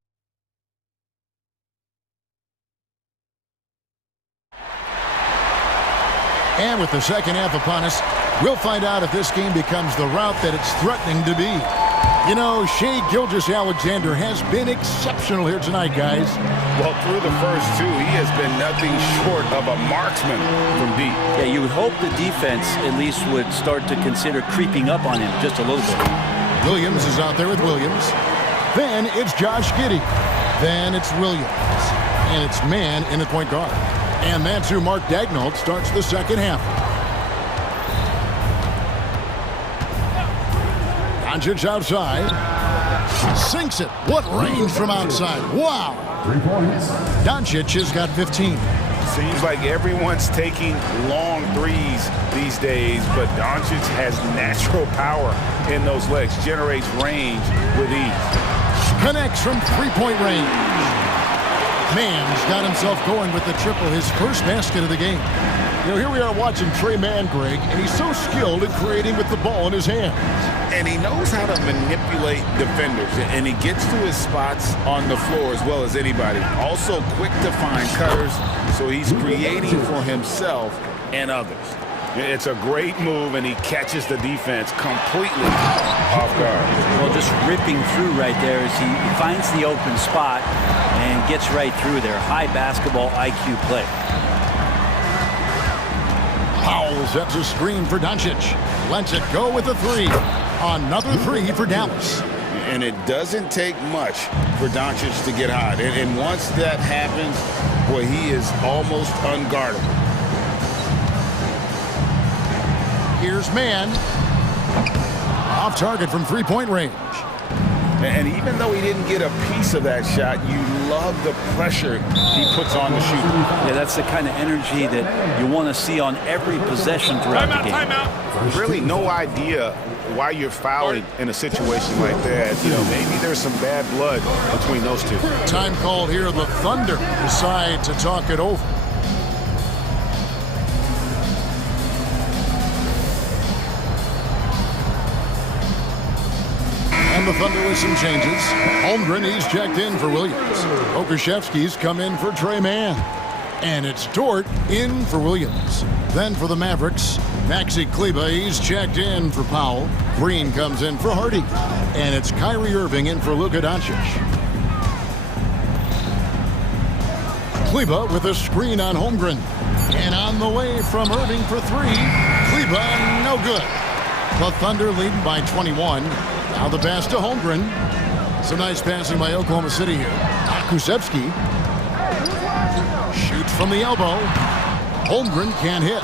And with the second half upon us, we'll find out if this game becomes the route that it's threatening to be. You know, Shai Gilgeous-Alexander has been exceptional here tonight, guys. Well, through the first two, he has been nothing short of a marksman from deep. Yeah, you would hope the defense at least would start to consider creeping up on him just a little bit. Williams is out there with Williams. Then it's Josh Giddey. Then it's Williams. And it's man in the point guard. And that's who Mark Daigneault starts the second half. Doncic outside. Sinks it. What range from outside. Wow. 3 points. Doncic has got 15. Seems like everyone's taking long threes these days, but Doncic has natural power in those legs. Generates range with ease. Connects from three-point range. Mann's got himself going with the triple, his first basket of the game. You know, here we are watching Trey Mann, Greg, and he's so skilled at creating with the ball in his hands. And he knows how to manipulate defenders, and he gets to his spots on the floor as well as anybody. Also quick to find cutters, so he's creating for himself and others. It's a great move, and he catches the defense completely off guard. Well, just ripping through right there as he finds the open spot and gets right through there. High basketball IQ play. Powell sets a screen for Doncic. Lets it go with a three. Another three for Dallas. and it doesn't take much for Doncic to get hot. And once that happens, boy, he is almost unguardable. Here's Mann. Off target from three-point range. And even though he didn't get a piece of that shot, you love the pressure he puts on the shooter. Yeah, that's the kind of energy that you want to see on every possession throughout the game. Timeout. Really no idea why you're fouling in a situation like that. You know, maybe there's some bad blood between those two. Time called here. The Thunder decide to talk it over. And the Thunder with some changes. Holmgren, he's checked in for Williams. Okashevsky's come in for Trey Mann. And it's Dort in for Williams. Then for the Mavericks, Maxi Kleber, he's checked in for Powell. Green comes in for Hardy. And it's Kyrie Irving in for Luka Doncic. Kleber with a screen on Holmgren. And on the way from Irving for three. Kleber, no good. The Thunder leading by 21. Now the pass to Holmgren. Some nice passing by Oklahoma City here. Kusevsky shoots from the elbow. Holmgren can't hit.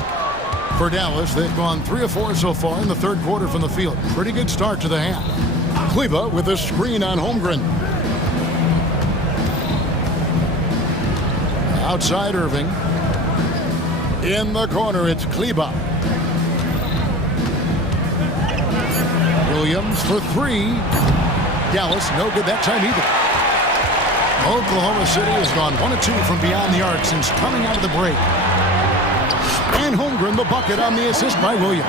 For Dallas, they've gone 3 of 4 so far in the third quarter from the field. Pretty good start to the half. Kleber with a screen on Holmgren. Outside Irving. In the corner, it's Kleber. Williams for three. Dallas, no good that time either. Oklahoma City has gone 1 of 2 from beyond the arc since coming out of the break. And Holmgren the bucket on the assist by Williams.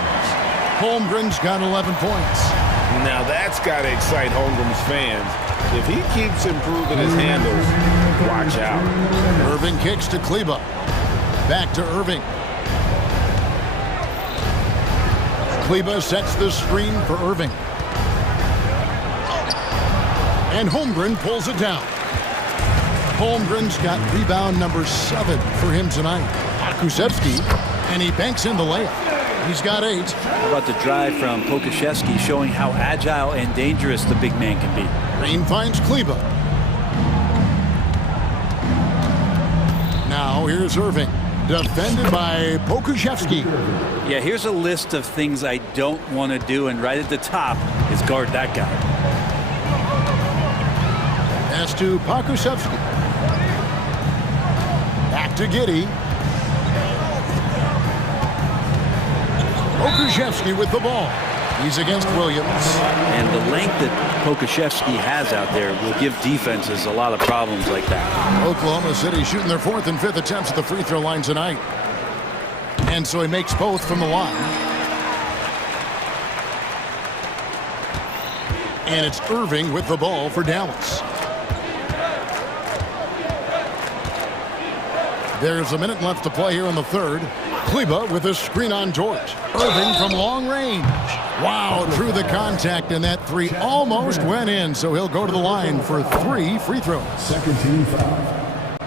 Holmgren's got 11 points. Now that's got to excite Holmgren's fans. If he keeps improving his handles, watch out. Irving kicks to Kleber. Back to Irving. Kleber sets the screen for Irving. And Holmgren pulls it down. Holmgren's got rebound number 7 for him tonight. Kusevsky, and he banks in the layup. He's got 8. How about the drive from Pokusevski, showing how agile and dangerous the big man can be. Green finds Kleber. Now here's Irving, defended by Pokusevski. Yeah, here's a list of things I don't want to do, and right at the top is guard that guy. Pass to Pokusevski. Back to Giddey. Pokusevski with the ball. He's against Williams. And the length that Pokusevski has out there will give defenses a lot of problems like that. Oklahoma City shooting their 4th and 5th attempts at the free throw line tonight. And so he makes both from the line. And it's Irving with the ball for Dallas. There's a minute left to play here in the third. Kleber with a screen on Dort. Irving from long range. Wow, through the contact, and that 3 almost went in, so he'll go to the line for 3 free throws. Second team foul.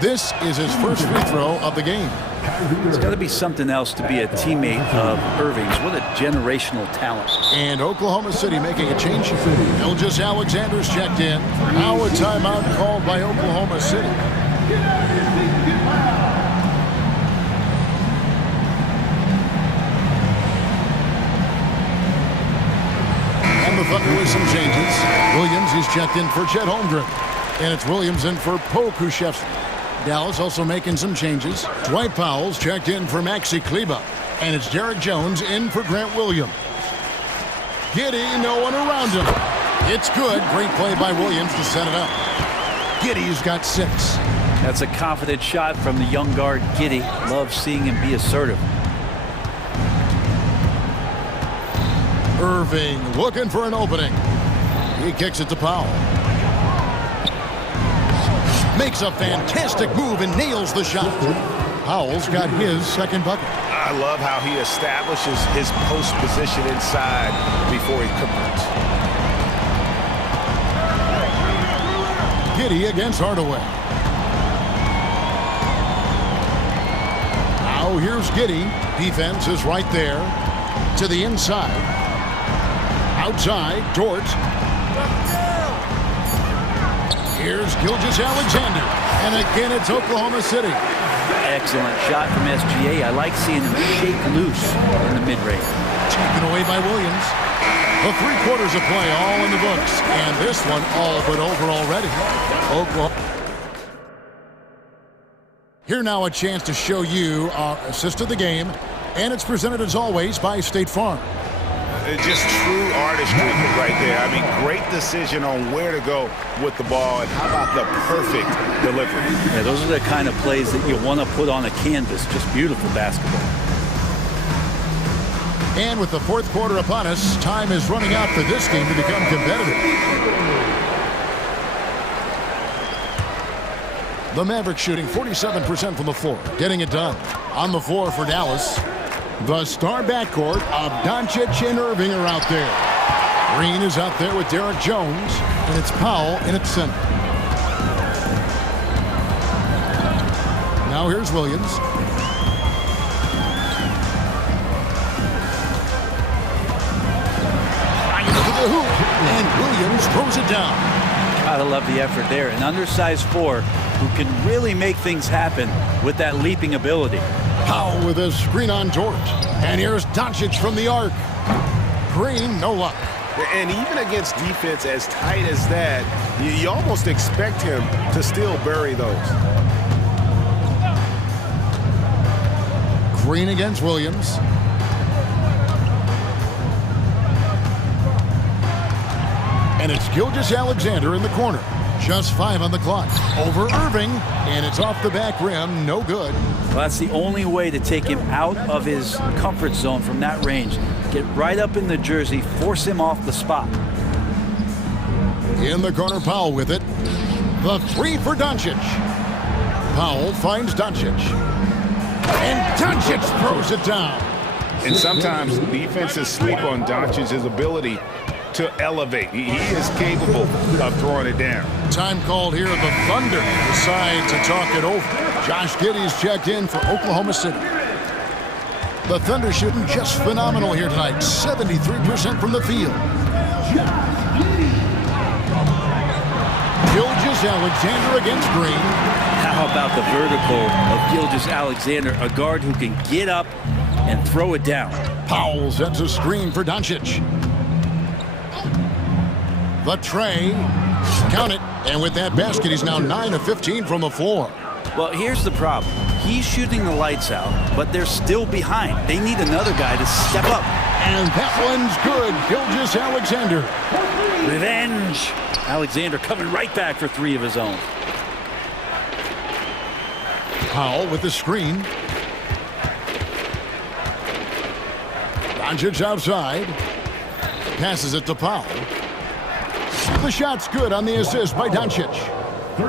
This is his first free throw of the game. It's got to be something else to be a teammate of Irving's. What a generational talent. And Oklahoma City making a change. Ilgis Alexander's checked in. Now a timeout called by Oklahoma City. And the Thunder with some changes. Williams, he's checked in for Chet Holmgren. And it's Williams in for Pokusevski. Dallas also making some changes. Dwight Powell's checked in for Maxi Kleber. And it's Derek Jones in for Grant Williams. Giddey, no one around him. It's good. Great play by Williams to set it up. Giddey's got 6. That's a confident shot from the young guard, Giddey. Love seeing him be assertive. Irving looking for an opening. He kicks it to Powell. Makes a fantastic move and nails the shot. Powell's got his second bucket. I love how he establishes his post position inside before he converts. Giddey against Hardaway. Now here's Giddey. Defense is right there. To the inside. Outside, Dort. Here's Gilgeous-Alexander. And again, it's Oklahoma City. Excellent shot from SGA. I like seeing him shake loose in the mid-range. Taken away by Williams. The 3 quarters of play all in the books. And this one all but over already. Oklahoma. Here now a chance to show you our assist of the game. And it's presented as always by State Farm. Just true artistry right there. I mean, great decision on where to go with the ball, and how about the perfect delivery? Yeah, those are the kind of plays that you want to put on a canvas. Just beautiful basketball. And with the 4th quarter upon us, time is running out for this team to become competitive. The Mavericks shooting 47% from the floor, getting it done. On the floor for Dallas, the star backcourt of Doncic and Irving are out there. Green is out there with Derek Jones, and it's Powell in its center. Now here's Williams. Right into the hoop, and Williams throws it down. Gotta love the effort there. An undersized 4 who can really make things happen with that leaping ability. Powell with a screen on George. And here's Doncic from the arc. Green, no luck. And even against defense as tight as that, you almost expect him to still bury those. Green against Williams. And it's Gilgeous-Alexander in the corner. Just 5 on the clock. Over Irving, and it's off the back rim. No good. Well, that's the only way to take him out of his comfort zone from that range. Get right up in the jersey, force him off the spot. In the corner, Powell with it. The 3 for Doncic. Powell finds Doncic. And Doncic throws it down. And sometimes defenses sleep on Doncic's ability to elevate. He is capable of throwing it down. Time called here. The Thunder decide to talk it over. Josh Giddey's checked in for Oklahoma City. The Thunder shooting just phenomenal here tonight. 73% from the field. Gilgeous-Alexander against Green. How about the vertical of Gilgeous-Alexander, a guard who can get up and throw it down. Powell sets a screen for Doncic. The tray, count it, and with that basket, he's now 9 of 15 from the floor. Well, here's the problem. He's shooting the lights out, but they're still behind. They need another guy to step up. And that one's good. Gilgeous-Alexander. Revenge. Alexander coming right back for 3 of his own. Powell with the screen. Doncic outside. Passes it to Powell. The shot's good on the assist by Doncic.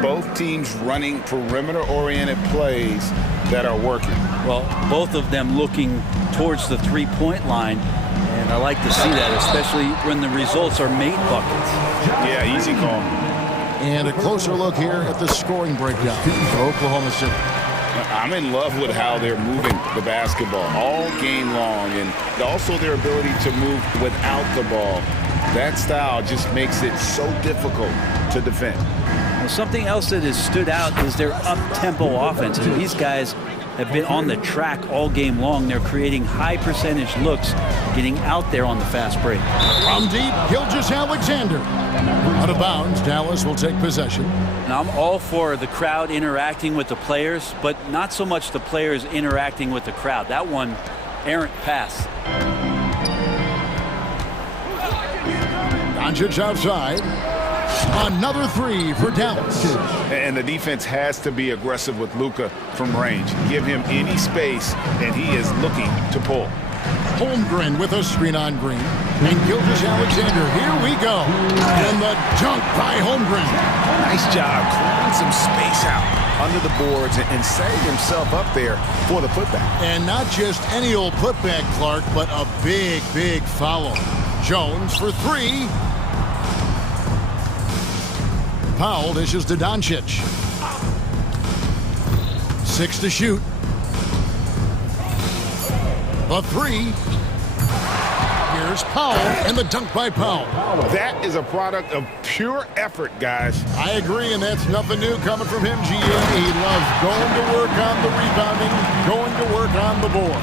Both teams running perimeter-oriented plays that are working. Well, both of them looking towards the three-point line, and I like to see that, especially when the results are made buckets. Yeah, easy call. And a closer look here at the scoring breakdown for Oklahoma City. I'm in love with how they're moving the basketball all game long, and also their ability to move without the ball. That style just makes it so difficult to defend. Well, something else that has stood out is their up-tempo offense. And these guys have been on the track all game long. They're creating high-percentage looks, getting out there on the fast break. From deep, Gilgeous-Alexander. Out of bounds, Dallas will take possession. Now, I'm all for the crowd interacting with the players, but not so much the players interacting with the crowd. That one, errant pass. Doncic outside. Another 3 for Dallas. And the defense has to be aggressive with Luka from range. Give him any space, and he is looking to pull. Holmgren with a screen on Green. And Gilgeous-Alexander, here we go. And the dunk by Holmgren. Nice job clearing some space out under the boards and setting himself up there for the putback. And not just any old putback, Clark, but a big, big follow. Jones for 3. Powell dishes to Doncic. 6 to shoot. The 3. Here's Here's Powell and the dunk by Powell. That is a product of pure effort, guys. I agree, and that's nothing new coming from him, GA. He loves going to work on the rebounding, going to work on the board.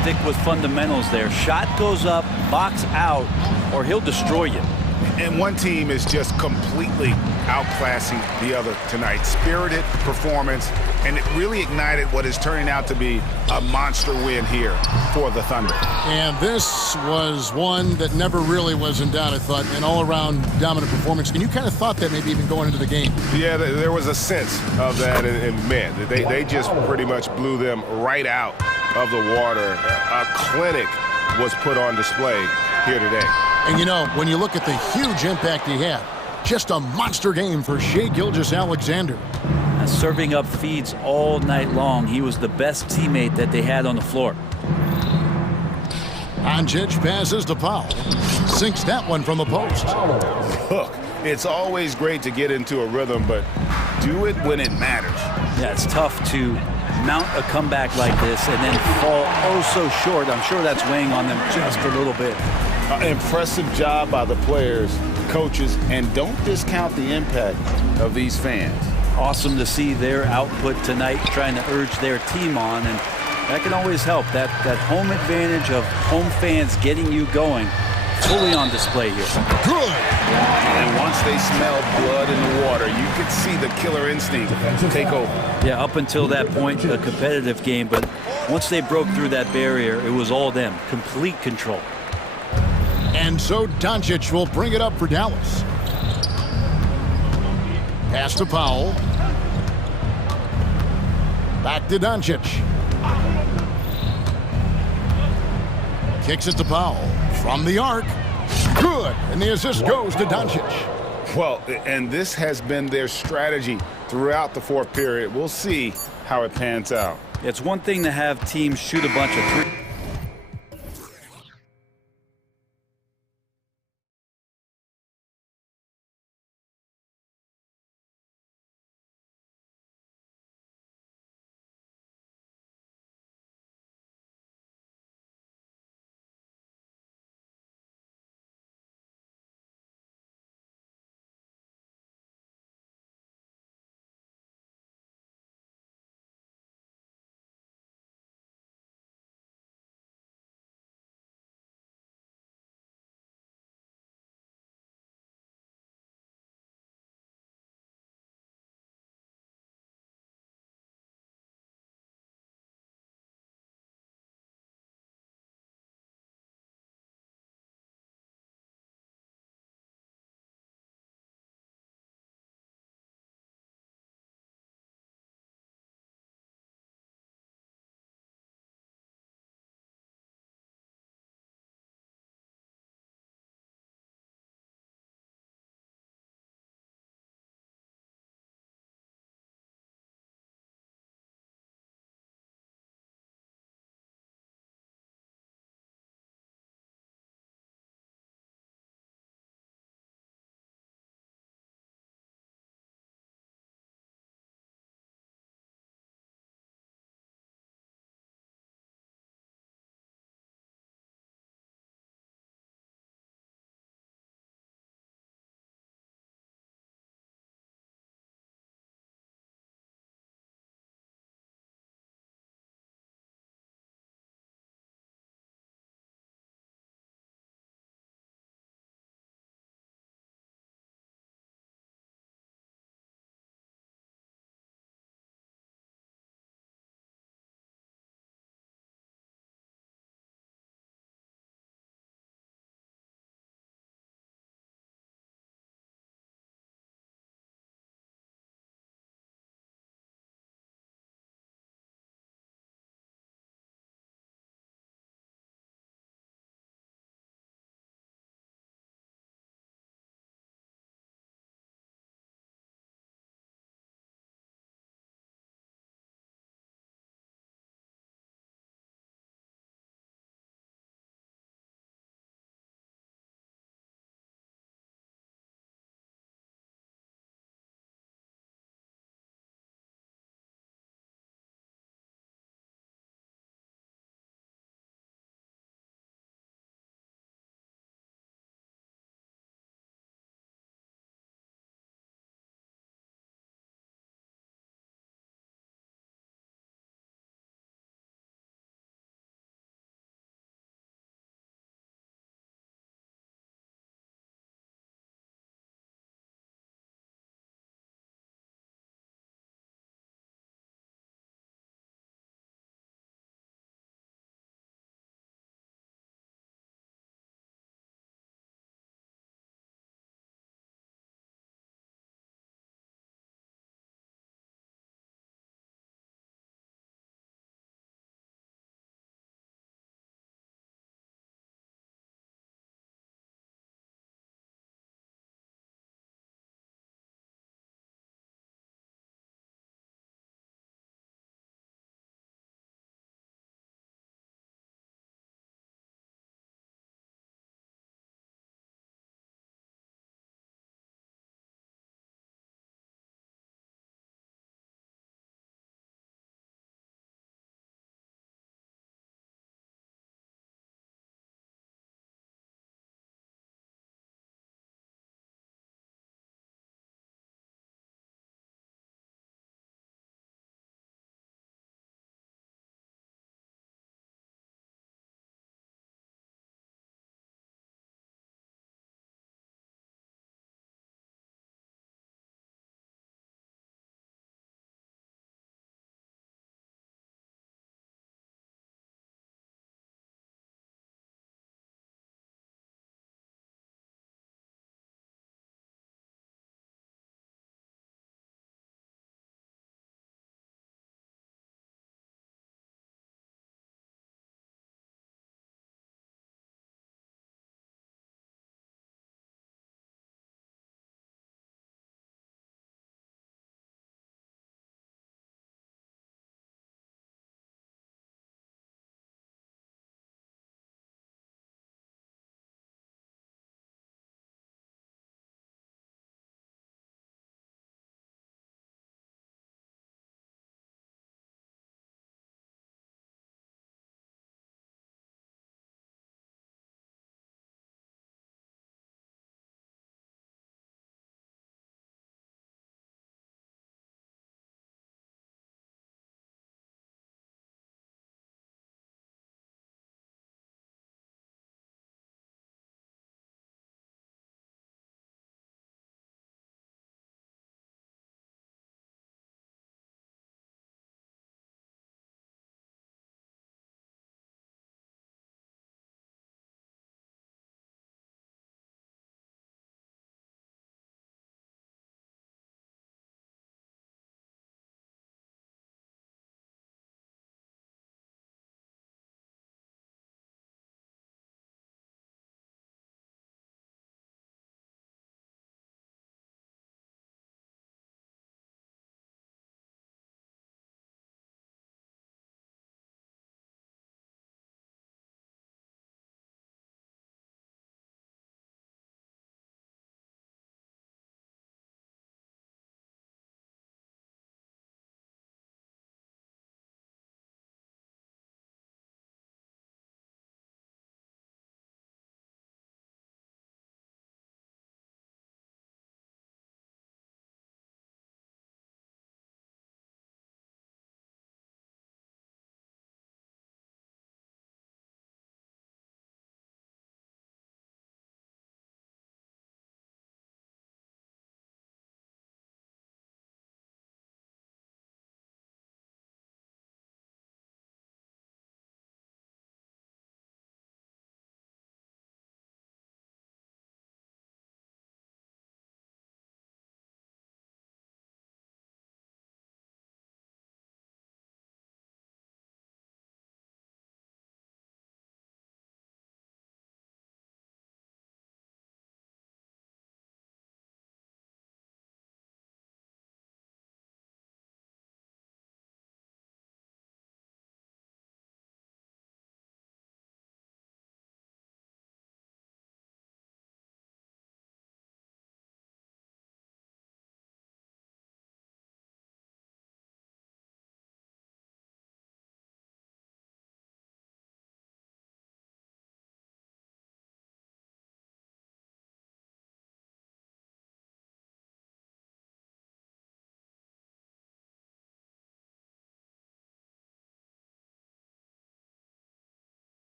Stick with fundamentals there. Shot goes up, box out, or he'll destroy you. And one team is just completely outclassing the other tonight. Spirited performance, and it really ignited what is turning out to be a monster win here for the Thunder. And this was one that never really was in doubt, I thought, an all-around dominant performance. And you kind of thought that maybe even going into the game. Yeah, there was a sense of that, and man, they just pretty much blew them right out of the water. A clinic was put on display here today. And you know, when you look at the huge impact he had, just a monster game for Shai Gilgeous-Alexander. Serving up feeds all night long. He was the best teammate that they had on the floor. Doncic passes to Powell. Sinks that one from the post. Look, it's always great to get into a rhythm, but do it when it matters. Yeah, it's tough to mount a comeback like this and then fall oh so short. I'm sure that's weighing on them just a little bit. Impressive job by the players, coaches, and don't discount the impact of these fans. Awesome to see their output tonight, trying to urge their team on, and that can always help. That home advantage of home fans getting you going, fully on display here. Good. And once they smelled blood in the water, you could see the killer instinct take over. Yeah, up until that point, a competitive game, but once they broke through that barrier, it was all them, complete control. And so Doncic will bring it up for Dallas. Pass to Powell. Back to Doncic. Kicks it to Powell. From the arc. Good. And the assist goes to Doncic. Well, and this has been their strategy throughout the fourth period. We'll see how it pans out. It's one thing to have teams shoot a bunch of threes.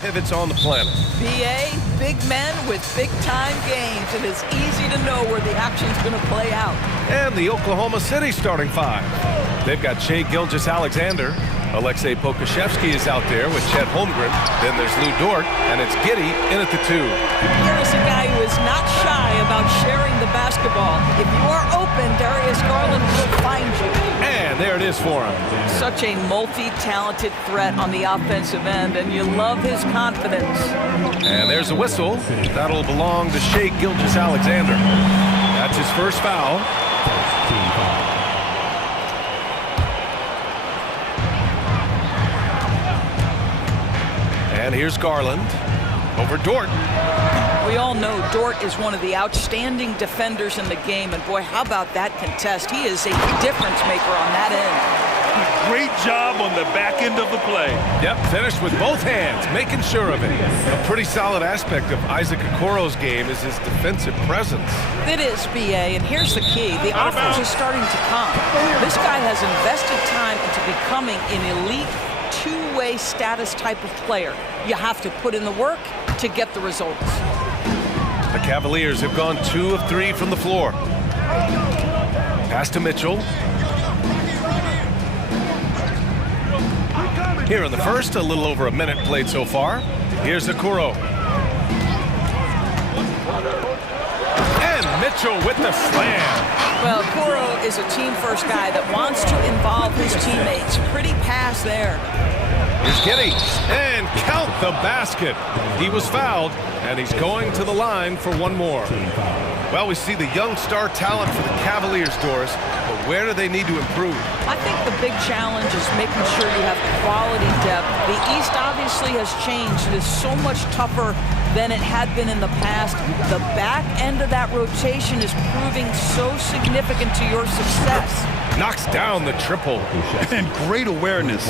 pivots on the planet. BA, big men with big-time games. It is easy to know where the action's going to play out. And the Oklahoma City starting five. They've got Shai Gilgeous-Alexander. Alexei Pokusevski is out there with Chet Holmgren. Then there's Lou Dort, and it's Giddey in at the 2. Here is a guy who is not shy about sharing the basketball. If you are open, Darius Garland will find you. And there it is for him. Such a multi-talented threat on the offensive end, and you love his confidence. And there's a whistle. That'll belong to Shai Gilgeous-Alexander. That's his first foul. And here's Garland over Dort. We all know Dort is one of the outstanding defenders in the game, and boy, how about that contest? He is a difference maker on that end. Great job on the back end of the play. Yep, finished with both hands, making sure of it. A pretty solid aspect of Isaac Okoro's game is his defensive presence. It is, BA, and here's the key. The offense is starting to come. This guy has invested time into becoming an elite two-way status type of player. You have to put in the work to get the results. The Cavaliers have gone 2 of 3 from the floor. Pass to Mitchell. Here in the first, a little over a minute played so far. Here's Okoro. And Mitchell with the slam. Well, Okoro is a team-first guy that wants to involve his teammates. Pretty pass there. Here's Giddey, and count the basket. He was fouled, and he's going to the line for one more. Well, we see the young star talent for the Cavaliers, Doris, but where do they need to improve? I think the big challenge is making sure you have quality depth. The East obviously has changed. It is so much tougher than it had been in the past. The back end of that rotation is proving so significant to your success. Knocks down the triple. And great awareness.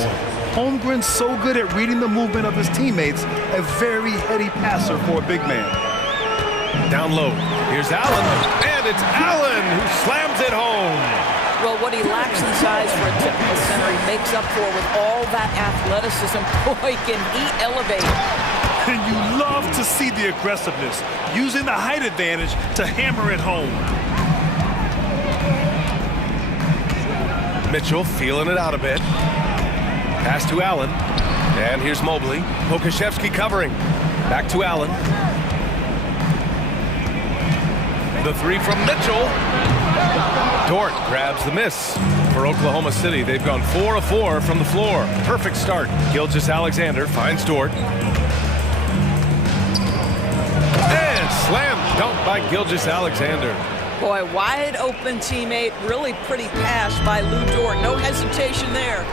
Holmgren's so good at reading the movement of his teammates, a very heady passer for a big man. Down low, here's Allen, and it's Allen who slams it home. Well, what he lacks in size for a typical center, he makes up for with all that athleticism. Boy, can he elevate. And you love to see the aggressiveness, using the height advantage to hammer it home. Mitchell feeling it out a bit. Pass to Allen. And here's Mobley. Pokusevski covering. Back to Allen. The three from Mitchell. Dort grabs the miss. For Oklahoma City, they've gone 4 of 4 from the floor. Perfect start. Gilgeous-Alexander finds Dort. And slam dunk by Gilgeous-Alexander. Boy, wide open teammate. Really pretty pass by Lou Dort. No hesitation there.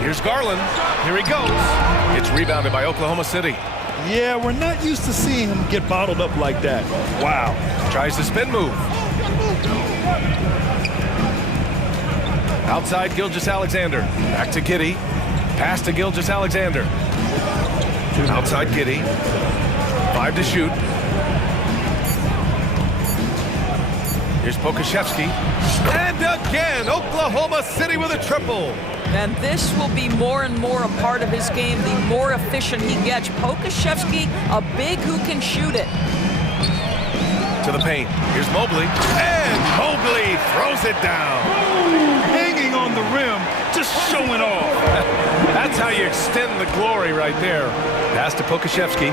Here's Garland. Here he goes. It's rebounded by Oklahoma City. Yeah, we're not used to seeing him get bottled up like that. Wow. Tries the spin move. Outside Gilgeous-Alexander. Back to Giddey. Pass to Gilgeous-Alexander. Outside Giddey. 5 to shoot. Here's Pokusevski. And again, Oklahoma City with a triple. And this will be more and more a part of his game, the more efficient he gets. Pokusevski, a big who can shoot it. To the paint. Here's Mobley. And Mobley throws it down. Hanging on the rim, just showing off. That's how you extend the glory right there. Pass to Pokusevski.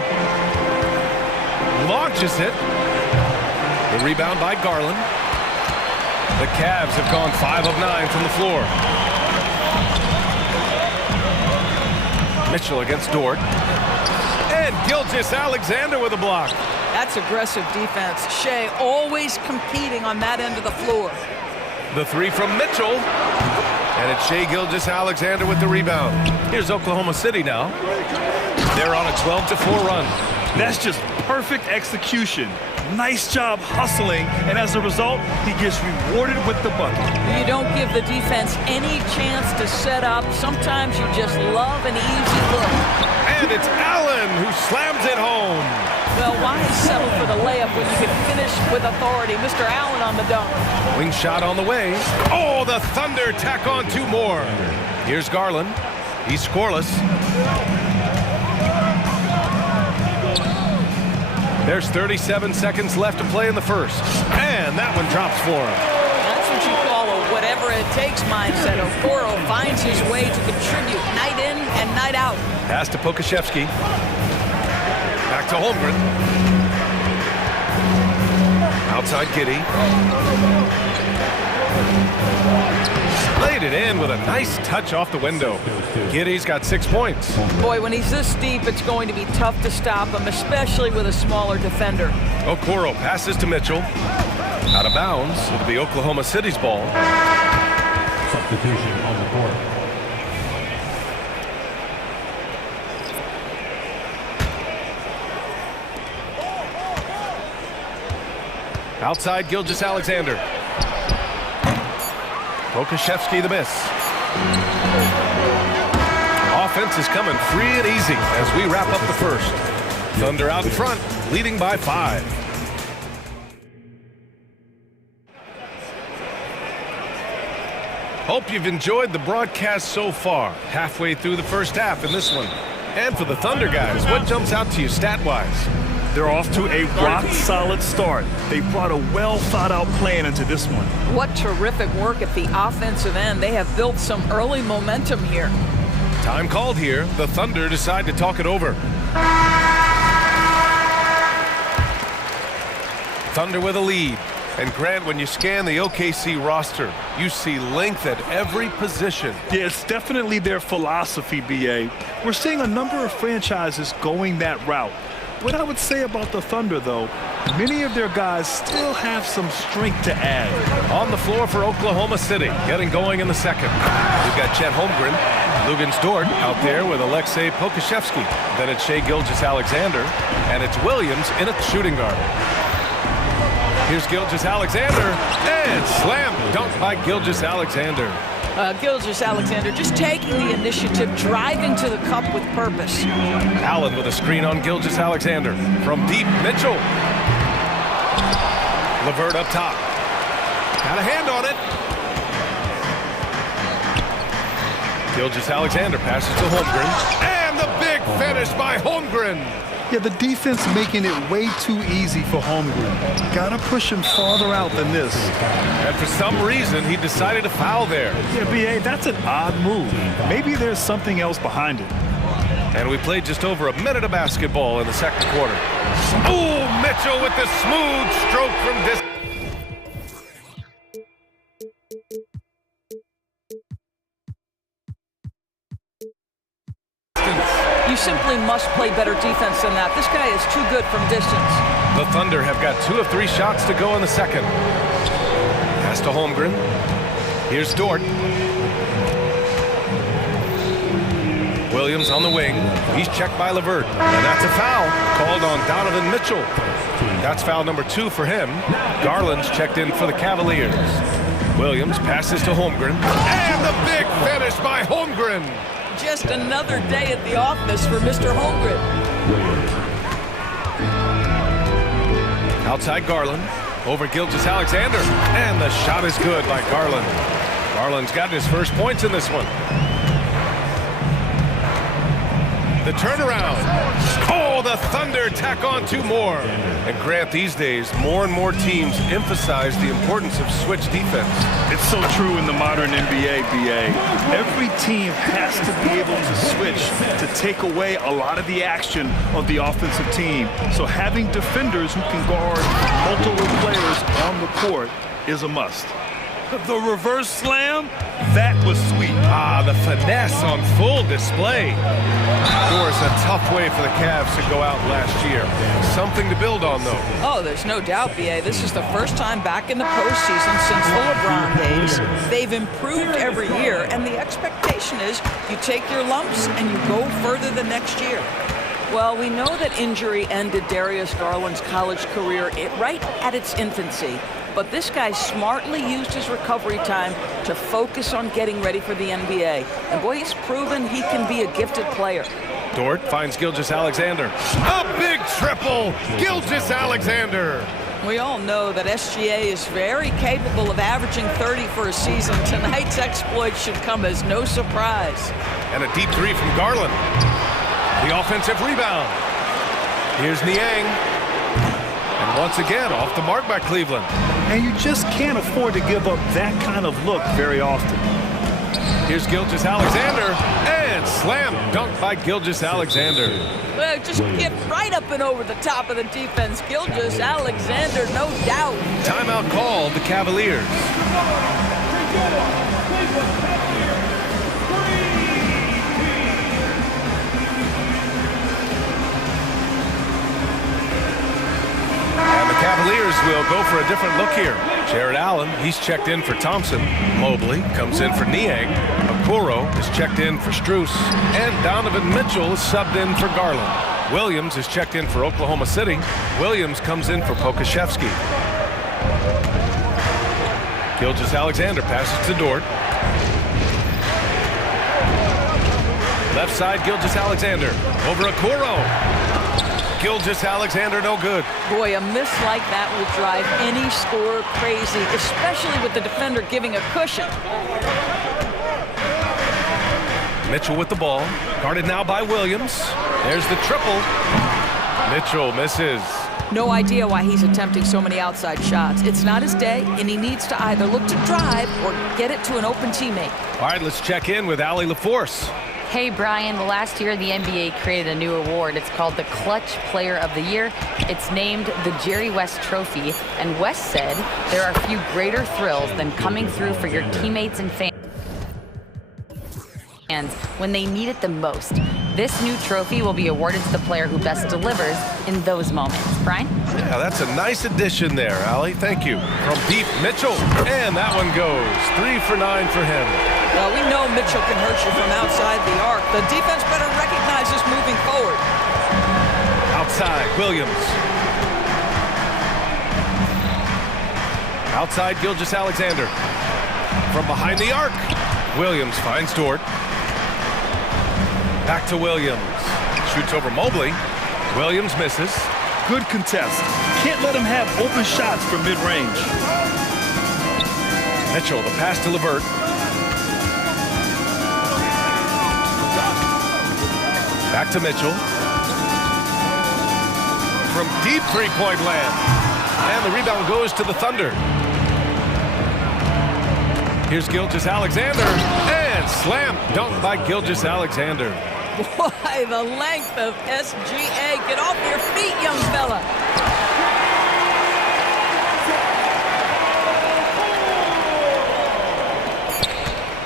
Launches it. The rebound by Garland. The Cavs have gone 5 of 9 from the floor. Mitchell against Dort. And Gilgeous-Alexander with a block. That's aggressive defense. Shai always competing on that end of the floor. The three from Mitchell. And it's Shai Gilgeous-Alexander with the rebound. Here's Oklahoma City now. They're on a 12-4 run. That's just perfect execution. Nice job hustling, and as a result, he gets rewarded with the bucket. You don't give the defense any chance to set up. Sometimes you just love an easy look. And it's Allen who slams it home. Well, why settle for the layup when you can finish with authority? Mr. Allen on the dunk. Wing shot on the way. Oh, the Thunder tack on 2 more. Here's Garland. He's scoreless. There's 37 seconds left to play in the first. And that one drops for him. That's what you call a whatever it takes mindset. Okoro finds his way to contribute night in and night out. Pass to Pokashevsky. Back to Holmgren. Outside Giddy. Laid it in with a nice touch off the window. Giddy's got 6 points. Boy, when he's this deep, it's going to be tough to stop him, especially with a smaller defender. Okoro passes to Mitchell. Out of bounds. It'll be Oklahoma City's ball. Substitution on the court. Outside Gilgeous-Alexander. Pokashevsky the miss. Offense is coming free and easy as we wrap up the first. Thunder out in front, leading by 5. Hope you've enjoyed the broadcast so far. Halfway through the first half in this one. And for the Thunder guys, what jumps out to you stat-wise? They're off to a rock-solid start. They brought a well-thought-out plan into this one. What terrific work at the offensive end. They have built some early momentum here. Time called here. The Thunder decide to talk it over. Thunder with a lead. And Grant, when you scan the OKC roster, you see length at every position. Yeah, it's definitely their philosophy, BA. We're seeing a number of franchises going that route. What I would say about the Thunder, though, many of their guys still have some strength to add. On the floor for Oklahoma City, getting going in the second. We've got Chet Holmgren, Lugens Dort out there with Alexei Pokashevsky. Then it's Shai Gilgeous-Alexander, and it's Williams in at shooting guard. Here's Gilgeous-Alexander, and slam dunk by Gilgeous-Alexander. Gilgeous-Alexander just taking the initiative, driving to the cup with purpose. Allen with a screen on Gilgeous-Alexander. From deep, Mitchell. LeVert up top. Got a hand on it. Gilgeous-Alexander passes to Holmgren. And the big finish by Holmgren. Yeah, the defense making it way too easy for Holmgren. Gotta push him farther out than this. And for some reason, he decided to foul there. Yeah, BA, that's an odd move. Maybe there's something else behind it. And we played just over a minute of basketball in the second quarter. Oh, Mitchell with the smooth stroke from distance. You simply must play better defense than that. This guy is too good from distance. The Thunder have got 2 of 3 shots to go in the second. Pass to Holmgren. Here's Dort. Williams on the wing. He's checked by LeVert. And that's a foul called on Donovan Mitchell. That's foul number 2 for him. Garland's checked in for the Cavaliers. Williams passes to Holmgren. And the big finish by Holmgren. Just another day at the office for Mr. Holmgren. Outside Garland. Over Gilgeous-Alexander. And the shot is good by Garland. Garland's gotten his first points in this one. The turnaround. Oh, the Thunder tack on 2 more. And Grant, these days, more and more teams emphasize the importance of switch defense. It's so true in the modern NBA, BA. Every team has to be able to switch to take away a lot of the action of the offensive team. So having defenders who can guard multiple players on the court is a must. The reverse slam, that was sweet. Ah, the finesse on full display. Of course, a tough way for the Cavs to go out last year. Something to build on, though. Oh, there's no doubt, BA. This is the first time back in the postseason since the LeBron days. They've improved every year, and the expectation is you take your lumps and you go further the next year. Well, we know that injury ended Darius Garland's college career right at its infancy. But this guy smartly used his recovery time to focus on getting ready for the NBA. And boy, he's proven he can be a gifted player. Dort finds Gilgeous-Alexander. A big triple! Gilgeous-Alexander! We all know that SGA is very capable of averaging 30 for a season. Tonight's exploit should come as no surprise. And a deep three from Garland. The offensive rebound. Here's Niang. And once again, off the mark by Cleveland. And you just can't afford to give up that kind of look very often. Here's Gilgeous-Alexander, and slam dunk by Gilgeous-Alexander. Well, just get right up and over the top of the defense. Gilgeous-Alexander, no doubt. Timeout called the Cavaliers. And the Cavaliers will go for a different look here. Jared Allen, he's checked in for Thompson. Mobley comes in for Niang. Okoro is checked in for Strus. And Donovan Mitchell is subbed in for Garland. Williams is checked in for Oklahoma City. Williams comes in for Pokashevsky. Gilgeous-Alexander passes to Dort. Left side, Gilgeous-Alexander. Over Okoro. Gilgeous-Alexander, no good. Boy, a miss like that will drive any scorer crazy, especially with the defender giving a cushion. Mitchell with the ball. Guarded now by Williams. There's the triple. Mitchell misses. No idea why he's attempting so many outside shots. It's not his day, and he needs to either look to drive or get it to an open teammate. All right, let's check in with Allie LaForce. Hey, Brian, last year the NBA created a new award. It's called the Clutch Player of the Year. It's named the Jerry West Trophy, and West said there are few greater thrills than coming through for your teammates and fans when they need it the most. This new trophy will be awarded to the player who best delivers in those moments. Brian? Yeah, that's a nice addition there, Allie. Thank you. From deep, Mitchell, and that one goes. 3 for 9 for him. Well, we know Mitchell can hurt you from outside the arc. The defense better recognize this moving forward. Outside, Williams. Outside, Gilgeous-Alexander. From behind the arc, Williams finds Dort. Back to Williams. Shoots over Mobley. Williams misses. Good contest. Can't let him have open shots from mid-range. Mitchell, the pass to LeVert. Back to Mitchell. From deep three-point land. And the rebound goes to the Thunder. Here's Gilgeous-Alexander. And slam dunk by Gilgeous-Alexander. Boy, the length of SGA. Get off your feet, young fella.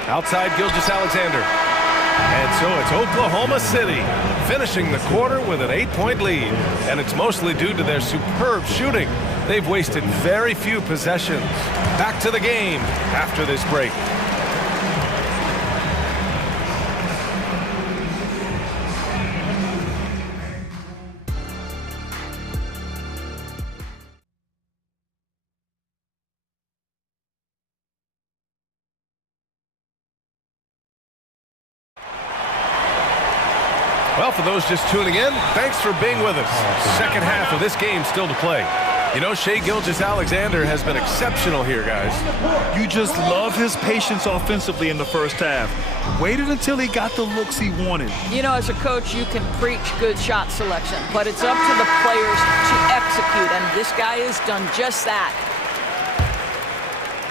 Outside, Gilgeous-Alexander. And so it's Oklahoma City finishing the quarter with an 8-point lead. And it's mostly due to their superb shooting. They've wasted very few possessions. Back to the game after this break. Well, for those just tuning in, thanks for being with us. Second half of this game still to play. You know, Shai Gilgeous-Alexander has been exceptional here, guys. You just love his patience offensively in the first half. Waited until he got the looks he wanted. You know, as a coach, you can preach good shot selection, but it's up to the players to execute, and this guy has done just that.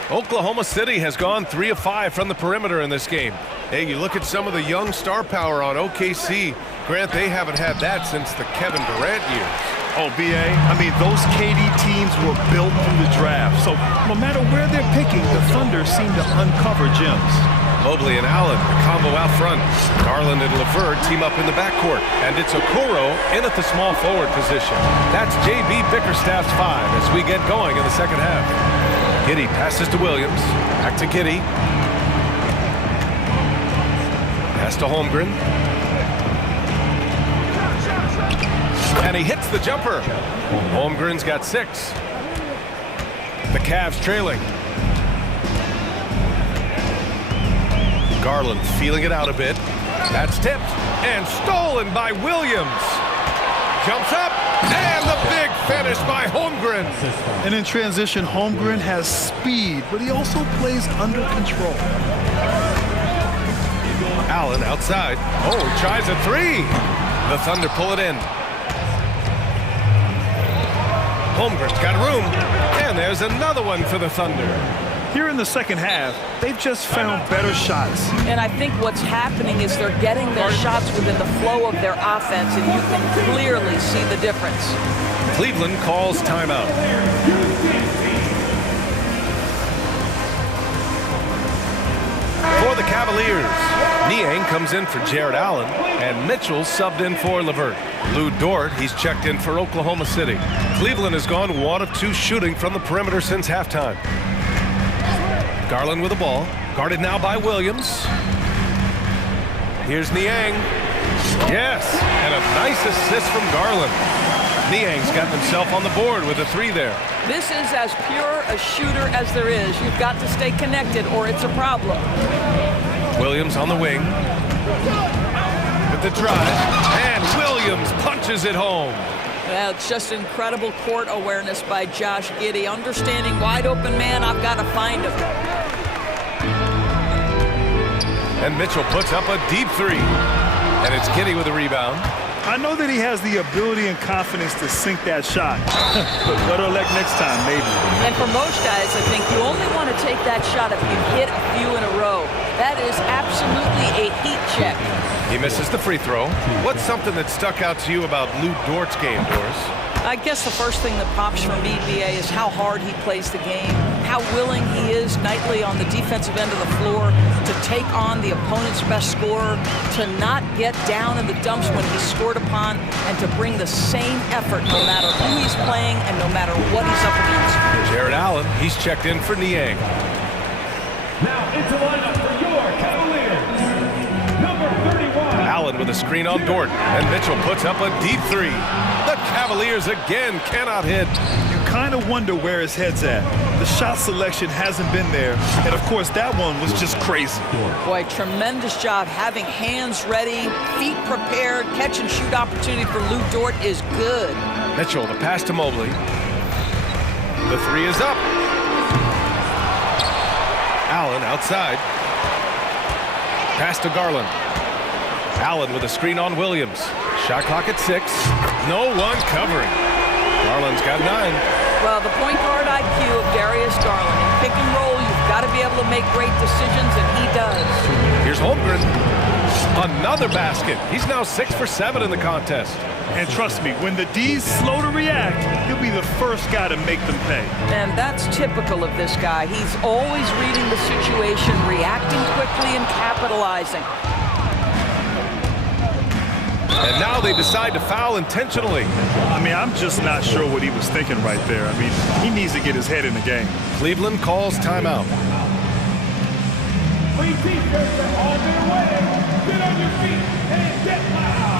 Oklahoma City has gone 3 of 5 from the perimeter in this game. Hey, you look at some of the young star power on OKC. Grant, they haven't had that since the Kevin Durant years. Oh, B.A., I mean, those KD teams were built through the draft. So no matter where they're picking, the Thunder seem to uncover gems. Mobley and Allen, the combo out front. Garland and LeVert team up in the backcourt. And it's Okoro in at the small forward position. That's J.B. Bickerstaff's 5 as we get going in the second half. Giddey passes to Williams. Back to Giddey. Pass to Holmgren. And he hits the jumper. Holmgren's got 6. The Cavs trailing. Garland feeling it out a bit. That's tipped and stolen by Williams. Jumps up, and the big finish Finished by Holmgren. And in transition, Holmgren has speed, but he also plays under control. Allen outside. Oh, he tries a three. The Thunder pull it in. Holmgren's got room. And there's another one for the Thunder. Here in the second half, they've just found better shots. And I think what's happening is they're getting their shots within the flow of their offense, and you can clearly see the difference. Cleveland calls timeout. For the Cavaliers, Niang comes in for Jared Allen, and Mitchell subbed in for LeVert. Lou Dort, he's checked in for Oklahoma City. Cleveland has gone 1 of 2 shooting from the perimeter since halftime. Garland with the ball, guarded now by Williams. Here's Niang. Yes, and a nice assist from Garland. Niang's got himself on the board with a 3 there. This is as pure a shooter as there is. You've got to stay connected or it's a problem. Williams on the wing. With the drive, and Williams punches it home. Well, it's just incredible court awareness by Josh Giddey. Understanding wide open man, I've got to find him. And Mitchell puts up a deep 3. And it's Giddey with a rebound. I know that he has the ability and confidence to sink that shot. But better luck next time, maybe. And for most guys, I think you only want to take that shot if you hit a few in a row. That is absolutely a heat check. He misses the free throw. What's something that stuck out to you about Lou Dort's game, Doris? I guess the first thing that pops from me, BA, is how hard he plays the game, how willing he is nightly on the defensive end of the floor to take on the opponent's best scorer, to not get down in the dumps when he's scored upon, and to bring the same effort no matter who he's playing and no matter what he's up against. Jared Allen, he's checked in for Niang. Now into lineup for your Cavaliers, number 31. Allen with a screen on Dort, and Mitchell puts up a deep 3. The Cavaliers again cannot hit. You kind of wonder where his head's at. The shot selection hasn't been there, and of course that one was just crazy. Boy, tremendous job having hands ready, feet prepared, catch and shoot opportunity for Lou Dort is good. Mitchell, the pass to Mobley. The 3 is up. Allen outside. Pass to Garland. Allen with a screen on Williams. Shot clock at 6. No one covering. Garland's got 9. Well, the point guard IQ of Darius Garland. In pick and roll, you've got to be able to make great decisions, and he does. Here's Holmgren. Another basket. He's now 6 for 7 in the contest. And trust me, when the D's slow to react, he'll be the first guy to make them pay. And that's typical of this guy. He's always reading the situation, reacting quickly and capitalizing. And now they decide to foul intentionally. I mean, I'm just not sure what he was thinking right there. I mean, he needs to get his head in the game. Cleveland calls timeout. Free t-shirts are all been waiting. Get on your feet and get loud.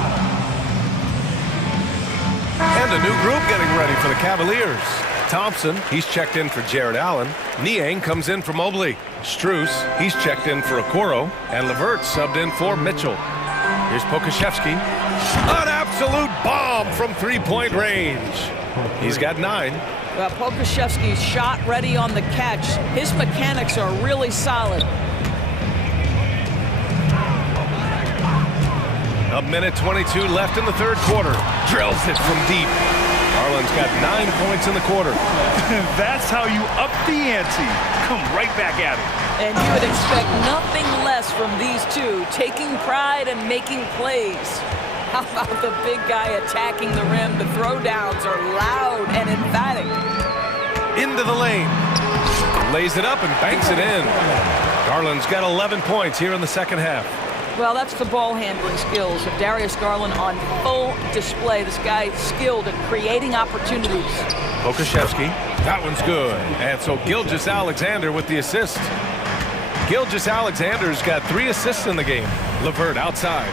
And a new group getting ready for the Cavaliers. Thompson, he's checked in for Jared Allen. Niang comes in for Mobley. Struess, he's checked in for Okoro. And LeVert subbed in for Mitchell. Here's Pokashevsky. An absolute bomb from three-point range. He's got 9. Well, Pokashevsky's shot ready on the catch. His mechanics are really solid. A minute 22 left in the third quarter. Drills it from deep. Garland's got 9 points in the quarter. That's how you up the ante. Come right back at it. And you would expect nothing less from these two, taking pride and making plays. How about the big guy attacking the rim? The throwdowns are loud and emphatic. Into the lane. Lays it up and banks it in. Garland's got 11 points here in the second half. Well, that's the ball handling skills of Darius Garland on full display. This guy skilled at creating opportunities. Pokashevsky, that one's good. And so Gilgeous-Alexander with the assist. Gilgeous-Alexander's got 3 assists in the game. LeVert outside.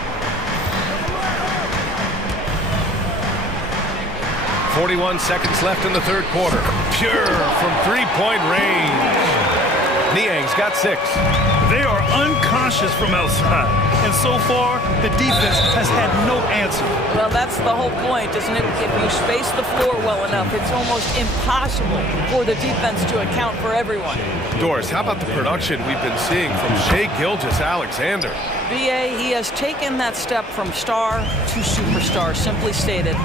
41 seconds left in the third quarter. Pure from three-point range. Niang's got 6. They are unconscious from outside. And so far, the defense has had no answer. Well, that's the whole point, isn't it? If you space the floor well enough, it's almost impossible for the defense to account for everyone. Doris, how about the production we've been seeing from Shai Gilgeous-Alexander? BA, he has taken that step from star to superstar, simply stated.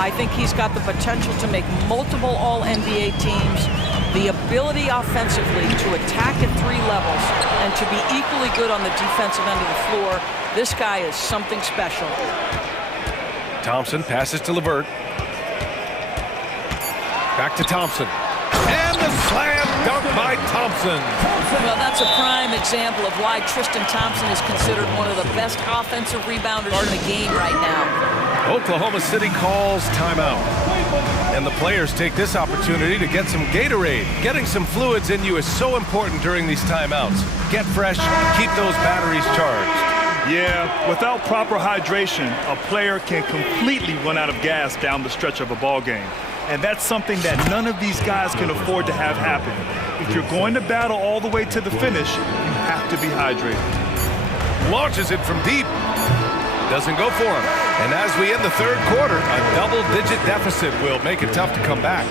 I think he's got the potential to make multiple All-NBA teams, the ability offensively to attack at 3 levels, and to be equally good on the defensive end of the floor. This guy is something special. Thompson passes to LeVert. Back to Thompson. And the slam dunk by Thompson. Well, that's a prime example of why Tristan Thompson is considered one of the best offensive rebounders in the game right now. Oklahoma City calls timeout. And the players take this opportunity to get some Gatorade. Getting some fluids in you is so important during these timeouts. Get fresh, keep those batteries charged. Yeah, without proper hydration, a player can completely run out of gas down the stretch of a ball game. And that's something that none of these guys can afford to have happen. If you're going to battle all the way to the finish, you have to be hydrated. Launches it from deep. Doesn't go for him. And as we end the third quarter, a double-digit deficit will make it tough to come back.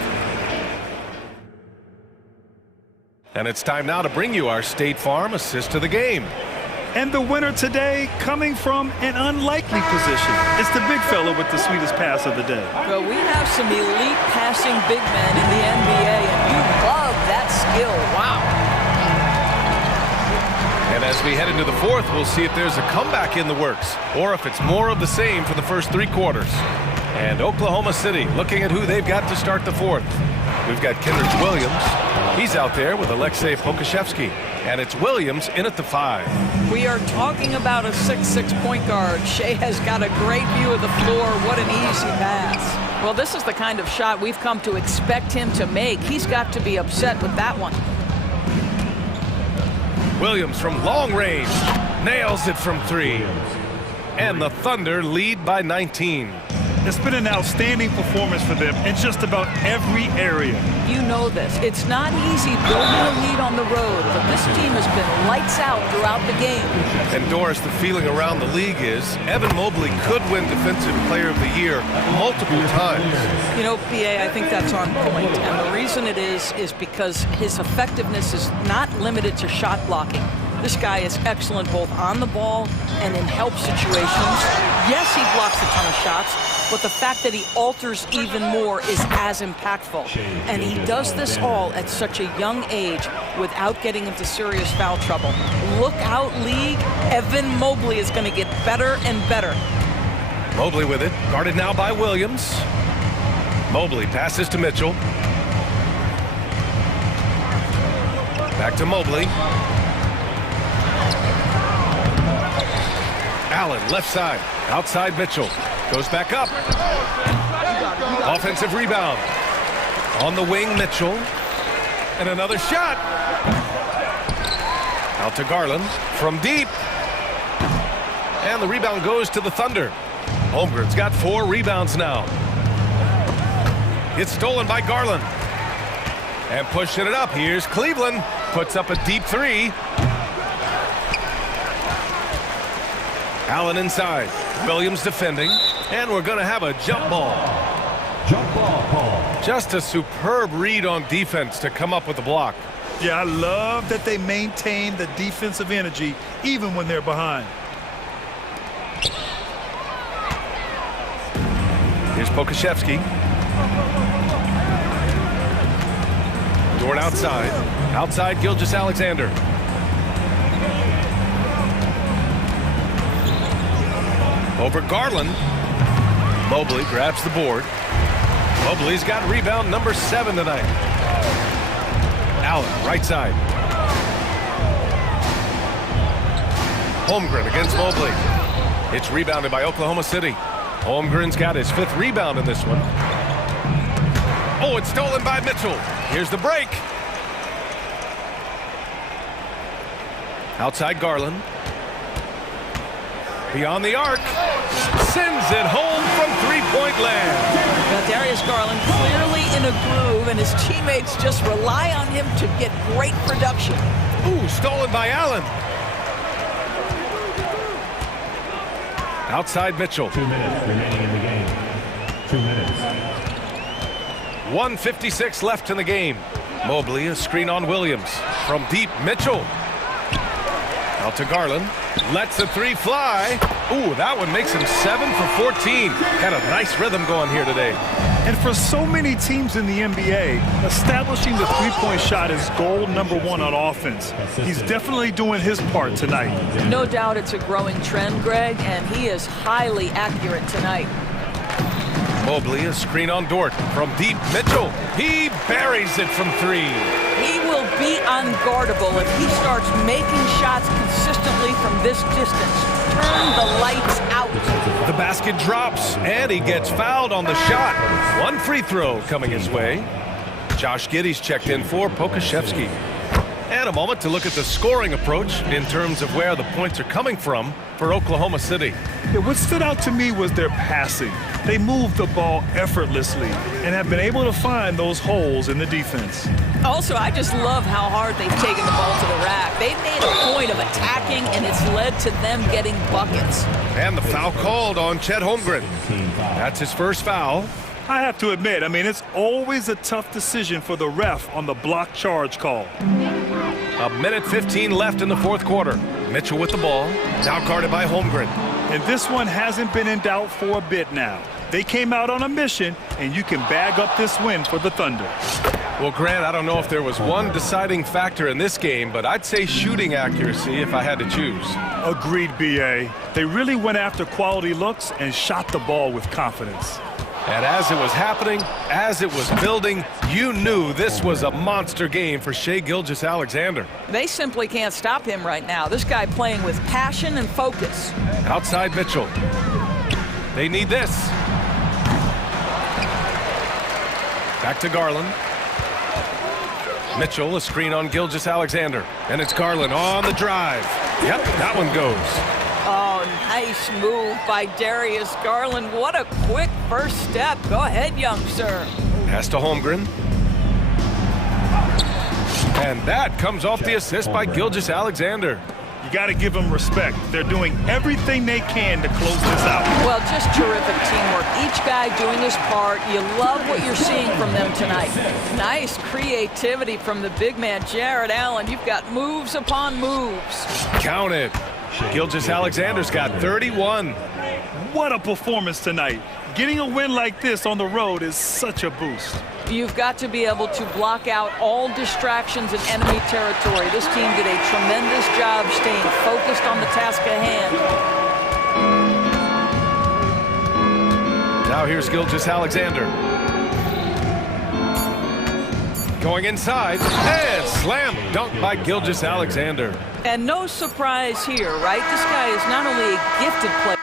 And it's time now to bring you our State Farm assist of the game. And the winner today, coming from an unlikely position, it's the big fella with the sweetest pass of the day. Well, we have some elite passing big men in the NBA, and you love that skill. Wow. And as we head into the fourth, we'll see if there's a comeback in the works, or if it's more of the same for the first 3 quarters. And Oklahoma City looking at who they've got to start the fourth. We've got Kendrick Williams. He's out there with Alexei Pokusevski. And it's Williams in at the 5. We are talking about a 6'6" point guard. Shai has got a great view of the floor. What an easy pass. Well, this is the kind of shot we've come to expect him to make. He's got to be upset with that one. Williams from long range nails it from 3. And the Thunder lead by 19. It's been an outstanding performance for them in just about every area. You know this. It's not easy building a lead on the road, but this team has been lights out throughout the game. And Doris, the feeling around the league is Evan Mobley could win Defensive Player of the Year multiple times. You know, PA, I think that's on point. And the reason it is because his effectiveness is not limited to shot blocking. This guy is excellent both on the ball and in help situations. Yes, he blocks a ton of shots, but the fact that he alters even more is as impactful. And he does this all at such a young age without getting into serious foul trouble. Look out, league. Evan Mobley is going to get better and better. Mobley with it, guarded now by Williams. Mobley passes to Mitchell. Back to Mobley. Allen, left side, outside Mitchell. Goes back up. Offensive rebound. On the wing, Mitchell. And another shot. Out to Garland from deep. And the rebound goes to the Thunder. Holmgren's got 4 rebounds now. It's stolen by Garland. And pushing it up, here's Cleveland. Puts up a deep 3. Allen inside. Williams defending. And we're going to have a jump ball. Jump ball call. Just a superb read on defense to come up with the block. Yeah, I love that they maintain the defensive energy even when they're behind. Here's Pokusevski. Dort outside. Outside Gilgeous-Alexander. Over Garland. Mobley grabs the board. Mobley's got rebound number 7 tonight. Allen, right side. Holmgren against Mobley. It's rebounded by Oklahoma City. Holmgren's got his 5th rebound in this one. Oh, it's stolen by Mitchell. Here's the break. Outside Garland. Beyond the arc. Sends it home from 3-point land. Now, Darius Garland clearly in a groove, and his teammates just rely on him to get great production. Ooh, stolen by Allen. Outside Mitchell. 2 minutes remaining in the game. 2 minutes. 1:56 left in the game. Mobley, a screen on Williams. From deep, Mitchell. Out to Garland. Lets the three fly. Ooh, that one makes him 7 for 14. Got a nice rhythm going here today. And for so many teams in the NBA, establishing the three-point shot is goal number one on offense. He's definitely doing his part tonight. No doubt it's a growing trend, Greg, and he is highly accurate tonight. Mobley, a screen on Dort. From deep, Mitchell. He buries it from three. He will be unguardable if he starts making shots consistently from this distance. Turn the lights out. The basket drops, and he gets fouled on the shot. One free throw coming his way. Josh Giddey's checked in for Pokashevsky. And a moment to look at the scoring approach in terms of where the points are coming from for Oklahoma City. Yeah, what stood out to me was their passing. They moved the ball effortlessly and have been able to find those holes in the defense. Also, I just love how hard they've taken the ball to the rack. They've made a point of attacking, and it's led to them getting buckets. And the foul called on Chet Holmgren. That's his first foul. I have to admit, I mean, it's always a tough decision for the ref on the block charge call. 1:15 left in the fourth quarter. Mitchell with the ball, now guarded by Holmgren. And this one hasn't been in doubt for a bit now. They came out on a mission, and you can bag up this win for the Thunder. Well, Grant, I don't know if there was one deciding factor in this game, but I'd say shooting accuracy if I had to choose. Agreed, B.A. They really went after quality looks and shot the ball with confidence. And as it was happening, as it was building, you knew this was a monster game for Shai Gilgeous-Alexander. They simply can't stop him right now. This guy playing with passion and focus. Outside Mitchell. They need this. Back to Garland. Mitchell, a screen on Gilgeous-Alexander. And it's Garland on the drive. Yep, that one goes. Oh, nice move by Darius Garland. What a quick first step. Go ahead, young sir. Pass to Holmgren. And that comes off the assist by Gilgeous-Alexander. You got to give them respect. They're doing everything they can to close this out. Well, just terrific teamwork. Each guy doing his part. You love what you're seeing from them tonight. Nice creativity from the big man, Jared Allen. You've got moves upon moves. Count it. Gilgeous-Alexander's got 31. What a performance tonight. Getting a win like this on the road is such a boost. You've got to be able to block out all distractions in enemy territory. This team did a tremendous job staying focused on the task at hand. Now here's Gilgeous-Alexander. Going inside, and slam dunk by Gilgeous-Alexander. And no surprise here, right? This guy is not only a gifted player,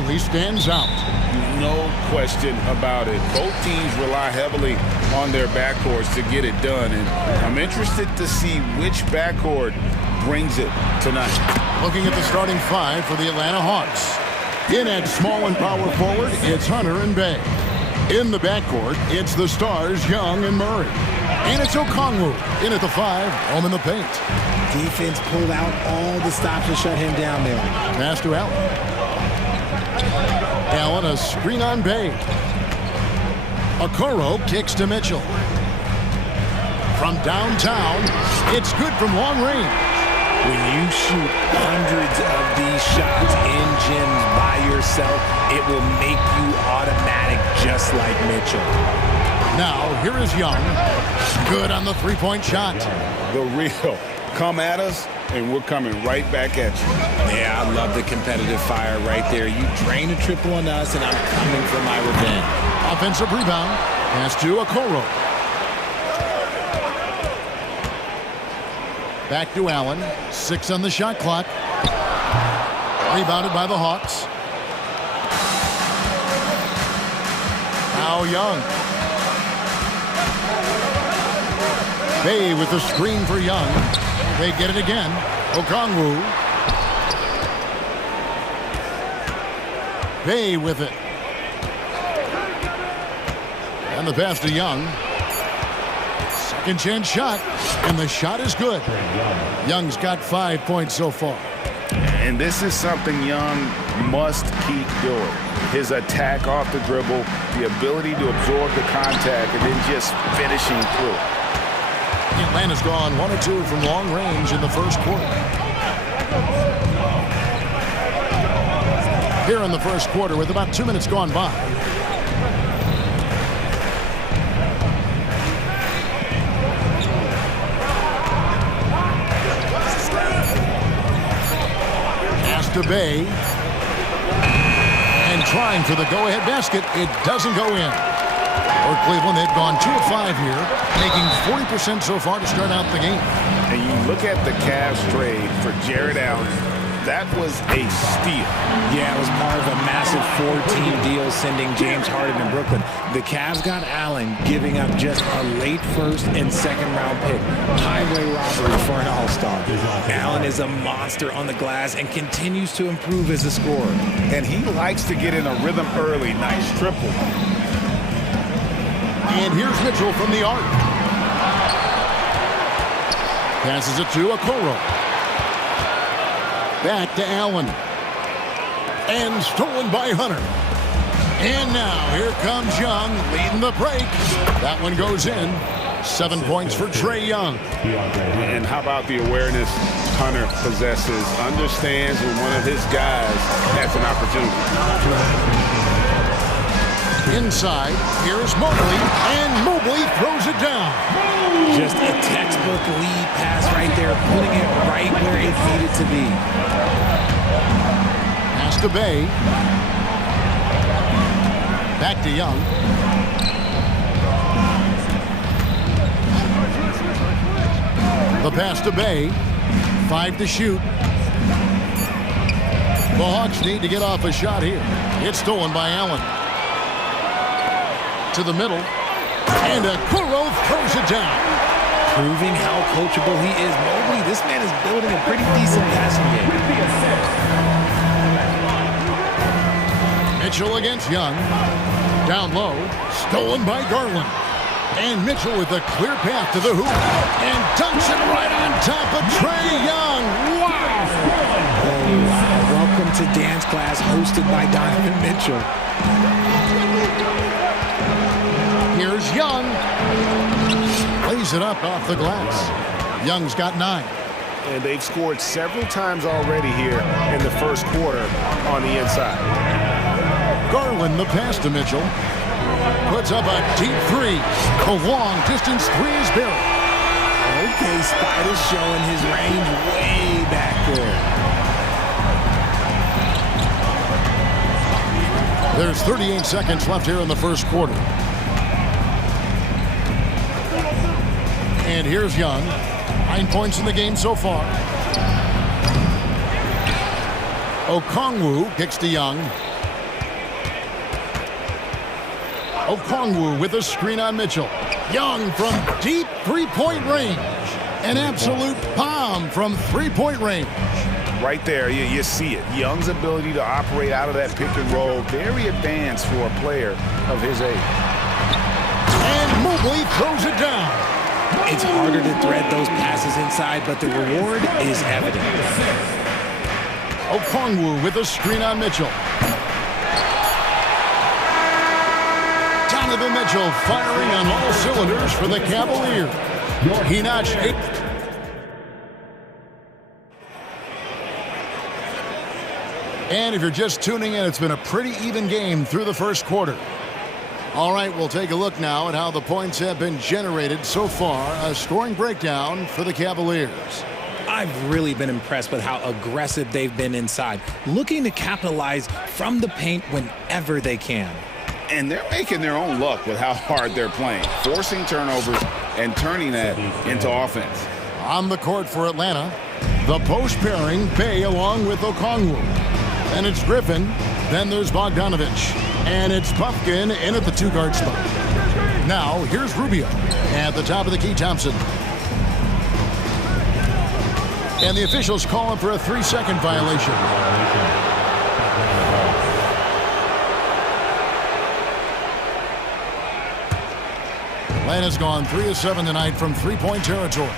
really stands out. No question about it. Both teams rely heavily on their backcourts to get it done, and I'm interested to see which backcourt brings it tonight. Looking at the starting five for the Atlanta Hawks. In at small and power forward, it's Hunter and Bay. In the backcourt, it's the stars Young and Murray. And it's Okongwu in at the 5, home in the paint. Defense pulled out all the stops to shut him down there. Pass to Allen. Allen, a screen on Bay. Okoro kicks to Mitchell. From downtown, it's good from long range. When you shoot hundreds of these shots in gyms by yourself, it will make you automatic just like Mitchell. Now, here is Young. Good on the three-point shot. The real. Come at us, and we're coming right back at you. Yeah, I love the competitive fire right there. You drain a triple on us, and I'm coming for my revenge. Offensive rebound. Pass to Okoro. Back to Allen. 6 on the shot clock. Rebounded by the Hawks. Now Young. Bay with the screen for Young. They get it again. Okongwu. Bay with it. And the pass to Young. Second chance shot. And the shot is good. Young's got 5 points so far. And this is something Young must keep doing. His attack off the dribble, the ability to absorb the contact, and then just finishing through. Atlanta's gone 1 or 2 from long range in the first quarter. Here in the first quarter with about 2 minutes gone by. Pass to Bay. And trying for the go-ahead basket. It doesn't go in. For Cleveland, they've gone 2 of 5 here, making 40% so far to start out the game. And you look at the Cavs trade for Jared Allen, that was a steal. Yeah, it was part of a massive 4-team deal sending James Harden to Brooklyn. The Cavs got Allen, giving up just a late first and second round pick. Highway robbery for an all-star. Allen is a monster on the glass and continues to improve as a scorer. And he likes to get in a rhythm early. Nice triple. And here's Mitchell from the arc. Passes it to Okoro. Back to Allen. And stolen by Hunter. And now here comes Young leading the break. That one goes in. 7 points for Trae Young. And how about the awareness Hunter possesses? Understands when one of his guys has an opportunity. Inside, here's Mobley, and Mobley throws it down. Just a textbook lead pass right there, putting it right where it needed to be. Pass to Bay. Back to Young. The pass to Bay. 5 to shoot. The Hawks need to get off a shot here. It's stolen by Allen. To the middle, and Okoro throws it down. Proving how coachable he is. Mobley, this man is building a pretty decent passing game. Mitchell against Young. Down low, stolen by Garland. And Mitchell with a clear path to the hoop. And dunks it right on top of Trae Young. Wow! Oh, wow. Welcome to dance class hosted by Donovan Mitchell. Here's Young. Lays it up off the glass. Young's got 9. And they've scored several times already here in the first quarter on the inside. Garland, the pass to Mitchell. Puts up a deep 3. A long distance 3 is buried. Okay, Spider's showing his range way back there. There's 38 seconds left here in the first quarter. And here's Young. 9 points in the game so far. Okongwu kicks to Young. Okongwu with a screen on Mitchell. Young from deep three-point range. An absolute bomb from three-point range. Right there, you see it. Young's ability to operate out of that pick and roll, very advanced for a player of his age. And Mobley throws it down. It's harder to thread those passes inside, but the reward is evident. Okongwu with a screen on Mitchell. Donovan Mitchell firing on all cylinders for the Cavaliers. He notched 8. And if you're just tuning in, it's been a pretty even game through the first quarter. All right, we'll take a look now at how the points have been generated so far. A scoring breakdown for the Cavaliers. I've really been impressed with how aggressive they've been inside, looking to capitalize from the paint whenever they can. And they're making their own luck with how hard they're playing, forcing turnovers and turning that into offense. On the court for Atlanta, the post pairing, Bay along with Okongwu. And it's Griffin, then there's Bogdanovich, and it's Pumpkin in at the two-guard spot. Now, here's Rubio at the top of the key, Thompson. And the officials call him for a 3-second violation. Atlanta's gone 3 of 7 tonight from three-point territory.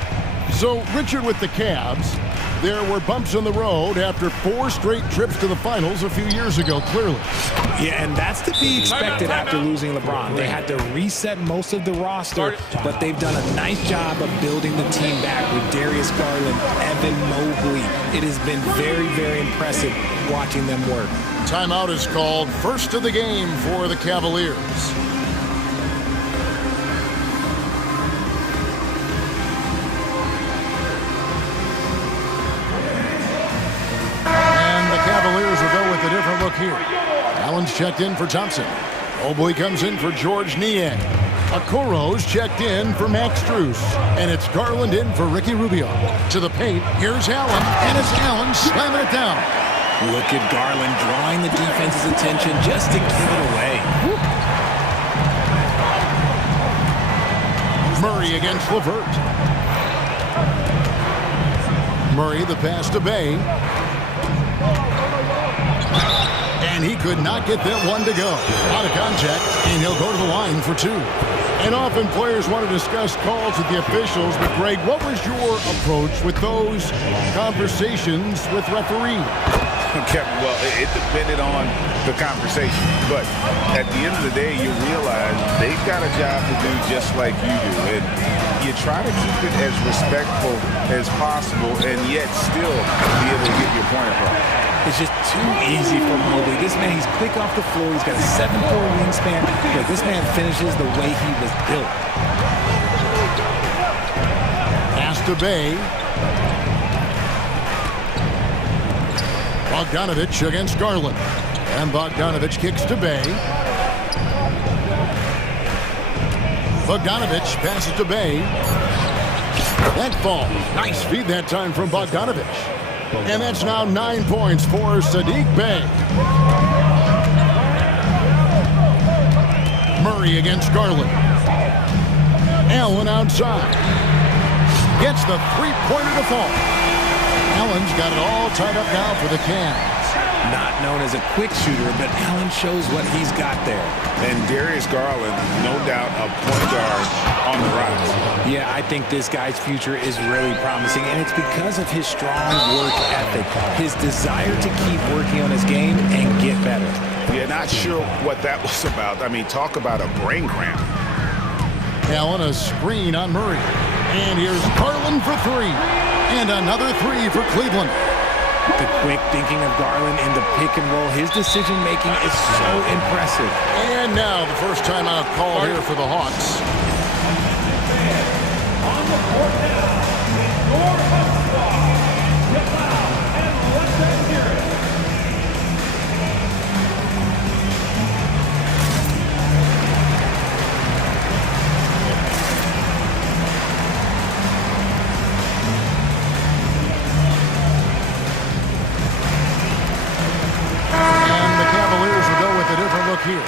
So, Richard, with the Cavs, there were bumps in the road after 4 straight trips to the finals a few years ago, clearly. Yeah, and that's to be expected after losing LeBron. They had to reset most of the roster, but they've done a nice job of building the team back with Darius Garland, Evan Mobley. It has been very, very impressive watching them work. Timeout is called, first of the game for the Cavaliers. Cavaliers will go with a different look here. Allen's checked in for Thompson. Mobley comes in for George Niang. Okoro's checked in for Max Strus. And it's Garland in for Ricky Rubio. To the paint, here's Allen, and it's Allen slamming it down. Look at Garland drawing the defense's attention just to give it away. Murray against LeVert. Murray, the pass to Bay. And he could not get that one to go. Out of contact, and he'll go to the line for 2. And often players want to discuss calls with the officials, but Greg, what was your approach with those conversations with referees? Okay, well, it depended on the conversation. But at the end of the day, you realize they've got a job to do just like you do. And you try to keep it as respectful as possible and yet still be able to get your point across. It's just too easy for Mobley. This man, he's quick off the floor. He's got a 7'4" wingspan. But this man finishes the way he was built. Pass to Bay. Bogdanovich against Garland. And Bogdanovich kicks to Bay. Bogdanovich passes to Bay. That ball. Nice feed that time from Bogdanovich. And that's now 9 points for Saddiq Bey. Murray against Garland. Allen outside. Gets the three-pointer to fall. Allen's got it all tied up now for the Cavs. Not known as a quick shooter, but Allen shows what he's got there. And Darius Garland, no doubt, a point guard on the rise. Yeah, I think this guy's future is really promising, and it's because of his strong work ethic, his desire to keep working on his game and get better. Yeah, not sure what that was about. I mean, talk about a brain cramp. Allen, a screen on Murray. And here's Garland for 3. And another 3 for Cleveland. The quick thinking of Garland in the pick and roll, his decision-making is so impressive. And now the first timeout call here for the Hawks. On the court now, your squad, Yabal and Alexandria. And the Cavaliers will go with a different look here.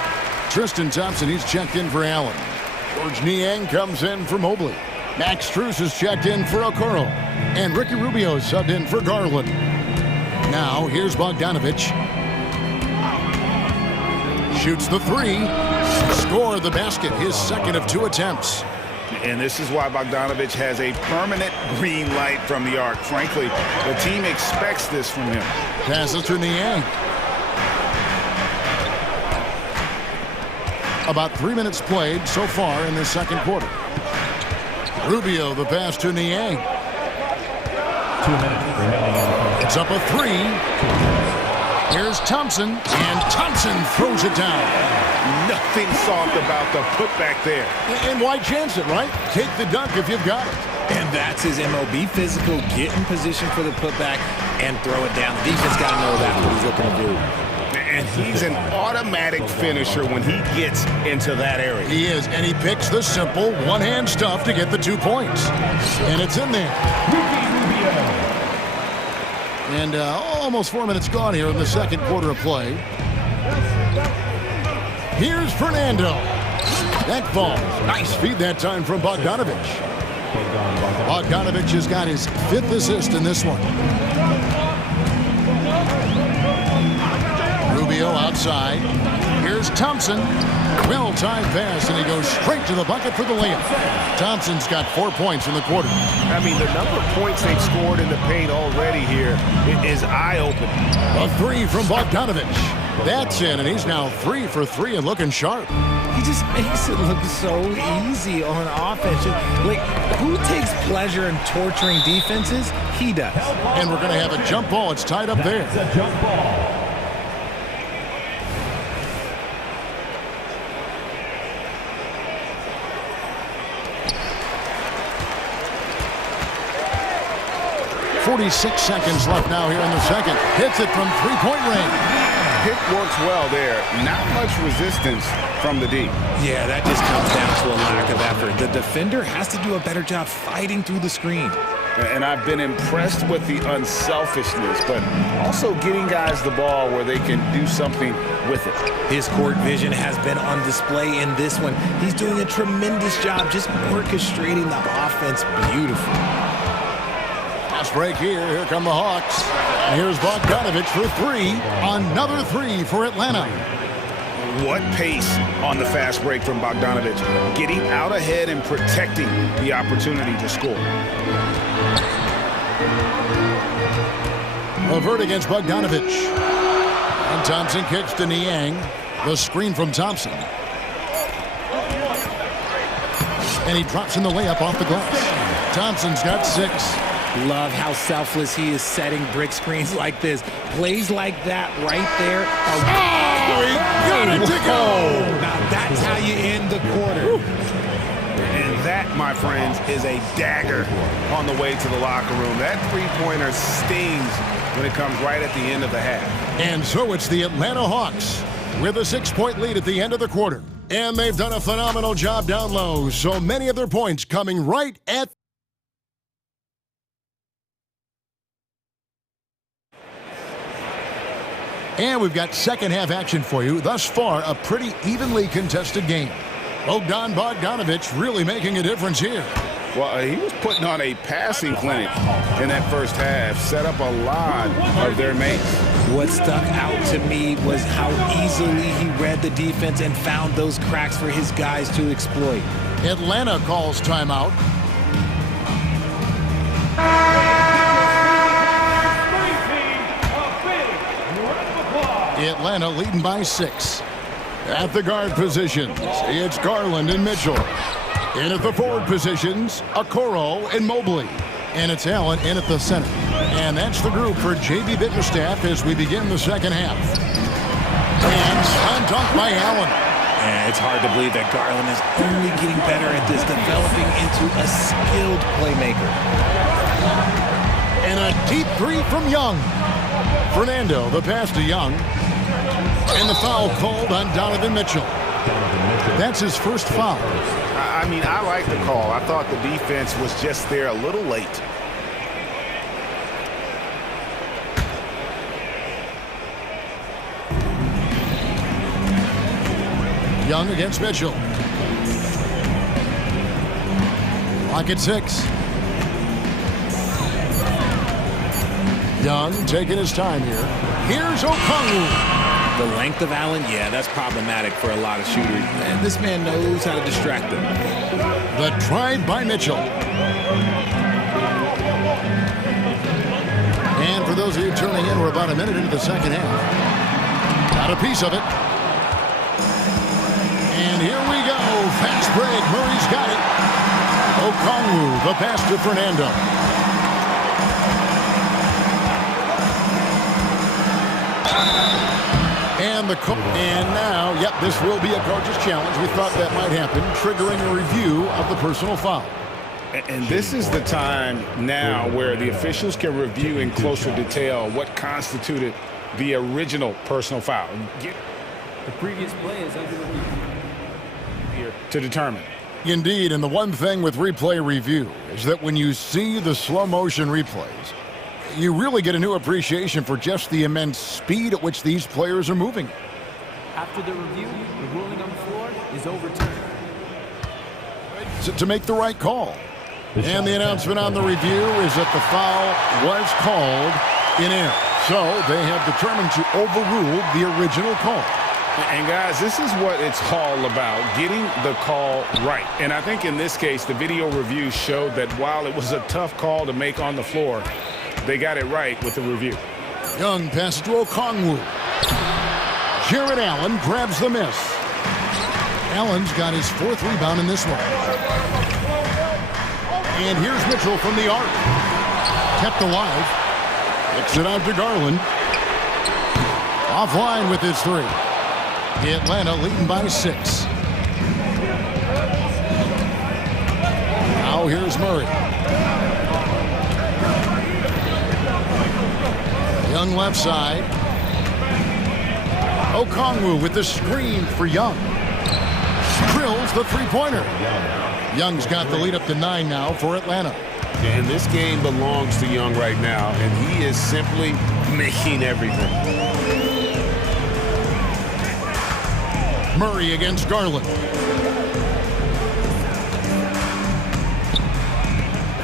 Tristan Thompson, he's checked in for Allen. George Niang comes in for Mobley. Max Strus is checked in for Okoro. And Ricky Rubio is subbed in for Garland. Now, here's Bogdanovic. Shoots the three. Score the basket, his second of 2 attempts. And this is why Bogdanovic has a permanent green light from the arc. Frankly, the team expects this from him. Passes to Niang. About 3 minutes played so far in the second quarter. Rubio, the pass to Niang. 2 minutes remaining. It's up a three. Here's Thompson, and Thompson throws it down. Nothing soft about the putback there. And why chance it, right? Take the dunk if you've got it. And that's his MO. Be physical, get in position for the putback, and throw it down. The defense got to know that's what he's looking to do. And he's an automatic finisher when he gets into that area. He is, and he picks the simple one-hand stuff to get the 2 points. And it's in there. And almost 4 minutes gone here in the second quarter of play. Here's Fernando. That falls. Nice feed that time from Bogdanovic. Bogdanovic has got his 5th assist in this one. Rubio outside. Here's Thompson. Well-timed pass, and he goes straight to the bucket for the layup. Thompson's got 4 points in the quarter. I mean, the number of points they've scored in the paint already here is eye-opening. A three from Bogdanovic. That's in, and he's now 3 for 3 and looking sharp. He just makes it look so easy on offense. Like, who takes pleasure in torturing defenses? He does. And we're going to have a jump ball. It's tied up there. It's a jump ball. .46 seconds left now here in the second. Hits it from three-point range. Pick works well there. Not much resistance from the D. Yeah, that just comes down to a lack of effort. The defender has to do a better job fighting through the screen. And I've been impressed with the unselfishness, but also getting guys the ball where they can do something with it. His court vision has been on display in this one. He's doing a tremendous job just orchestrating the offense beautifully. Fast break here. Here come the Hawks. And here's Bogdanovic for three. Another three for Atlanta. What pace on the fast break from Bogdanovic. Getting out ahead and protecting the opportunity to score. Levert against Bogdanovic. And Thompson kicks to Niang. The screen from Thompson. And he drops in the layup off the glass. Thompson's got 6. Love how selfless he is setting brick screens like this. Plays like that right there. Oh, he got it to go! Now that's how you end the quarter. And that, my friends, is a dagger on the way to the locker room. That three-pointer stings when it comes right at the end of the half. And so it's the Atlanta Hawks with a 6-point lead at the end of the quarter. And they've done a phenomenal job down low. So many of their points coming right at And we've got second half action for you. Thus far, a pretty evenly contested game. Bogdanovic really making a difference here. Well, he was putting on a passing clinic in that first half. Set up a lot of their mates. What stuck out to me was how easily he read the defense and found those cracks for his guys to exploit. Atlanta calls timeout. Atlanta leading by 6. At the guard positions, it's Garland and Mitchell. In at the forward positions, Okoro and Mobley. And it's Allen in at the center. And that's the group for J.B. Bickerstaff as we begin the second half. And slam dunk by Allen. And it's hard to believe that Garland is only getting better at this, developing into a skilled playmaker. And a deep three from Young. Fernando, the pass to Young. And the foul called on Donovan Mitchell. That's his first foul. I mean, I like the call. I thought the defense was just there a little late. Young against Mitchell. Lock at 6. Young taking his time here. Here's Okongwu. The length of Allen, yeah, that's problematic for a lot of shooters. And this man knows how to distract them. The try by Mitchell. And for those of you tuning in, we're about a minute into the second half. Got a piece of it. And here we go. Fast break. Murray's got it. Okongwu, the pass to Fernando. And now, yep, this will be a coach's challenge. We thought that might happen, triggering a review of the personal foul. And this is the time now where the officials can review in closer detail what constituted the original personal foul. The previous play is under review here to determine. Indeed, and the one thing with replay review is that when you see the slow motion replays, you really get a new appreciation for just the immense speed at which these players are moving. After the review, the ruling on the floor is overturned. To make the right call. And the announcement on the review is that the foul was called in air. So they have determined to overrule the original call. And guys, this is what it's all about, getting the call right. And I think in this case, the video review showed that while it was a tough call to make on the floor, they got it right with the review. Young passes to Okongwu. Jared Allen grabs the miss. Allen's got his 4th rebound in this one. And here's Mitchell from the arc. Kept alive. Kicks it out to Garland. Offline with his 3. Atlanta leading by 6. Now here's Murray. Young left side. Okongwu with the screen for Young. Drills the three-pointer. Young's got the lead up to 9 now for Atlanta. And this game belongs to Young right now, and he is simply making everything. Murray against Garland.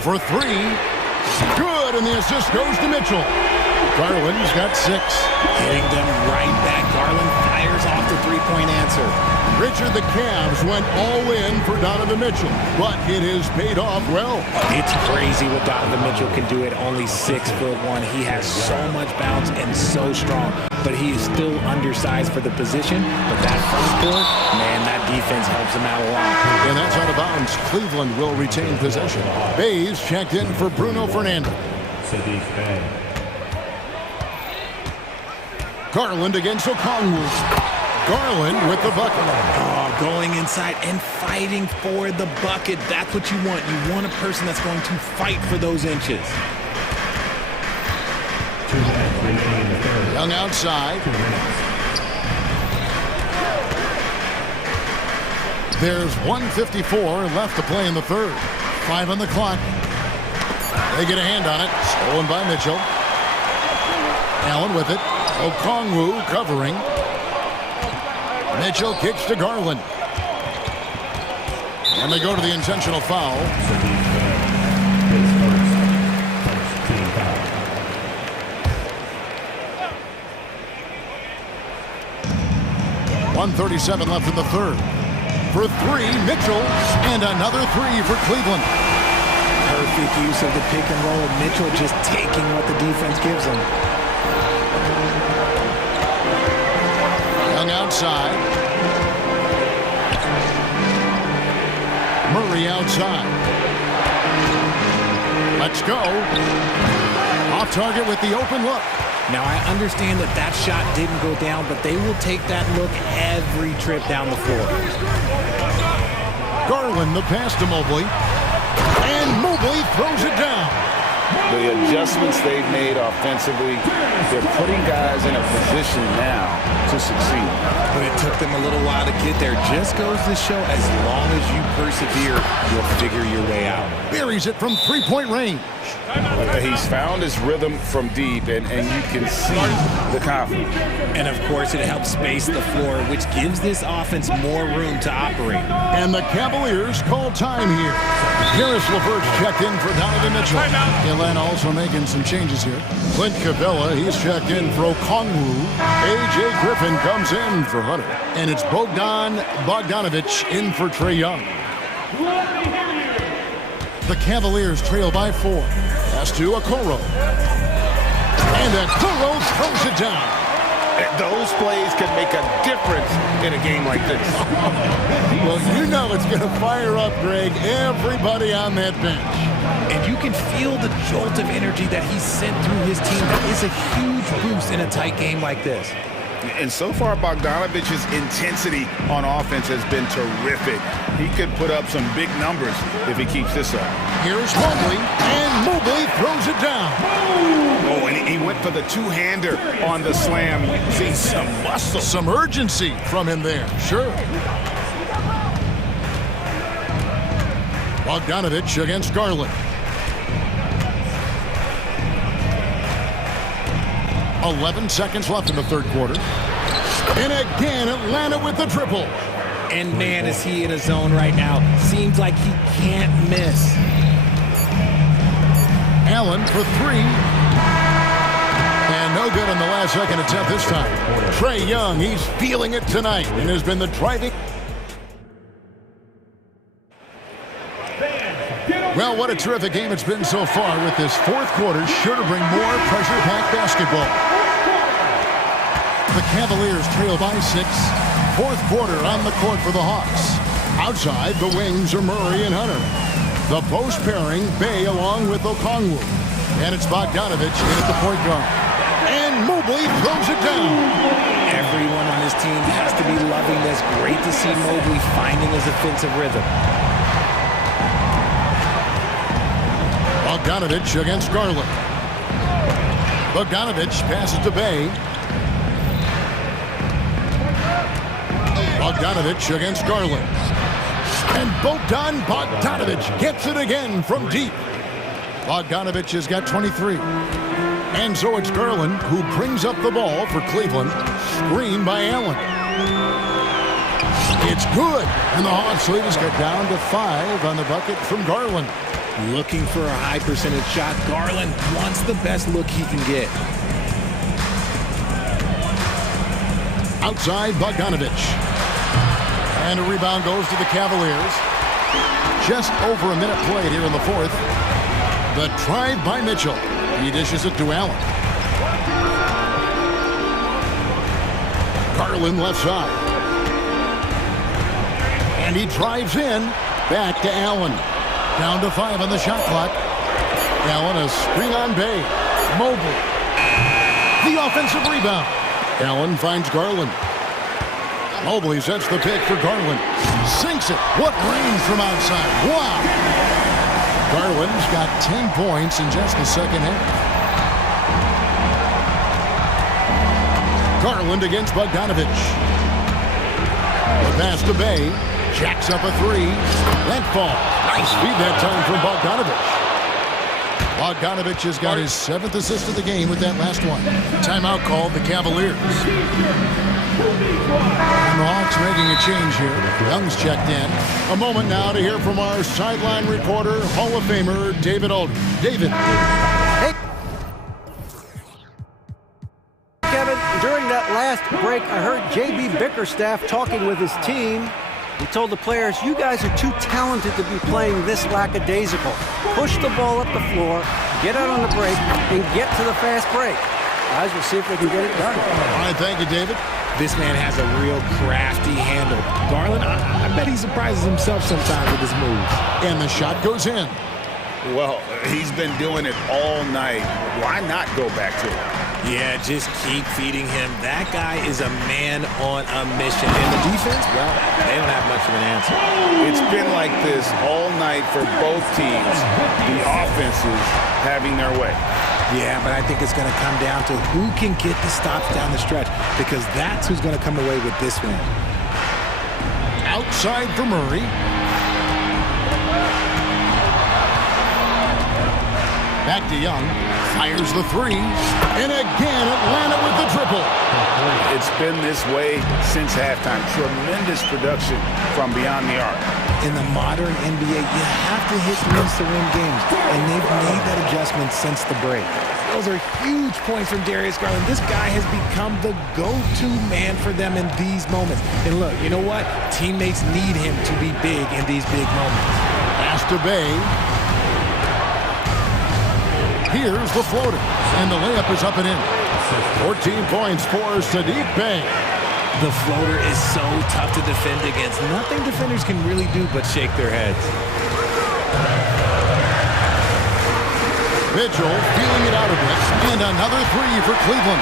For 3. Good, and the assist goes to Mitchell. Garland's got 6. Hitting them right back. Garland fires off the three-point answer. Richard, the Cavs went all in for Donovan Mitchell, but it has paid off well. It's crazy what Donovan Mitchell can do at only 6'1". He has so much bounce and so strong, but he is still undersized for the position. But that front court, man, that defense helps him out a lot. And that's out of bounds. Cleveland will retain possession. Bays checked in for Bruno Fernando. Garland against Okongwu. Garland with the bucket. Oh, going inside and fighting for the bucket. That's what you want. You want a person that's going to fight for those inches. Young outside. There's 1:54 left to play in the third. 5 on the clock. They get a hand on it. Stolen by Mitchell. Allen with it. Okongwu covering. Mitchell kicks to Garland. And they go to the intentional foul. .137 left in the third. For 3, Mitchell, and another 3 for Cleveland. Perfect use of the pick and roll. Mitchell just taking what the defense gives him. Young outside. Murray outside. Let's go. Off target with the open look. Now, I understand that that shot didn't go down, but they will take that look every trip down the floor. Garland, the pass to Mobley. And Mobley throws it down. The adjustments they've made offensively, they're putting guys in a position now to succeed. But it took them a little while to get there. Just goes to show, as long as you persevere, you'll figure your way out. Buries it from three-point range. He's found his rhythm from deep, and you can see the confidence. And, of course, it helps space the floor, which gives this offense more room to operate. And the Cavaliers call time here. Harris LeVert's checked in for Donovan Mitchell. Atlanta also making some changes here. Clint Capella, he's checked in for Okongwu. A.J. Griffin comes in for Hunter. And it's Bogdanovich in for Trae Young. The Cavaliers trail by 4. Pass to Okoro. And Okoro throws it down. Those plays can make a difference in a game like this. Well, you know it's going to fire up, Greg, everybody on that bench. And you can feel the jolt of energy that he's sent through his team. That is a huge boost in a tight game like this. And so far, Bogdanovich's intensity on offense has been terrific. He could put up some big numbers if he keeps this up. Here's Mobley, and Mobley throws it down. Oh, and he went for the two-hander on the slam. You can see some muscle. Some urgency from him there, sure. Bogdanovich against Garland. 11 seconds left in the third quarter. And again, Atlanta with the triple. And man, is he in a zone right now. Seems like he can't miss. Allen for 3. And no good on the last second attempt this time. Trae Young, he's feeling it tonight and has been the driving. Well, what a terrific game it's been so far, with this fourth quarter sure to bring more pressure-packed basketball. The Cavaliers trail by 6. Fourth quarter on the court for the Hawks. Outside, the wings are Murray and Hunter. The post pairing, Bay along with Okongwu. And it's Bogdanovich in at the point guard. And Mobley throws it down. Everyone on his team has to be loving this. Great to see Mobley finding his offensive rhythm. Bogdanovich against Garland. Bogdanovich passes to Bay. Bogdanovich against Garland. And Bogdanovich gets it again from deep. Bogdanovich has got 23. And so it's Garland who brings up the ball for Cleveland. Screen by Allen. It's good. And the Hawks lead has got down to 5 on the bucket from Garland. Looking for a high percentage shot. Garland wants the best look he can get. Outside, Bogdanovich. And a rebound goes to the Cavaliers. Just over a minute played here in the fourth. The drive by Mitchell. He dishes it to Allen. Garland left side. And he drives in. Back to Allen. Down to 5 on the shot clock. Allen, a screen on Bay. Mobley. The offensive rebound. Allen finds Garland. Mobley sets the pick for Garland. Sinks it. What range from outside. Wow. Garland's got 10 points in just the second half. Garland against Bogdanovich. The pass to Bay. Jacks up a 3. That falls. Nice feed that time from Bogdanovich. Bogdanovich has got his 7th assist of the game with that last one. Timeout called the Cavaliers. And the Hawks making a change here. Young's checked in. A moment now to hear from our sideline reporter, Hall of Famer David Aldridge. David. Hey, Kevin, during that last break, I heard J.B. Bickerstaff talking with his team. He told the players, you guys are too talented to be playing this lackadaisical. Push the ball up the floor, get out on the break, and get to the fast break. Guys, we'll see if they can get it done. All right, thank you, David. This man has a real crafty handle. Garland, I bet he surprises himself sometimes with his moves. And the shot goes in. Well, he's been doing it all night. Why not go back to it? Yeah, just keep feeding him. That guy is a man on a mission. And the defense, well, they don't have much of an answer. It's been like this all night for both teams. The offenses having their way. Yeah, but I think it's going to come down to who can get the stops down the stretch, because that's who's going to come away with this win. Outside for Murray. Back to Young. Fires the three. And again, Atlanta with the triple. It's been this way since halftime. Tremendous production from beyond the arc. In the modern NBA, you have to hit threes to win games, and they've made that adjustment since the break. Those are huge points from Darius Garland. This guy has become the go-to man for them in these moments. And look, you know what? Teammates need him to be big in these big moments. Pass to Bay. Here's the floater, and the layup is up and in. 14 points for Saddiq Bey. The floater is so tough to defend against. Nothing defenders can really do but shake their heads. Mitchell feeling it out a bit, and another three for Cleveland.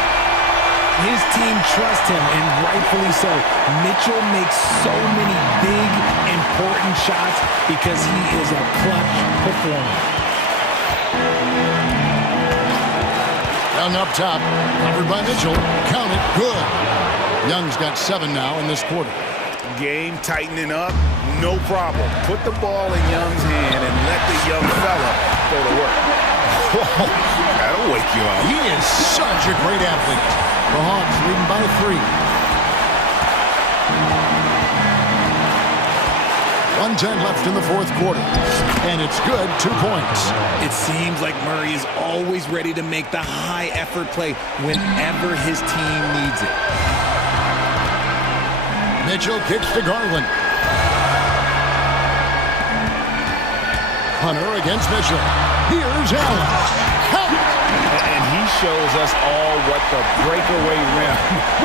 His team trusts him, and rightfully so. Mitchell makes so many big, important shots because he is a clutch performer. Young up top, covered by Mitchell. Count it, good. Young's got 7 now in this quarter. Game tightening up, no problem. Put the ball in Young's hand and let the young fella go to work. Whoa, that'll wake you up. He is such a great athlete. The Hawks leading by 3. 1:10 left in the fourth quarter. And it's good, 2 points. It seems like Murray is always ready to make the high-effort play whenever his team needs it. Mitchell kicks to Garland. Hunter against Mitchell. Here's Allen. And he shows us all what the breakaway rim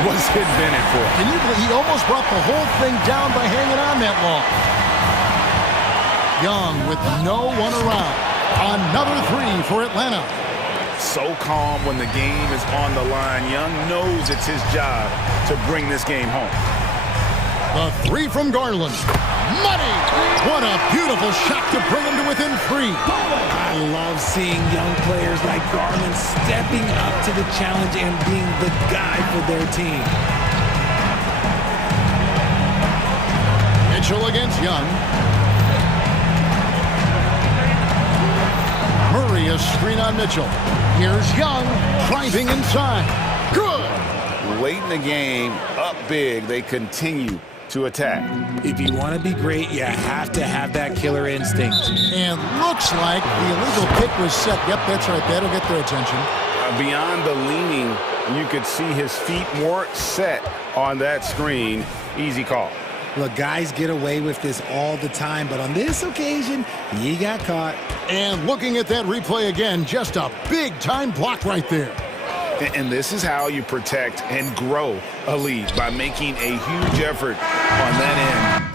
was invented for. Can you believe he almost brought the whole thing down by hanging on that long? Young with no one around. Another three for Atlanta. So calm when the game is on the line. Young knows it's his job to bring this game home. The three from Garland. Money! What a beautiful shot to bring him to within 3. I love seeing young players like Garland stepping up to the challenge and being the guy for their team. Mitchell against Young. Murray a screen on Mitchell. Here's Young driving inside. Good! Late in the game, up big, they continue to attack. If you want to be great, you have to have that killer instinct. And looks like the illegal kick was set. Yep, that's right. That'll get their attention. Beyond the leaning, you could see his feet more set on that screen. Easy call. Look, guys get away with this all the time, but on this occasion, he got caught. And looking at that replay again, just a big-time block right there. And this is how you protect and grow a lead, by making a huge effort on that end.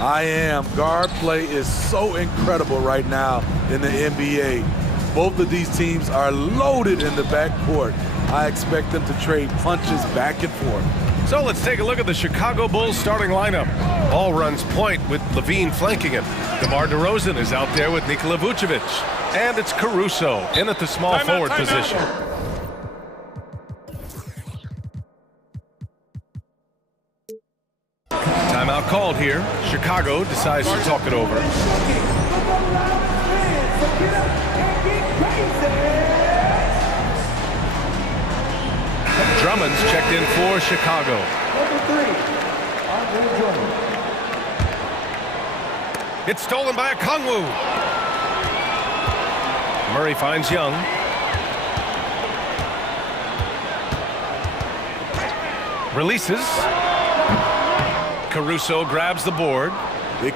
I am. Guard play is so incredible right now in the NBA. Both of these teams are loaded in the backcourt. I expect them to trade punches back and forth. So let's take a look at the Chicago Bulls starting lineup. Ball runs point with Levine flanking him. DeMar DeRozan is out there with Nikola Vucevic. And it's Caruso in at the small forward position. Timeout called here. Chicago decides to talk it over. Drummond's checked in for Chicago. It's stolen by Okongwu. Murray finds Young. Releases. Caruso grabs the board. It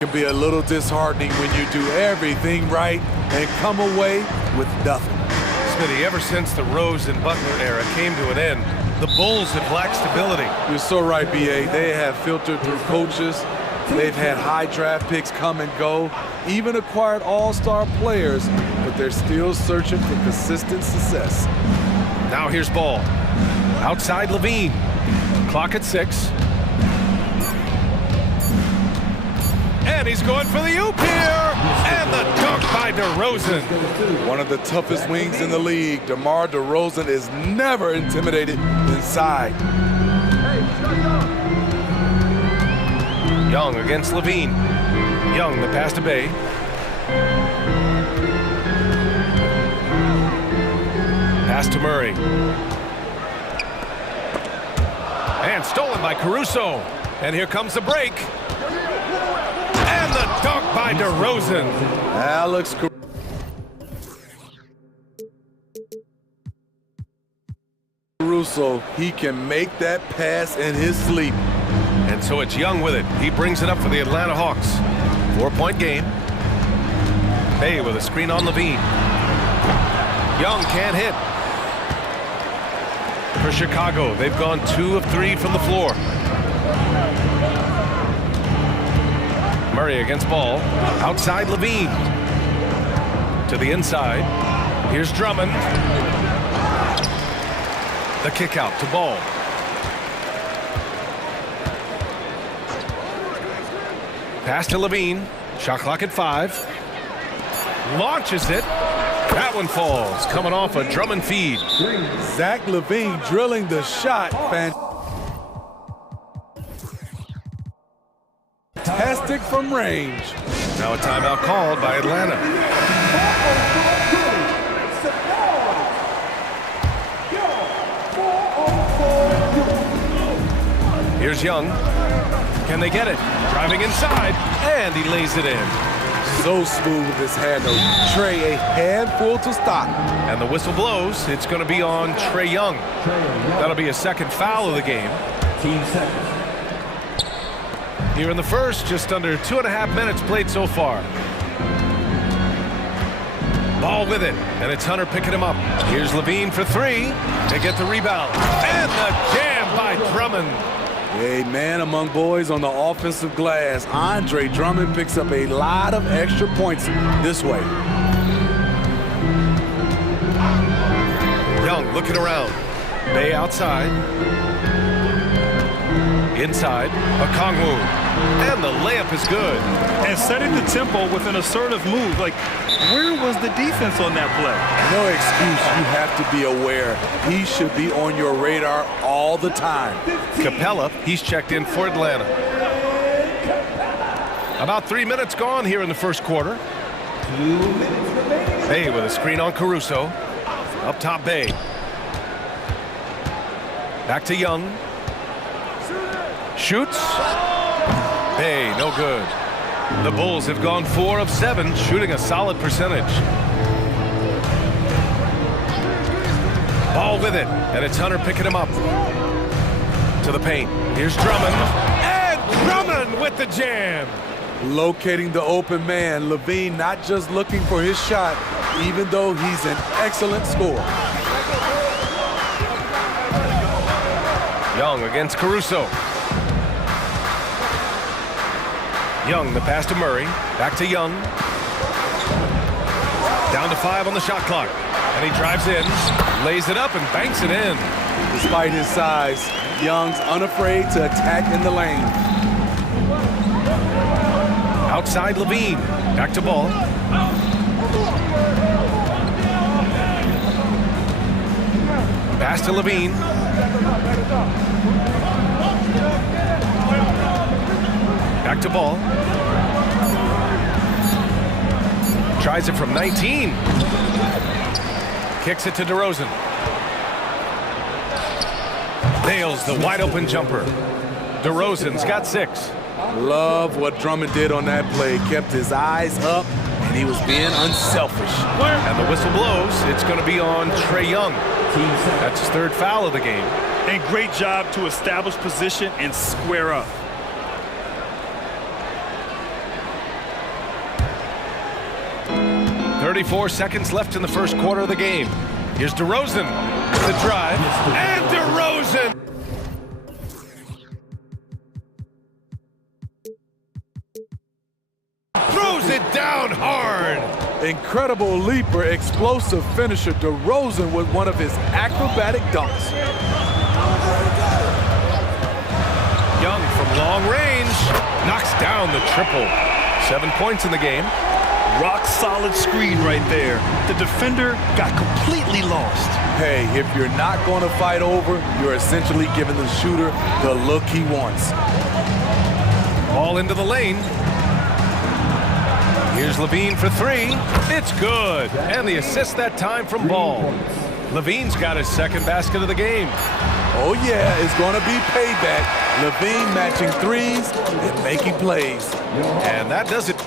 can be a little disheartening when you do everything right and come away with nothing. Smitty, ever since the Rose and Butler era came to an end, the Bulls have lacked stability. You're so right, B.A. They have filtered through coaches. They've had high draft picks come and go, even acquired all-star players, but they're still searching for consistent success. Now here's Ball. Outside Levine. Clock at 6. And he's going for the oop here. And the dunk by DeRozan. One of the toughest wings in the league. DeMar DeRozan is never intimidated inside. Young against Levine. Young, the pass to Bay. Pass to Murray. And stolen by Caruso. And here comes the break. And the dunk by DeRozan. Alex Caruso, he can make that pass in his sleep. And so it's Young with it. He brings it up for the Atlanta Hawks. 4-point game. Bay with a screen on Levine. Young can't hit. For Chicago, they've gone 2 of 3 from the floor. Murray against Ball. Outside Levine. To the inside. Here's Drummond. The kick out to Ball. Pass to Levine. Shot clock at 5. Launches it. That one falls. Coming off a Drummond feed. Zach Levine drilling the shot. Fantastic from range. Now a timeout called by Atlanta. Here's Young. Can they get it? Driving inside, and he lays it in. So smooth with his handle. Trey, a handful to stop. And the whistle blows. It's going to be on Trae Young. That'll be a second foul of the game. Here in the first, just under 2.5 minutes played so far. Ball with it, and it's Hunter picking him up. Here's Levine for 3 to get the rebound. And the jam by Drummond. A man among boys on the offensive glass. Andre Drummond picks up a lot of extra points this way. Young looking around. Bay outside. Inside. Okongwu. And the layup is good. And setting the tempo with an assertive move. Like, where was the defense on that play? No excuse. You have to be aware. He should be on your radar all the time. Capella, he's checked in for Atlanta. About 3 minutes gone here in the first quarter. Bay with a screen on Caruso. Up top, Bay. Back to Young. Shoots. Bay, no good. The Bulls have gone 4 of 7, shooting a solid percentage. Ball with it, and it's Hunter picking him up. To the paint. Here's Drummond. And Drummond with the jam. Locating the open man. Levine not just looking for his shot, even though he's an excellent scorer. Young against Caruso. Young, the pass to Murray. Back to Young. Down to 5 on the shot clock. And he drives in, lays it up, and banks it in. Despite his size, Young's unafraid to attack in the lane. Outside Levine. Back to ball. Pass to Levine. Back to ball. Tries it from 19. Kicks it to DeRozan. Nails the wide open jumper. DeRozan's got 6. Love what Drummond did on that play. Kept his eyes up, and he was being unselfish. And the whistle blows. It's going to be on Trae Young. That's his 3rd foul of the game. And great job to establish position and square up. .34 seconds left in the first quarter of the game. Here's DeRozan. The drive. And DeRozan! Throws it down hard. Incredible leaper, explosive finisher. DeRozan with one of his acrobatic dunks. Young from long range knocks down the triple. 7 points in the game. Rock solid screen right there. The defender got completely lost. Hey, if you're not going to fight over, you're essentially giving the shooter the look he wants. Ball into the lane. Here's Levine for 3. It's good. And the assist that time from Ball. Levine's got his 2nd basket of the game. Oh, yeah, it's going to be payback. Levine matching 3s and making plays. And that does it.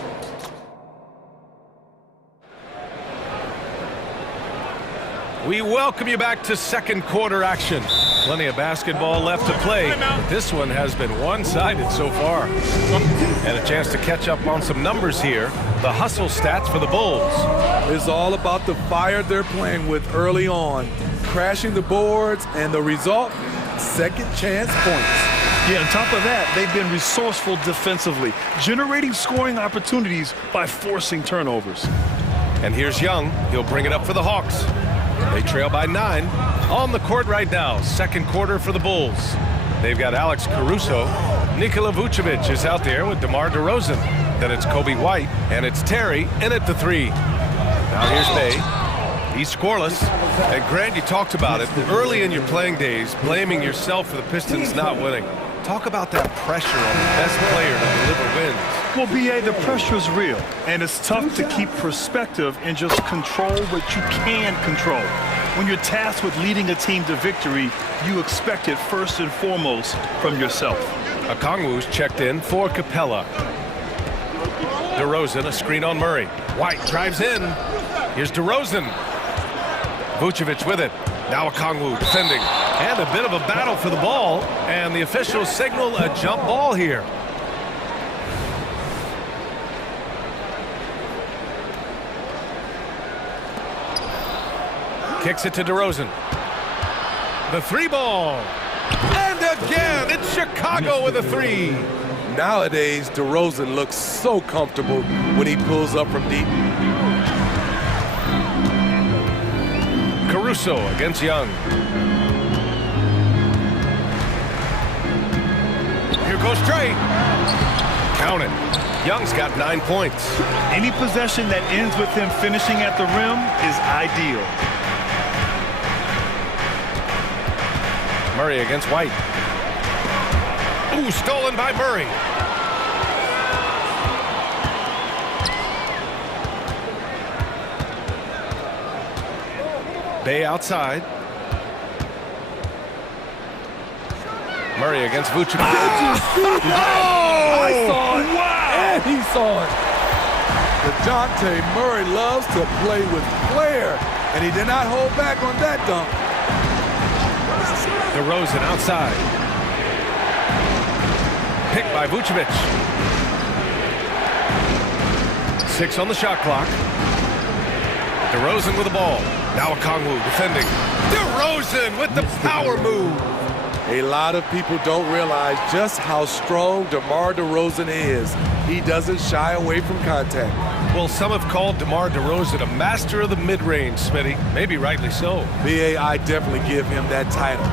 We welcome you back to second quarter action. Plenty of basketball left to play. This one has been one-sided so far. And a chance to catch up on some numbers here. The hustle stats for the Bulls. It's all about the fire they're playing with early on. Crashing the boards, and the result, second chance points. Yeah, on top of that, they've been resourceful defensively, generating scoring opportunities by forcing turnovers. And here's Young. He'll bring it up for the Hawks. They trail by 9. On the court right now, second quarter for the Bulls. They've got Alex Caruso. Nikola Vucevic is out there with DeMar DeRozan. Then it's Kobe White, and it's Terry in at the 3. Now here's Bay. He's scoreless. And Grant, you talked about it early in your playing days, blaming yourself for the Pistons not winning. Talk about that pressure on the best player to deliver wins. Well, B.A., the pressure is real, and it's tough to keep perspective and just control what you can control. When you're tasked with leading a team to victory, you expect it first and foremost from yourself. Okongwu's checked in for Capella. DeRozan, a screen on Murray. White drives in. Here's DeRozan. Vucevic with it. Now Okongwu defending. And a bit of a battle for the ball. And the officials signal a jump ball here. Kicks it to DeRozan. The 3 ball. And again, it's Chicago with a 3. Nowadays, DeRozan looks so comfortable when he pulls up from deep. Caruso against Young. Here goes Trae. Count it. Young's got 9 points. Any possession that ends with him finishing at the rim is ideal. Murray against White. Ooh, stolen by Murray. Bay outside. Murray against Vucevic. Oh! I saw it. Wow! And he saw it. DeJounte Murray loves to play with flair, and he did not hold back on that dunk. DeRozan outside. Picked by Vucevic. 6 on the shot clock. DeRozan with the ball. Now Okongwu defending. DeRozan with the power move. A lot of people don't realize just how strong DeMar DeRozan is. He doesn't shy away from contact. Well, some have called DeMar DeRozan a master of the mid-range, Smitty. Maybe rightly so. BA, I definitely give him that title.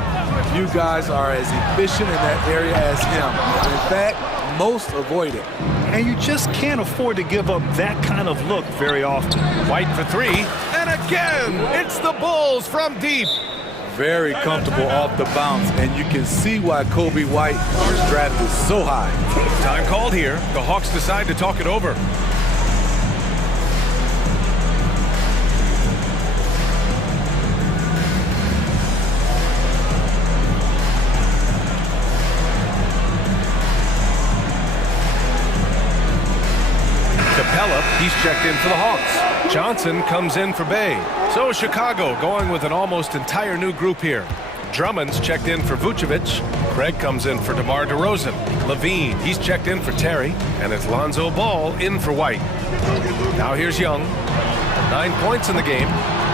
You guys are as efficient in that area as him. In fact, most avoid it. And you just can't afford to give up that kind of look very often. White for three, and again, it's the Bulls from deep. Very comfortable off the bounce, and you can see why Kobe White was drafted so high. Time called here. The Hawks decide to talk it over. Capella, he's checked in for the Hawks. Johnson comes in for Bay. So Chicago going with an almost entire new group here. Drummond's checked in for Vucevic. Craig comes in for DeMar DeRozan. Levine, he's checked in for Terry. And it's Lonzo Ball in for White. Now here's Young. 9 points in the game.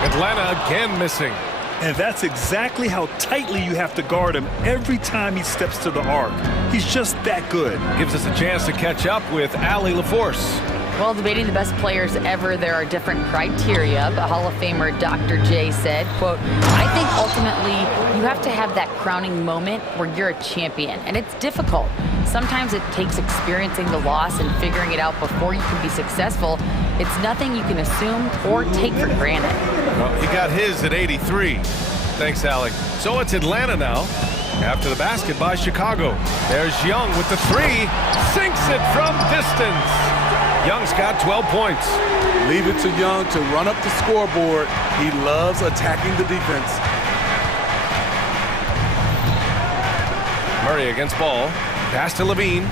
Atlanta again missing. And that's exactly how tightly you have to guard him every time he steps to the arc. He's just that good. Gives us a chance to catch up with Allie LaForce. Well, debating the best players ever, there are different criteria, but Hall of Famer Dr. J said, quote, I think ultimately you have to have that crowning moment where you're a champion, and it's difficult. Sometimes it takes experiencing the loss and figuring it out before you can be successful. It's nothing you can assume or take for granted. Well, he got his at 83. Thanks, Alec. So it's Atlanta now. After the basket by Chicago. There's Young with the three. Sinks it from distance. Young's got 12 points. Leave it to Young to run up the scoreboard. He loves attacking the defense. Murray against Ball. Pass to Levine.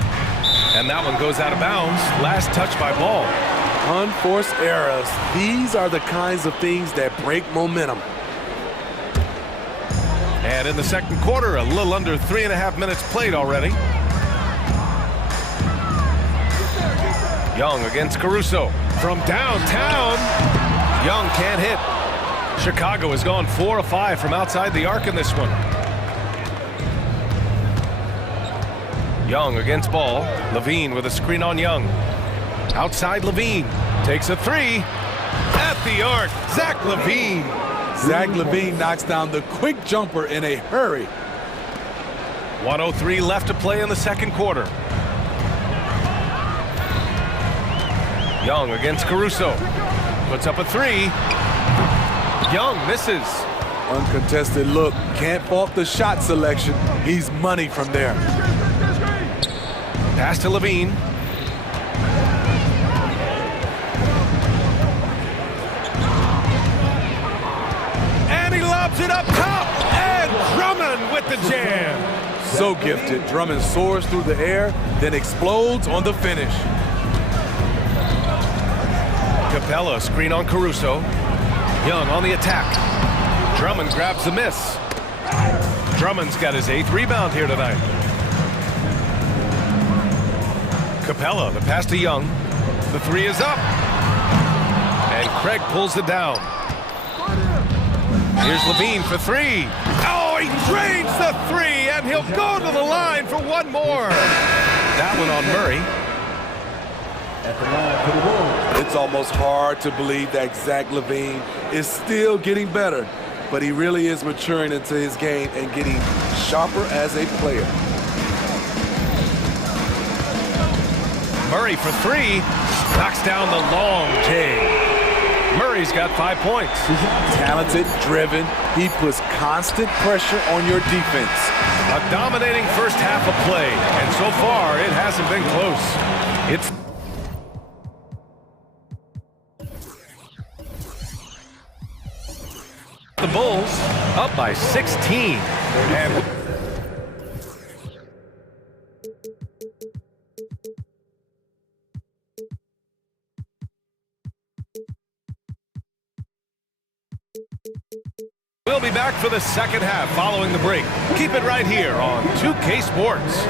And that one goes out of bounds. Last touch by Ball. Unforced errors. These are the kinds of things that break momentum. And in the second quarter, a little under 3.5 minutes played already. Young against Caruso. From downtown, Young can't hit. Chicago has gone 4 of 5 from outside the arc in this one. Young against Ball. Levine with a screen on Young. Outside Levine. Takes a three. At the arc, Zach Levine. Zach Levine knocks down the quick jumper in a hurry. 1:03 left to play in the second quarter. Young against Caruso. Puts up a three. Young misses. Uncontested look. Can't fault the shot selection. He's money from there. Pass to Levine. And he lobs it up top. And Drummond with the jam. So gifted. Drummond soars through the air, then explodes on the finish. Capella, screen on Caruso. Young on the attack. Drummond grabs the miss. Drummond's got his 8th rebound here tonight. Capella, the pass to Young. The three is up. And Craig pulls it down. Here's Levine for three. Oh, he drains the three, and he'll go to the line for one more. That one on Murray. It's almost hard to believe that Zach Levine is still getting better, but he really is maturing into his game and getting sharper as a player. Murray for three, knocks down the long J. Murray's got 5 points. Talented, driven, he puts constant pressure on your defense. A dominating first half of play, and so far it hasn't been close. It's the Bulls up by 16. And we'll be back for the second half following the break. Keep it right here on 2K Sports.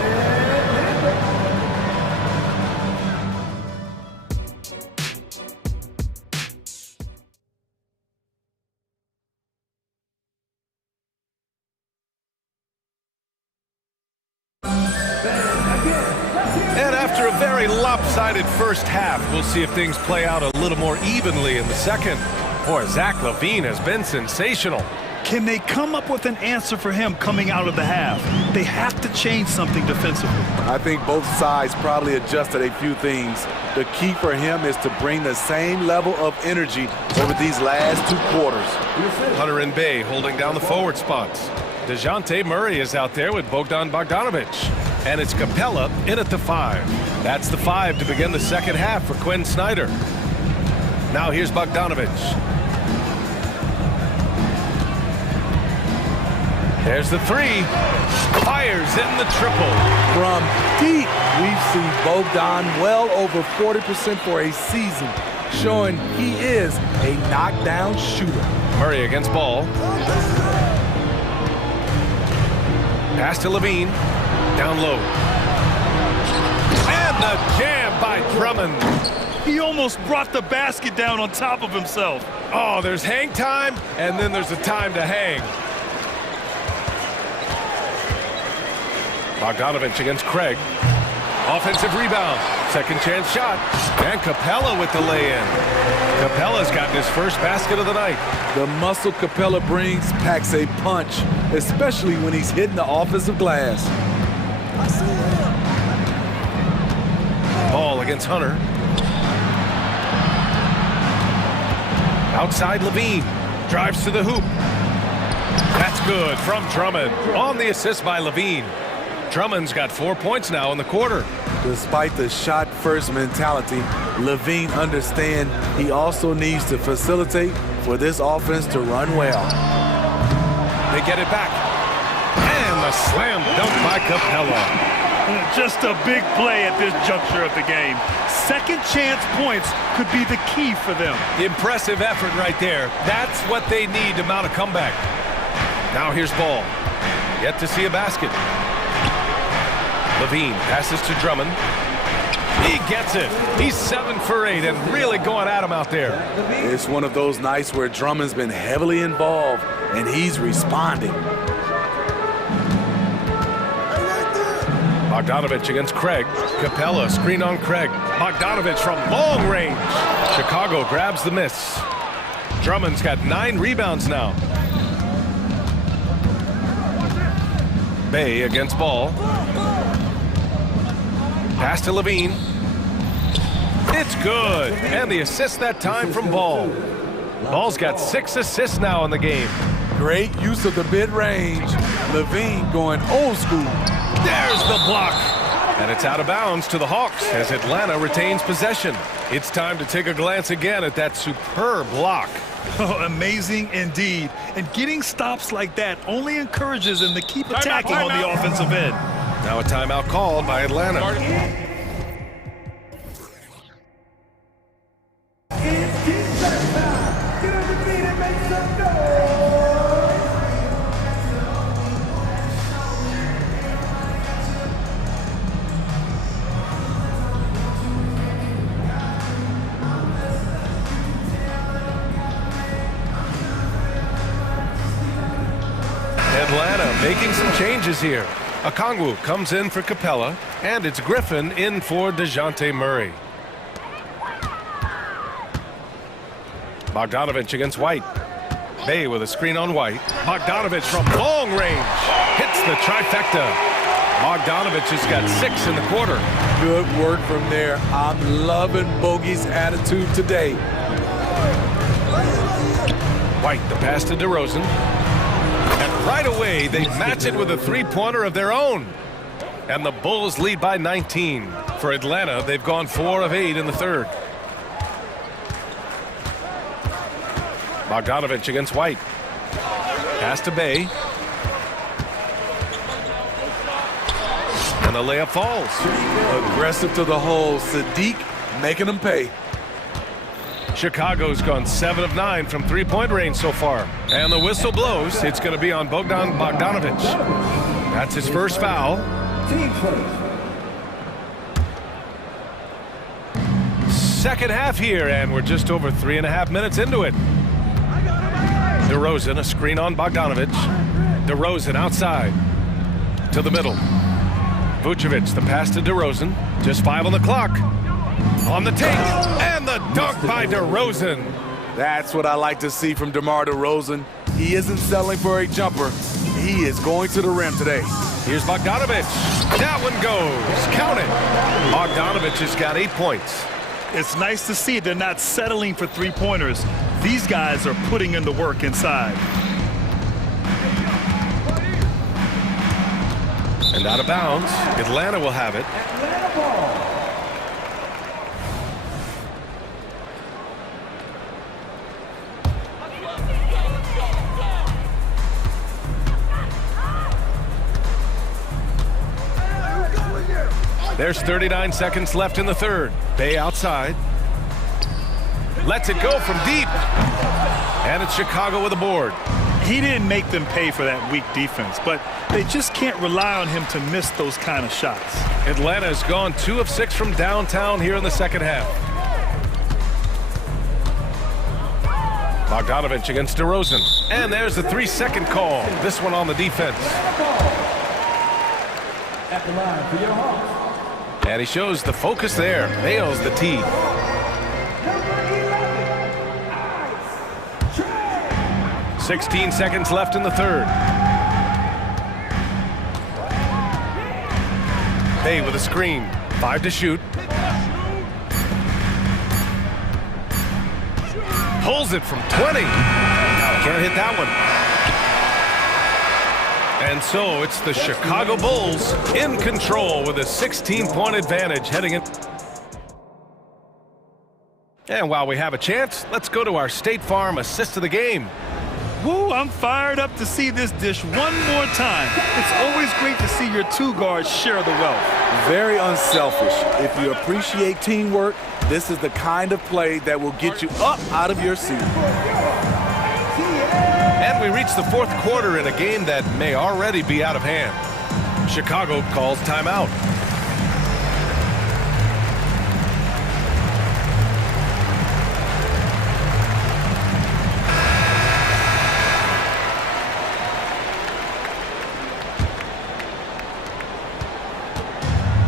And after a very lopsided first half, we'll see if things play out a little more evenly in the second. Boy, Zach LaVine has been sensational. Can they come up with an answer for him coming out of the half? They have to change something defensively. I think both sides probably adjusted a few things. The key for him is to bring the same level of energy over these last 2 quarters. Hunter and Bay holding down the forward spots. DeJounte Murray is out there with Bogdan Bogdanovic. And it's Capella in at the 5. That's the 5 to begin the second half for Quinn Snyder. Now here's Bogdanovic. There's the 3. Fires in the triple. From deep, we've seen Bogdan well over 40% for a season, showing he is a knockdown shooter. Murray against ball. Pass to LaVine. Down low. And the jam by Drummond. He almost brought the basket down on top of himself. Oh, there's hang time, and then there's a time to hang. Bogdanovic against Craig. Offensive rebound. Second chance shot. And Capella with the lay-in. Capella's gotten his first basket of the night. The muscle Capella brings packs a punch, especially when he's hitting the offensive glass. Ball against Hunter. Outside LaVine. Drives to the hoop. That's good from Drummond. On the assist by LaVine. Drummond's got 4 points now in the quarter. Despite the shot-first mentality, LaVine understands he also needs to facilitate for this offense to run well. They get it back. And the slam dunk by Capella. Just a big play at this juncture of the game. Second chance points could be the key for them. Impressive effort right there. That's what they need to mount a comeback. Now here's Ball. Yet to see a basket. LaVine passes to Drummond. He gets it. He's 7 for 8 and really going at him out there. It's one of those nights where Drummond's been heavily involved and he's responding. Bogdanovic against Craig. Capella screen on Craig. Bogdanovic from long range. Chicago grabs the miss. Drummond's got 9 rebounds now. Bay against Ball. Pass to LaVine. It's good. And the assist that time from Ball. Ball's got 6 assists now in the game. Great use of the mid-range. LaVine going old school. There's the block. And it's out of bounds to the Hawks as Atlanta retains possession. It's time to take a glance again at that superb block. Oh, amazing indeed. And getting stops like that only encourages them to keep attacking on the offensive end. Now a timeout called by Atlanta. Atlanta making some changes here. Okongwu comes in for Capella, and it's Griffin in for DeJounte Murray. Bogdanovic against White. Bay with a screen on White. Bogdanovic from long range. Hits the trifecta. Bogdanovic has got 6 in the quarter. Good work from there. I'm loving Bogey's attitude today. White, the pass to DeRozan. And right away, they match it with a three-pointer of their own. And the Bulls lead by 19. For Atlanta, they've gone 4 of 8 in the third. Bogdanovic against White. Pass to Bay. And the layup falls. Aggressive to the hole. Sadiq making them pay. Chicago's gone 7 of 9 from three-point range so far. And the whistle blows. It's going to be on Bogdan Bogdanovic. That's his first foul. Second half here, and we're just over 3.5 minutes into it. DeRozan, a screen on Bogdanovic. DeRozan outside to the middle. Vucevic, the pass to DeRozan. Just 5 on the clock. On the take, and the dunk by DeRozan. That's what I like to see from DeMar DeRozan. He isn't settling for a jumper. He is going to the rim today. Here's Bogdanovic. That one goes. Count it. Bogdanovic has got 8 points. It's nice to see they're not settling for three-pointers. These guys are putting in the work inside. And out of bounds, Atlanta will have it. There's 39 seconds left in the third. Bay outside. Lets it go from deep. And it's Chicago with a board. He didn't make them pay for that weak defense, but they just can't rely on him to miss those kind of shots. Atlanta has gone 2 of 6 from downtown here in the second half. Bogdanovic against DeRozan. And there's the 3-second call. This one on the defense. At the line for your Hawks. And he shows the focus there. Nails the tee. 16 seconds left in the third. Bay with a screen. 5 to shoot. Pulls it from 20. Can't hit that one. And so it's the Chicago Bulls in control with a 16-point advantage heading in. And while we have a chance, let's go to our State Farm assist of the game. Woo, I'm fired up to see this dish one more time. It's always great to see your two guards share the wealth. Very unselfish. If you appreciate teamwork, this is the kind of play that will get you up out of your seat. And we reach the fourth quarter in a game that may already be out of hand. Chicago calls timeout.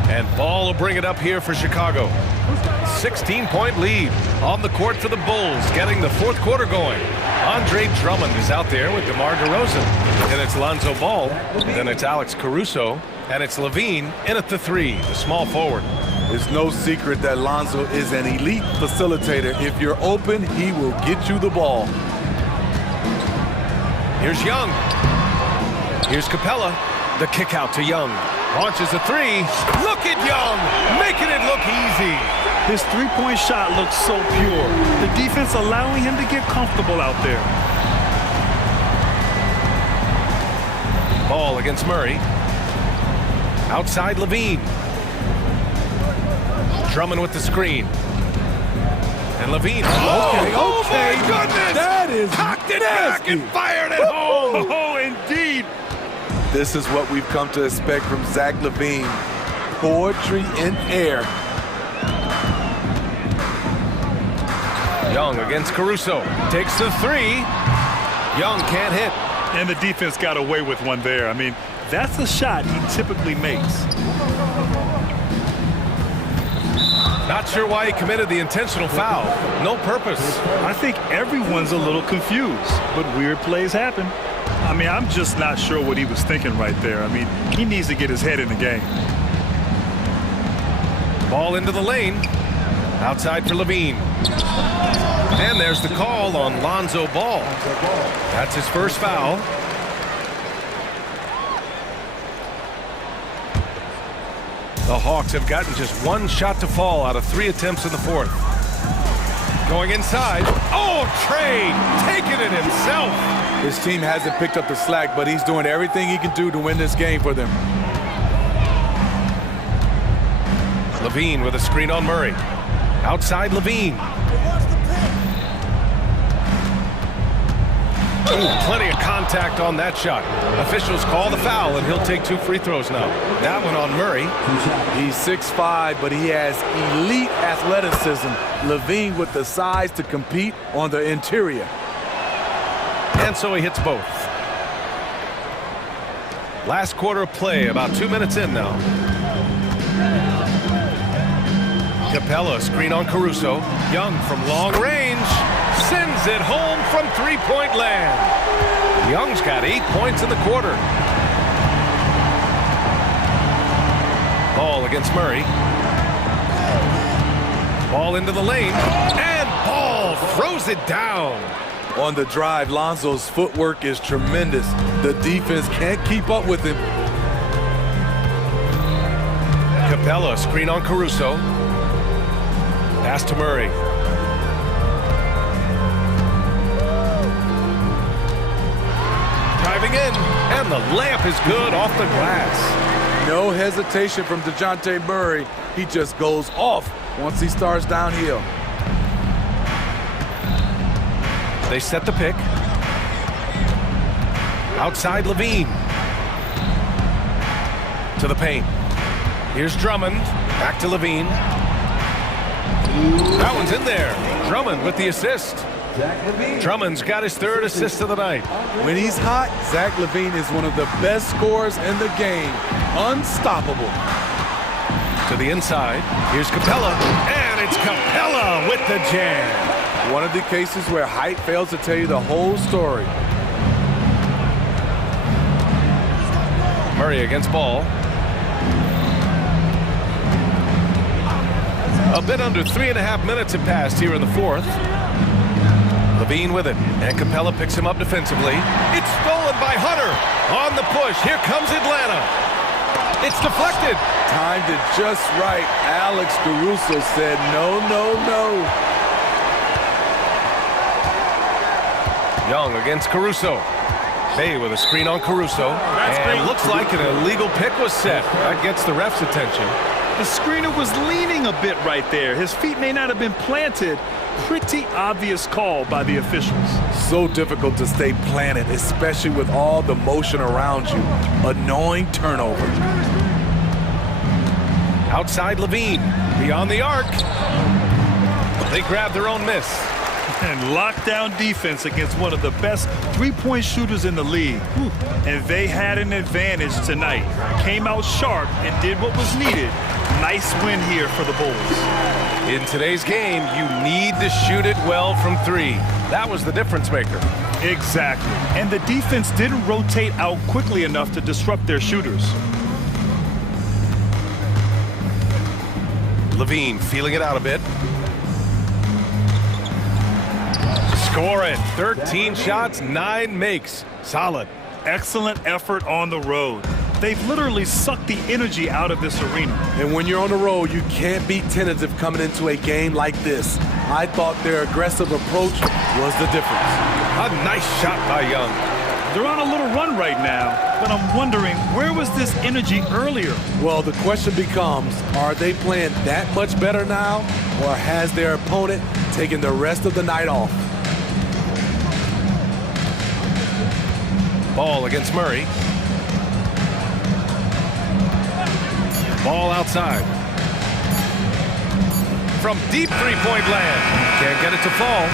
And Ball will bring it up here for Chicago. 16-point lead on the court for the Bulls, getting the fourth quarter going. Andre Drummond is out there with DeMar DeRozan. And it's Lonzo Ball. Then it's Alex Caruso. And it's Levine in at the 3, the small forward. It's no secret that Lonzo is an elite facilitator. If you're open, he will get you the ball. Here's Young. Here's Capella. The kick out to Young. Launches a 3. Look at Young, making it look easy. His three-point shot looks so pure. The defense allowing him to get comfortable out there. Ball against Murray. Outside Levine. Drummond with the screen. And Levine. Oh my goodness! That is cocked it back and fired it home. Oh, indeed. This is what we've come to expect from Zach LaVine. Poetry in air. Young against Caruso. Takes the 3. Young can't hit. And the defense got away with one there. I mean, that's a shot he typically makes. Not sure why he committed the intentional foul. No purpose. I think everyone's a little confused, but weird plays happen. I mean, I'm just not sure what he was thinking right there. I mean, he needs to get his head in the game. Ball into the lane. Outside for Levine. And there's the call on Lonzo Ball. That's his first foul. The Hawks have gotten just 1 shot to fall out of 3 attempts in the fourth. Going inside. Oh, Trey taking it himself. His team hasn't picked up the slack, but he's doing everything he can do to win this game for them. Levine with a screen on Murray. Outside Levine. Ooh, plenty of contact on that shot. Officials call the foul, and he'll take 2 free throws now. That one on Murray. He's 6'5", but he has elite athleticism. Levine with the size to compete on the interior. And so he hits both. Last quarter of play, about 2 minutes in now. Capella, screen on Caruso. Young from long range sends it home from three-point land. Young's got 8 points in the quarter. Ball against Murray. Ball into the lane, and Ball throws it down. On the drive, Lonzo's footwork is tremendous. The defense can't keep up with him. Capella, screen on Caruso. Pass to Murray. Driving in, and the layup is good off the glass. No hesitation from DeJounte Murray. He just goes off once he starts downhill. They set the pick. Outside Levine. To the paint. Here's Drummond. Back to Levine. That one's in there. Drummond with the assist. Drummond's got his 3rd assist of the night. When he's hot, Zach LaVine is one of the best scorers in the game. Unstoppable. To the inside. Here's Capella. And it's Capella with the jam. One of the cases where height fails to tell you the whole story. Murray against Ball. A bit under 3.5 minutes have passed here in the 4th. Levine with it, and Capella picks him up defensively. It's stolen by Hunter. On the push, here comes Atlanta. It's deflected. Timed it just right. Alex Caruso said no, no, no. Young against Caruso. Bay with a screen on Caruso. And looks like an illegal pick was set. That gets the ref's attention. The screener was leaning a bit right there. His feet may not have been planted. Pretty obvious call by the officials. So difficult to stay planted, especially with all the motion around you. Annoying turnover. Outside Levine. Beyond the arc. They grab their own miss. And lockdown defense against one of the best three-point shooters in the league. And they had an advantage tonight. Came out sharp and did what was needed. Nice win here for the Bulls. In today's game, you need to shoot it well from 3. That was the difference maker. Exactly. And the defense didn't rotate out quickly enough to disrupt their shooters. Levine feeling it out a bit. Score it. 13 shots, 9 makes. Solid. Excellent effort on the road. They've literally sucked the energy out of this arena. And when you're on the road, you can't be tentative coming into a game like this. I thought their aggressive approach was the difference. A nice shot by Young. They're on a little run right now, but I'm wondering, where was this energy earlier? Well, the question becomes, are they playing that much better now, or has their opponent taken the rest of the night off? Ball against Murray. Ball outside. From deep three-point land. Can't get it to fall.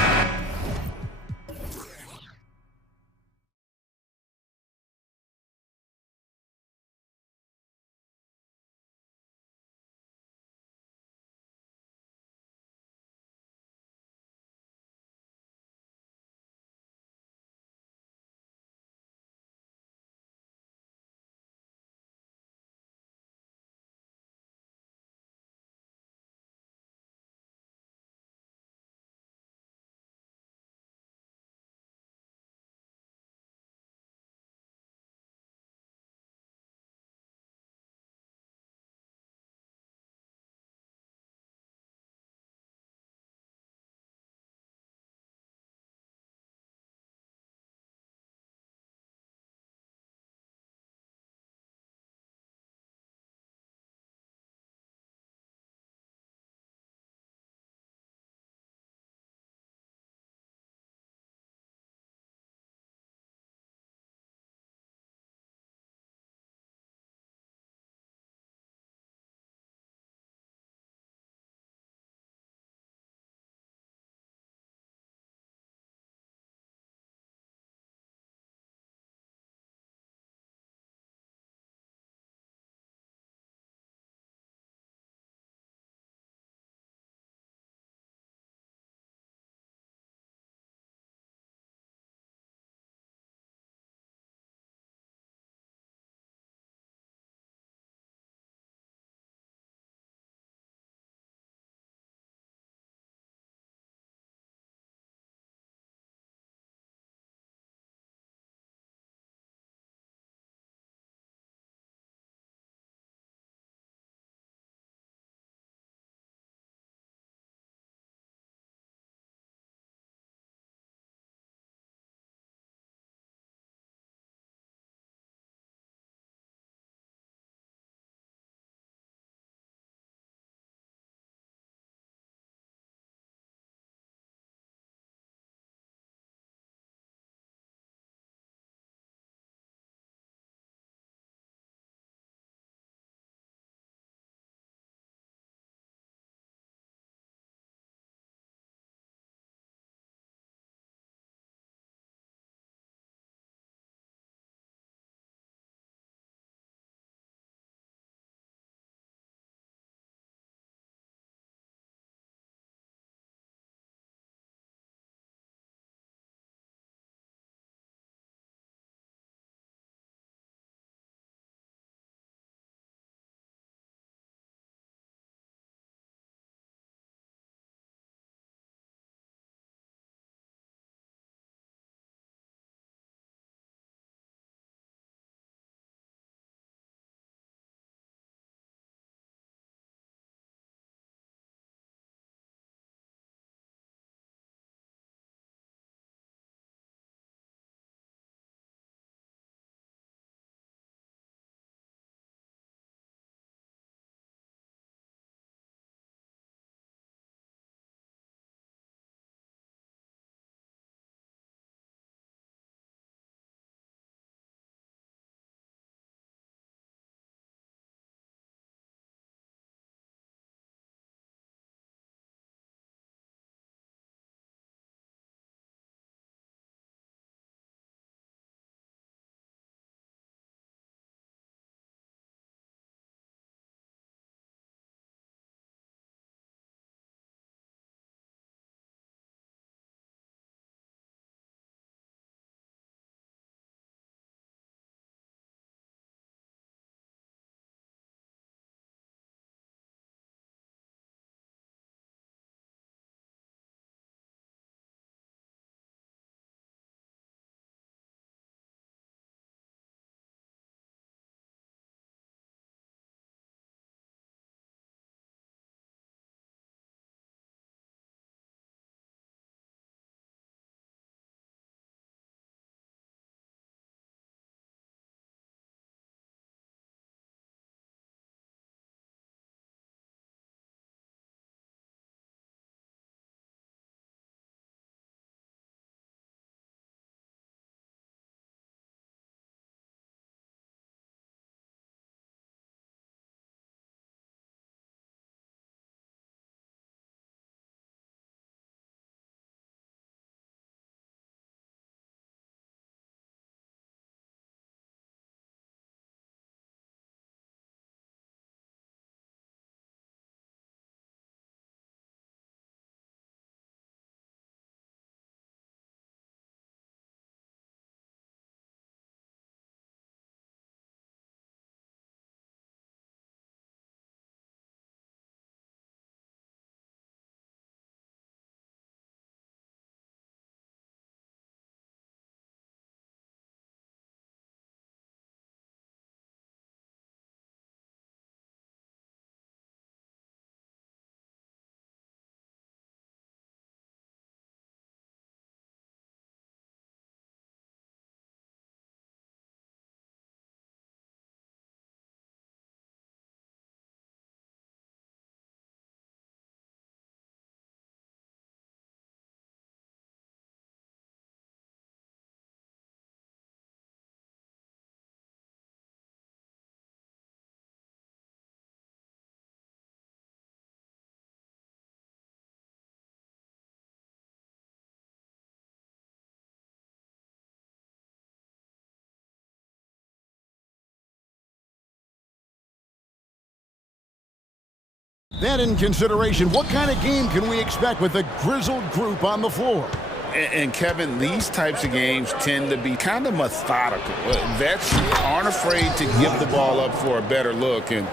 That in consideration, what kind of game can we expect with a grizzled group on the floor? And Kevin, these types of games tend to be kind of methodical. Vets aren't afraid to give the ball up for a better look, and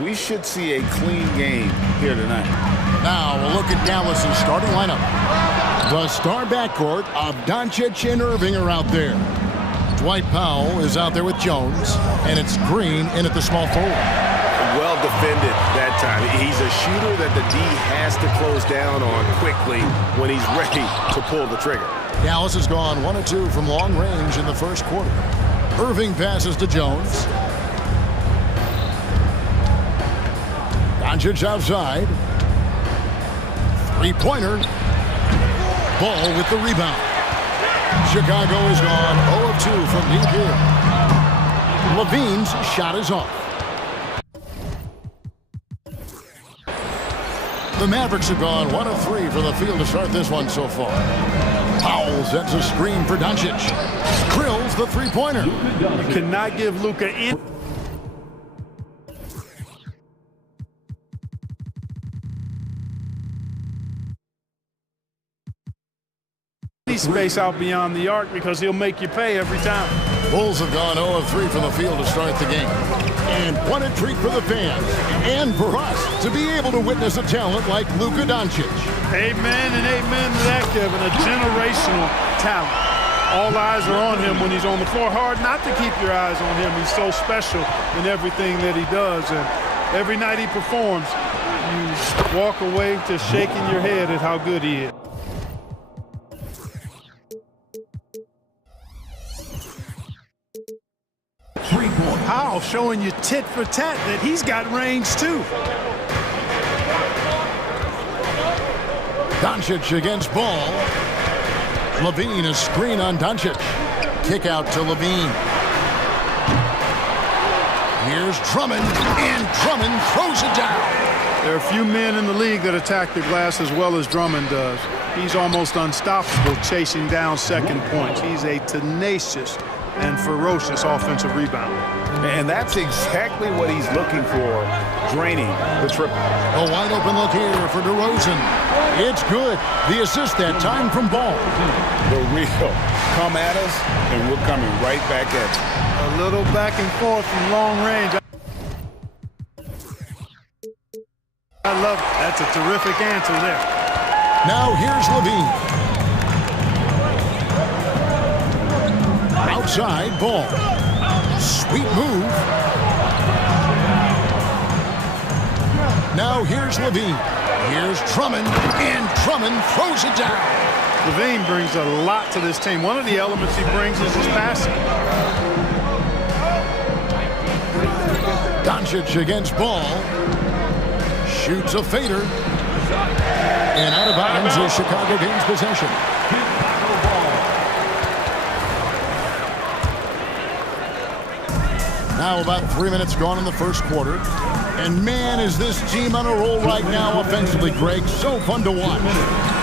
we should see a clean game here tonight. Now we'll look at Dallas's starting lineup. The star backcourt of Doncic and Irving are out there. Dwight Powell is out there with Jones, and it's Green in at the small forward. Well defended that time. He's a shooter that the D has to close down on quickly when he's ready to pull the trigger. Dallas has gone 1 of 2 from long range in the first quarter. Irving passes to Jones. Doncic outside. Three-pointer. Ball with the rebound. Chicago has gone 0 of 2 from deep here. Levine's shot is off. The Mavericks have gone 1 of 3 from the field to start this one so far. Powell sets a screen for Doncic. Drills the three-pointer. You cannot give Luka any space out beyond the arc because he'll make you pay every time. Bulls have gone 0 of 3 from the field to start the game. And what a treat for the fans and for us to be able to witness a talent like Luka Doncic. Amen and amen to that, Kevin. A generational talent. All eyes are on him when he's on the floor. Hard not to keep your eyes on him. He's so special in everything that he does. And every night he performs, you walk away just shaking your head at how good he is. Powell showing you tit for tat that he's got range too. Doncic against Ball. Levine, a screen on Doncic. Kick out to Levine. Here's Drummond, and Drummond throws it down. There are a few men in the league that attack the glass as well as Drummond does. He's almost unstoppable chasing down second points. He's a tenacious and ferocious offensive rebounder. And that's exactly what he's looking for, draining the triple. A wide open look here for DeRozan. It's good. The assist that time from Ball. The real come at us, and we're coming right back at you. A little back and forth from long range. I love it. That's a terrific answer there. Now here's Levine. Outside Ball. Sweet move. Now here's Levine. Here's Drummond, and Drummond throws it down. Levine brings a lot to this team. One of the elements he brings is his passing. Doncic against Ball. Shoots a fader. And out of bounds as Chicago gains possession. Now about 3 minutes gone in the first quarter. And man, is this team on a roll right now offensively, Greg. So fun to watch.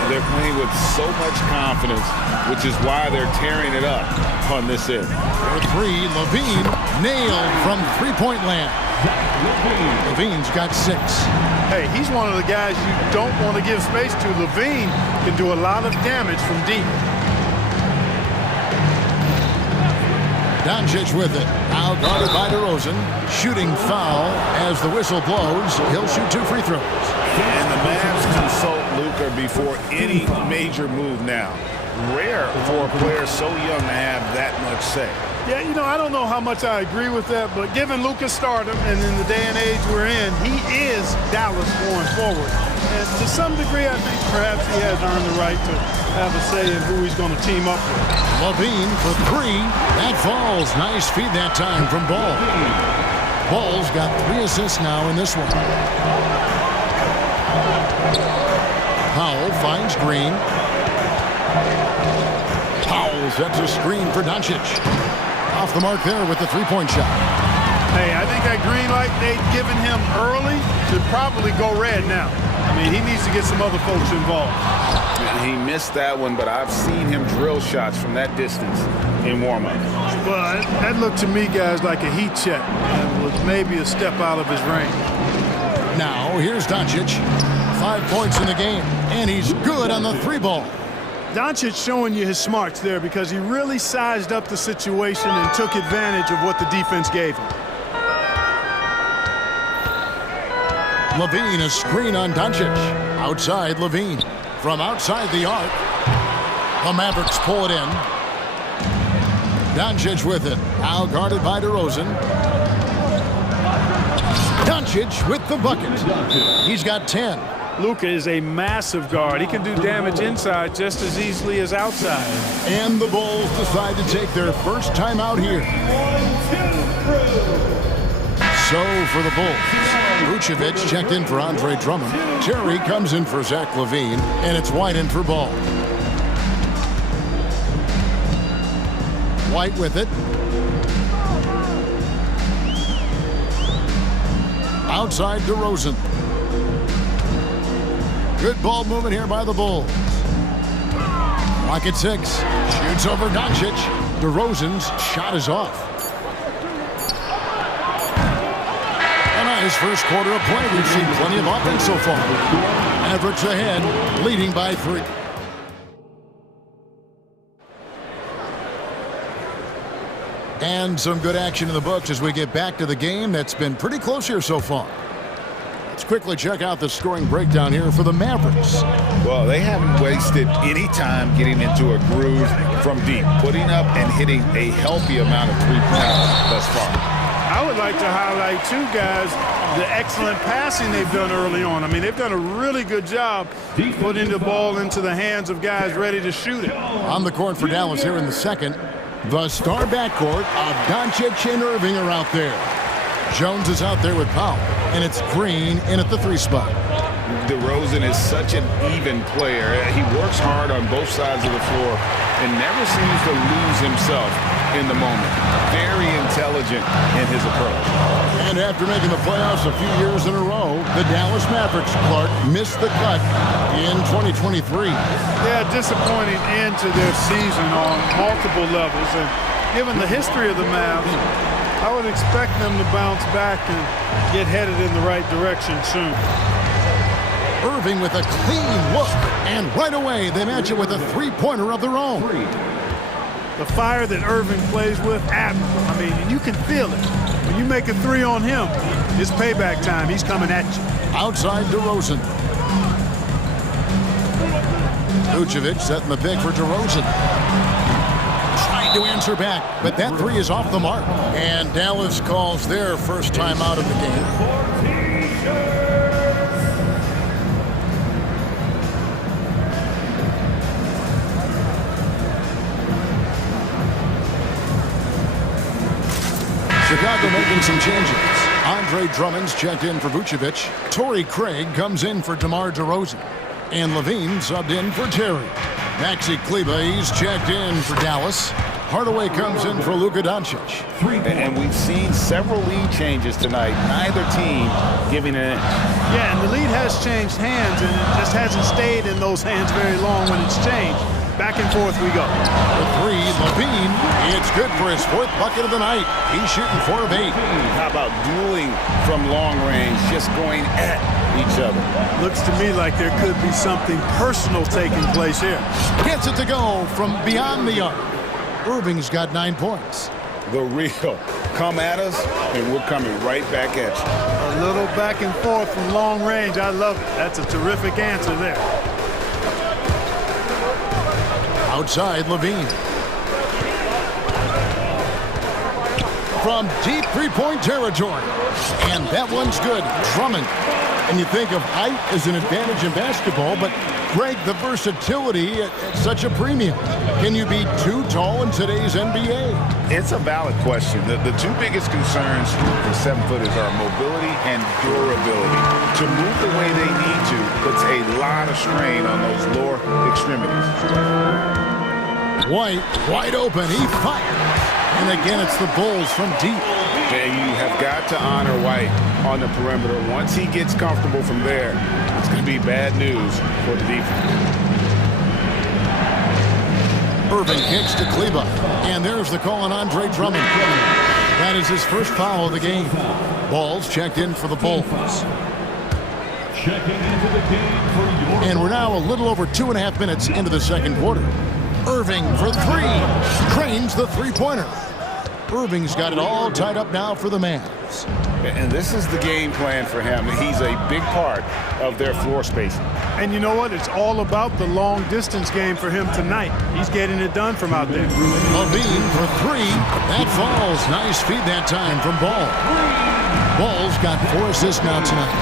They're playing with so much confidence, which is why they're tearing it up on this end. For three, Levine nailed from three-point land. Levine's got 6. Hey, he's one of the guys you don't want to give space to. Levine can do a lot of damage from deep. Doncic with it. Now guarded by DeRozan. Shooting foul as the whistle blows. He'll shoot 2 free throws. And the Mavs consult Luka before any major move now. Rare for a player so young to have that much say. Yeah, you know, I don't know how much I agree with that, but given Luka's stardom and in the day and age we're in, he is Dallas going forward. And to some degree, I think perhaps he has earned the right to have a say in who he's going to team up with. Levine for 3. That falls. Nice feed that time from Ball. Ball's got 3 assists now in this one. Powell finds Green. Powell sets a screen for Doncic. Off the mark there with the three-point shot. Hey, I think that green light they'd given him early should probably go red now. I mean, he needs to get some other folks involved. He missed that one, but I've seen him drill shots from that distance in warm-up. Well, that looked to me, guys, like a heat check. And was maybe a step out of his range. Now So here's Doncic. 5 points in the game, and he's good on the 3-ball. Doncic showing you his smarts there because he really sized up the situation and took advantage of what the defense gave him. Levine, a screen on Doncic. Outside, Levine. From outside the arc. The Mavericks pull it in. Doncic with it. Now guarded by DeRozan. Doncic with the bucket. He's got 10. Luka is a massive guard. He can do damage inside just as easily as outside. And the Bulls decide to take their first time out here. So for the Bulls, Vucevic checked in for Andre Drummond. Terry comes in for Zach LaVine, and it's White in for Ball. White with it. Outside DeRozan. Good ball movement here by the Bulls. Clock at 6. Shoots over Doncic. DeRozan's shot is off. A nice first quarter of play. We've seen plenty of offense so far. Mavericks ahead, leading by 3. And some good action in the books as we get back to the game that's been pretty close here so far. Let's quickly check out the scoring breakdown here for the Mavericks. Well, they haven't wasted any time getting into a groove from deep, putting up and hitting a healthy amount of three-pointers thus far. I would like to highlight, too, guys, the excellent passing they've done early on. I mean, they've done a really good job putting the ball into the hands of guys ready to shoot it. On the court for Dallas here in the second, the star backcourt of Doncic and Irving are out there. Jones is out there with Powell, and it's Green in at the 3 spot. DeRozan is such an even player. He works hard on both sides of the floor and never seems to lose himself in the moment. Very intelligent in his approach. And after making the playoffs a few years in a row, the Dallas Mavericks, Clark, missed the cut in 2023. Yeah, disappointing end to their season on multiple levels. And given the history of the Mavs, I would expect them to bounce back and get headed in the right direction soon. Irving with a clean look, and right away they match it with a 3-pointer of their own. The fire that Irving plays with, admirable. I mean, and you can feel it. When you make a 3 on him, it's payback time. He's coming at you. Outside DeRozan. Vucevic setting the pick for DeRozan. Trying to answer back, but that 3 is off the mark. And Dallas calls their first time out of the game. Chicago making some changes. Andre Drummond's checked in for Vucevic. Torrey Craig comes in for DeMar DeRozan. And Levine subbed in for Terry. Maxi Kleber, he's checked in for Dallas. Hardaway comes in for Luka Doncic. And we've seen several lead changes tonight. Neither team giving it in. Yeah, and the lead has changed hands, and it just hasn't stayed in those hands very long when it's changed. Back and forth we go. For 3, Levine. It's good for his 4th bucket of the night. He's shooting 4 of 8. How about dueling from long range, just going at each other? Looks to me like there could be something personal taking place here. Gets it to go from beyond the arc. Irving's got 9 points. The real. Come at us, and we're coming right back at you. A little back and forth from long range. I love it. That's a terrific answer there. Outside, Levine. From deep 3-point territory. And that one's good. Drummond. And you think of height as an advantage in basketball, but Greg, the versatility at such a premium. Can you be too tall in today's NBA? It's a valid question. The 2 biggest concerns for 7-footers are mobility and durability. To move the way they need to puts a lot of strain on those lower extremities. White, wide open, he fires. And again, it's the Bulls from deep. And you have got to honor White on the perimeter. Once he gets comfortable from there, it's going to be bad news for the defense. Irving kicks to Kleber. And there's the call on Andre Drummond. That is his first foul of the game. Ball's checked in for the Bulls. And we're now a little over 2.5 minutes into the second quarter. Irving for three. Cranes the three-pointer. Irving's got it all tied up now for the Mavs. And this is the game plan for him. He's a big part of their floor spacing. And you know what? It's all about the long-distance game for him tonight. He's getting it done from out there. Levine for three. That falls. Nice feed that time from Ball. Ball's got 4 assists now tonight.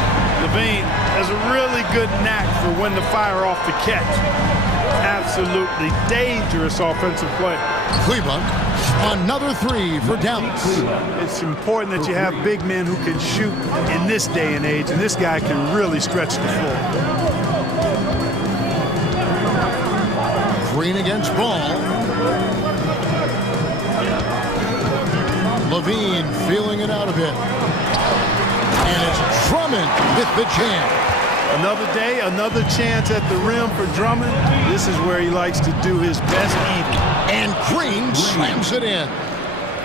Levine has a really good knack for when to fire off the catch. Absolutely dangerous offensive play. Cleveland, another three for Dallas. It's important that you have big men who can shoot in this day and age, and this guy can really stretch the floor. Green against Ball. Levine feeling it out a bit. And it's Drummond with the jam. Another day, another chance at the rim for Drummond. This is where he likes to do his best eating. And Green slams it in.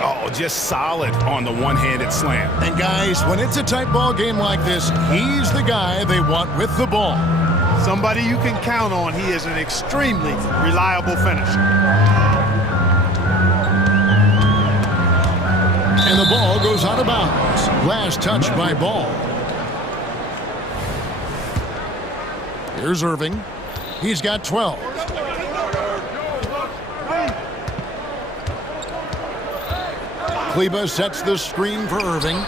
Oh, just solid on the one-handed slam. And guys, when it's a tight ball game like this, he's the guy they want with the ball. Somebody you can count on. He is an extremely reliable finisher. And the ball goes out of bounds. Last touch by Ball. Here's Irving. He's got 12. Kleba sets the screen for Irving.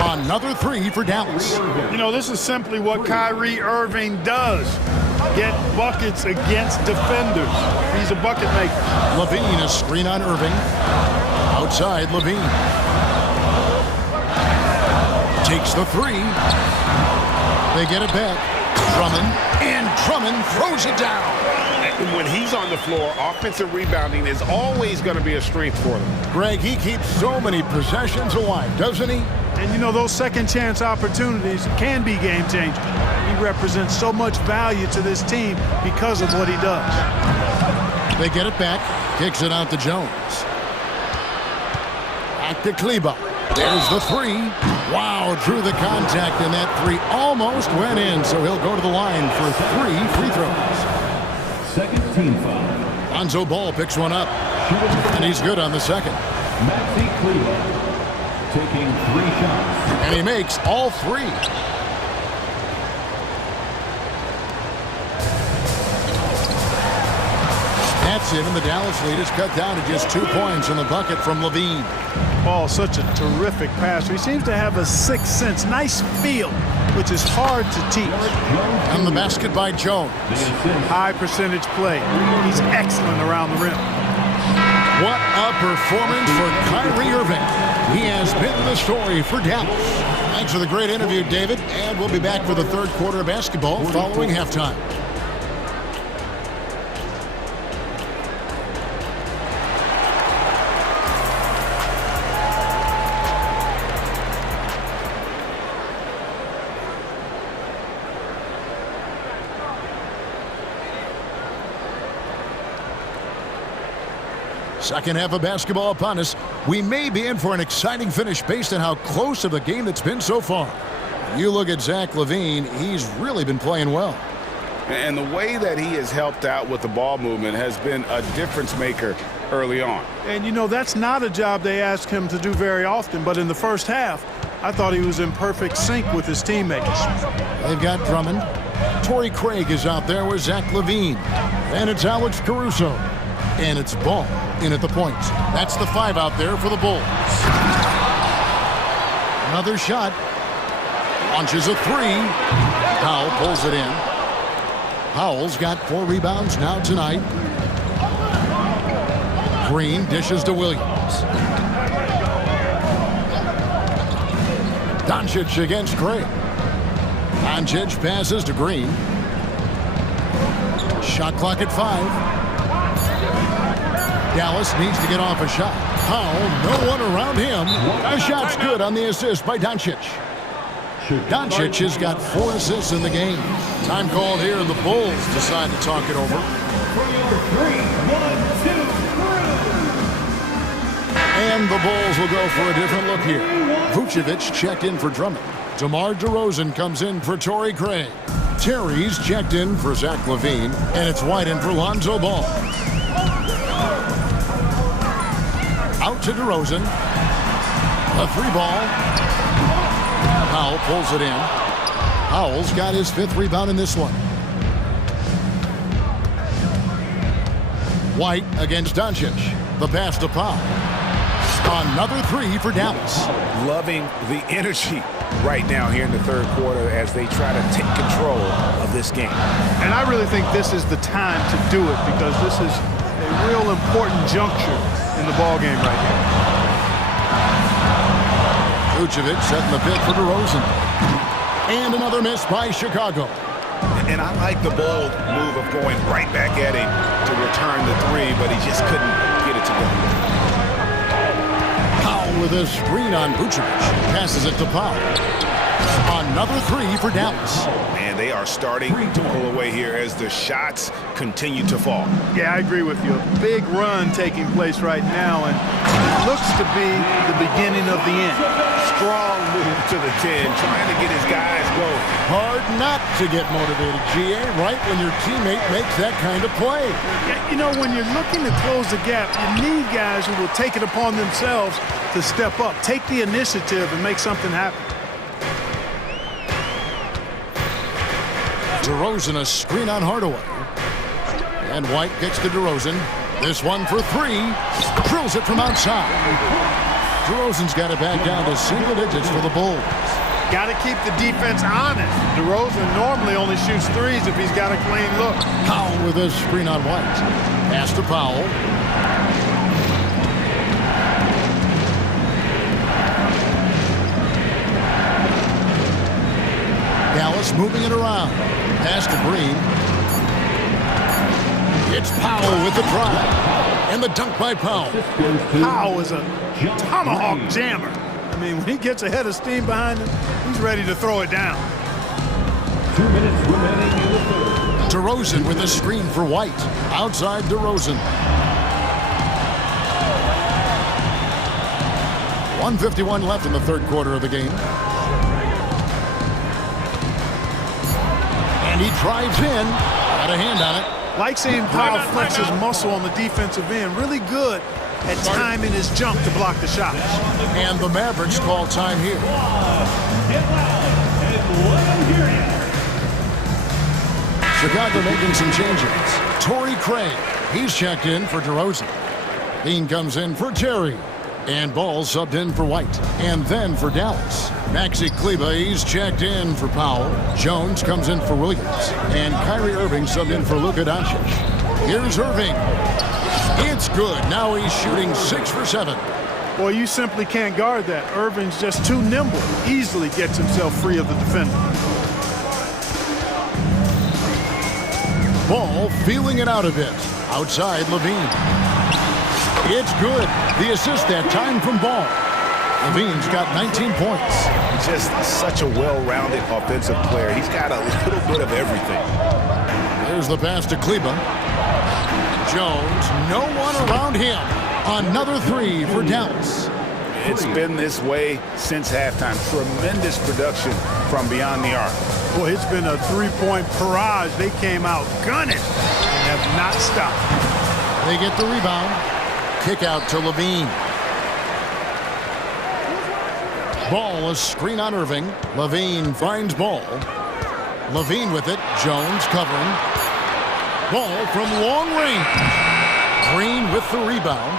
Another three for Dallas. You know, this is simply what Kyrie Irving does. Get buckets against defenders. He's a bucket maker. Levine, a screen on Irving. Outside, Levine. Takes the three. They get it back. Drummond, and Drummond throws it down. When he's on the floor, offensive rebounding is always going to be a strength for them. Greg, he keeps so many possessions alive, doesn't he? And you know, those second chance opportunities can be game changers. He represents so much value to this team because of what he does. They get it back, kicks it out to Jones. Back to Kleba. There's the three. Wow, drew the contact, and that three almost went in, so he'll go to the line for 3 free throws. Second team foul. Lonzo Ball picks one up, and he's good on the second. Maxi Kleba taking 3 shots. And he makes all 3. That's it, and the Dallas lead is cut down to just 2 points in the bucket from Levine. Ball, such a terrific passer. He seems to have a sixth sense, nice feel, which is hard to teach. And the basket by Jones. High percentage play. He's excellent around the rim. What a performance for Kyrie Irving. He has been the story for Dallas. Thanks for the great interview, David, and we'll be back for the third quarter of basketball following halftime. Second half of basketball upon us. We may be in for an exciting finish based on how close of the game it's been so far. You look at Zach LaVine, he's really been playing well. And the way that he has helped out with the ball movement has been a difference maker early on. And you know, that's not a job they ask him to do very often, but in the first half, I thought he was in perfect sync with his teammates. They've got Drummond. Torrey Craig is out there with Zach LaVine. And it's Alex Caruso. And it's Ball in at the point. That's the 5 out there for the Bulls. Another shot. Launches a 3. Powell pulls it in. Powell's got 4 rebounds now tonight. Green dishes to Williams. Doncic against Craig. Doncic passes to Green. Shot clock at 5. Dallas needs to get off a shot. Powell, no one around him. A shot's good on the assist by Doncic. Doncic has got 4 assists in the game. Time called here, and the Bulls decide to talk it over. And the Bulls will go for a different look here. Vucevic checked in for Drummond. DeMar DeRozan comes in for Torrey Craig. Terry's checked in for Zach LaVine, and it's White in for Lonzo Ball. Out to DeRozan. A 3-ball. Powell pulls it in. Powell's got his 5th rebound in this one. White against Doncic. The pass to Powell. Another 3 for Dallas. Loving the energy right now here in the third quarter as they try to take control of this game. And I really think this is the time to do it because this is a real important juncture in the ball game right here. Vucevic setting the pick for DeRozan. And another miss by Chicago. And I like the bold move of going right back at him to return the 3, but he just couldn't get it together. Powell with a screen on Vucevic. Passes it to Powell. Another 3 for Dallas. Man, they are starting to pull away here as the shots continue to fall. Yeah, I agree with you. A big run taking place right now, and it looks to be the beginning of the end. Strong move to the 10, trying to get his guys going. Hard not to get motivated, GA, right when your teammate makes that kind of play. Yeah, you know, when you're looking to close the gap, you need guys who will take it upon themselves to step up, take the initiative, and make something happen. DeRozan a screen on Hardaway. And White gets to DeRozan. This one for 3. Drills it from outside. DeRozan's got it back down to single digits for the Bulls. Got to keep the defense honest. DeRozan normally only shoots 3s if he's got a clean look. Powell with a screen on White. Pass to Powell. Dallas moving it around. Pass to Green. It's Powell with the drive. And the dunk by Powell. Powell is a tomahawk jammer. I mean, when he gets a head of steam behind him, he's ready to throw it down. 2 minutes remaining in the third. DeRozan with a screen for White. Outside DeRozan. 1:51 left in the third quarter of the game. And he drives in. Got a hand on it. Like seeing Powell flex his muscle on the defensive end. Really good at timing his jump to block the shots. And the Mavericks call time here. Chicago making some changes. Torrey Craig, he's checked in for DeRozan. Bean comes in for Terry. And Ball subbed in for White. And then for Dallas. Maxi Kleber, he's checked in for Powell. Jones comes in for Williams. And Kyrie Irving subbed in for Luka Doncic. Here's Irving. It's good. Now he's shooting 6 for 7. Boy, you simply can't guard that. Irving's just too nimble. Easily gets himself free of the defender. Ball feeling it out a bit. Outside LaVine. It's good. The assist that time from Ball. LaVine's got 19 points. Just such a well-rounded offensive player. He's got a little bit of everything. There's the pass to Kleber. Jones, no one around him. Another 3 for Dallas. It's been this way since halftime. Tremendous production from beyond the arc. Boy, it's been a 3-point barrage. They came out gunning and have not stopped. They get the rebound. Kick out to LaVine. Ball, a screen on Irving. LaVine finds Ball. LaVine with it. Jones covering. Ball from long range. Green with the rebound.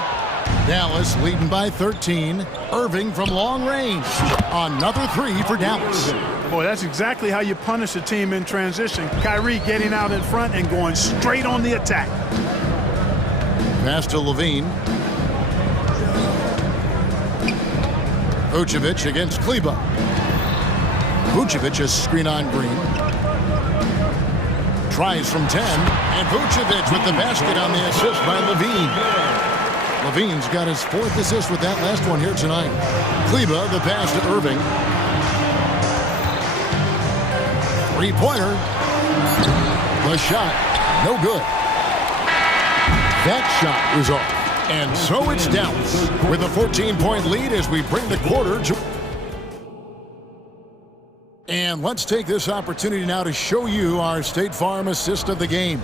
Dallas leading by 13. Irving from long range. Another 3 for Dallas. Boy, that's exactly how you punish a team in transition. Kyrie getting out in front and going straight on the attack. Pass to LaVine. Vucevic against Kleber. Vucevic a screen on Green. Tries from 10. And Vucevic with the basket on the assist by LaVine. LaVine's got his 4th assist with that last one here tonight. Kleber, the pass to Irving. 3-pointer. The shot, no good. That shot is off. And so it's Dallas with a 14-point lead as we bring the quarter to... And let's take this opportunity now to show you our State Farm assist of the game.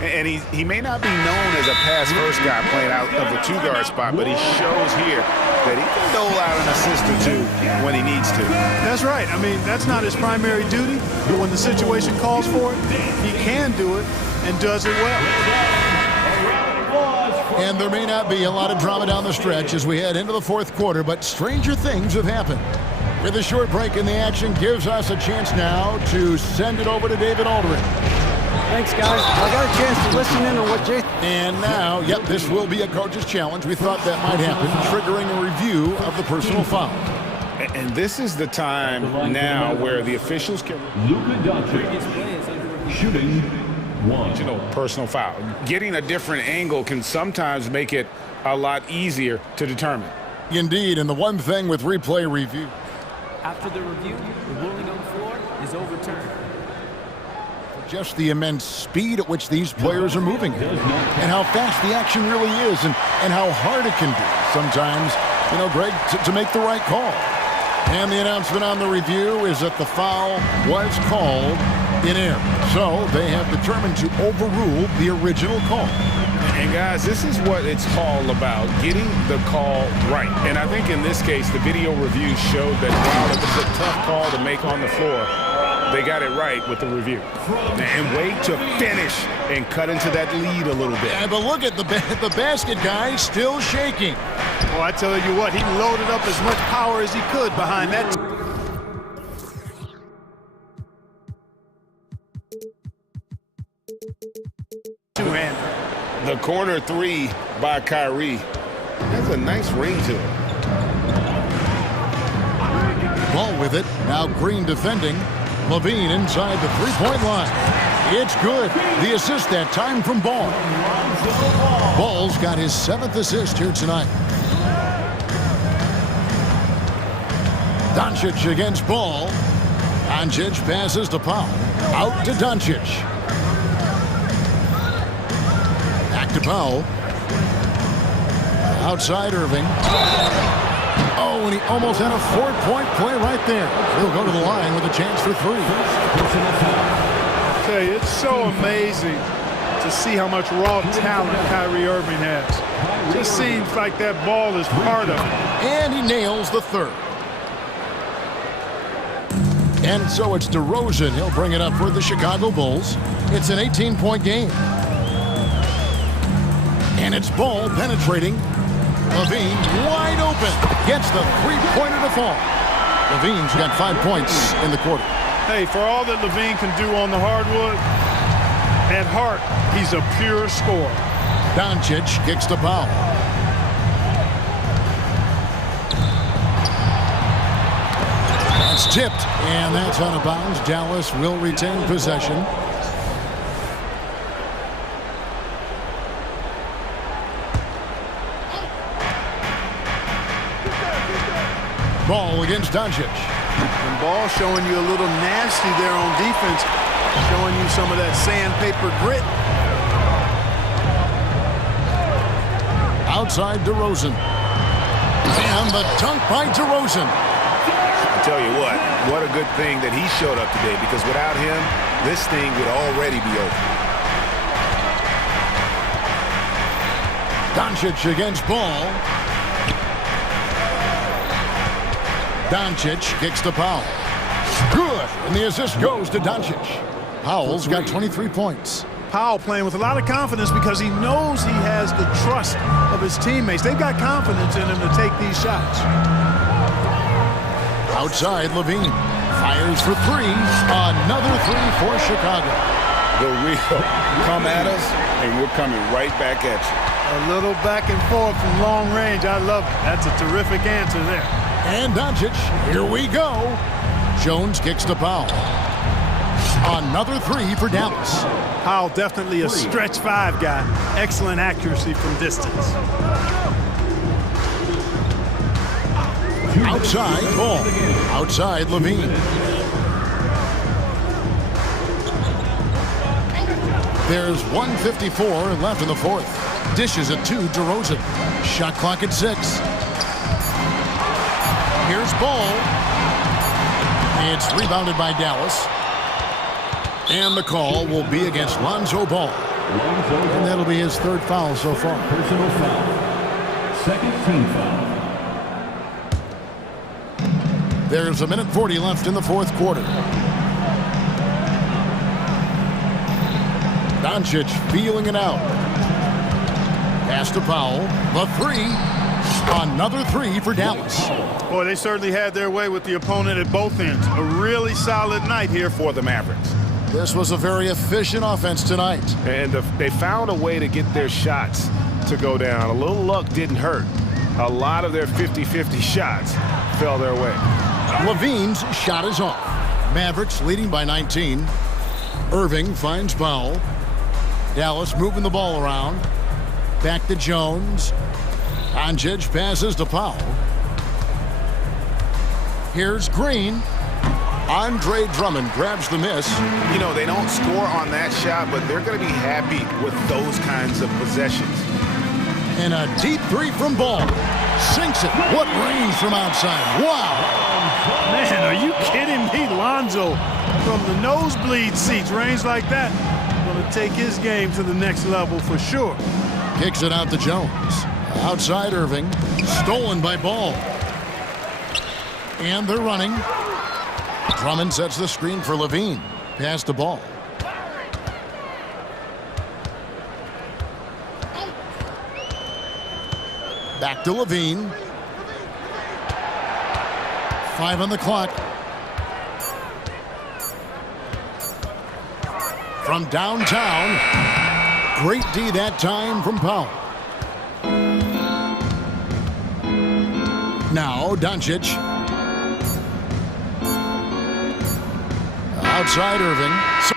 And he may not be known as a pass-first guy playing out of the two-guard spot, but he shows here that he can dole out an assist or two when he needs to. That's right. I mean, that's not his primary duty, but when the situation calls for it, he can do it and does it well. And there may not be a lot of drama down the stretch as we head into the fourth quarter, but stranger things have happened. With a short break in the action gives us a chance now to send it over to David Aldridge. Thanks, guys. I got a chance to listen in on what Jason... And now, yep, this will be a coach's challenge. We thought that might happen, triggering a review of the personal foul. And this is the time now where the officials can... Shooting one. You know, personal foul. Getting a different angle can sometimes make it a lot easier to determine. Indeed, and the one thing with replay review... After the review, the ruling on the floor is overturned. Just the immense speed at which these players are moving and how fast the action really is and how hard it can be sometimes, you know, Greg, to make the right call. And the announcement on the review is that the foul was called in error. So they have determined to overrule the original call. And guys, this is what it's all about, getting the call right. And I think in this case, the video review showed that while it was a tough call to make on the floor, they got it right with the review. And wait to finish and cut into that lead a little bit. Yeah, but look at the basket guy still shaking. Oh, I tell you what, he loaded up as much power as he could behind that. Two-hander. The corner three by Kyrie has a nice ring to it. Ball with it. Now Green defending. Levine inside the three-point line. It's good. The assist that time from Ball. Ball's got his 7th assist here tonight. Doncic against Ball. Doncic passes to Powell. Out to Doncic. Back to Powell. Outside Irving. Oh, and he almost had a 4-point play right there. He'll go to the line with a chance for 3. I tell you, it's so amazing to see how much raw talent Kyrie Irving has. Just seems like that ball is part of it. And he nails the 3rd. And so it's DeRozan. He'll bring it up for the Chicago Bulls. It's an 18-point game. And it's Ball penetrating. Levine wide open. Gets the three-pointer to fall. Levine's got 5 points in the quarter. Hey, for all that Levine can do on the hardwood, at heart, he's a pure scorer. Doncic kicks to Powell. That's tipped, and that's out of bounds. Dallas will retain possession. Ball against Doncic. And Ball showing you a little nasty there on defense, showing you some of that sandpaper grit. Outside DeRozan. And the dunk by DeRozan. I tell you what a good thing that he showed up today, because without him, this thing would already be over. Doncic against Ball. Doncic kicks to Powell. Good. And the assist goes to Doncic. Powell's got 23 points. Powell playing with a lot of confidence because he knows he has the trust of his teammates. They've got confidence in him to take these shots. Outside, Levine fires for 3. Another 3 for Chicago. The real come at us, and we're coming right back at you. A little back and forth from long range. I love it. That's a terrific answer there. And Doncic, here we go. Jones kicks to Powell. Another 3 for Dallas. Powell definitely a stretch 5 guy. Excellent accuracy from distance. Outside, Ball. Outside, Levine. There's 1:54 left in the 4th. Dishes it to DeRozan. Shot clock at 6. Here's Ball. It's rebounded by Dallas. And the call will be against Lonzo Ball. And that'll be his third foul so far. Personal foul. Second team foul. There's 1:40 left in the fourth quarter. Doncic feeling it out. Pass to Powell. The three. Another three for Dallas. Boy, they certainly had their way with the opponent at both ends. A really solid night here for the Mavericks. This was a very efficient offense tonight. And they found a way to get their shots to go down. A little luck didn't hurt. A lot of their 50-50 shots fell their way. Levine's shot is off. Mavericks leading by 19. Irving finds Powell. Dallas moving the ball around. Back to Jones. Doncic passes to Powell. Here's Green. Andre Drummond grabs the miss. You know, they don't score on that shot, but they're going to be happy with those kinds of possessions. And a deep three from Ball. Sinks it. What range from outside. Wow. Man, are you kidding me? Lonzo from the nosebleed seats. Range like that. Going to take his game to the next level for sure. Kicks it out to Jones. Outside Irving. Stolen by Ball. And they're running. Drummond sets the screen for Levine. Pass the ball. Back to Levine. 5 on the clock. From downtown. Great D that time from Powell. Now Doncic. Outside Irving.